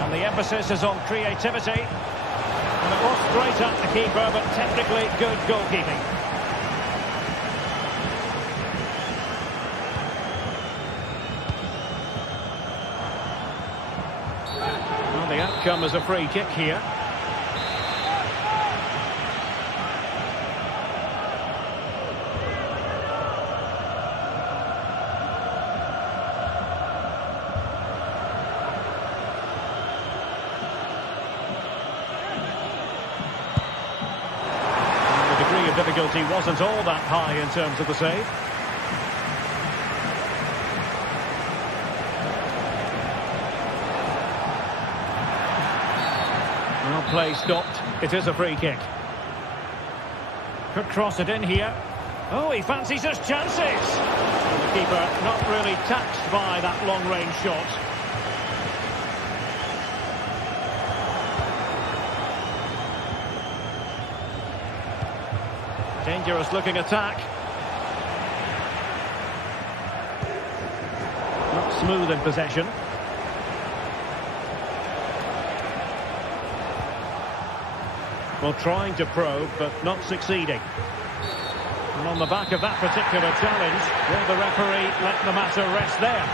And the emphasis is on creativity. And it was straight at the keeper, but technically good goalkeeping. come as a free kick here. The degree of difficulty wasn't all that high in terms of the save. Well, play stopped. It is a free kick. Could cross it in here. Oh, he fancies his chances. And the keeper not really taxed by that long-range shot. Dangerous looking attack. Not smooth in possession. Well, trying to probe, but not succeeding. And on the back of that particular challenge, will the referee let the matter rest there?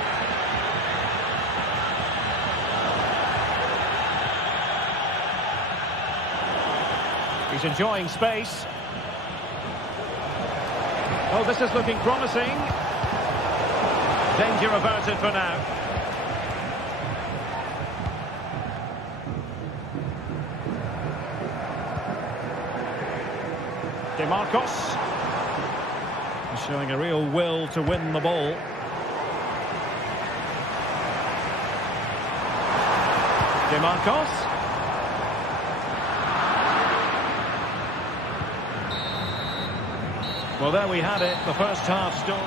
He's enjoying space. Oh, this is looking promising. Danger averted for now. De Marcos. Showing a real will to win the ball. De Marcos. Well, there we had it, the first half story.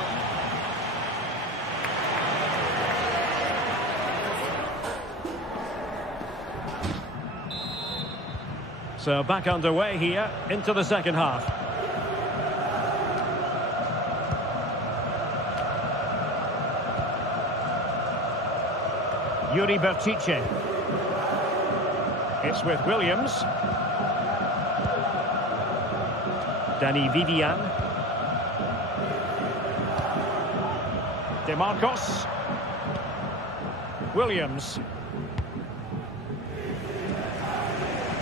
So back underway here into the second half. Yuri Berchiche. It's with Williams. Danny Vivian. De Marcos. Williams.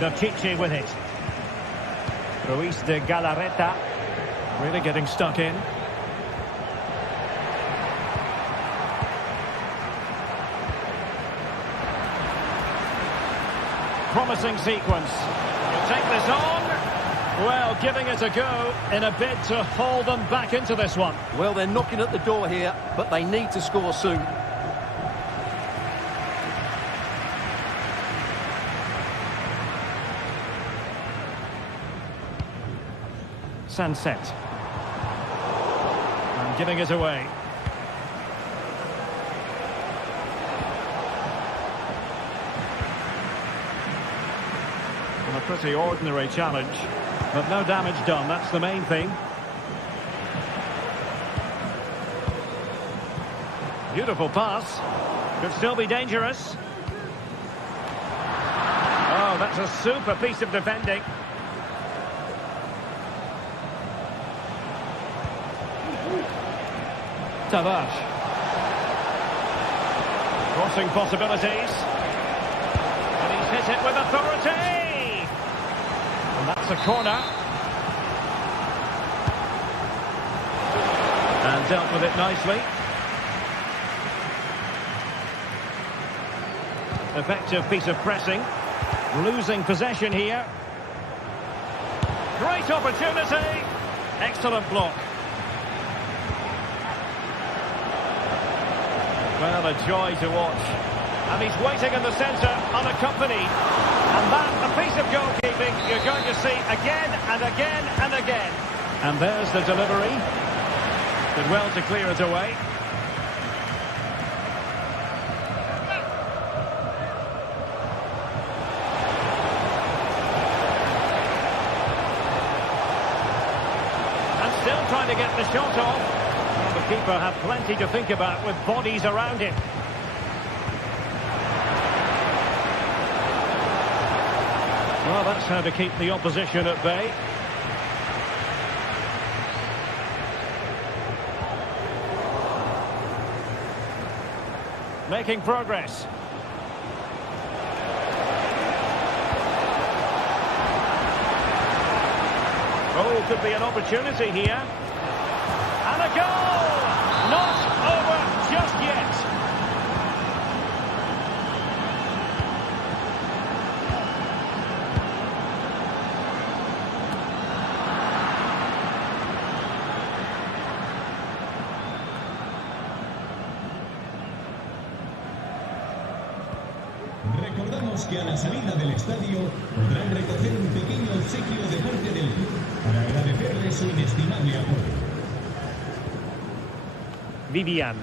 Berchiche with it. Ruiz de Galarreta. Really getting stuck in. Promising sequence. He'll take this on. Well, giving it a go in a bid to haul them back into this one. Well, they're knocking at the door here, but they need to score soon. Sunset. And giving it away. A pretty ordinary challenge, but no damage done, that's the main thing. Beautiful pass. Could still be dangerous. Oh, that's a super piece of defending. Tavares. Crossing possibilities. And he's hit it with authority. And that's a corner. And dealt with it nicely. Effective piece of pressing. Losing possession here. Great opportunity. Excellent block. Well, a joy to watch. And he's waiting in the centre, unaccompanied. And that, a piece of goalkeeping you're going to see again and again and again. And there's the delivery. Did well to clear it away. And still trying to get the shot off. Well, the keeper had plenty to think about with bodies around him. Well, that's how to keep the opposition at bay. Making progress. Oh, could be an opportunity here. And a goal! Not over just yet. Recordamos que a la salida del estadio podrán recoger un pequeño obsequio de parte del club para agradecerle su inestimable apoyo. Vivian.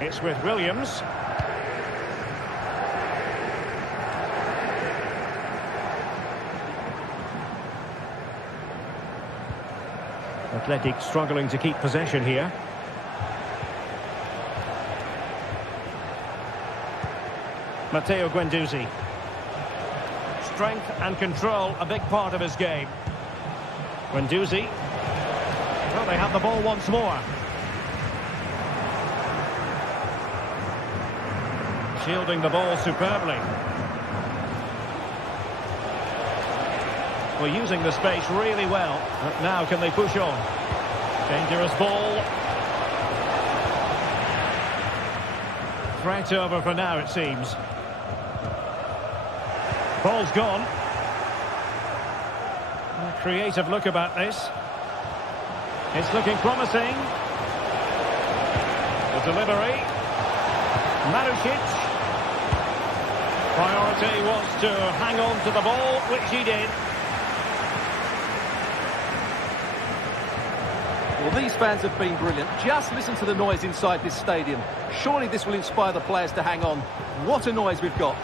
It's with Williams. Athletic struggling to keep possession here. Matteo Guendouzi. Strength and control, a big part of his game. Guendouzi. Well, they have the ball once more. Shielding the ball superbly. Well, using the space really well. But now can they push on? Dangerous ball. Threat over for now, it seems. Ball's gone. A creative look about this. It's looking promising. The delivery. Marušić. Priority was to hang on to the ball, which he did. Well, these fans have been brilliant. Just listen to the noise inside this stadium. Surely this will inspire the players to hang on. What a noise we've got.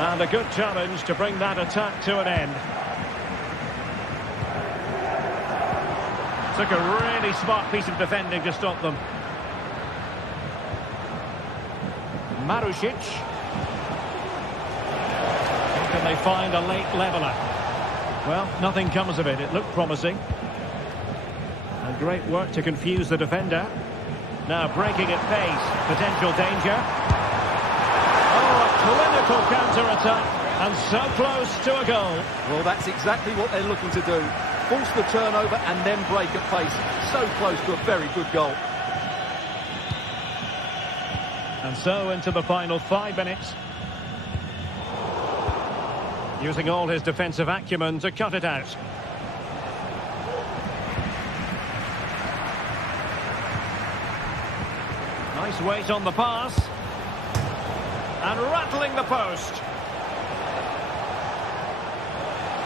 And a good challenge to bring that attack to an end. Took a really smart piece of defending to stop them. Marušić. Can they find a late leveller? Well, nothing comes of it. It looked promising. And great work to confuse the defender. Now breaking at pace. Potential danger. Oh, a clinical counter-attack. And so close to a goal. Well, that's exactly what they're looking to do. Force the turnover and then break at pace. So close to a very good goal. And so into the final 5 minutes. Using all his defensive acumen to cut it out. Nice weight on the pass. And rattling the post.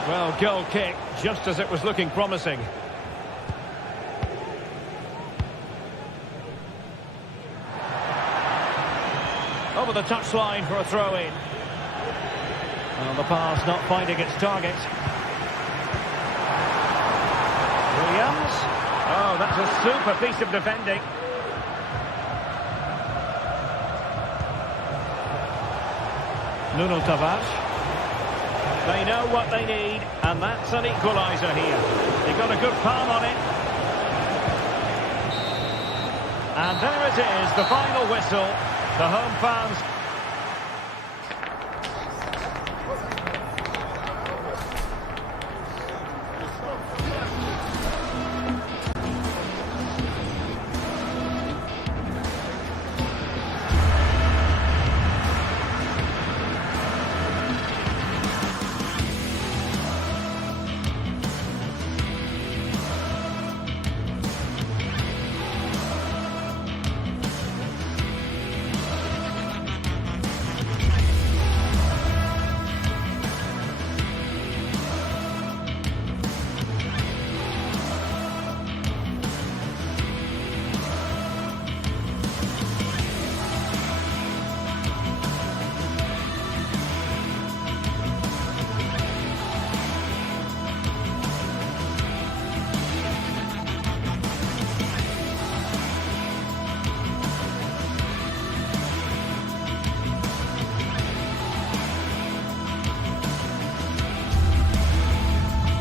Well, goal kick, just as it was looking promising. Over the touchline for a throw-in. Well, the pass not finding its target. Williams. Oh, that's a super piece of defending. Nuno Tavares. They know what they need, and that's an equaliser here. They got a good palm on it. And there it is, the final whistle. The home fans.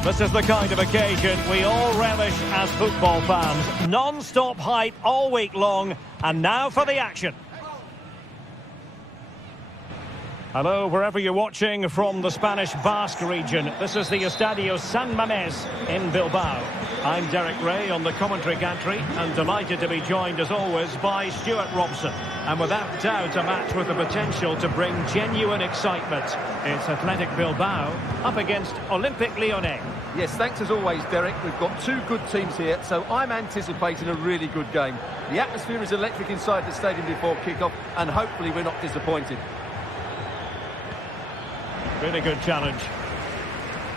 This is the kind of occasion we all relish as football fans. Non-stop hype all week long, and now for the action. Hello, wherever you're watching from the Spanish Basque region. This is the Estadio San Mamés in Bilbao. I'm Derek Ray on the commentary gantry and delighted to be joined as always by Stuart Robson. And without doubt a match with the potential to bring genuine excitement. It's Athletic Bilbao up against Olympique Lyonnais. Yes, thanks as always, Derek. We've got two good teams here, so I'm anticipating a really good game. The atmosphere is electric inside the stadium before kick-off, and hopefully we're not disappointed. Really good challenge.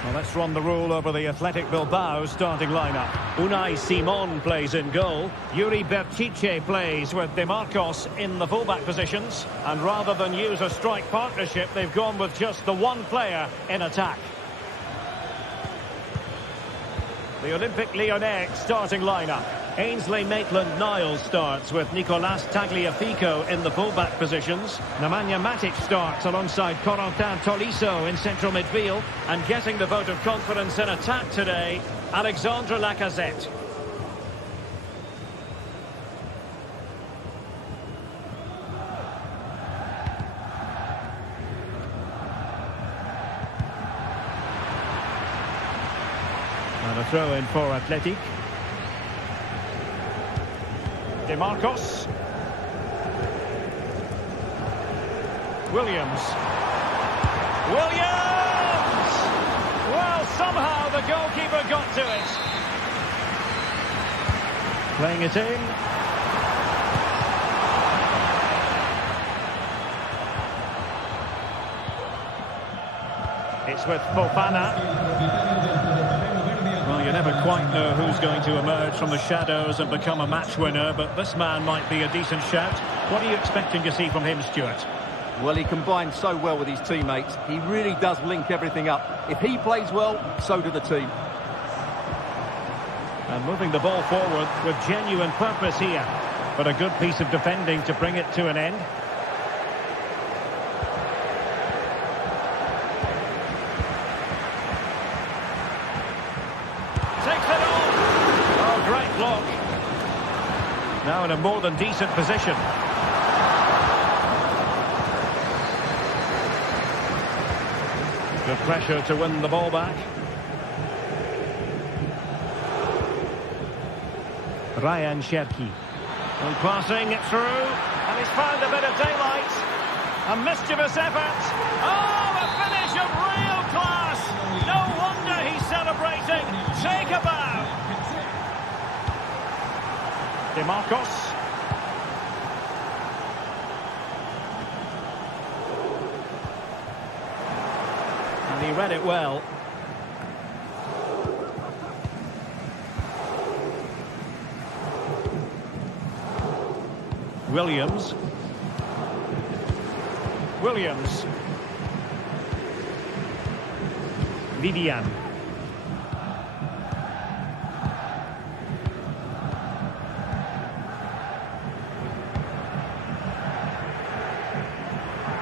Well, let's run the rule over the Athletic Bilbao starting lineup. Unai Simon plays in goal. Yuri Berchiche plays with De Marcos in the fullback positions. And rather than use a strike partnership, they've gone with just the one player in attack. The Olympique Lyonnais starting lineup. Ainsley Maitland-Niles starts with Nicolas Tagliafico in the fullback positions. Nemanja Matic starts alongside Corentin Tolisso in central midfield. And getting the vote of confidence in attack today, Alexandre Lacazette. And a throw in for Athletic. De Marcos. Williams. Well, somehow the goalkeeper got to it. Playing it in. It's with Fofana. Well, you never quite know who's going to emerge from the shadows and become a match winner, but this man might be a decent shout. What are you expecting to see from him, Stuart? Well, he combines so well with his teammates. He really does link everything up. If he plays well, so do the team. And moving the ball forward with genuine purpose here. But a good piece of defending to bring it to an end. Now in a more than decent position. Good pressure to win the ball back. Ryan Cherki. And passing it through. And he's found a bit of daylight. A mischievous effort. Oh, a finish of real class. No wonder he's celebrating. Take a bow. De Marcos. And he read it well. Williams. Vivian.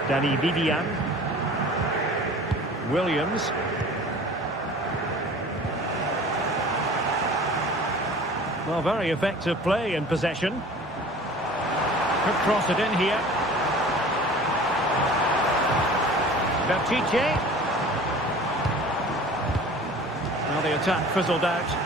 Danny Vivian. Williams. Well, very effective play in possession. Could cross it in here. Berchiche. Now the attack fizzled out.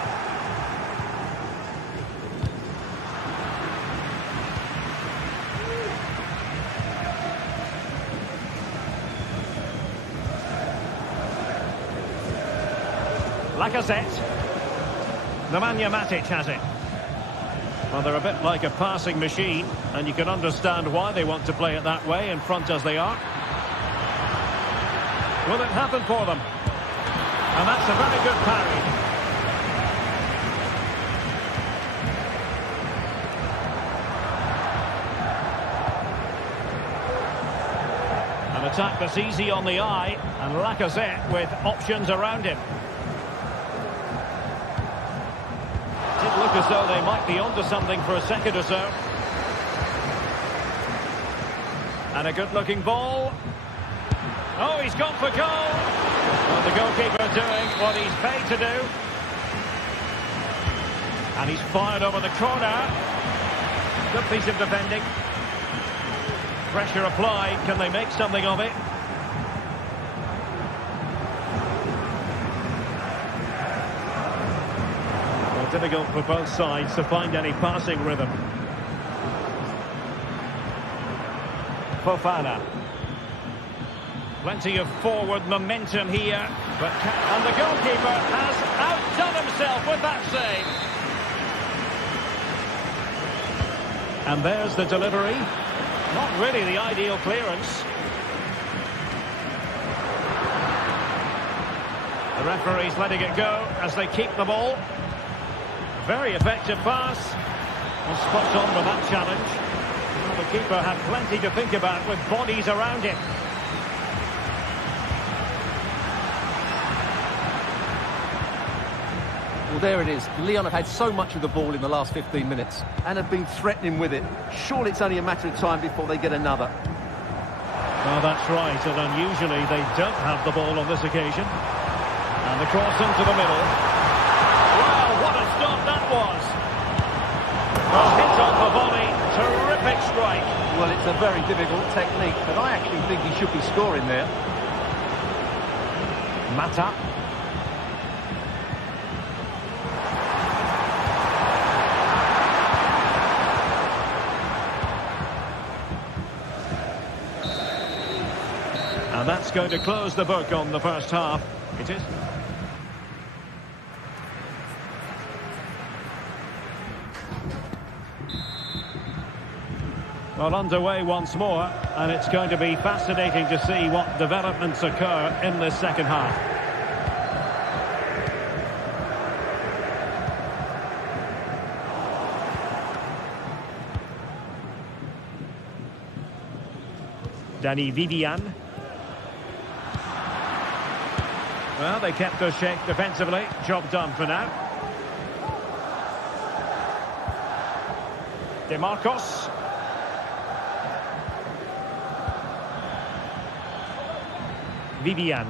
Lacazette. Nemanja Matic has it. Well, they're a bit like a passing machine, and you can understand why they want to play it that way, in front as they are. Will it happen for them? And that's a very good parry. An attack that's easy on the eye, and Lacazette with options around him. Did look as though they might be onto something for a second or so. And a good-looking ball. Oh, he's gone for goal. Well, the goalkeeper doing what he's paid to do. And he's fired over the corner. Good piece of defending. Pressure applied. Can they make something of it? Well, difficult for both sides to find any passing rhythm. Fofana. Plenty of forward momentum here, and the goalkeeper has outdone himself with that save. And there's the delivery. Not really the ideal clearance. The referee's letting it go as they keep the ball. Very effective pass. And spot on with that challenge. Well, the keeper had plenty to think about with bodies around him. Well, there it is. Lyon have had so much of the ball in the last 15 minutes and have been threatening with it. Surely it's only a matter of time before they get another. Well, that's right, and unusually they don't have the ball on this occasion. And the cross into the middle. Wow, what a stop that was! Well, hit off the volley, terrific strike. Well, it's a very difficult technique, but I actually think he should be scoring there. Mata. And that's going to close the book on the first half. It is. Well, underway once more, and it's going to be fascinating to see what developments occur in this second half. Danny Vivian. Well, they kept us shape defensively. Job done for now. DeMarcos. Vivian.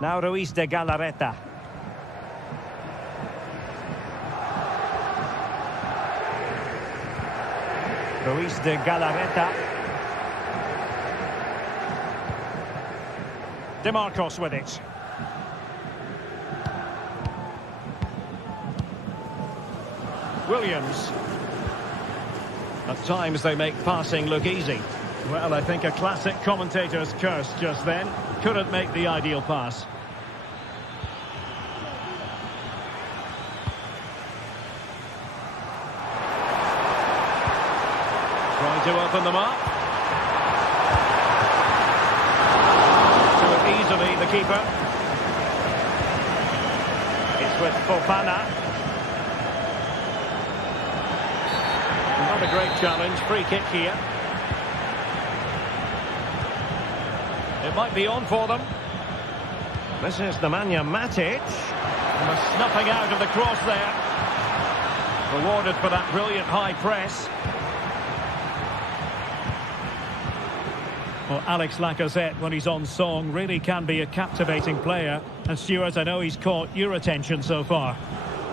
Now Ruiz de Galarreta. Ruiz de Galarreta. DeMarcos with it. Williams. At times they make passing look easy. Well, I think a classic commentator's curse just then. Couldn't make the ideal pass. Trying to open them up. To it easily, the keeper. It's with Fofana. Not a great challenge. Free kick here. It might be on for them. This is Nemanja Matic. And a snuffing out of the cross there. Rewarded for that brilliant high press. Well, Alex Lacazette, when he's on song, really can be a captivating player. And Stuart, I know he's caught your attention so far.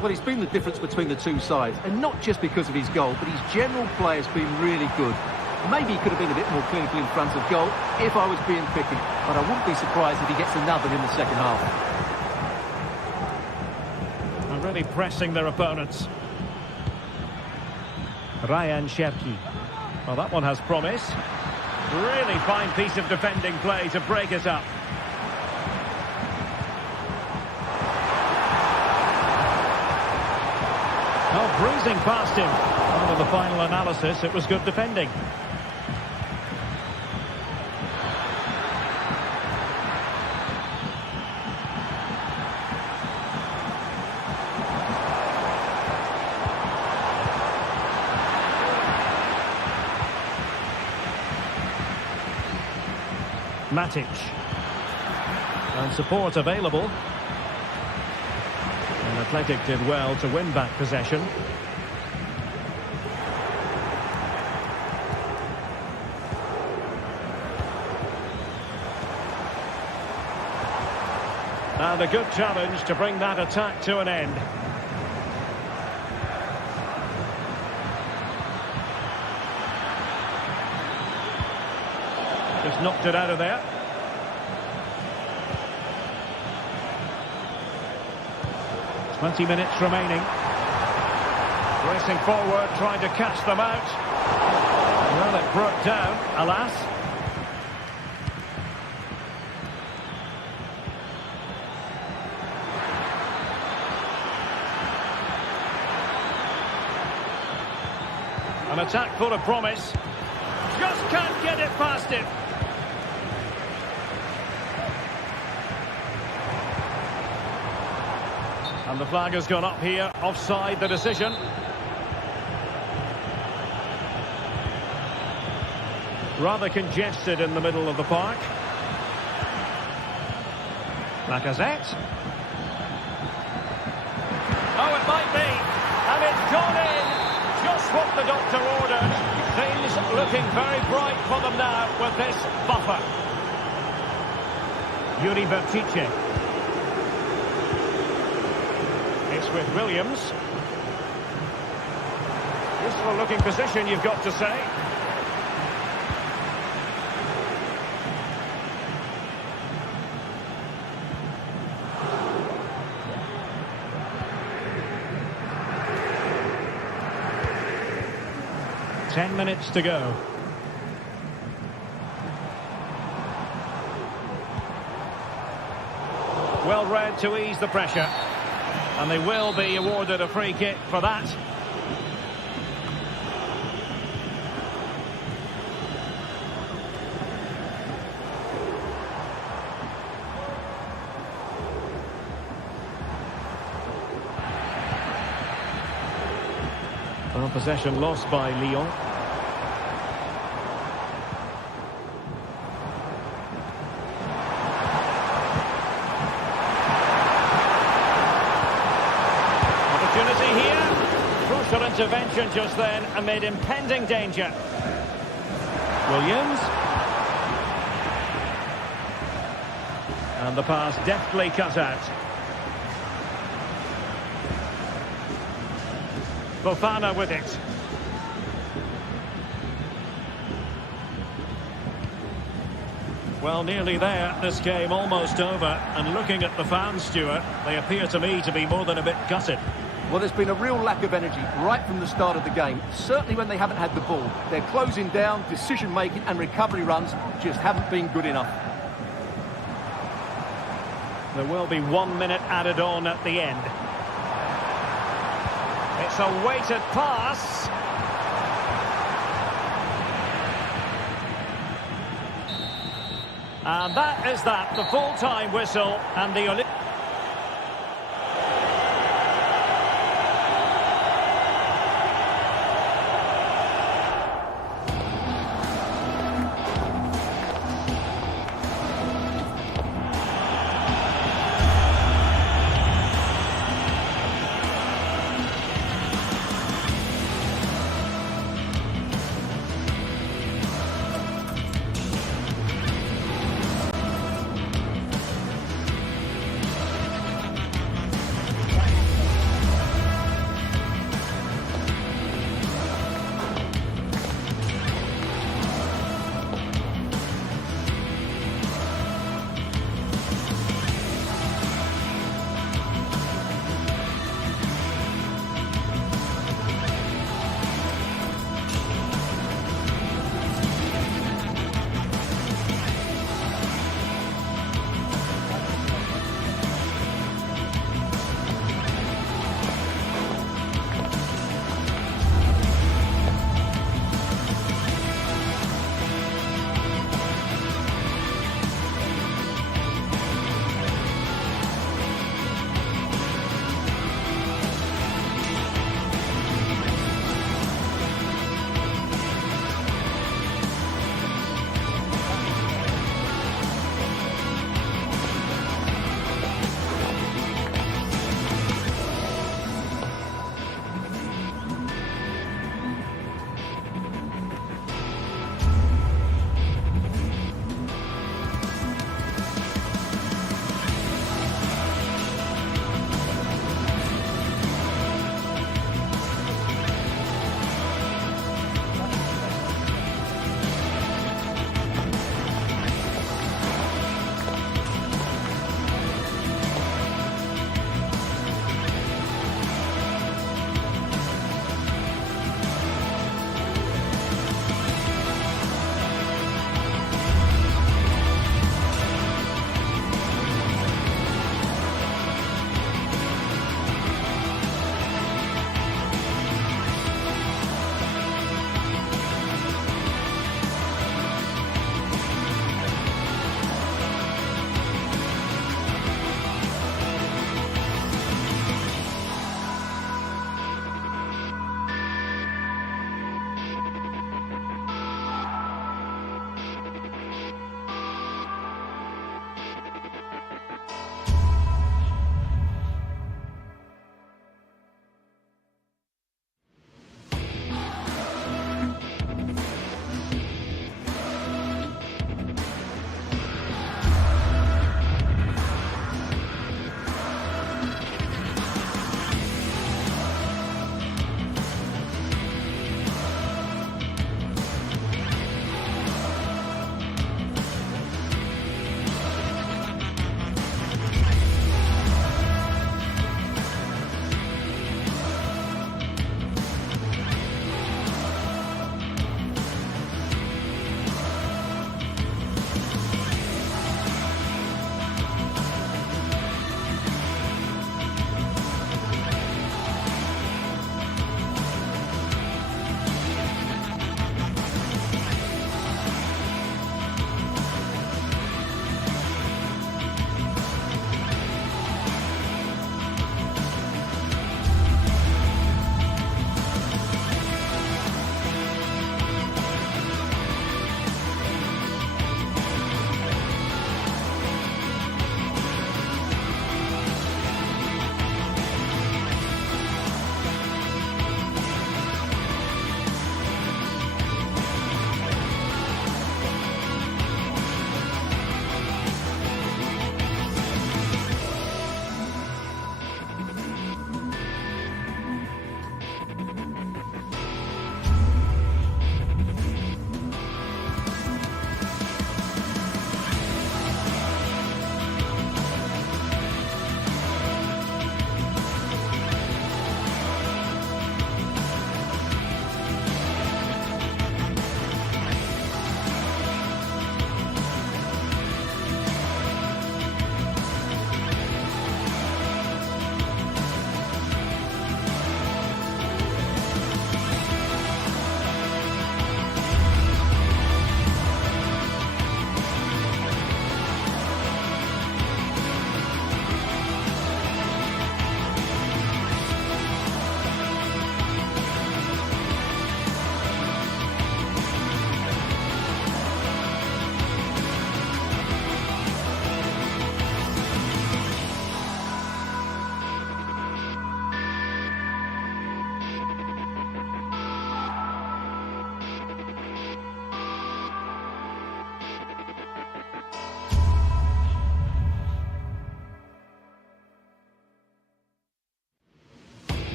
Well, he's been the difference between the two sides, and not just because of his goal, but his general play has been really good. Maybe he could have been a bit more clinical in front of goal if I was being picky, but I wouldn't be surprised if he gets another in the second half. And really pressing their opponents. Ryan Cherki. Well, that one has promise. Really fine piece of defending play to break it up. Oh, bruising past him. Well, in the final analysis, it was good defending. Matic. And support available. And Athletic did well to win back possession. And a good challenge to bring that attack to an end. Just knocked it out of there. 20 minutes remaining. Racing forward, trying to catch them out. Well, it broke down, alas. An attack full of promise. Just can't get it past him. And the flag has gone up here, offside the decision. Rather congested in the middle of the park. Lacazette. Oh, it might be. And it's gone in. Just what the doctor ordered. Things looking very bright for them now with this buffer. Yuri Bertice. It's with Williams. Useful looking position, you've got to say. Ten minutes to go. Well read to ease the pressure. And they will be awarded a free kick for that. Well, possession lost by Lyon. Intervention just then amid impending danger. Williams. And the pass deftly cut out. Fofana with it. Well, nearly there. This game almost over. And looking at the fans, Stuart, they appear to me to be more than a bit gutted. Well, there's been a real lack of energy right from the start of the game. Certainly when they haven't had the ball. They're closing down, decision-making and recovery runs just haven't been good enough. There will be 1 minute added on at the end. It's a weighted pass. And that is that, the full-time whistle and the Olympic...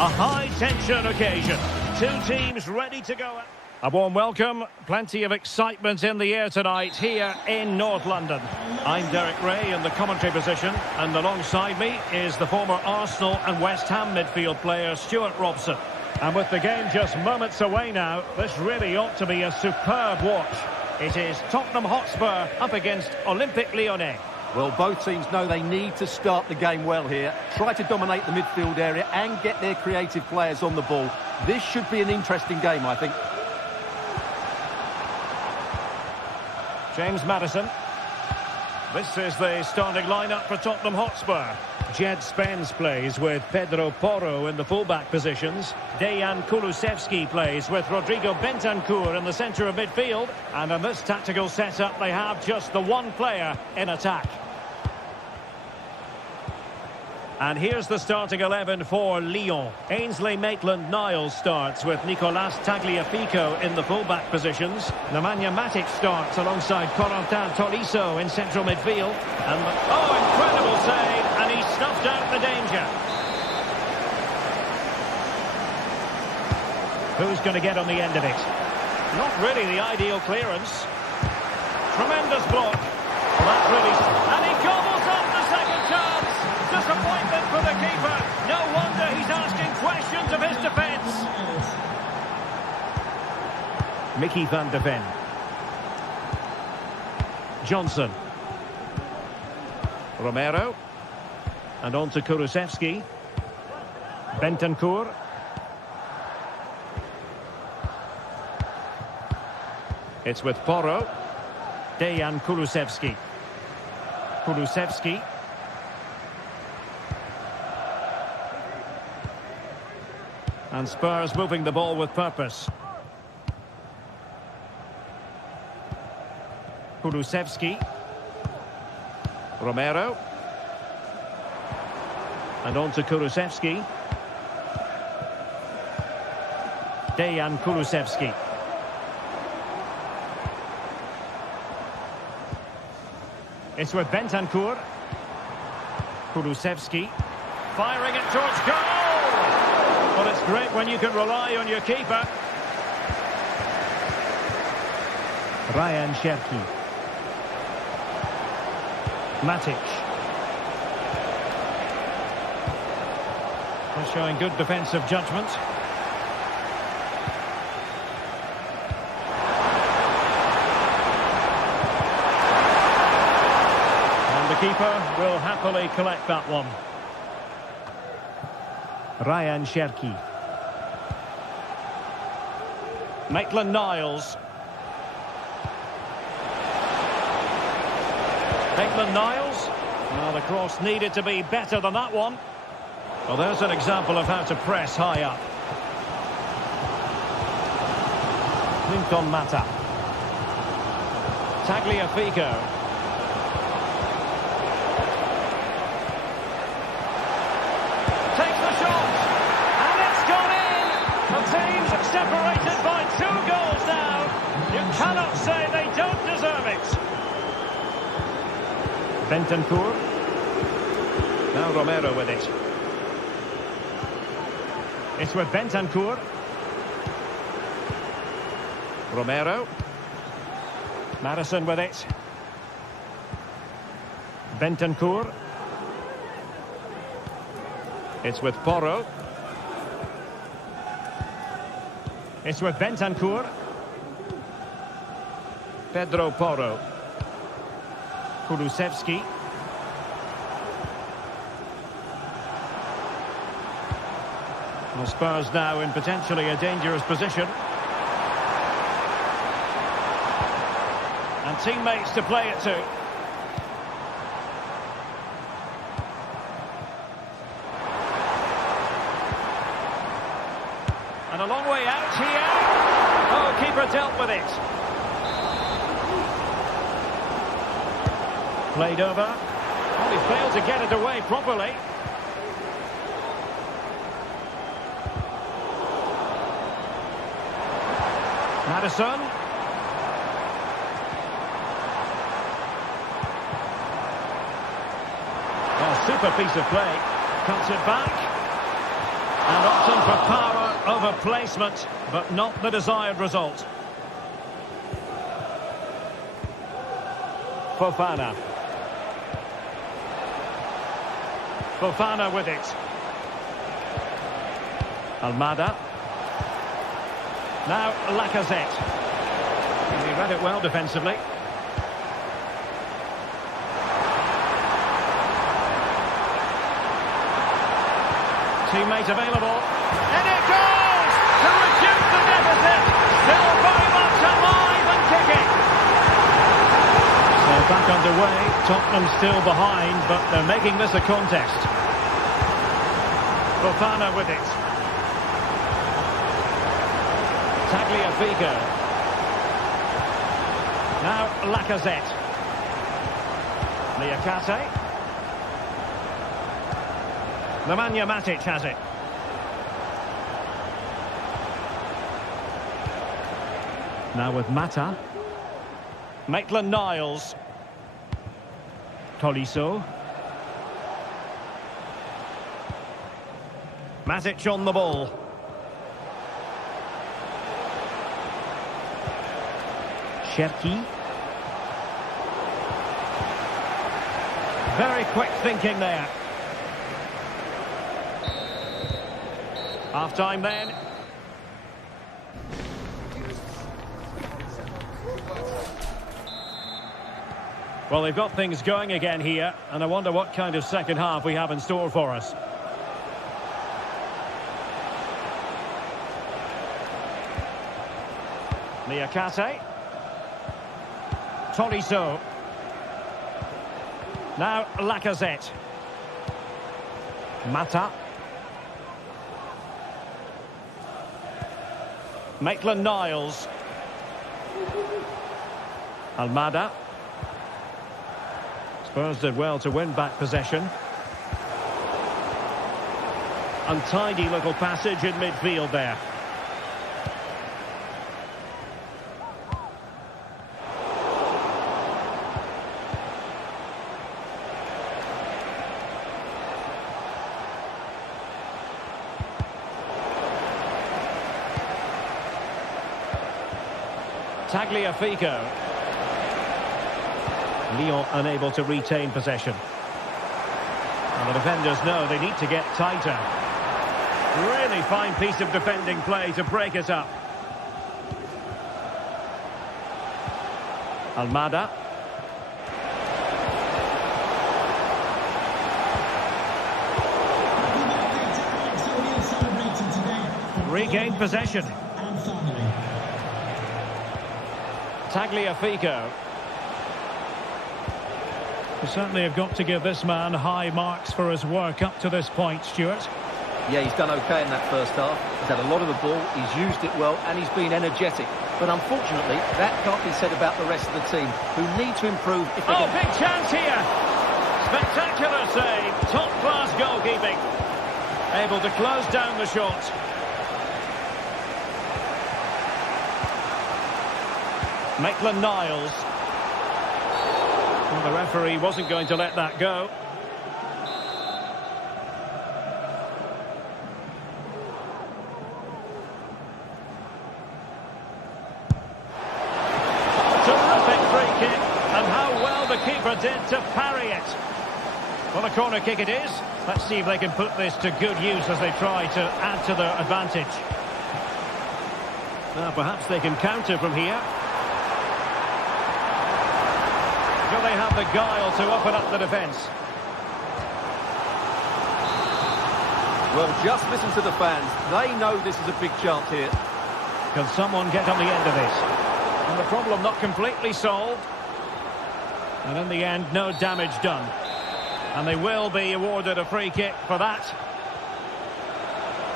A high-tension occasion. Two teams ready to go. A warm welcome. Plenty of excitement in the air tonight here in North London. I'm Derek Ray in the commentary position, and alongside me is the former Arsenal and West Ham midfield player Stuart Robson. And with the game just moments away now, this really ought to be a superb watch. It is Tottenham Hotspur up against Olympique Lyonnais. Well, both teams know they need to start the game well here. Try to dominate the midfield area and get their creative players on the ball. This should be an interesting game, I think. James Maddison. This is the starting lineup for Tottenham Hotspur. Jed Spence plays with Pedro Porro in the fullback positions. Dejan Kulusevski plays with Rodrigo Bentancur in the centre of midfield. And in this tactical setup, they have just the one player in attack. And here's the starting 11 for Lyon. Ainsley Maitland-Niles starts with Nicolas Tagliafico in the fullback positions. Nemanja Matic starts alongside Corentin Tolisso in central midfield. And incredible save, and he snuffed out the danger. Who's going to get on the end of it? Not really the ideal clearance. Tremendous block. Well, that's really... And he gobbles up the second chance. Disappointment for the keeper. No wonder he's asking questions of his defence. Mickey van de Ven. Johnson. Romero. And on to Kulusevski. Bentancur. It's with Porro. Dejan Kulusevski. Kulusevski. And Spurs moving the ball with purpose. Kulusevski. Romero. And on to Kulusevski. Dejan Kulusevski. It's with Bentancur. Kulusevski. Firing it towards goal! Well, it's great when you can rely on your keeper. Ryan Cherki. Matic. They're showing good defensive judgment. And the keeper will happily collect that one. Ryan Cherki. Maitland-Niles. Maitland-Niles. Well, the cross needed to be better than that one. Well, there's an example of how to press high up. Lincoln Mata. Tagliafico. Separated by 2 goals now. You cannot say they don't deserve it. Bentancur. Now Romero with it. It's with Bentancur. Romero. Maddison with it. Bentancur. It's with Porro. It's with Bentancur. Pedro Porro. Kulusevski. Well, Spurs now in potentially a dangerous position. And teammates to play it to. And a long way out here. Oh, keeper dealt with it. Played over. Well, he failed to get it away properly. Maddison. Well, super piece of play. Cuts it back. And opting for power over placement, but not the desired result. Fofana. Fofana with it. Almada. Now Lacazette. He read it well defensively. Teammate available. And it goes! To reduce the deficit! Still very much alive and kicking! So back underway. Tottenham still behind, but they're making this a contest. Fofana with it. Tagliafico. Now Lacazette. Liakate. Nemanja Matic has it. Now with Mata. Maitland-Niles. Tolisso. Matic on the ball. Cherki. Very quick thinking there. Half time then. Well, they've got things going again here, and I wonder what kind of second half we have in store for us. Liakate. Tolisso. Now Lacazette. Mata. Maitland-Niles. Almada. Spurs did well to win back possession. Untidy little passage in midfield there. Tagliafico. Lyon unable to retain possession. And the defenders know they need to get tighter. Really fine piece of defending play to break it up. Almada. Regained possession. Tagliafico. We certainly have got to give this man high marks for his work up to this point, Stuart. Yeah, he's done okay in that first half. He's had a lot of the ball, he's used it well, and he's been energetic. But unfortunately, that can't be said about the rest of the team, who need to improve if they big chance here! Spectacular save, top-class goalkeeping. Able to close down the shot. Maitland-Niles. Well, the referee wasn't going to let that go. Terrific free kick, and how well the keeper did to parry it. Well, a corner kick it is. Let's see if they can put this to good use as they try to add to their advantage. Now, perhaps they can counter from here. Will they have the guile to open up the defence? Well, just listen to the fans. They know this is a big chance here. Can someone get on the end of this? And the problem not completely solved. And in the end, no damage done. And they will be awarded a free kick for that.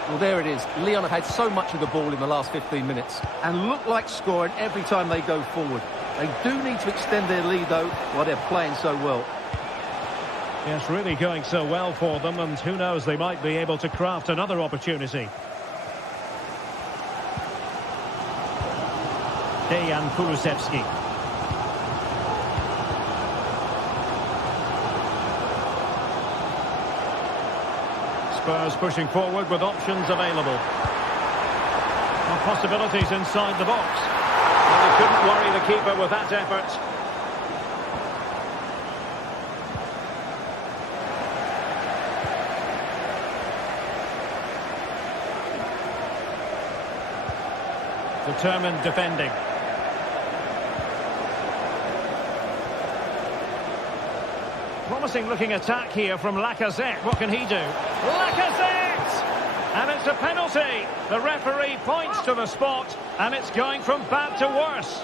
Well, there it is. Lyon have had so much of the ball in the last 15 minutes and look like scoring every time they go forward. They do need to extend their lead, though, while they're playing so well. Yes, really going so well for them, and who knows, they might be able to craft another opportunity. Dejan Kulusevski. Spurs pushing forward with options available. And possibilities inside the box. And they couldn't worry the keeper with that effort. Determined defending. Promising looking attack here from Lacazette. What can he do? Lacazette! And it's a penalty. The referee points to the spot, and it's going from bad to worse.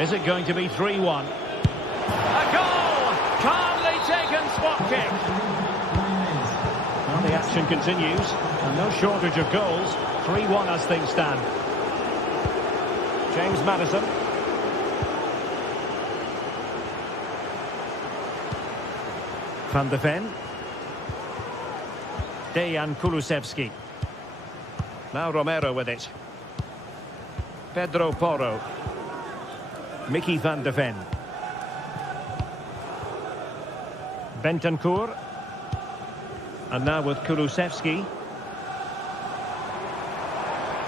Is it going to be 3-1? A goal! Calmly taken spot kick. Well, the action continues, and no shortage of goals. 3-1 as things stand. James Maddison. Van de Ven. Dejan Kulusevski. Now Romero with it. Pedro Porro. Mickey van de Ven. Bentancur. And now with Kulusevski.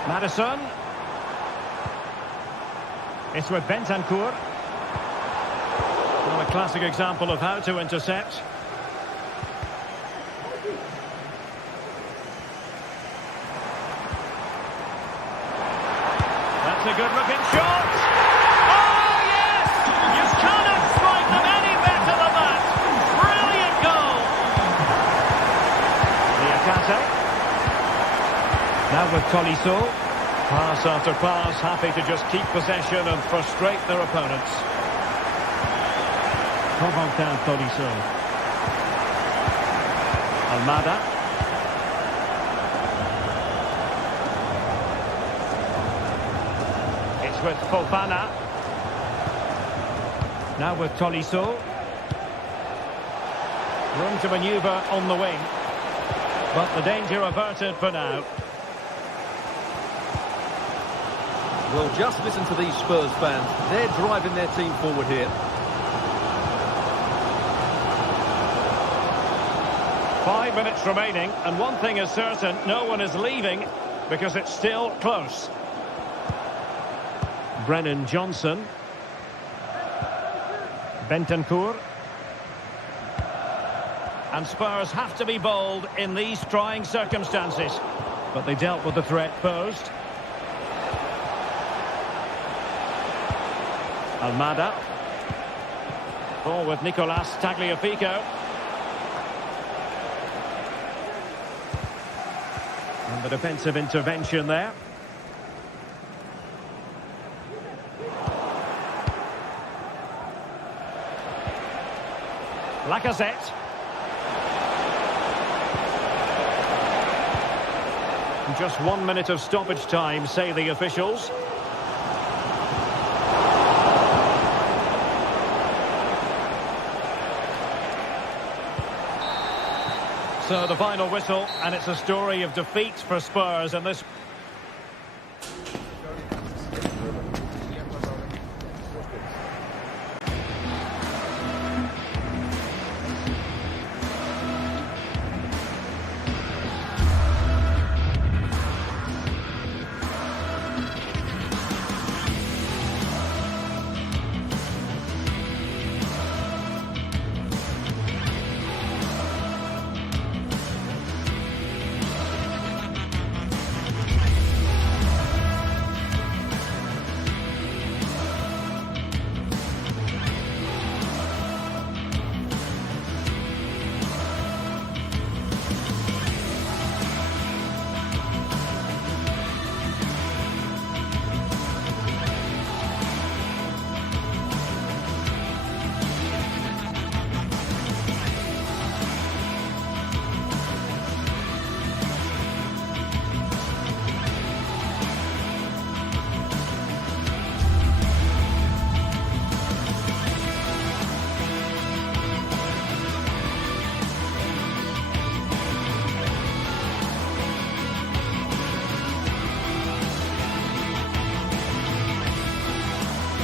Maddison. It's with Bentancur. Well, a classic example of how to intercept. That's a good-looking shot. Oh, yes! You cannot strike them any better than that. Brilliant goal. Niakate. Now with Tolisso. Pass after pass, happy to just keep possession and frustrate their opponents. Corentin Tolisso. Almada. It's with Fofana. Now with Tolisso. Room to manoeuvre on the wing. But the danger averted for now. Well, just listen to these Spurs fans. They're driving their team forward here. 5 minutes remaining, and one thing is certain, no one is leaving because it's still close. Brennan Johnson. Bentancur. And Spurs have to be bold in these trying circumstances. But they dealt with the threat posed. Almada. Ball with Nicolas Tagliafico. And the defensive intervention there. Lacazette. Just 1 minute of stoppage time, say the officials. So the final whistle, and it's a story of defeat for Spurs in this.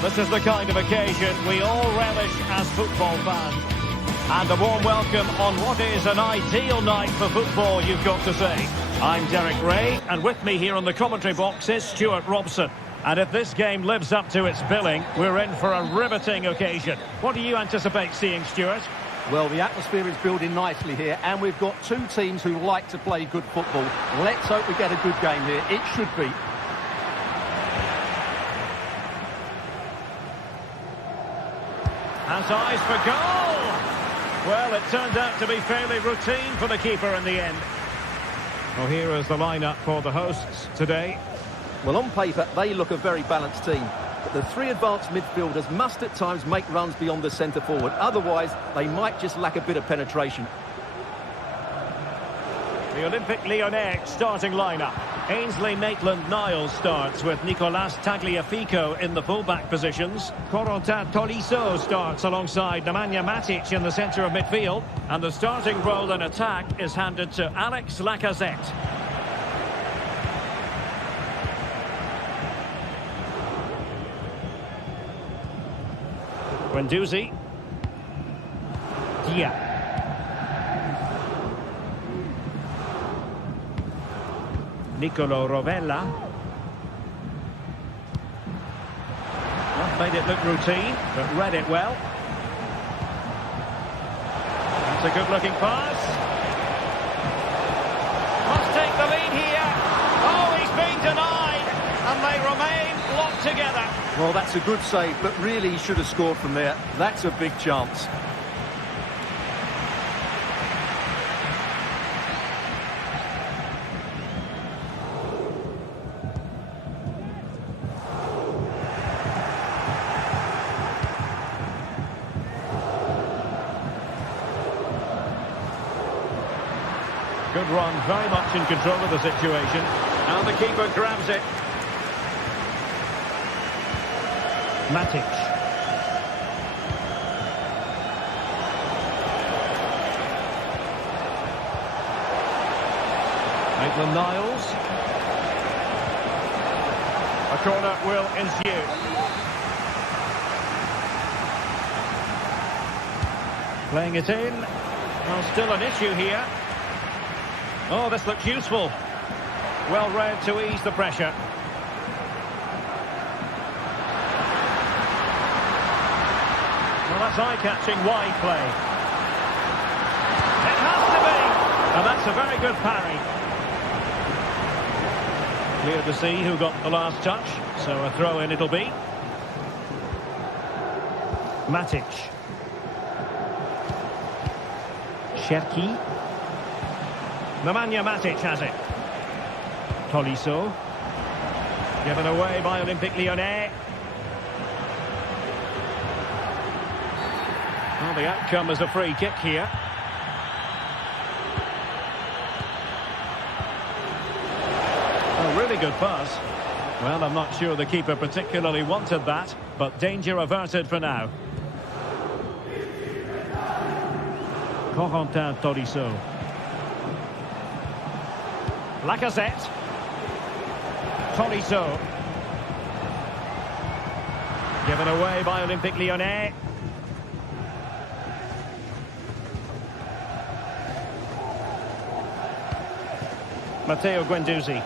This is the kind of occasion we all relish as football fans. And a warm welcome on what is an ideal night for football, you've got to say. I'm Derek Ray, and with me here on the commentary box is Stuart Robson. And if this game lives up to its billing, we're in for a riveting occasion. What do you anticipate seeing, Stuart? Well, the atmosphere is building nicely here, and we've got two teams who like to play good football. Let's hope we get a good game here. It should be. Has eyes for goal! Well, it turned out to be fairly routine for the keeper in the end. Well, here is the lineup for the hosts today. Well, on paper, they look a very balanced team. But the three advanced midfielders must at times make runs beyond the centre forward. Otherwise, they might just lack a bit of penetration. The Olympique Lyonnais starting lineup. Ainsley Maitland-Niles starts with Nicolas Tagliafico in the full-back positions. Corentin Tolisso starts alongside Nemanja Matic in the centre of midfield. And the starting role in attack is handed to Alex Lacazette. Guendouzi. Dia. Nicolo Rovella. Well, made it look routine, but read it well. That's a good-looking pass. Must take the lead here. Oh, he's been denied, and they remain locked together. Well, that's a good save, but really he should have scored from there. That's a big chance. Good run, very much in control of the situation. And the keeper grabs it. Matic. Maitland-Niles. A corner will ensue. Playing it in. Well, still an issue here. Oh, this looks useful. Well read to ease the pressure. Well, that's eye-catching wide play. It has to be! And that's a very good parry. Clear to see who got the last touch. So a throw-in it'll be. Matic. Cherki. Nemanja Matic has it. Tolisso. Given away by Olympique Lyonnais. Well, the outcome is a free kick here. A really good pass. Well, I'm not sure the keeper particularly wanted that, but danger averted for now. Corentin Tolisso. Lacazette. Tolisso. Given away by Olympique Lyonnais. Matteo Guendouzi.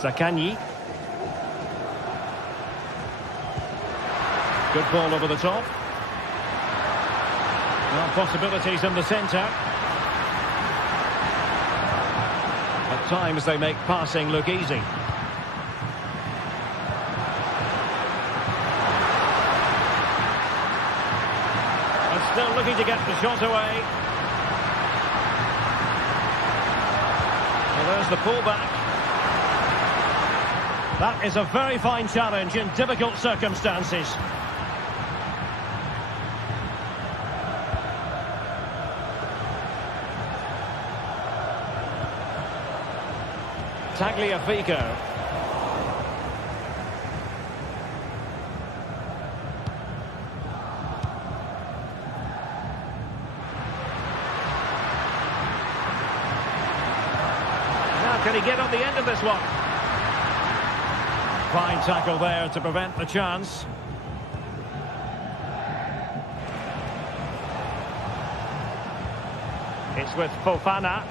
Zaccagni. Good ball over the top. Well, possibilities in the centre. At times they make passing look easy. And still looking to get the shot away. Well, there's the pullback. That is a very fine challenge in difficult circumstances. Tagliafico. Now can he get on the end of this one? Fine tackle there to prevent the chance. It's with Fofana.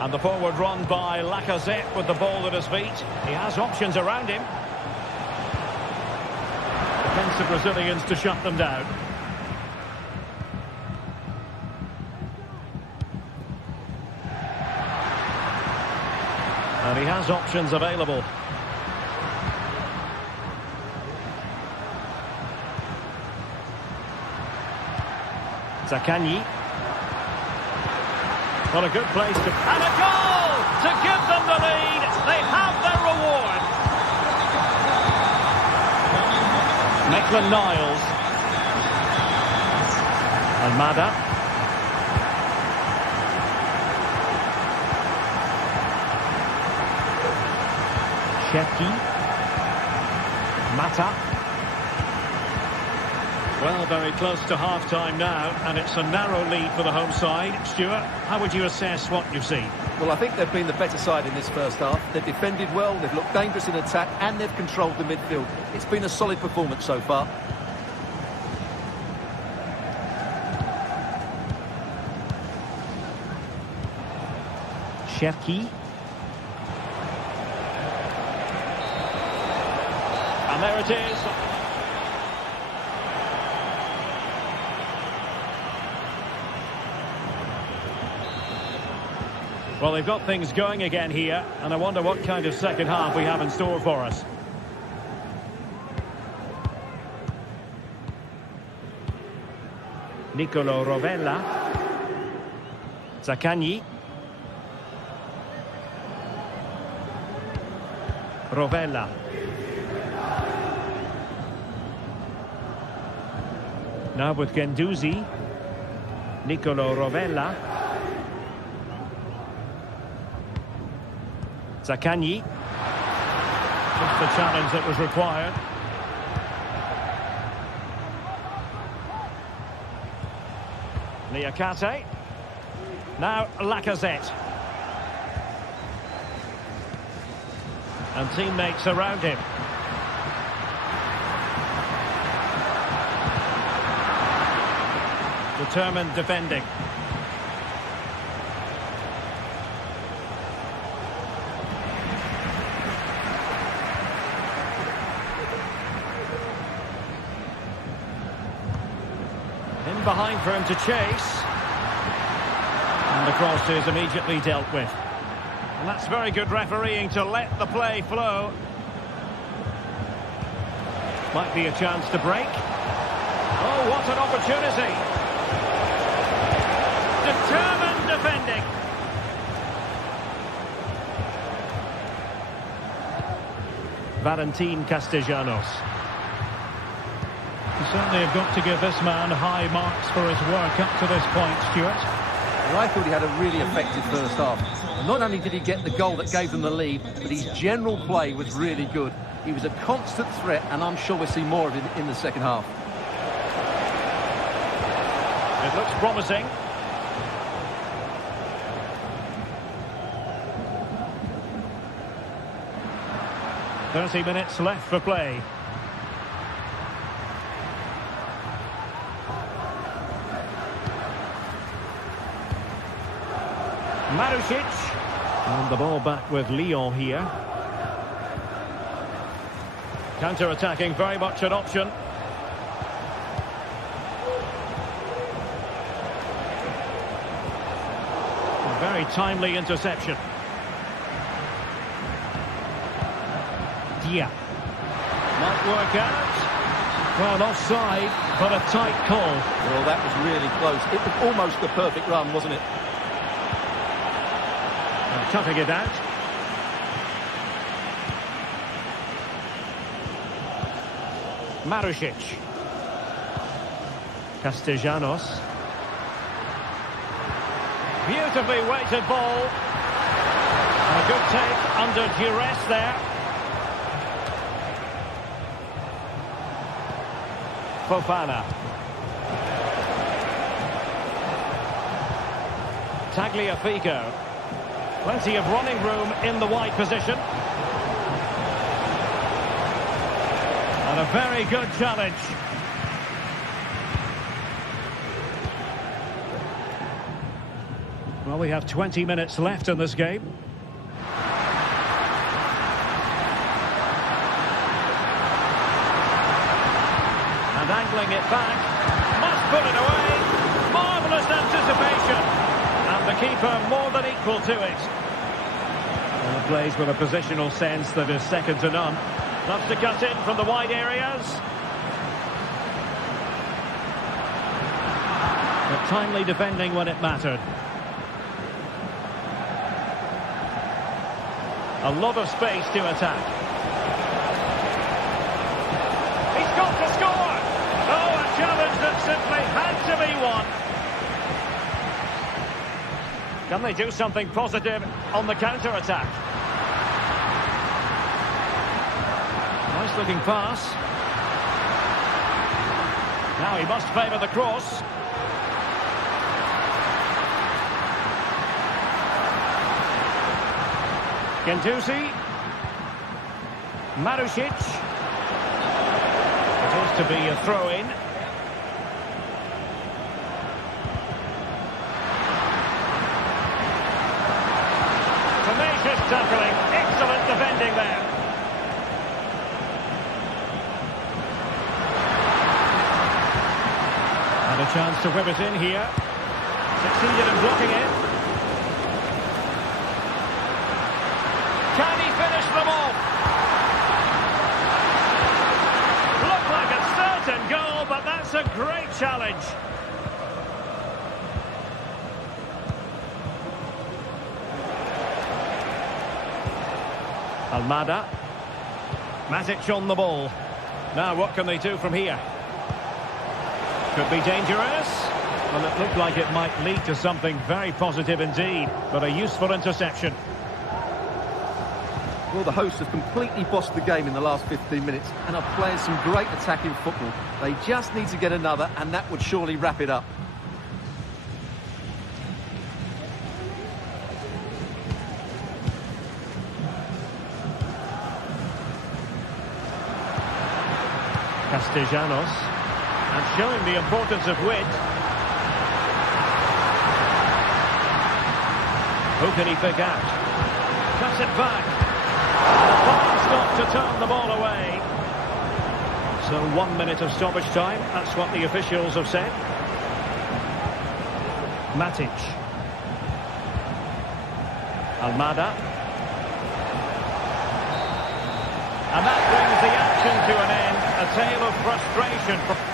And the forward run by Lacazette with the ball at his feet. He has options around him. Defensive Brazilians to shut them down. And he has options available. Zaccagni. What a good place to... And a goal to give them the lead. They have their reward. Maitland-Niles. Almada. Shefki. Mata. Well, very close to half-time now, and it's a narrow lead for the home side. Stuart, how would you assess what you've seen? Well, I think they've been the better side in this first half. They've defended well, they've looked dangerous in attack, and they've controlled the midfield. It's been a solid performance so far. Shefki. And there it is. Well, they've got things going again here, and I wonder what kind of second half we have in store for us. Nicolo Rovella. Zaccagni. Rovella. Now with Guendouzi. Nicolo Rovella. Zaccagni. Just the challenge that was required. Niakate. Now Lacazette. And teammates around him. Determined defending. In behind for him to chase. And the cross is immediately dealt with. And that's very good refereeing to let the play flow. Might be a chance to break. Oh, what an opportunity. Determined defending. Valentin Castellanos. You certainly have got to give this man high marks for his work up to this point, Stuart. Well, I thought he had a really effective first half. Not only did he get the goal that gave them the lead, but his general play was really good. He was a constant threat, and I'm sure we'll see more of him in the second half. It looks promising. "30 minutes left for play." Marusic. And the ball back with Lyon here. Counter-attacking, very much an option. A very timely interception. Dia. Might work out. Well, offside, but a tight call. Well, that was really close. It was almost the perfect run, wasn't it? Toughing it out. Marusic. Castellanos. Beautifully weighted ball. A good take under duress there. Fofana. Tagliafico. Plenty of running room in the wide position. And a very good challenge. Well, we have 20 minutes left in this game. And angling it back. Must put it away. Marvellous anticipation. And the keeper more than equal to it. And plays with a positional sense that is second to none. Loves to cut in from the wide areas. But timely defending when it mattered. A lot of space to attack. He's got to score! Oh, a challenge that simply had to be won. Can they do something positive on the counter-attack? Nice looking pass. Now he must favour the cross. Gendouzi. Marusic. It is to be a throw-in. Tenacious tackling. Excellent defending there. And a chance to whip it in here. Succeeded in blocking it. Can he finish them off? Looked like a certain goal, but that's a great challenge. Almada. Matic on the ball. Now what can they do from here? Could be dangerous. Well, it looked like it might lead to something very positive indeed, but a useful interception. Well, the hosts have completely bossed the game in the last 15 minutes and are playing some great attacking football. They just need to get another, and that would surely wrap it up. Castellanos. And showing the importance of wit. Who can he pick out? Cuts it back. A fine stop to turn the ball away. So 1 minute of stoppage time. That's what the officials have said. Matic. Almada. And that brings the action to an end. A tale of frustration for...